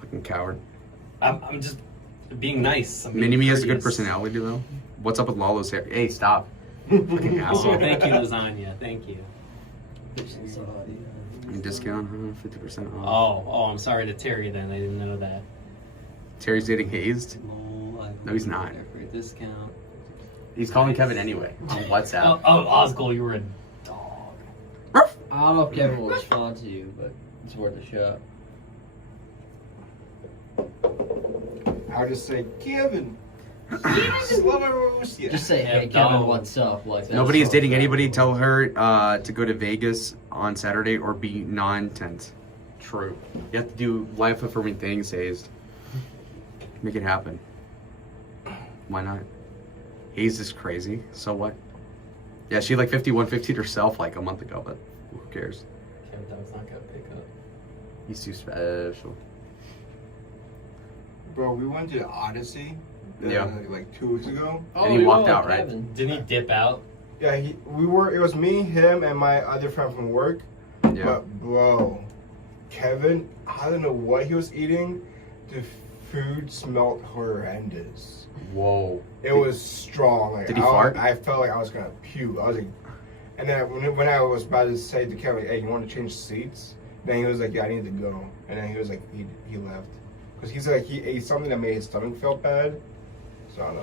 Fucking coward. I'm just being nice. I'm being Mini-Me has a good courteous. personality though. What's up with Lalo's hair? Hey, stop. Fucking Oh, asshole. thank you, lasagna. Thank you. Discount, 50% off. Oh, I'm sorry to Terry then. I didn't know that. Terry's dating Hazed? No, he's not. For a discount. He's calling Kevin anyway on WhatsApp. Oh, Osgold, you were a dog. I don't know if Kevin will respond to you, but it's worth a shot. I'll just say, Kevin. Just say, hey, Yeah, Kevin, no. what's up? Like that. Nobody is dating anybody. Tell her to go to Vegas on Saturday or be non-tense. True. You have to do life-affirming things, Hazed. Make it happen. Why not? Hazed is crazy. So what? Yeah, she like 51-50 herself like a month ago, but who cares? Kevin, that was not gonna pick up. He's too special. Bro, we went to the Odyssey Yeah. like 2 weeks ago. Oh, And he we walked went out, with right? Kevin. Didn't he dip out? Yeah, it was me, him, and my other friend from work. Yeah. But bro, Kevin, I don't know what he was eating. The food smelled horrendous. Whoa. It was strong. Like, Did he fart? I felt like I was gonna puke. I was like, and then when I was about to say to Kevin, "Hey, you want to change seats?" Then he was like, "Yeah, I need to go." And then he was like, he left because he's like he ate something that made his stomach felt bad. So I don't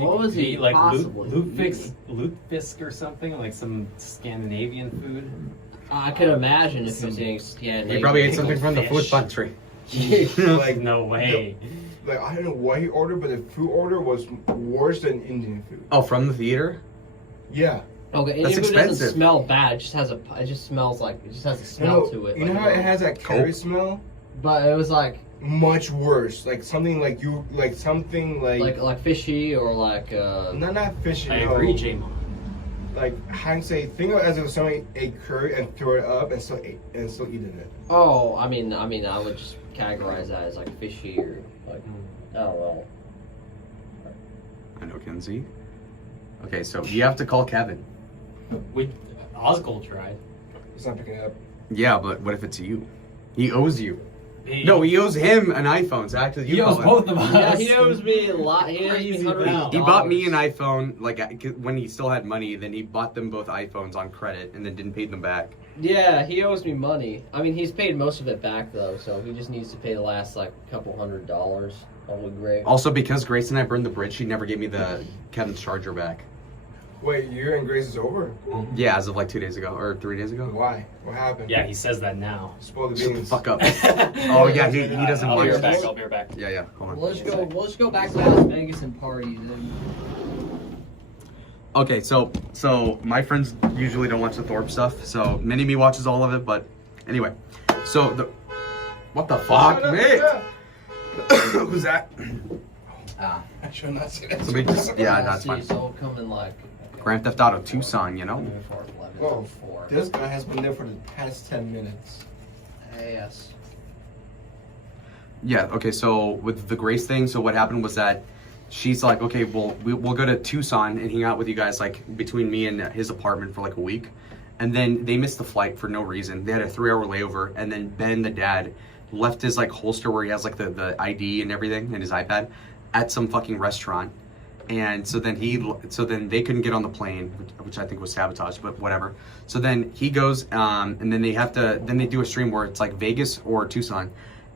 know. What was he like possibly lutefisk or something, like some Scandinavian food? I could imagine if he was eating Scandinavian. He probably ate something from the food fish. pantry. Like No way. Like I don't know what he ordered, but the food order was worse than Indian food. Oh, from the theater? Yeah. Okay, That's Indian food expensive. doesn't smell bad. It just has it just smells like it just has a smell to it. You know like, how it has that curry Coke? smell? But it was like Much worse. Like something like something like fishy or like not fishy. I no. agree, J-Mo. Like how you say, think of it as if somebody ate curry and threw it up and still eating it. oh, I mean I would just categorize that as like fishy or like I don't know. I know, Kenzie. Okay, so you have to call Kevin. Osgold tried. It's not picking up. Yeah, but what if it's you? He owes you. He owes him an iPhone. So actually, you He owes call him. both of us. Yeah, he owes me a lot. He owes me Crazy hundreds amount. of He dollars. bought me an iPhone like when he still had money. Then he bought them both iPhones on credit and then didn't pay them back. Yeah, he owes me money. I mean, he's paid most of it back though, so he just needs to pay the last like couple $100. Probably great. Also, because Grace and I burned the bridge, she never gave me the Kevin's charger back. Wait, you and Grace is over? Yeah, as of like 2 days ago or 3 days ago. Why? What happened? Yeah, he says that now. Spoil the Shut the beans. fuck up. Oh yeah, he doesn't I'll be want right to. back. I'll be right back. Yeah. Hold on. We'll just go back to Las Vegas and party then. Okay, so my friends usually don't watch the Thorpe stuff, so Mini-Me watches all of it, but anyway. So what the fuck, mate? Who's that? I should not say that. Somebody just, yeah, that's See, fine. so it'll come in like Grand Theft Auto Tucson, you know? Whoa, this guy has been there for the past 10 minutes. Yes. Yeah, okay, so with the Grace thing, so what happened was that she's like, okay, well, we'll go to Tucson and hang out with you guys, like, between me and his apartment for, like, a week. And then they missed the flight for no reason. They had a 3-hour layover, and then Ben, the dad, left his, like, holster where he has, like, the ID and everything and his iPad at some fucking restaurant. And so then they couldn't get on the plane, which I think was sabotage, but whatever. So then he goes, and then they do a stream where it's, like, Vegas or Tucson.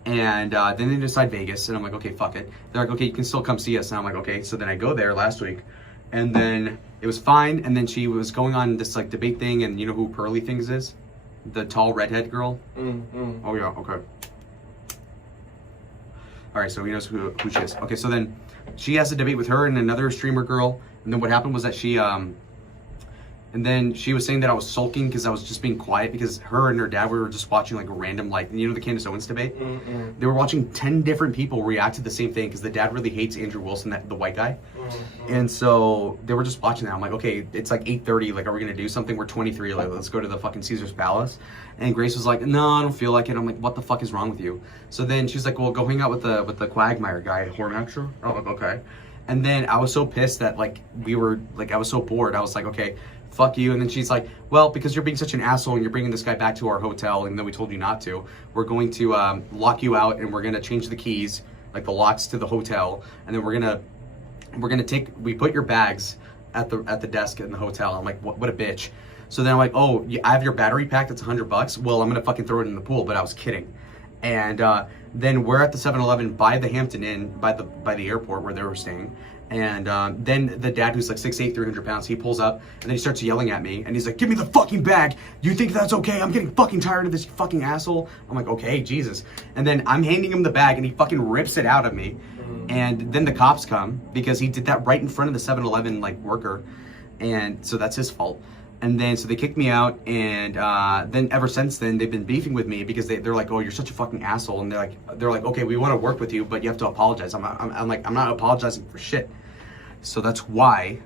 And then they decide Vegas, and I'm like, okay, fuck it. They're like, okay, you can still come see us. And I'm like, okay. So then I go there last week, and then it was fine. And then she was going on this like debate thing, and you know who Pearly Things is? The tall redhead girl. Oh yeah, okay. All right, so he knows who she is. Okay, so then she has a debate with her and another streamer girl, and then what happened was that she and then she was saying that I was sulking because I was just being quiet because her and her dad were just watching like a random, like, you know, the Candace Owens debate? They were watching 10 different people react to the same thing because the dad really hates Andrew Wilson, the white guy. And so they were just watching that. I'm like, okay, it's like 8:30. Like, are we going to do something? We're 23. Like, let's go to the fucking Caesar's Palace. And Grace was like, no, I don't feel like it. I'm like, what the fuck is wrong with you? So then she's like, well, go hang out with the Quagmire guy, Hornaxer. I'm like, okay. And then I was so pissed that like I was so bored. I was like, okay, fuck you. And then she's like, well, because you're being such an asshole and you're bringing this guy back to our hotel and then we told you not to, we're going to lock you out and we're going to change the keys, like the locks to the hotel. And then we put your bags at the desk in the hotel. I'm like, what a bitch. So then I'm like, oh, I have your battery pack that's $100. Well, I'm going to fucking throw it in the pool. But I was kidding. And then we're at the 7-Eleven by the Hampton Inn, by the airport where they were staying. And then the dad, who's like 6'8", 300 pounds, he pulls up and then he starts yelling at me and he's like, give me the fucking bag. You think that's okay? I'm getting fucking tired of this fucking asshole. I'm like, okay, Jesus. And then I'm handing him the bag and he fucking rips it out of me. And then the cops come because he did that right in front of the 7-Eleven like worker. And so that's his fault. And then, so they kicked me out, and then ever since then, they've been beefing with me because they're like, oh, you're such a fucking asshole. And they're like, okay, we want to work with you, but you have to apologize. I'm like, I'm not apologizing for shit. So that's why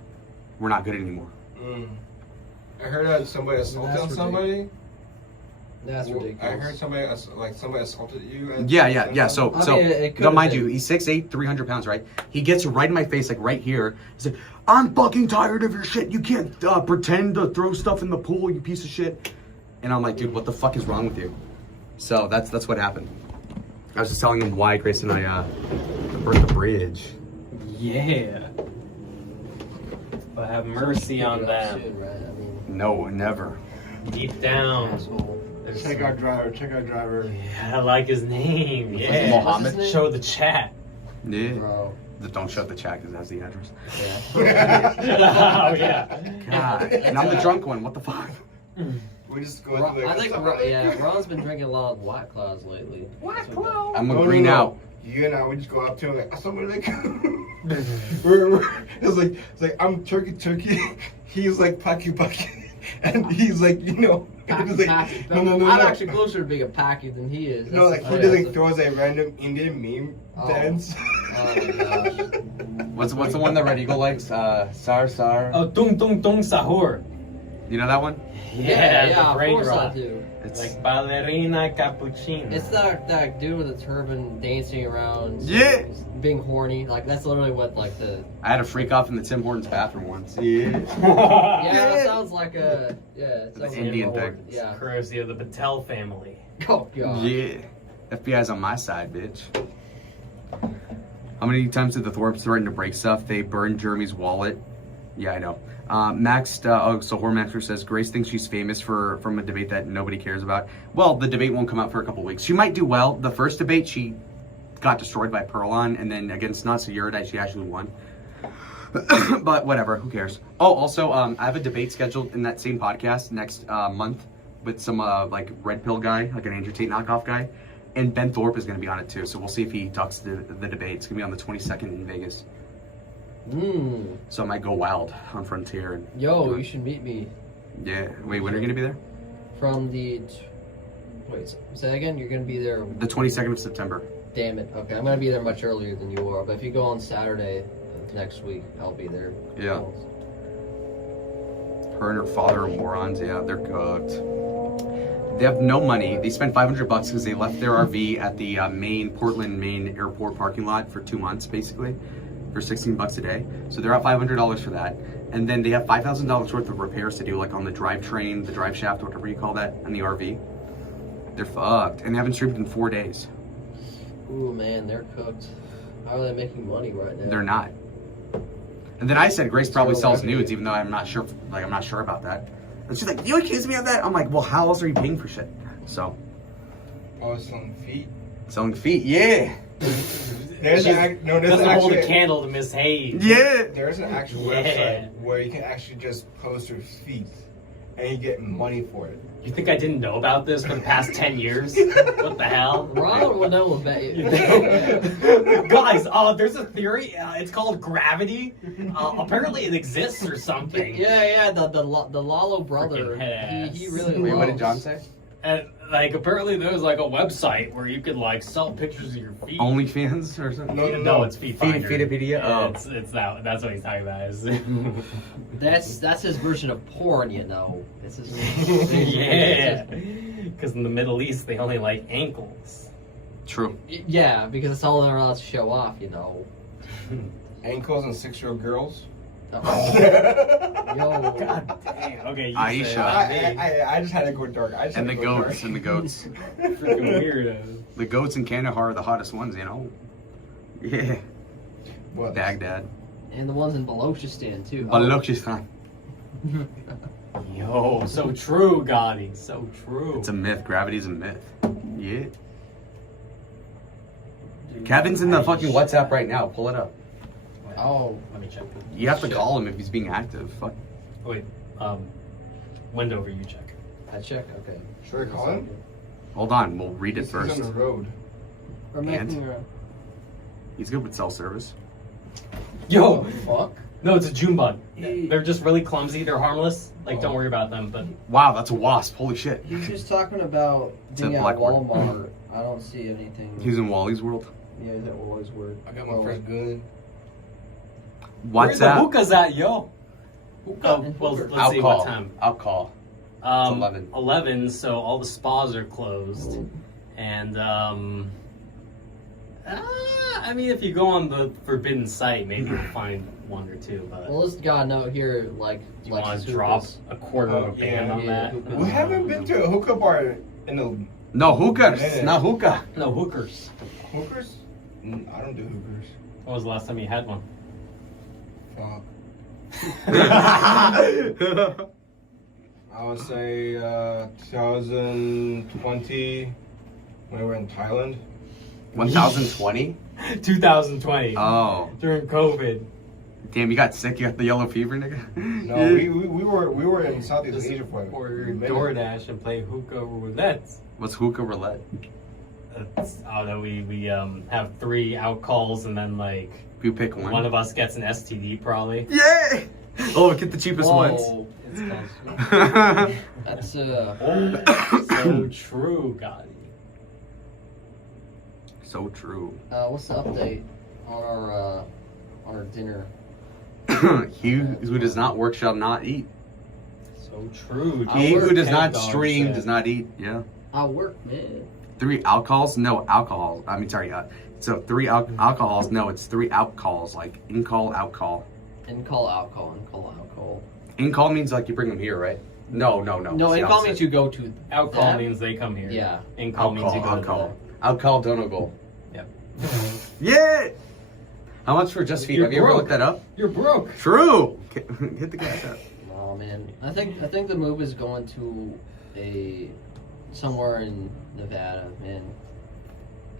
we're not good anymore. I heard that somebody assaulted on somebody. That's ridiculous. I heard somebody assaulted you. Yeah. So, now mind you, he's 6'8", 300 pounds, right? He gets right in my face, like right here. He's like, I'm fucking tired of your shit. You can't pretend to throw stuff in the pool, you piece of shit. And I'm like, dude, what the fuck is wrong with you? So that's what happened. I was just telling him why Grace and I burnt the bridge. Yeah. But have mercy on them. Soon, right? I mean, No, never. Deep down. asshole. Check our driver. Yeah, I like his name. Yeah. Mohammed? Show the chat. Yeah. Bro. Don't shut the chat because that's the address. Yeah. Oh, yeah. God. And I'm the drunk one. What the fuck? We just go I think Ron's been drinking a lot of White Claws lately. I'm gonna green out. You and I, we just go up to him like, somebody like, it's like I'm turkey. He's like Paki, and he's like, you know, he's like, no. I'm actually closer to being a Paki than he is. No, like he just like throws a random Indian meme dance. Oh my gosh. What's the one that Red Eagle likes? Sar. Oh, tung tung tung sahur. You know that one? Yeah, the brain of course rot. I do. It's Like ballerina cappuccino. It's that dude with the turban dancing around. Yeah. Being horny. Like, that's literally what, like, the... I had a freak off in the Tim Hortons bathroom once. Yeah. Yeah, that sounds like a... Yeah, it sounds like Indian a thing. Yeah. Courtesy of the Patel family. Oh, God. Yeah. FBI's on my side, bitch. How many times did the Thorpes threaten to break stuff? They burned Jeremy's wallet. Yeah, I know. So Hormaxer says Grace thinks she's famous from a debate that nobody cares about. Well, the debate won't come out for a couple weeks. She might do well. The first debate, she got destroyed by Pearlon, and then against Nasa Yuriday, she actually won. But whatever, who cares? Oh, also, I have a debate scheduled in that same podcast next month with some like red pill guy, like an Andrew Tate knockoff guy, and Ben Thorpe is going to be on it too. So we'll see if he talks to the debate. It's going to be on the 22nd in Vegas. So I might go wild on Frontier. And Yo, you should meet me. Yeah. Wait, when are you gonna be there? From the... Wait, say that again? You're gonna be there... The 22nd of September. Damn it. Okay, I'm gonna be there much earlier than you are. But if you go on Saturday of next week, I'll be there. Yeah. Her and her father are morons. Yeah, they're cooked. They have no money. They spent $500 because they left their RV at the Portland, Maine airport parking lot for 2 months, basically. For $16 a day. So they're at $500 for that. And then they have $5,000 worth of repairs to do, like on the drivetrain, the drive shaft, whatever you call that, and the RV. They're fucked. And they haven't streamed in 4 days. Ooh, man, they're cooked. How are they making money right now? They're not. And then I said Grace probably sells nudes, even though I'm not sure about that. And she's like, you accuse me of that? I'm like, well, how else are you paying for shit? So. Oh, selling feet. Selling feet, yeah. There's Doesn't an hold a actual, candle to Miss Hayes. Yeah. there's an actual Yeah. website where you can actually just post your feet and you get money for it. You think I didn't know about this for the past 10 years? What the hell? Ronald would know about You you. think- Guys, there's a theory. It's called gravity. Apparently, it exists or something. Yeah, the Lalo brother. Freaking head He ass. really Wait, what did loves- John say? And like, apparently, there's like a website where you could like sell pictures of your feet. OnlyFans or something? No, it's Feet Feed- Finder. Feedopedia? Oh. It's that. That's what he's talking about. Is That's his version of porn, you know. It's his. yeah. Because in the Middle East, they only like ankles. True. Yeah, because it's all they're allowed to show off, you know. Ankles and 6-year-old girls. Yo, God dang. Okay, you Aisha. say it. I just had to go dark. I just And the had to go goats. dark. And the goats. Freaking weirdo. The goats in Canada are the hottest ones, you know? Yeah. What? Baghdad. and the ones in Balochistan too. Balochistan. Yo, so true, Gotti. So true. It's a myth. Gravity's a myth. Yeah. Kevin's in the fucking WhatsApp right now. Pull it up. Oh, Let me check. You have to Shit. call him if he's being active. Fuck. Wait, Wendover, you check. I check. Okay. Should I call him? Hold on. We'll read it He's first. on the road. We're making a. He's good with cell service. Yo! Fuck. No, it's a June bug. They're just really clumsy. They're harmless. Like, don't worry about them. But Wow, that's a wasp. Holy shit. He's just talking about It's a being at blackboard. Walmart. I don't see anything. He's in Wally's world. Yeah, that will always work. I got my first gun. where's the WhatsApp. hookahs at, yo? Oh, well, let's I'll see call. what time. I'll call. 11. 11, so all the spas are closed. And, I mean, if you go on the forbidden site, maybe you'll find one or two. But Well, this guy note here, like, do you like want to drop a quarter of a band on that? We haven't been to a hookah bar in a No, hookah. Yeah. It's not hookah. No, hookers. hookers. I don't do hookers. When was the last time you had one? Fuck. I would say 2020 when we were in Thailand. 1020? 2020. Oh. During COVID. Damn, you got sick? You got the yellow fever, nigga? No, we were in Southeast Just Asia for order a minute. DoorDash and play hookah roulette. What's hookah roulette? I don't know. We have 3 out calls and then like You pick one. one of us gets an STD probably. Yeah! Oh, get the cheapest ones. Whoa. It's called. That's So true, Gotti. So true. what's the update on our dinner? He who does not work shall not eat. So true. He work, who does Ken not Dog stream said. does not eat. Yeah. I work, man. 3 alcohols? No, alcohol. I mean, sorry. So 3 alcohols? No, it's 3 alcohols. Like in-call, out-call. In-call alcohol. In-call means like you bring them here, right? No. No, It's the in-call opposite. means you go to Out call them. means they come here. Yeah. In call means you go Out to call. them. Out-call, don't go. Yep. Yeah! How much for Just Feed? You're Have you ever broke. looked that up? You're broke. True! Hit the cash up. Oh man, I think the move is going to somewhere in Nevada, man.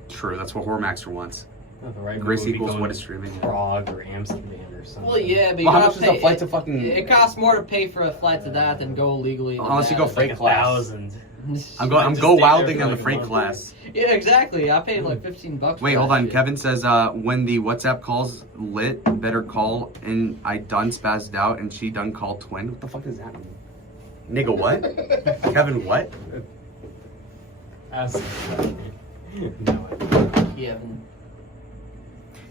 True, that's what Hormaxer wants. Oh, the right Grace move would be equals going what to is streaming. Prague or Amsterdam or something. Well, yeah, but you Well, how gotta much is a pay- flight to fucking- It costs more to pay for a flight to that than go illegally. in Unless you go Nevada. freight like class. 1,000. I'm Just go stay wilding there on for the like a freight month. class. Yeah, exactly. I paid like $15. for Wait, hold that on. shit. Kevin says when the WhatsApp calls lit, better call and I done spazzed out and she done called twin. What the fuck does that mean? Nigga, what? Kevin, what? Ask no, Kevin.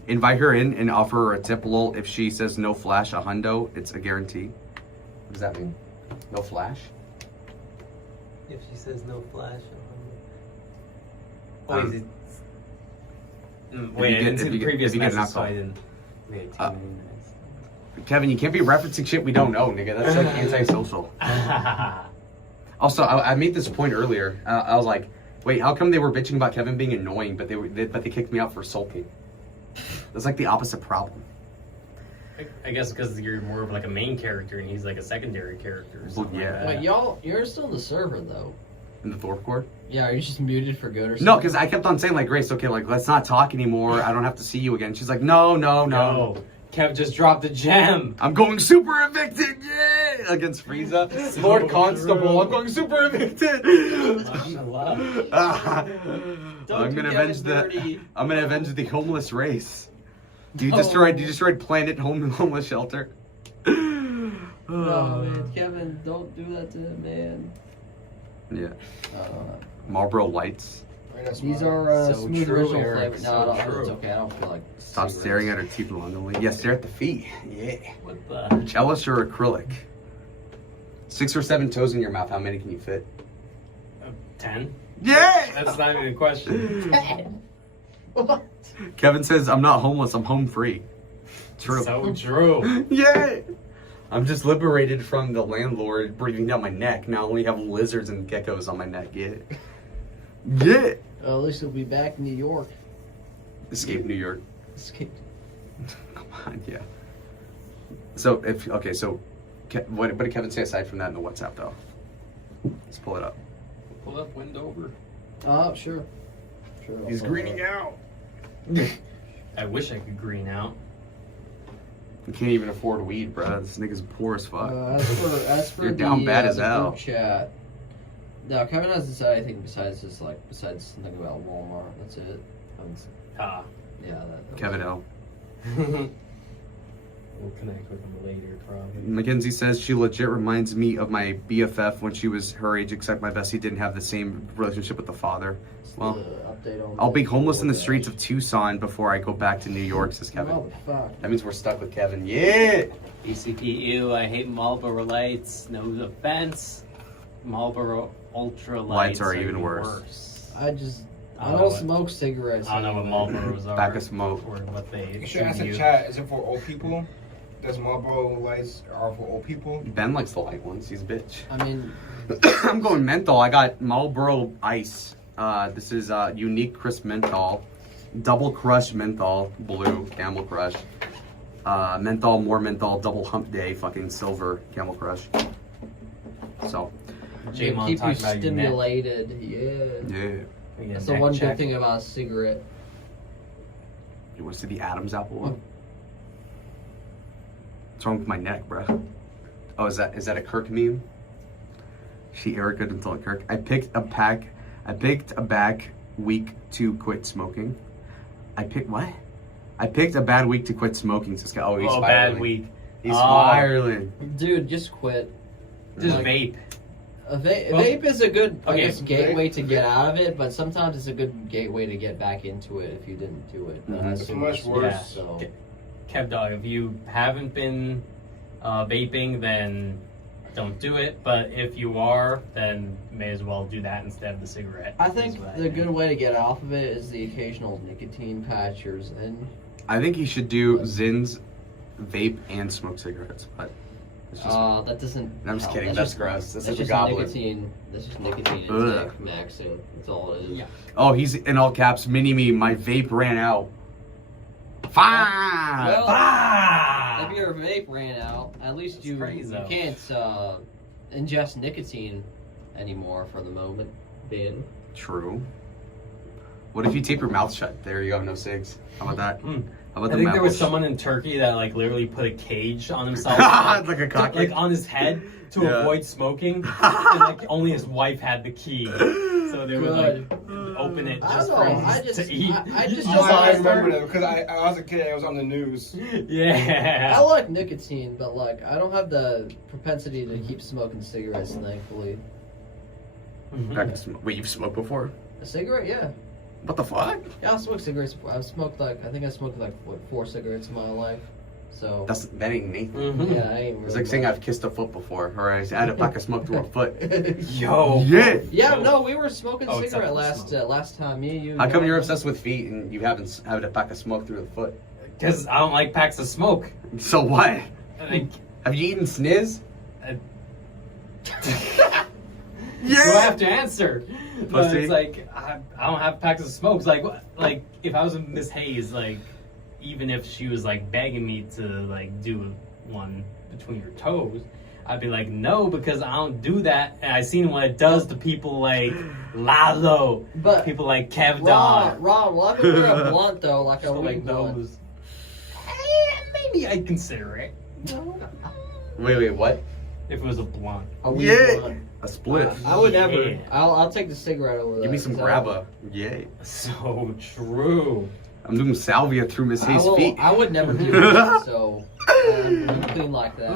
Invite her in and offer her a tip. Lol. If she says no flash, a hundo, it's a guarantee. What does that mean? No flash? if she says no flash. Um, Wait, wait, I you didn't get- see if the you previous get an message, so alcohol. I didn't. Wait, 2 minutes. Kevin, you can't be referencing shit we don't know, nigga. That's like antisocial. Also, I made this point earlier. I was like, wait, how come they were bitching about Kevin being annoying, but they kicked me out for sulking? That's like the opposite problem. I guess because you're more of like a main character and he's like a secondary character. Or something yeah. Like that. Wait, you're still in the server though. In the Thorpe Court? Yeah, are you just muted for good or something? No, because I kept on saying, like, Grace, okay, like, let's not talk anymore. I don't have to see you again. She's like, no. No. Kev just dropped a gem. I'm going super evicted, yeah! Against Frieza. So Lord Constable, true. I'm going super evicted! I'm gonna avenge I'm gonna avenge the homeless race. You destroyed Planet Homeless Shelter. No, man, Kevin, don't do that to him, man. Yeah. Marlboro Lights. These are So smooth true, original Eric, flavor. so No, it's true. okay. I don't feel like. Stop staring at her teeth longingly. Yeah, stare at the feet. Yeah. What the? Gelish or acrylic? 6 or 7 toes in your mouth. How many can you fit? 10? Yeah! That's not even a question. What? Kevin says, I'm not homeless. I'm home free. True. So true. Yeah. I'm just liberated from the landlord breathing down my neck. Now I only have lizards and geckos on my neck. Yeah. Yeah. Well, at least he'll be back in New York. Escape New York. Escape. Come on, yeah. So what did Kevin say aside from that in the WhatsApp though? Let's pull it up. Pull up Windover. Oh, sure. He's greening out. I wish I could green out. You can't even afford weed, bro. This nigga's poor as fuck. As for You're down bad as the hell. group chat. No, Kevin hasn't said anything besides something about Walmart. That's it. Ah. Yeah. That Kevin L. We'll connect with him later, probably. Mackenzie says she legit reminds me of my BFF when she was her age, except my bestie didn't have the same relationship with the father. Well, update on I'll be homeless in the streets of Tucson before I go back to New York, says Kevin. Motherfucker. That means we're stuck with Kevin. Yeah! ECP, ew, I hate Marlboro Lights. No offense. Marlboro Ultra Lights Lights are even worse. I don't smoke cigarettes. I don't know what Marlboros are. Back of smoke. Or what they You should ask the use. chat, is it for old people? Does Marlboro Lights are for old people? Ben likes the light ones. He's a bitch. I mean, I'm going menthol. I got Marlboro Ice. This is unique crisp menthol, double crush menthol, blue Camel Crush, menthol, more menthol, double hump day, fucking silver Camel Crush. So, J-Mon keep you talking about your neck. stimulated. Yeah. yeah. That's the one good thing about a cigarette. You want to see the Adam's apple one? What's wrong with my neck, bro? Oh, is that a Kirk meme? She Erica didn't tell Kirk. I picked a back week to quit smoking. I picked a bad week to quit smoking. So he's spiraling. Bad week. He's spiraling. Dude, just quit. Just Like, vape. Vape is a good, I Okay. guess, gateway to get out of it, but sometimes it's a good gateway to get back into it if you didn't do it. Mhm. It's much worse. Yeah. So, Kev Dog, if you haven't been vaping, then don't do it. But if you are, then may as well do that instead of the cigarette. I think is what the good way to get off of it is the occasional nicotine patch or Zyn. I think he should do Zins, vape, and smoke cigarettes. But it's just, That doesn't. I'm just count. kidding. That's gross. This is a just goblin. nicotine. That's just nicotine Ugh. intake maxing. That's all it is. Yeah. Oh, he's in all caps. Mini me. My vape ran out. Fine. Well, Ah! if your vape ran out, at least you crazy, though. can't ingest nicotine anymore for the moment. Ben. True. What if you tape your mouth shut? There you go. No cigs. How about that? Mm. How about I the think there was mouth? someone in Turkey that like literally put a cage on himself, Like a cock like cage? on his head to Yeah. avoid smoking, and like only his wife had the key, so they would like open it I just don't for know. him I just, to eat. I just Oh, I don't remember that because I was a kid. It was on the news. Yeah. I like nicotine, but like I don't have the propensity to keep smoking cigarettes. Thankfully, Wait, you've smoked before? a cigarette, yeah. What the fuck? Yeah, I smoked cigarettes. I smoked I think I smoked like 4 cigarettes in my life. So That ain't Nathan. Mhm. yeah, I ain't really It's like saying I've kissed a foot before, or I had a pack of smoke through a foot. Yo. Yeah. Yeah, no, we were smoking Oh, except cigarette for the last time. Me and you. How come you're obsessed with feet and you haven't had a pack of smoke through the foot? Because I don't like packs of smoke. So what? Like, Have you eaten sniz? do I have to answer? But Pussy. it's like I don't have packs of smokes. Like if I was with Miss Hayes, like even if she was like begging me to like do one between her toes, I'd be like, no, because I don't do that. And I seen what it does to people like Lalo, But people like Kev Ron, Don. well, if it were a blunt though, like a Stuff weed like blunt. those. Maybe I'd consider it. Wait, what? If it was a blunt. A weed Yeah. blunt. A split. I would never. Yeah. I'll take the cigarette over that. Give me some 'cause grabba. Yay. So true. I'm doing salvia through Miss I Hayes' feet. would never do weed, so I'm clean like that. I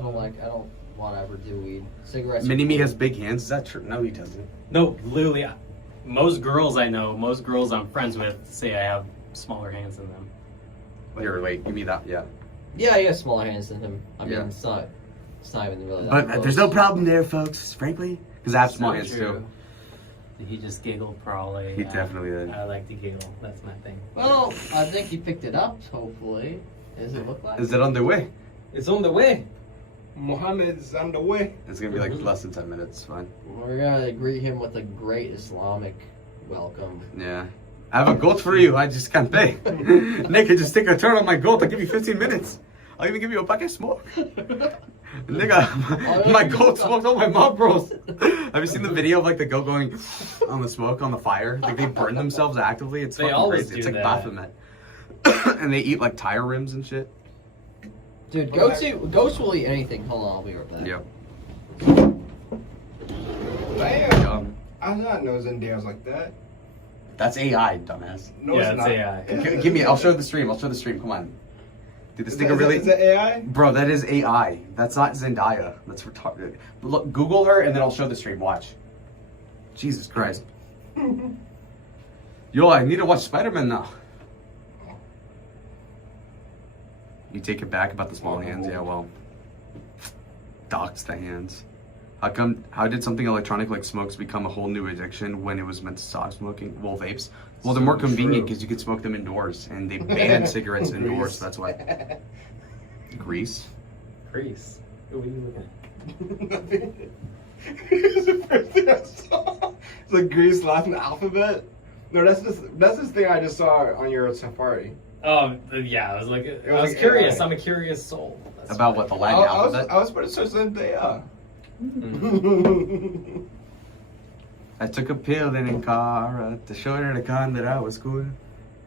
don't want to ever do weed. Cigarettes. Mini Me has big hands. Is that true? No, he doesn't. No, literally, most girls I know, most girls I'm friends with say I have smaller hands than them. Here, wait. Give me that. Yeah. Yeah, he has smaller hands than him. I mean, Yeah. it's not even really that But close. there's no problem there, folks. Frankly, because I have small So hands true. too. He just giggled probably. He definitely did. I like to giggle. That's my thing. Well, I think he picked it up, hopefully. Does it look like? Is it on the way? It's on the way. Mohammed's on the way. It's gonna be like less than 10 minutes. Fine. We're gonna greet him with a great Islamic welcome. Yeah. I have a goat for you. I just can't pay. Nick, just take a turn on my goat. I'll give you 15 minutes. I'll even give you a pack of smoke. Nigga, my goat smoked all my mob bros. Have you seen the video of like the goat going on the smoke, on the fire? Like they burn themselves actively. It's They fucking always crazy. It's do like that. Baphomet. And they eat like tire rims and shit. Dude, ghosts will eat anything. Hold on, I'll be right back. Yep. Damn. Yum. I did not know Zendaya's like that. That's AI, dumbass. No, Yeah, it's it's not. AI. Give me. I'll show the stream. Come on. Dude, this Is thing that- really. Is that AI? Bro, that is AI. That's not Zendaya. That's retarded. Look, Google her and then I'll show the stream. Watch. Jesus Christ. Yo, I need to watch Spider-Man now. You take it back about the small hands? Yeah, well. Docs the hands. How did something electronic like smokes become a whole new addiction when it was meant to stop smoking? Well, vapes. Well, they're more convenient because you could smoke them indoors, and they banned cigarettes indoors, so that's why. Grease? Grease. What are you looking at? Nothing. It's the first thing I saw. It's like Grease laughing alphabet. No, that's this thing I just saw on your Safari. Oh, yeah. I was like, I was like curious. AI. I'm a curious soul. That's About why. what, the Latin alphabet? I was about to search Zendaya. I took a pill in a car to show her the con that I was cool.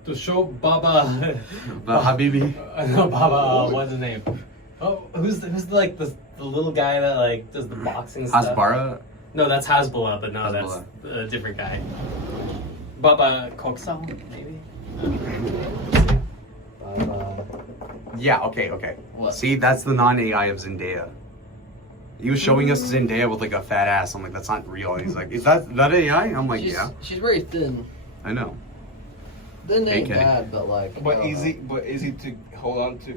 To show Baba. But Habibi. No, Baba. What's his name? Oh, who's like the little guy that like does the boxing stuff? Hasbara. No, that's Hasbullah, but no, Hasbullah. that's a different guy. Baba Koksal, maybe. Baba. Yeah, okay. What? See, that's the non-AI of Zendaya. He was showing us Zendaya with like a fat ass. I'm like, that's not real. And he's like, is that AI? I'm like, yeah, She's very thin. I know. Thin ain't Okay. bad, but like. I But don't easy to hold on to.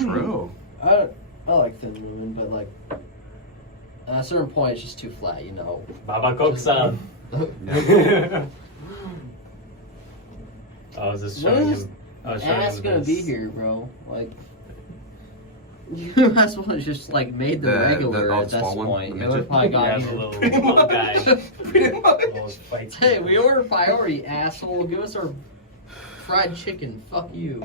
True. know. I like thin women, but like. At a certain point, it's just too flat, you know. Baba Koksal. I was just When showing is him. I was showing Ass him gonna this. be here, bro. Like. You might as well just like made them regular the at this small one, point. the It would probably Yeah, got the here. little guy. Pretty much. Those fights. Hey, we ordered priority, asshole. Give us our fried chicken. Fuck you.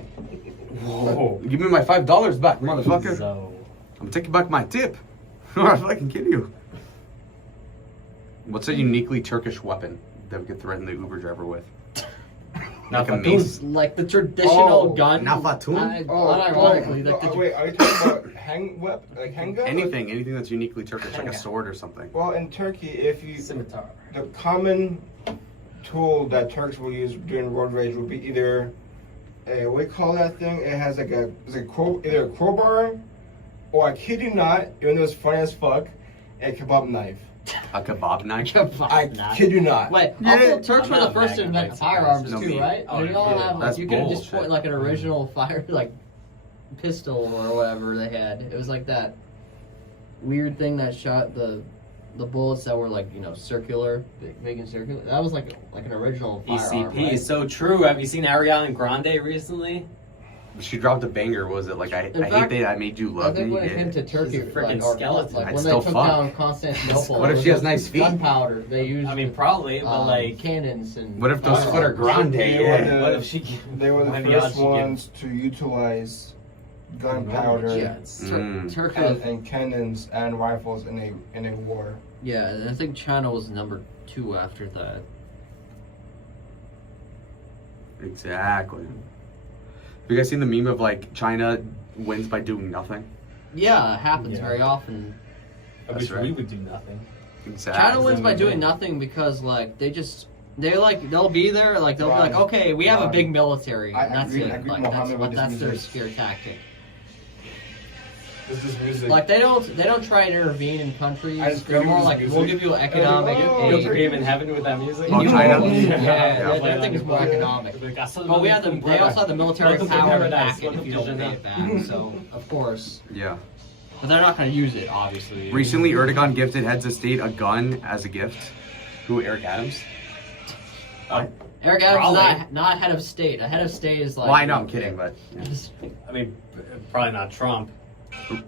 Whoa. Give me my $5 back, motherfucker. So, I'm taking back my tip. Or I'll fucking kill you. What's a uniquely Turkish weapon that we could threaten the Uber driver with? Like a mace? Like the traditional Oh, gun. Nafatun? Unironically, like the wait, are you talking about handgun? Anything that's uniquely Turkish, like a sword or something. Well, in Turkey, if you scimitar. the common tool that Turks will use during road rage would be either what do you call that thing? It has like either a crowbar or, I kid you not, even though it's funny as fuck, a kebab knife. A kebab knife? I kid you not. Wait, Yeah. also Turks I'm were the not first to bragging, invent but firearms no, too, me. right? Oh, They all yeah. have like That's you could just bullshit. point like an original fire like pistol or whatever they had. It was like that weird thing that shot the bullets that were like circular, big and circular. That was like an original firearm. ECP right? is so true. Have you seen Ariana Grande recently? She dropped a banger, was it? Like, I hate that I made you I love think me. when it Yeah. came to Turkey, She's a freaking or skeleton. like I'd when they still took fuck. down Constantinople. What if it was she has just nice feet? Gunpowder. They used. I mean, probably, but like, cannons and. What if those foot are grande? They Yeah. were what if she? They were the Maybe first I should ones to utilize gunpowder, Yeah, it's Turkey. and cannons and rifles in a war. Yeah, and I think China was number 2 after that. Exactly. Have you guys seen the meme of like China wins by doing nothing? Yeah, it happens very often. I wish we would do nothing. Exactly. China wins by doing nothing because like they'll be there, like they'll be like, okay, we have a big military, and that's it. Like that's their scare tactic. Like they don't try and intervene in countries. They're more like, we'll give you economic aid. You'll game in heaven with that music. Oh, China? Yeah, their thing is more economic. But they also have the military power to back it if you don't pay it back. So of course. Yeah. But they're not going to use it, obviously. Recently, Erdogan gifted heads of state a gun as a gift. Who? Eric Adams. Eric Adams is not head of state. A head of state is like. Well, I know, I'm kidding, but. Yeah. I mean, probably not Trump.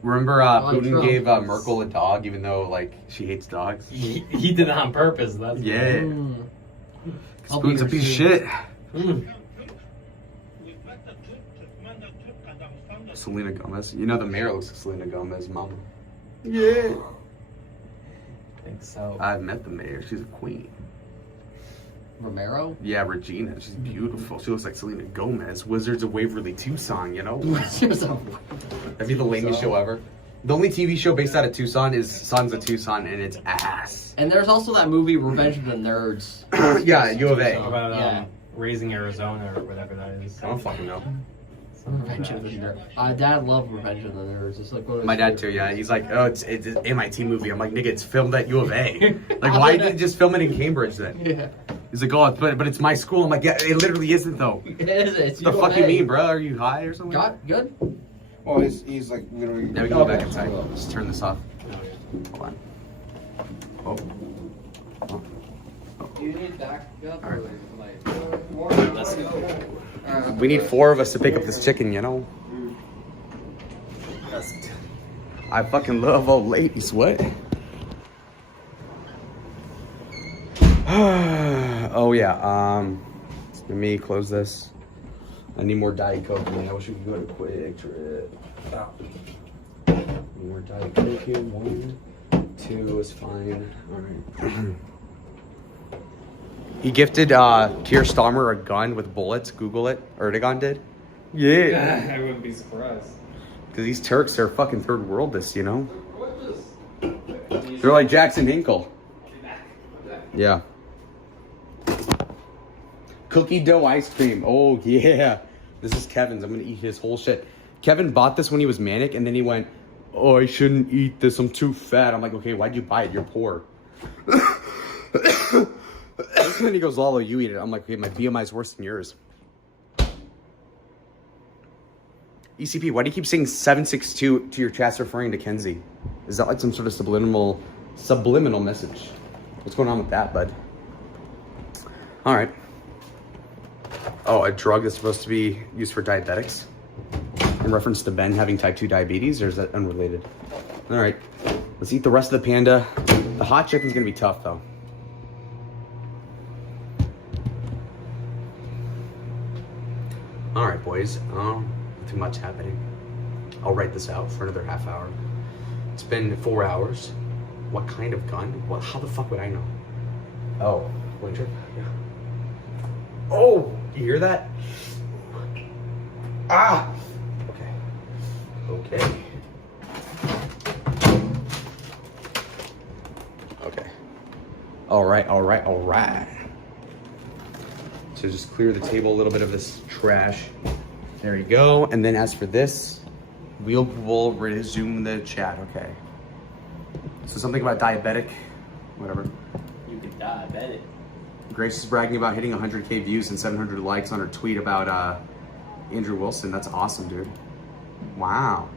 Remember, Putin gave Merkel a dog, even though like she hates dogs. He did that on purpose. That's yeah. I'll Putin's a piece of shit. Selena Gomez. You know the mayor looks like Selena Gomez, mama. Yeah. I think so. I've met the mayor. She's a queen. Romero? Yeah, Regina. She's beautiful. She looks like Selena Gomez. Wizards of Waverly Tucson, you know? That'd be the lamest show ever. The only TV show based out of Tucson is Sons of Tucson, and it's ass. And there's also that movie Revenge of the Nerds. Yeah, U of A. About Raising Arizona or whatever that is. I don't fucking know. Revenge of the Nerds. Dad loved Revenge of the Nerds. It's like my dad too, yeah. He's like, oh, it's an MIT movie. I'm like, nigga, it's filmed at U of A. Like, why did you just film it in Cambridge then? Yeah. He's like, oh, but it's my school. I'm like, yeah, it literally isn't though. It is. It's the fuck you mean, bro? Are you high or something? Good. Well, he's like literally. Now we can go back inside. Just turn this off. Hold on. Do you need backup? All right. Let's go. We need 4 of us to pick up this chicken, you know? I fucking love old ladies. What? Oh yeah. Let me close this. I need more Diet Coke, man. I wish we could go to Quick Trip. More Diet Coke here. 1, 2 is fine. All right. He gifted Keir Starmer a gun with bullets. Google it. Erdogan did. Yeah. I wouldn't be surprised. Because these Turks are fucking third worldists, you know? They're like Jackson Hinkle. Yeah. Cookie dough ice cream. Oh, yeah. This is Kevin's. I'm going to eat his whole shit. Kevin bought this when he was manic, and then he went, oh, I shouldn't eat this. I'm too fat. I'm like, okay, why'd you buy it? You're poor. And then he goes, Lalo, you eat it. I'm like, okay, my BMI is worse than yours. ECP, why do you keep saying 762 to your chat referring to Kenzie? Is that like some sort of subliminal message? What's going on with that, bud? All right. Oh, a drug that's supposed to be used for diabetics? In reference to Ben having type 2 diabetes, or is that unrelated? All right. Let's eat the rest of the panda. The hot chicken's going to be tough, though. All right, boys. Too much happening. I'll write this out for another half hour. It's been 4 hours. What kind of gun? What? How the fuck would I know? Oh, Winter? Yeah. Oh, you hear that? Ah! Okay. Okay. All right. So just clear the table a little bit of this trash. There you go. And then as for this, we'll resume the chat, okay? So something about diabetic, whatever. You could diabetic. Grace is bragging about hitting 100K views and 700 likes on her tweet about Andrew Wilson. That's awesome, dude. Wow.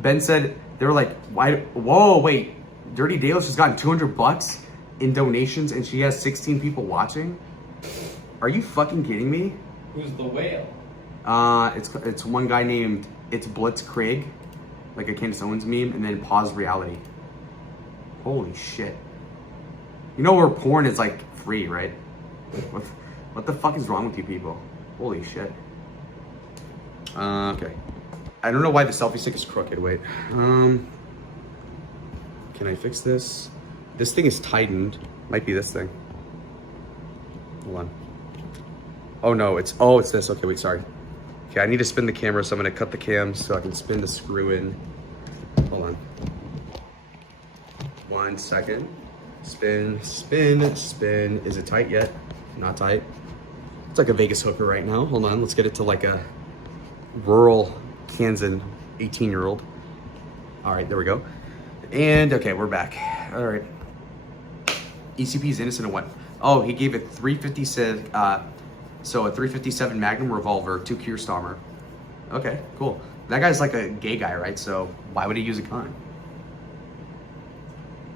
Ben said, they were like, why? Whoa, wait. Dirty Dale's just gotten $200 in donations and she has 16 people watching? Are you fucking kidding me? Who's the whale? It's one guy named It's Blitz Craig, like a Candace Owens meme, and then Pause Reality. Holy shit. You know where porn is like free, right? What the fuck is wrong with you people? Holy shit. Okay. I don't know why the selfie stick is crooked. Wait. Can I fix this? This thing is tightened. Might be this thing. Hold on. Oh no, it's this. Okay, wait, sorry. Okay, I need to spin the camera, so I'm gonna cut the cam so I can spin the screw in. Hold on. 1 second. Spin, spin, spin. Is it tight yet? Not tight. It's like a Vegas hooker right now. Hold on, let's get it to like a rural Kansas 18-year-old. All right, there we go. And okay, we're back. All right. ECP is innocent of what? Oh, he gave it 357. So a 357 Magnum revolver to Kierstommer. Okay, cool. That guy's like a gay guy, right? So why would he use a gun?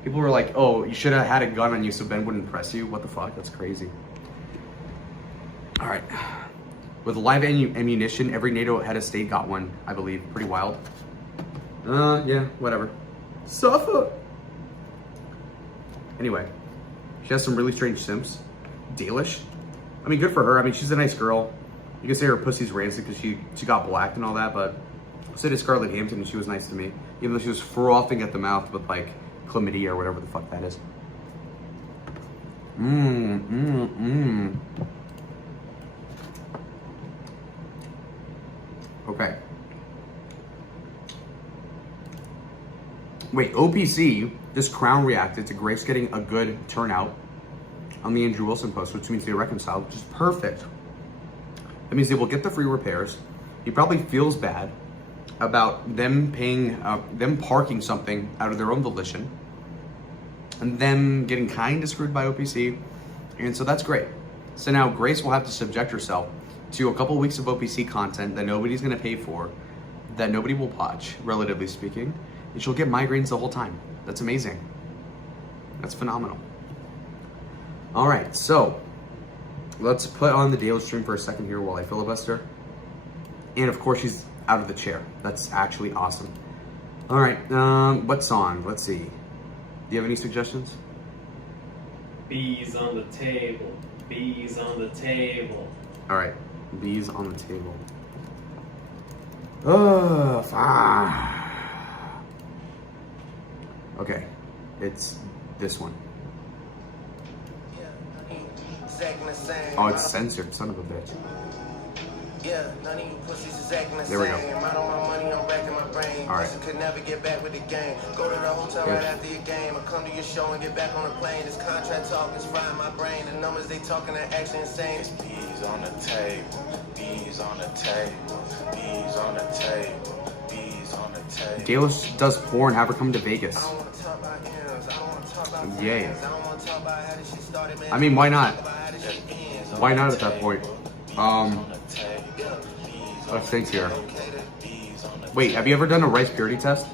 People were like, "Oh, you should have had a gun on you so Ben wouldn't press you." What the fuck? That's crazy. All right. With live ammunition, every NATO head of state got one, I believe. Pretty wild. Yeah, whatever. Suffer. Anyway, she has some really strange simps. Dalish. I mean, good for her. I mean, she's a nice girl. You can say her pussy's rancid because she got blacked and all that, but so did Scarlett Hampton, and she was nice to me, even though she was frothing at the mouth with like chlamydia or whatever the fuck that is. Okay. Wait, OPC, this Crown reacted to Grace getting a good turnout on the Andrew Wilson post, which means they reconciled, which is perfect. That means they will get the free repairs. He probably feels bad about them paying, them parking something out of their own volition, and them getting kind of screwed by OPC, and so that's great. So now Grace will have to subject herself to a couple weeks of OPC content that nobody's gonna pay for, that nobody will watch, relatively speaking, and she'll get migraines the whole time. That's amazing. That's phenomenal. All right, so let's put on the daily stream for a second here while I filibuster. And of course, she's out of the chair. That's actually awesome. All right, what song? Let's see. Do you have any suggestions? Bees on the table. Bees on the table. All right, bees on the table. Oh, fine. Okay, it's this one. Oh, it's censored, son of a bitch. Yeah, none of you pussies is acting the There we go. same. I don't want money, I'm back in my brain. All right. Pussy could never get back with the game. Go to the hotel right after your game. I come to your show and get back on the plane. This contract talk is frying my brain. The numbers they talking are actually insane. It's bees on the table, bees on the table, bees on the table, bees on the table. Dalish does porn, have her come to Vegas. I don't want to talk about M's, I don't want to talk about Yay. friends. I don't want to talk about how this shit started, man. I mean, why not? How this shit ends. Why not at that point? Let's think here. Wait, have you ever done a rice purity test?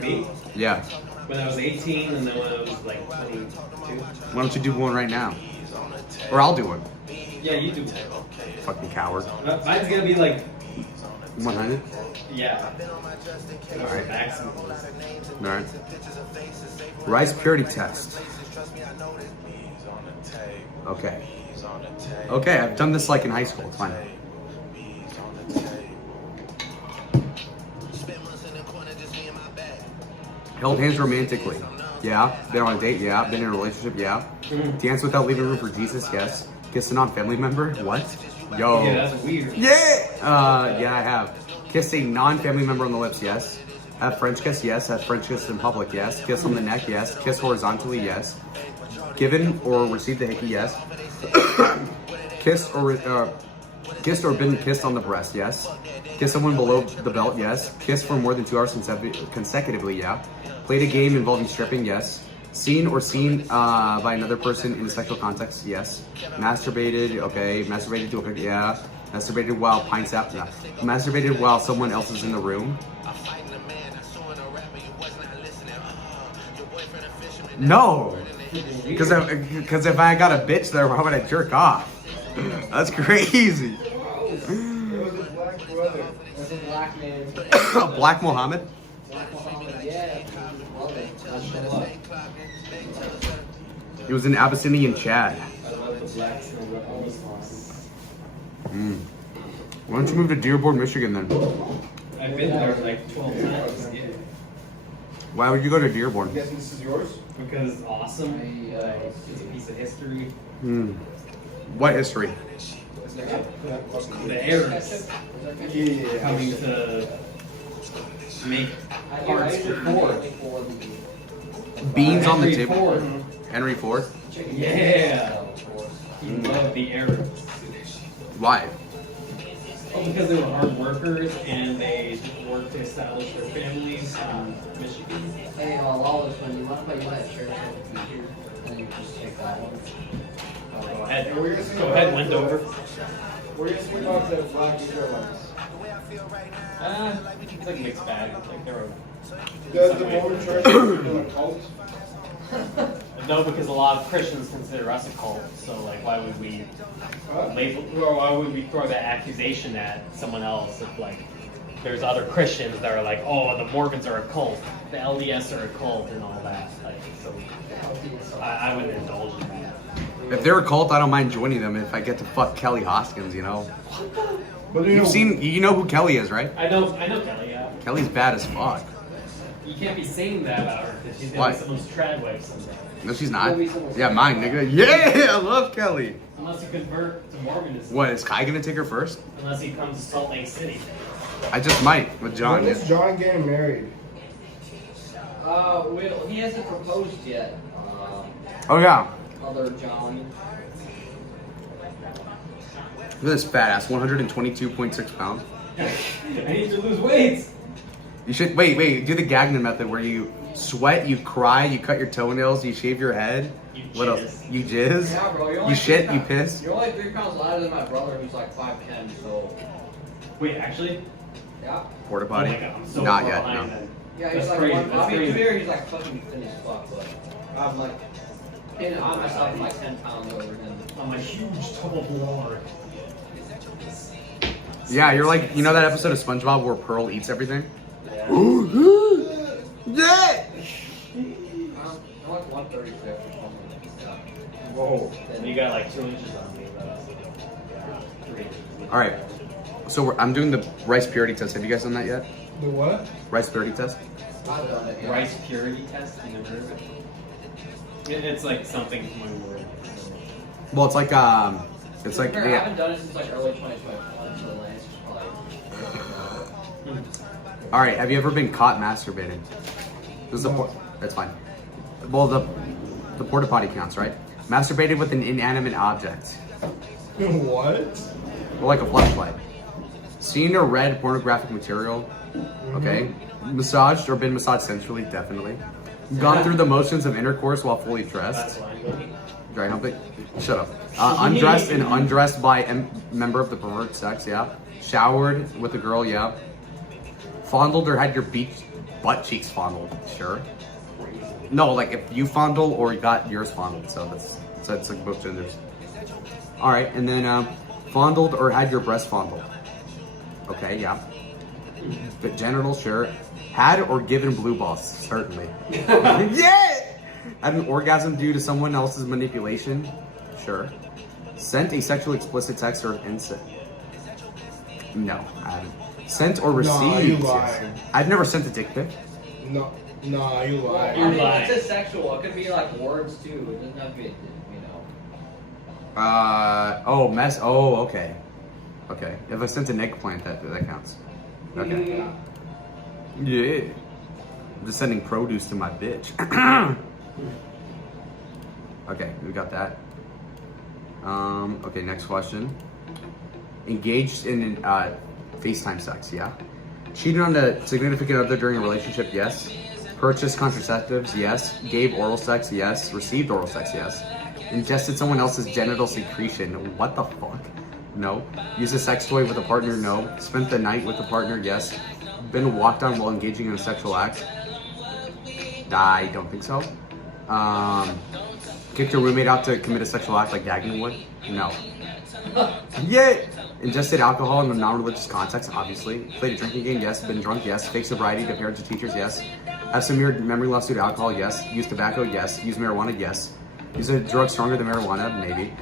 Me? Yeah. When I was 18 and then when I was like 22. Why don't you do one right now? Or I'll do one. Yeah, you do one. Fucking coward. Mine's gonna be like 100? Yeah. Alright. Maximum. Alright. Rice purity test. Okay. Okay, I've done this like in high school. It's fine. Held hands romantically. Yeah. Been on a date? Yeah. Been in a relationship? Yeah. Dance without leaving room for Jesus? Yes. Kiss a non-family member? What? Yo. Yeah, that's weird. Yeah! Yeah, I have. Kiss a non-family member on the lips? Yes. Have French kiss? Yes. Have French kiss in public? Yes. Kiss on the neck? Yes. Kiss horizontally? Yes. Given or received a hickey? Yes. Kissed or been kissed on the breast? Yes. Kiss someone below the belt? Yes. Kiss for more than 2 hours consecutively? Yeah. Played a game involving stripping? Yes. Seen by another person in a sexual context? Yes. Masturbated? Okay. Masturbated to a yeah. Masturbated while pints out? Yeah. Masturbated while someone else is in the room? No. Because if I got a bitch there, why would I jerk off? That's crazy. Black Mohammed? He was in Abyssinian Chad. Why don't you move to Dearborn, Michigan then? I've been there like 12 times. Yeah. Why would you go to Dearborn? I'm guessing this is yours? Because it's awesome. It's a piece of history. Hmm. What history? The Arabs coming to make parts for Ford. Beans on the Henry table. Ford. Henry Ford. Yeah. He loved the Arabs. Why? Well, because they were hard workers and they worked to establish their families in Michigan. Hey, Lawless, when you want to play that shirt on the computer, and you just take that one. Go ahead. Go ahead, Wendover. What do you think about the Black Israelites? It's like a mixed bag. Like they're Does the Mormon Church feel a cult? no, because a lot of Christians consider us a cult. So like, why would we label or why would we throw that accusation at someone else? If like, there's other Christians that are like, oh, the Mormons are a cult, the LDS are a cult, and all that. Like, so I wouldn't indulge in that. If they're a cult, I don't mind joining them if I get to fuck Kelly Hoskins, you know? But You know who Kelly is, right? I know Kelly. Yeah. Kelly's bad as fuck. You can't be saying that about her because she's gonna Why? be someone's trad wife someday. No, she's not. Yeah, mine, nigga. Yeah, I love Kelly. Unless you convert to Mormonism. What, is Kai gonna take her first? Unless he comes to Salt Lake City. I just might with John. When is John getting married? Well, he hasn't proposed yet. Oh, yeah. Other John. Look at this fat ass, 122.6 pounds. I need to lose weight. You should, wait, do the Gagnon method where you sweat, you cry, you cut your toenails, you shave your head. You What jizz. else? You jizz? Yeah, bro. You shit, you piss? You're only 3 pounds lighter than my brother, who's like 5'10", so. Wait, actually? Yeah. Porta potty? Oh my God, I'm so Not far yet, behind no. then. Yeah, he's That's like crazy, one. that's I mean, crazy. 2 years, he's like fucking thin as fuck, but I'm like, I myself am like 10 pounds over him. I'm a huge tall blonde. Yeah, you're like, you know that episode of SpongeBob where Pearl eats everything? Yeah. Yeah! I'm like 136 or something. Whoa. And you got like 2 inches on me. Yeah, 3 inches. Alright, so I'm doing the rice purity test. Have you guys done that yet? The what? Rice purity test? I've done it. Yeah. Rice purity test? You never heard of it? It's like something from my world. Well, it's like, I yeah. haven't done it since like early 2021, so the last probably. Alright, have you ever been caught masturbating? This is that's fine. Well, the porta potty counts, right? Masturbated with an inanimate object. What? Well, like a flashlight. Seen or read pornographic material. Okay. Massaged or been massaged sensually, definitely. Gone through the motions of intercourse while fully dressed. Dry humping. Shut up. Undressed and undressed by a member of the pervert sex, yeah. Showered with a girl, yeah. Fondled or had your butt cheeks fondled, sure. No, like if you fondle or got yours fondled, so that's like both genders. All right, and then fondled or had your breast fondled. Okay, yeah. The genitals, sure. Had or given blue balls, certainly. Yeah! Had an orgasm due to someone else's manipulation, sure. Sent a sexually explicit text or instant. No, I haven't. Sent or received. Nah, you yes. lying. I've never sent a dick pic. No, nah, you I lying. mean, lying. it's a sexual. It could be like words too. It doesn't have to be, you know. Oh, mess. Oh, okay. Okay. If I sent an eggplant, that counts. Okay. Yeah. I'm just sending produce to my bitch. Okay, we got that. Okay, next question. Engaged in FaceTime sex, yeah. Cheated on a significant other during a relationship, yes. Purchased contraceptives, yes. Gave oral sex, yes. Received oral sex, yes. Ingested someone else's genital secretion, what the fuck? No. Used a sex toy with a partner, no. Spent the night with a partner, yes. Been walked on while engaging in a sexual act? I don't think so. Kicked your roommate out to commit a sexual act like Gagnon would? No. Yeah! Ingested alcohol in a non-religious context, obviously. Played a drinking game, yes. Been drunk, yes. Fake sobriety to parents or teachers, yes. Have some memory loss due to alcohol, yes. Used tobacco, yes. Used marijuana, yes. Use a drug stronger than marijuana? Maybe.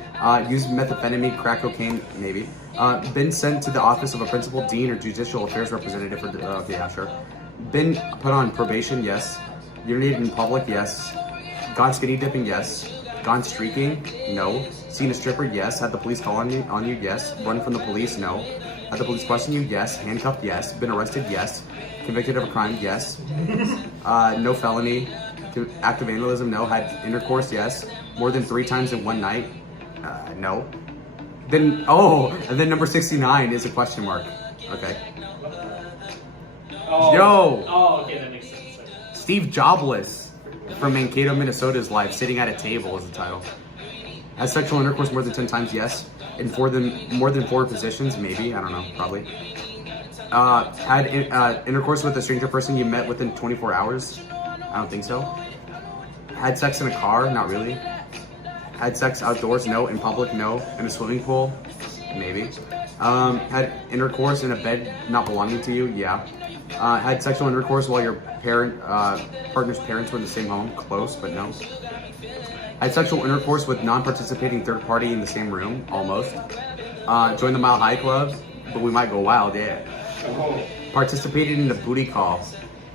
Use methamphetamine, crack cocaine? Maybe. Been sent to the office of a principal, dean, or judicial affairs representative for the, okay, yeah, sure. Been put on probation? Yes. Urinated in public? Yes. Gone skinny dipping? Yes. Gone streaking? No. Seen a stripper? Yes. Had the police call on you? Yes. Run from the police? No. Had the police question you? Yes. Handcuffed? Yes. Been arrested? Yes. Convicted of a crime? Yes. No felony. Act of vandalism? No. Had intercourse? Yes. More than 3 times in one night? No. Then, and then number 69 is a question mark. Okay. Oh. Yo! Oh, okay, that makes sense. Steve Jobless from Mankato, Minnesota is live. Sitting at a table is the title. Has sexual intercourse more than 10 times? Yes. In more than 4 positions? Maybe. I don't know. Probably. Had intercourse with a stranger person you met within 24 hours? I don't think so. Had sex in a car? Not really. Had sex outdoors? No. In public? No. In a swimming pool? Maybe. Had intercourse in a bed not belonging to you? Yeah. Had sexual intercourse while your partner's parents were in the same home? Close, but no. Had sexual intercourse with non-participating third party in the same room? Almost. Joined the Mile High Club? But we might go wild, yeah. Participated in the booty call?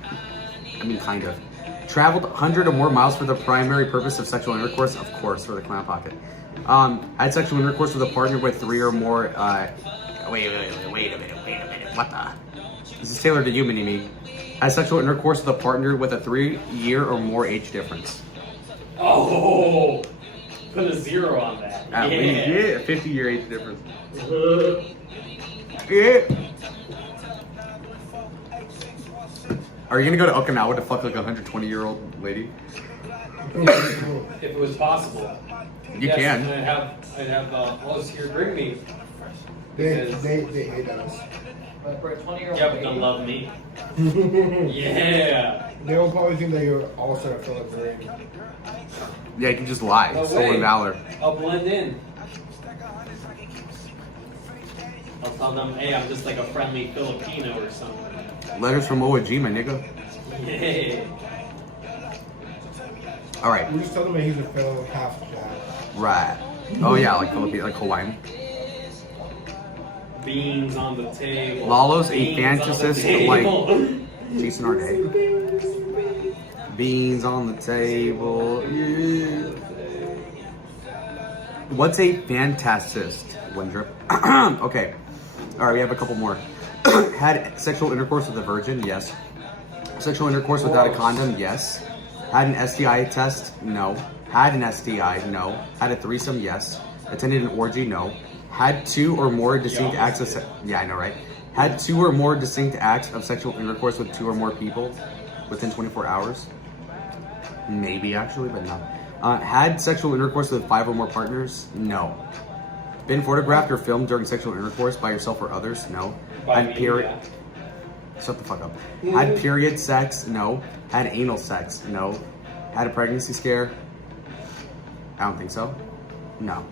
I mean, kind of. Traveled 100 or more miles for the primary purpose of sexual intercourse? Of course, for the clown pocket. Had sexual intercourse with a partner with 3 or more, wait a minute, what the? This is tailored to you, mini-me. Had sexual intercourse with a partner with a 3-year or more age difference? Oh! Put a 0 on that. At least, yeah, 50-year age difference. Yeah. Are you gonna go to Okinawa to fuck like a 120-year-old lady? If it was possible. You can. And I'd have Oz here bring me. They hate us. But for a 20-year-old Yeah, but they'll love me. Yeah. They will probably think that you're also a Philippine. Yeah, you can just lie. No Stolen way. valor. I'll blend in. I'll tell them, hey, I'm just like a friendly Filipino or something. Letters from Iwo Jima, nigga. Yeah. All right. We just tell them that he's a fellow half Jack. Right. Oh yeah, like Philippine, like Hawaiian. Beans on the table. Lalo's a Beans fantasist on the like table. Jason Arnett. Beans on the table. Yeah. What's a fantasist, Windrip? Okay. All right, we have a couple more. Had sexual intercourse with a virgin? Yes. Sexual intercourse without a condom? Yes. Had an STI test? No. Had an STI? No. Had a threesome? Yes. Attended an orgy? No. Had 2 or more distinct acts of yeah, I know, right? Had 2 or more distinct acts of sexual intercourse with 2 or more people within 24 hours? Maybe, actually, but no. Had sexual intercourse with 5 or more partners? No. Been photographed or filmed during sexual intercourse by yourself or others? No. Had period. Shut the fuck up. Had period sex? No. Had anal sex? No. Had a pregnancy scare? I don't think so. No.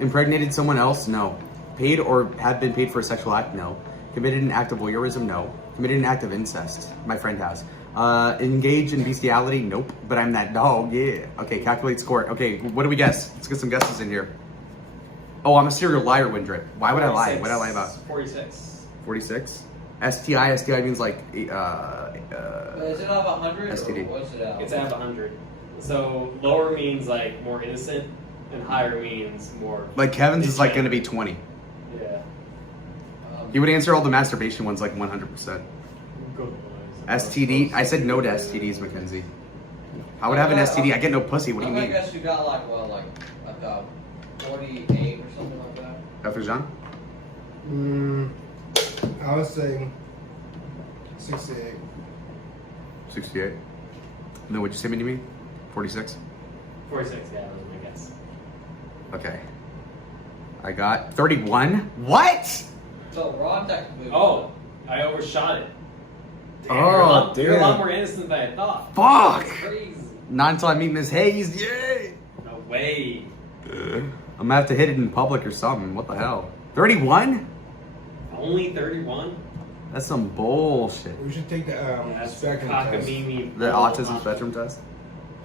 Impregnated someone else? No. Paid or have been paid for a sexual act? No. Committed an act of voyeurism? No. Committed an act of incest? My friend has. Engaged in bestiality? Nope. But I'm that dog, yeah. Okay, calculate score. Okay, what do we guess? Let's get some guesses in here. Oh, I'm a serial liar, Windrip. Why would I lie? What did I lie about? 46. 46? STI means like, But is it out of 100 STD. or what's it out? It's out of 100. So lower means like more innocent, and higher means more. like Kevin's is like gonna be 20. Yeah. He would answer all the masturbation ones like 100%. Good. STD? I said no to STDs, Mackenzie. I would have an STD. I get no pussy. What do you I mean? guess you got like, well, like, about 48 or something like that. Dr. John? I would say 68. 68. And then what'd you say to me? 46? 46, yeah, that was my guess. Okay. I got 31. What? So Ron technically. Oh, I overshot it. Damn, Oh, you're a lot damn. more innocent than I thought. Fuck! That's crazy. Not until I meet Miss Hayes. Yay! No way. I'm gonna have to hit it in public or something. What the hell? 31? Only 31? That's some bullshit. We should take the That's spectrum test. cockamamie. The autism spectrum test?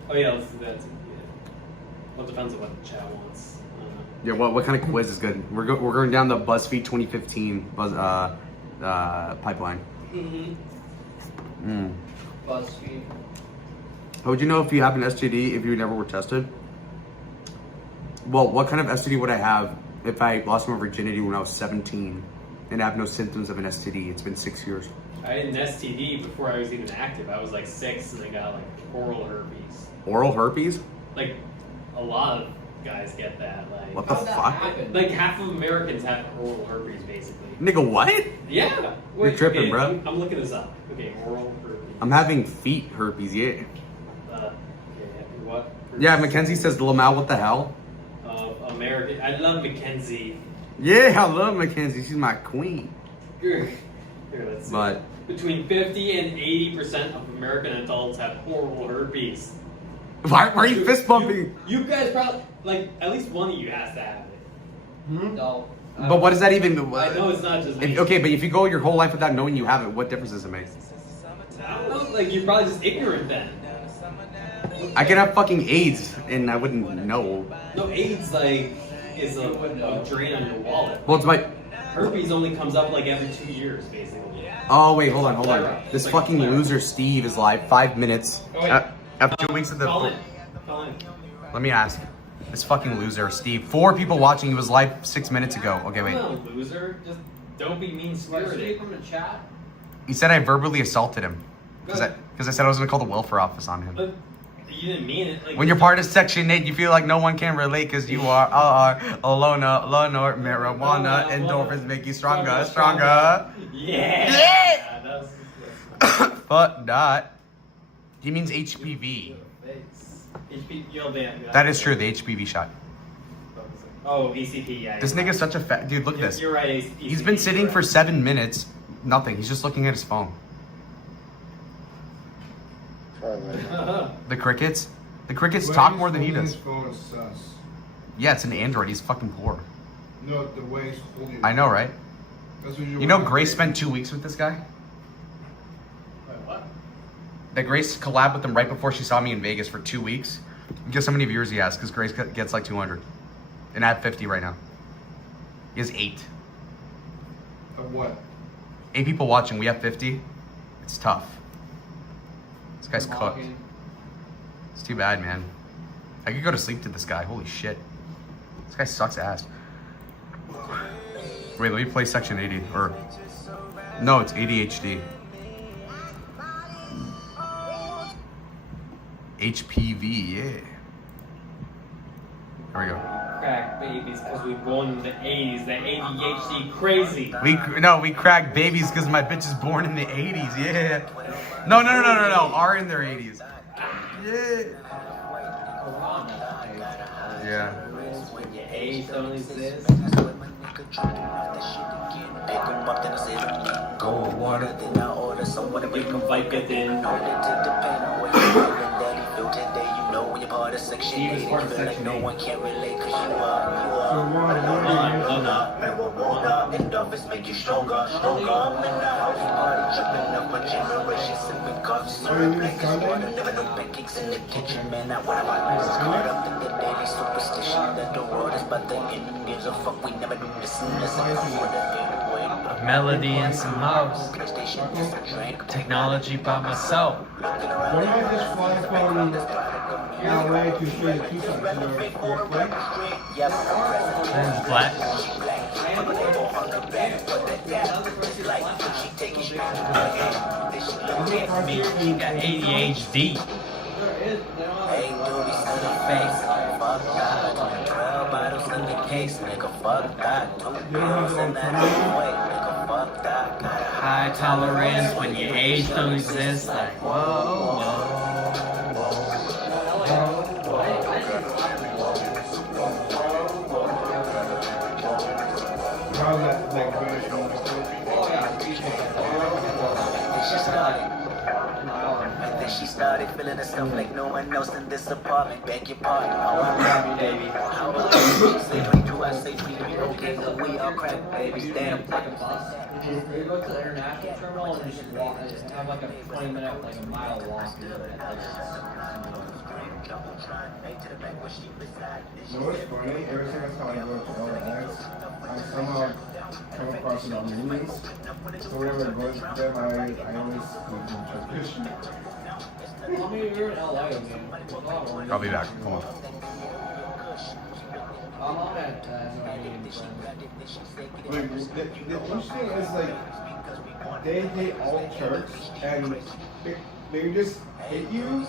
Oh yeah, let's do that too. Well, it depends on what the chat wants. Yeah, what kind of quiz is good? We're going down the BuzzFeed 2015 pipeline. BuzzFeed. How would you know if you have an STD if you never were tested? Well, what kind of STD would I have if I lost my virginity when I was 17 and have no symptoms of an STD? It's been 6 years. I had an STD before I was even active. I was like 6 and I got like oral herpes. Oral herpes? Like a lot of guys get that. Like What the fuck? Like half of Americans have oral herpes basically. Nigga, what? Yeah. You're tripping, okay, bro. I'm looking this up. Okay, oral herpes. I'm having feet herpes, yeah. Okay, what? Yeah, Mackenzie says, Lamau, what the hell? American. I love Mackenzie. Yeah, I love Mackenzie. She's my queen. Here, let's see. But Between 50 and 80% of American adults have oral herpes. why are you fist bumping? You guys probably, like, at least one of you has to have it. No. But what does that even? I know it's not just me. Okay, but if you go your whole life without knowing you have it, what difference does it make? I don't know, like, you're probably just ignorant then. I could have fucking AIDS and I wouldn't know. No, AIDS, like, is a drain on your wallet. Well, it's my. Herpes only comes up, like, every 2 years, basically. Oh wait, hold on. This fucking loser Steve is live 5 minutes. Oh, wait. After 2 weeks of the. Call in. Let me ask. This fucking loser Steve. 4 people watching. He was live 6 minutes ago. Okay, wait. No, loser. Just don't be mean-spirited. From the chat. He said I verbally assaulted him because I said I was gonna call the welfare office on him. But you didn't mean it. Like, When you're part of Section 8, you feel like no one can relate because you are alone, marijuana, endorphins make you stronger. Yeah! Fuck that. He means HPV. That is true, the HPV shot. Oh, ECP, yeah. This nigga's such a fat dude. Look at this. You're right. He's been sitting for 7 minutes. Nothing. He's just looking at his phone. The crickets. The crickets talk more than he does. His phone is sus. Yeah, it's an Android. He's fucking poor. No, the way he's holding it. I know, right? That's what You know Grace spent 2 weeks with this guy? Wait, what? That Grace collabed with him right before she saw me in Vegas for 2 weeks. Guess how many viewers he has? Because Grace gets like 200. And I have 50 right now. He has 8. Of what? 8 people watching. We have 50. It's tough. This guy's cooked. It's too bad, man. I could go to sleep to this guy. Holy shit. This guy sucks ass. Wait, let me play Section 80. Or no, it's ADHD. HPV, yeah. Here we go. Crack babies because we born in the 80s. The ADHD crazy. We crack babies because my bitch is born in the 80s, yeah. No. Are in their 80s. Yeah. Yeah. When your age don't exist. Cold water. You can fight good then. Steve is part of Section 8. Melody and some house. Technology by myself. Why don't I just fly from LA to straight to Tucson? Is there a flight? That's black. You got ADHD. Hey, duties to the face, fuck that. 12 bottles in the case, nigga, fuck that. 2 pills in that way, nigga, fuck that. High tolerance when your age don't exist. Like, whoa. How's that like British? She started feeling herself like no one else in this apartment. Beg your pardon, how I'm baby. How about you? we are crack babies, damn. Take a bus. You go to the international terminal and just walk, and just have like a 20-minute, like a mile walk. You know what's funny? Every single time I go to LAX, I somehow come across an Armenians. So whenever I go there, I always look in Turkish. I mean, you're in LA, man. I'll be back. Come on. I'm on that. Like, the interesting is like they hate all Turks and they just hate you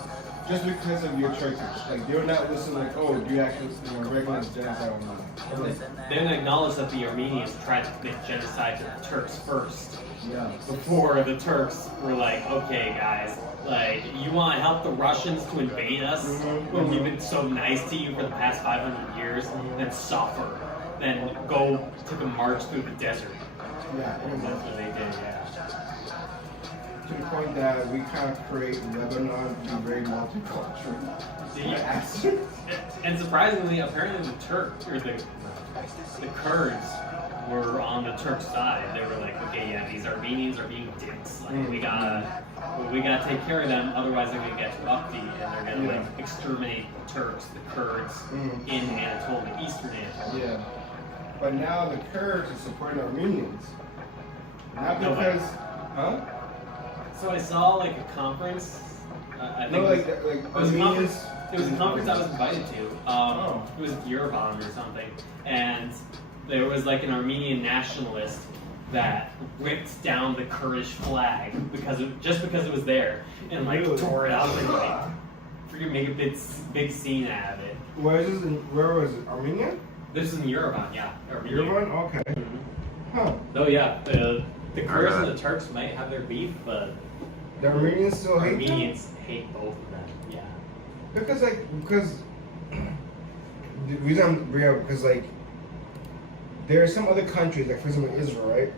just because of your Turkish. Like they're not listening like, oh, do you actually recognize genocide or not? They don't acknowledge that the Armenians tried to commit genocide to the Turks first. Yeah. Before the Turks were like, okay, guys, like, you want to help the Russians to invade us when we've been so nice to you for the past 500 years, then suffer, then go take a march through the desert. Yeah. That's what they did, yeah. To the point that we kind of create Lebanon to be very multicultural. And surprisingly, apparently the Turks, or the Kurds, were on the Turk side. They were like, okay, yeah, these Armenians are being dicks. Like, we gotta take care of them, otherwise they're gonna get to Upbeat and they're gonna like exterminate the Turks, the Kurds in Anatolia, Eastern Anatolia. Yeah. But now the Kurds are supporting Armenians. Not because, huh? So I saw like a conference. I think No, it was a conference. Armenians. It was a conference I was invited to. It was Yerevan or something, and there was like an Armenian nationalist that ripped down the Kurdish flag because it was there, and like tore it up and like freaking make a big scene out of it. Where was it? Armenia? This is in Yerevan, yeah. Yerevan? Okay. Huh. Oh yeah, the Kurds and the Turks might have their beef, but the Armenians still hate Armenians hate both of them. Yeah. Because the reason I'm bringing up because like there are some other countries, like for example Israel, right?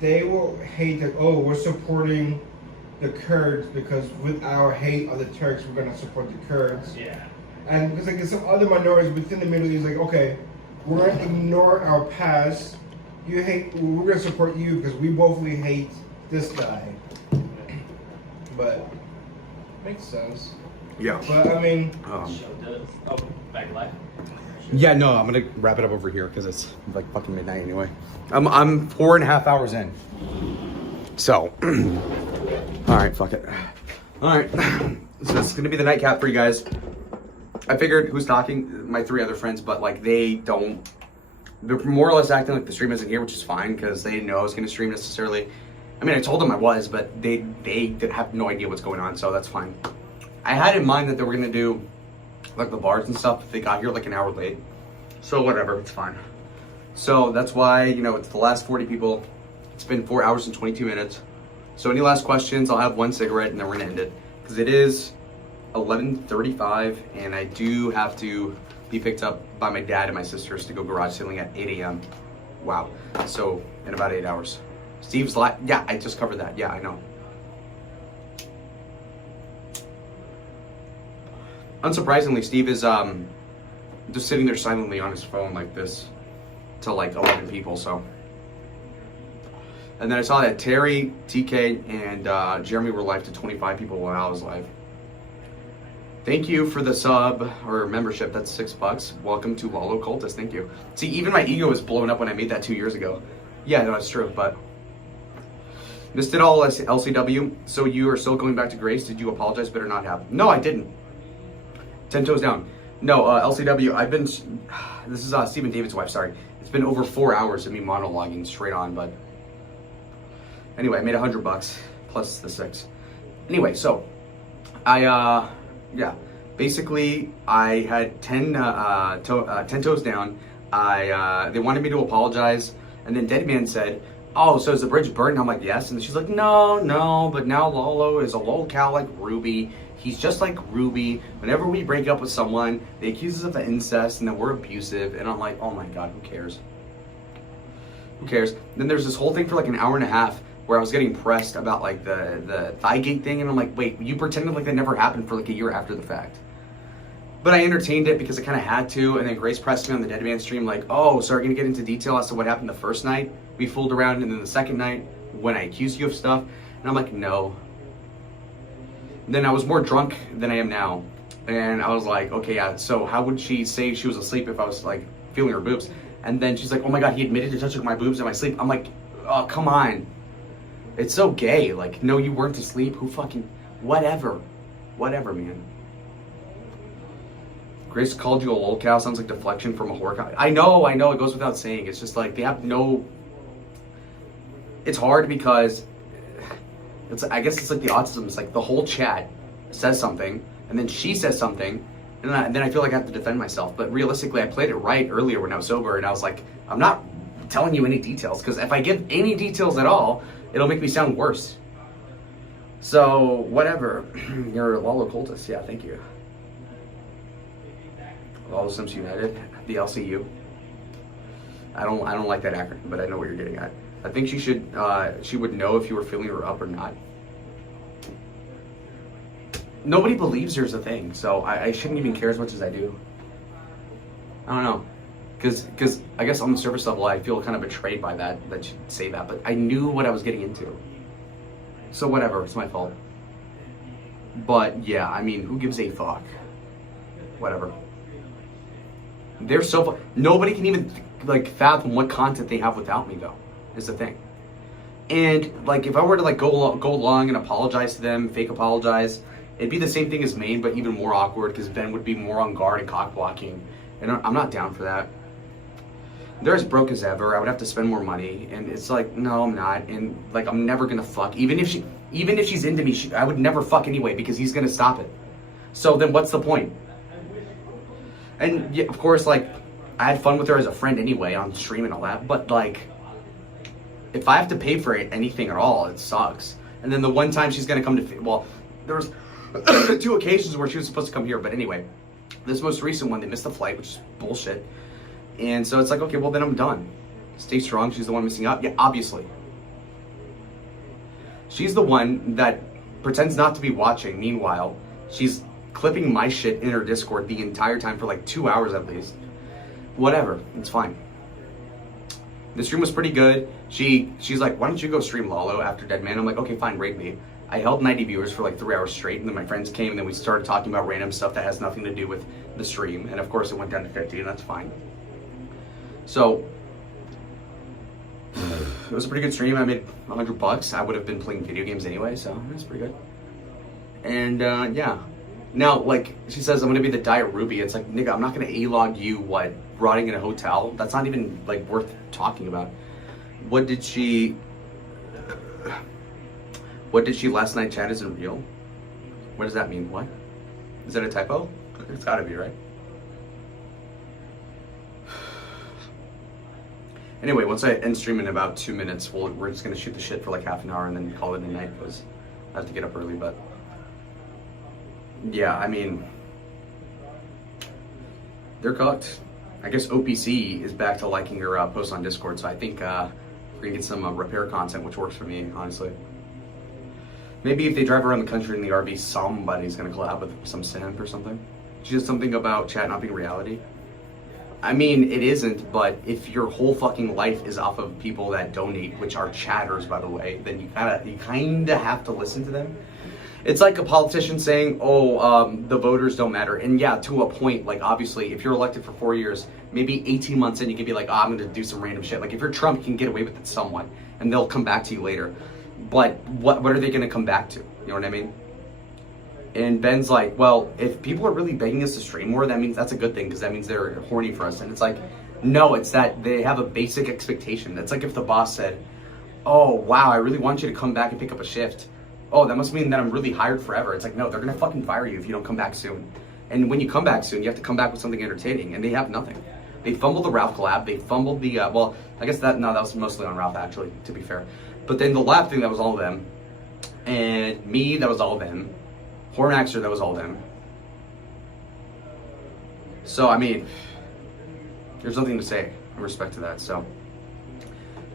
They will hate that, oh, we're supporting the Kurds because with our hate of the Turks, we're gonna support the Kurds. Yeah. And because like there's some other minorities within the Middle East, like, okay, we're gonna ignore our past. You hate, we're gonna support you because we both hate this guy. But makes sense. Yeah. But I mean, Show does. Oh, back live. yeah, no, I'm gonna wrap it up over here because it's like fucking midnight anyway. I'm 4.5 hours in. So, all right, fuck it. All right, so this is gonna be the nightcap for you guys. I figured who's talking, my 3 other friends, but like they're more or less acting like the stream isn't here, which is fine because they didn't know I was gonna stream necessarily. I mean, I told them I was, but they have no idea what's going on, so that's fine. I had in mind that they were gonna do like the bars and stuff if they got here like an hour late. So whatever, it's fine. So that's why, you know, it's the last 40 people. It's been 4 hours and 22 minutes. So any last questions? I'll have one cigarette and then we're gonna end it. Because it is 11:35 and I do have to be picked up by my dad and my sisters to go garage sailing at 8 a.m. Wow. So in about 8 hours. Steve's like, yeah, I just covered that. Yeah, I know. Unsurprisingly, Steve is just sitting there silently on his phone like this to like 11 people, so. And then I saw that Terry, TK, and Jeremy were live to 25 people while I was live. Thank you for the sub or membership. That's $6. Welcome to Lalo Cultist. Thank you. See, even my ego was blown up when I made that 2 years ago. Yeah, no, it's true, but this did all LCW. So you are still going back to Grace. Did you apologize but or not have? No, I didn't. 10 toes down. No, LCW, I've been, this is Stephen David's wife, sorry. It's been over 4 hours of me monologuing straight on, but anyway, I made $100 plus the 6. Anyway, so yeah, basically I had 10 toes down. They wanted me to apologize, and then Deadman said, oh, so is the bridge burnt? And I'm like, yes. And she's like, no, but now Lalo is a lolcow like Ruby. He's just like Ruby. Whenever we break up with someone, they accuse us of incest and that we're abusive. And I'm like, oh my God, who cares? Who cares? Then there's this whole thing for like an hour and a half where I was getting pressed about like the Thigh Gate thing. And I'm like, wait, you pretended like that never happened for like a year after the fact. But I entertained it because I kind of had to, and then Grace pressed me on the Dead Man stream like, oh, so are you going to get into detail as to what happened the first night we fooled around, and then the second night when I accused you of stuff? And I'm like, no. Then I was more drunk than I am now, and I was like, okay, yeah, so how would she say she was asleep if I was like feeling her boobs? And then she's like, oh my god, he admitted to touching my boobs in my sleep. I'm like, oh, come on. It's so gay. Like, no, you weren't asleep. Who fucking, whatever. Whatever, man. Grace called you a lol cow. Sounds like deflection from a whore cow. I know, it goes without saying. It's just like, they have no... It's hard because... I guess it's like the autism. It's like the whole chat says something, and then she says something, and then I feel like I have to defend myself. But realistically, I played it right earlier when I was sober, and I was like, I'm not telling you any details, because if I give any details at all, it'll make me sound worse. So, whatever. You're a Lalo cultist. Yeah, thank you. Lalo Sims United, the LCU. I don't like that acronym, but I know what you're getting at. I think she would know if you were filling her up or not. Nobody believes there's a thing, so I shouldn't even care as much as I do. I don't know. Because I guess on the surface level, I feel kind of betrayed by that she'd say that, but I knew what I was getting into. So whatever, it's my fault. But yeah, I mean, who gives a fuck? Whatever. They're so nobody can even like fathom what content they have without me, though, is the thing. And like, if I were to like go along and apologize to them, fake apologize, it'd be the same thing as Maine, but even more awkward because Ben would be more on guard and cock blocking, and I'm not down for that. They're as broke as ever. I would have to spend more money, and it's like, no, I'm not, and like, I'm never gonna fuck. Even if she's into me, I would never fuck anyway because he's gonna stop it. So then, what's the point? And yeah, of course, like, I had fun with her as a friend anyway on stream and all that, but like, if I have to pay for it, anything at all, it sucks. And then the one time she's gonna come to, well, there was 2 occasions where she was supposed to come here, but anyway, this most recent one, they missed the flight, which is bullshit. And so it's like, okay, well then I'm done. Stay strong, she's the one missing out. Yeah, obviously. She's the one that pretends not to be watching. Meanwhile, she's clipping my shit in her Discord the entire time for like 2 hours at least. Whatever, it's fine. The stream was pretty good. She's like, why don't you go stream Lalo after Dead Man? I'm like, okay, fine, raid me. I held 90 viewers for like 3 hours straight, and then my friends came, and then we started talking about random stuff that has nothing to do with the stream. And of course, it went down to 50, and that's fine. So, it was a pretty good stream. I made $100. I would have been playing video games anyway, so it was pretty good. And yeah. Now, like, she says, I'm gonna be the Diet Ruby. It's like, nigga, I'm not gonna A-log you, what, rotting in a hotel? That's not even, like, worth talking about. What did she last night chat isn't real? What does that mean? What? Is that a typo? It's gotta be, right? Anyway, once I end streaming in about 2 minutes, we're just gonna shoot the shit for like half an hour and then call it a night because I have to get up early, but yeah, I mean, they're cooked. I guess OPC is back to liking her posts on Discord, so I think we're gonna get some repair content, which works for me, honestly. Maybe if they drive around the country in the RV, somebody's gonna collab with some simp or something. She said something about chat not being reality. I mean, it isn't, but if your whole fucking life is off of people that donate, which are chatters, by the way, then you kinda have to listen to them. It's like a politician saying, oh, the voters don't matter. And yeah, to a point, like, obviously, if you're elected for 4 years, maybe 18 months in, you can be like, oh, I'm gonna do some random shit. Like, if you're Trump, you can get away with it somewhat, and they'll come back to you later. But what are they gonna come back to? You know what I mean? And Ben's like, well, if people are really begging us to stream more, that means that's a good thing, because that means they're horny for us. And it's like, no, it's that they have a basic expectation. That's like if the boss said, oh, wow, I really want you to come back and pick up a shift. Oh, that must mean that I'm really hired forever. It's like, no, they're gonna fucking fire you if you don't come back soon. And when you come back soon, you have to come back with something entertaining, and they have nothing. They fumbled the Ralph collab, they fumbled the, well, I guess that was mostly on Ralph, actually, to be fair. But then the lab thing, that was all of them. And me, that was all of them. Hornaxer, that was all them. So, I mean, there's nothing to say in respect to that, so.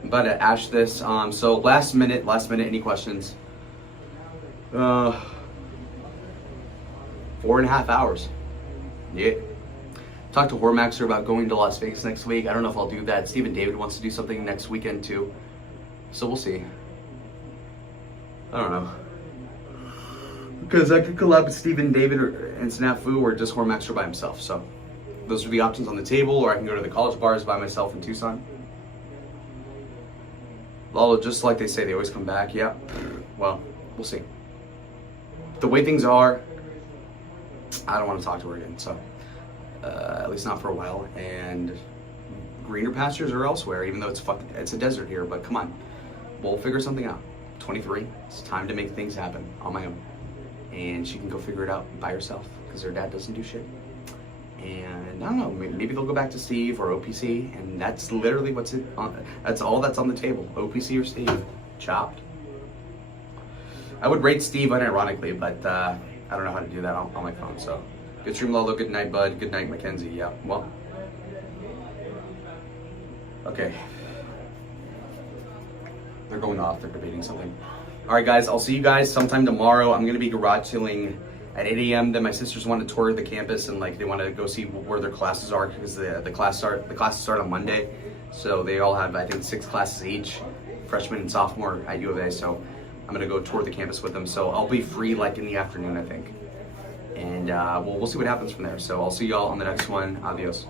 I'm about to ash this. So last minute, any questions? 4.5 hours. Yeah. Talked to Hormaxer about going to Las Vegas next week. I don't know if I'll do that. Stephen David wants to do something next weekend too. So we'll see. I don't know. Because I could collab with Stephen David and Snafu or just Hormaxer by himself. So those are the options on the table, or I can go to the college bars by myself in Tucson. Lalo, just like they say, they always come back. Yeah. Well, we'll see. The way things are, I don't want to talk to her again. So at least not for a while. And greener pastures are elsewhere, even though it's a desert here. But come on, we'll figure something out. 23. It's time to make things happen on my own. And she can go figure it out by herself because her dad doesn't do shit. And I don't know, maybe they'll go back to Steve or OPC, and that's literally that's all that's on the table. OPC or Steve, chopped. I would rate Steve unironically, but I don't know how to do that on my phone. So, good stream, Lolo. Good night, bud. Good night, Mackenzie. Yeah. Well. Okay. They're going off. They're debating something. All right, guys. I'll see you guys sometime tomorrow. I'm gonna be garage sailing at 8 a.m. Then my sisters want to tour the campus and like they want to go see where their classes are because the classes start on Monday. So they all have, I think, 6 classes each, freshman and sophomore at U of A. So I'm gonna go tour the campus with them. So I'll be free like in the afternoon, I think. And we'll see what happens from there. So I'll see y'all on the next one. Adios.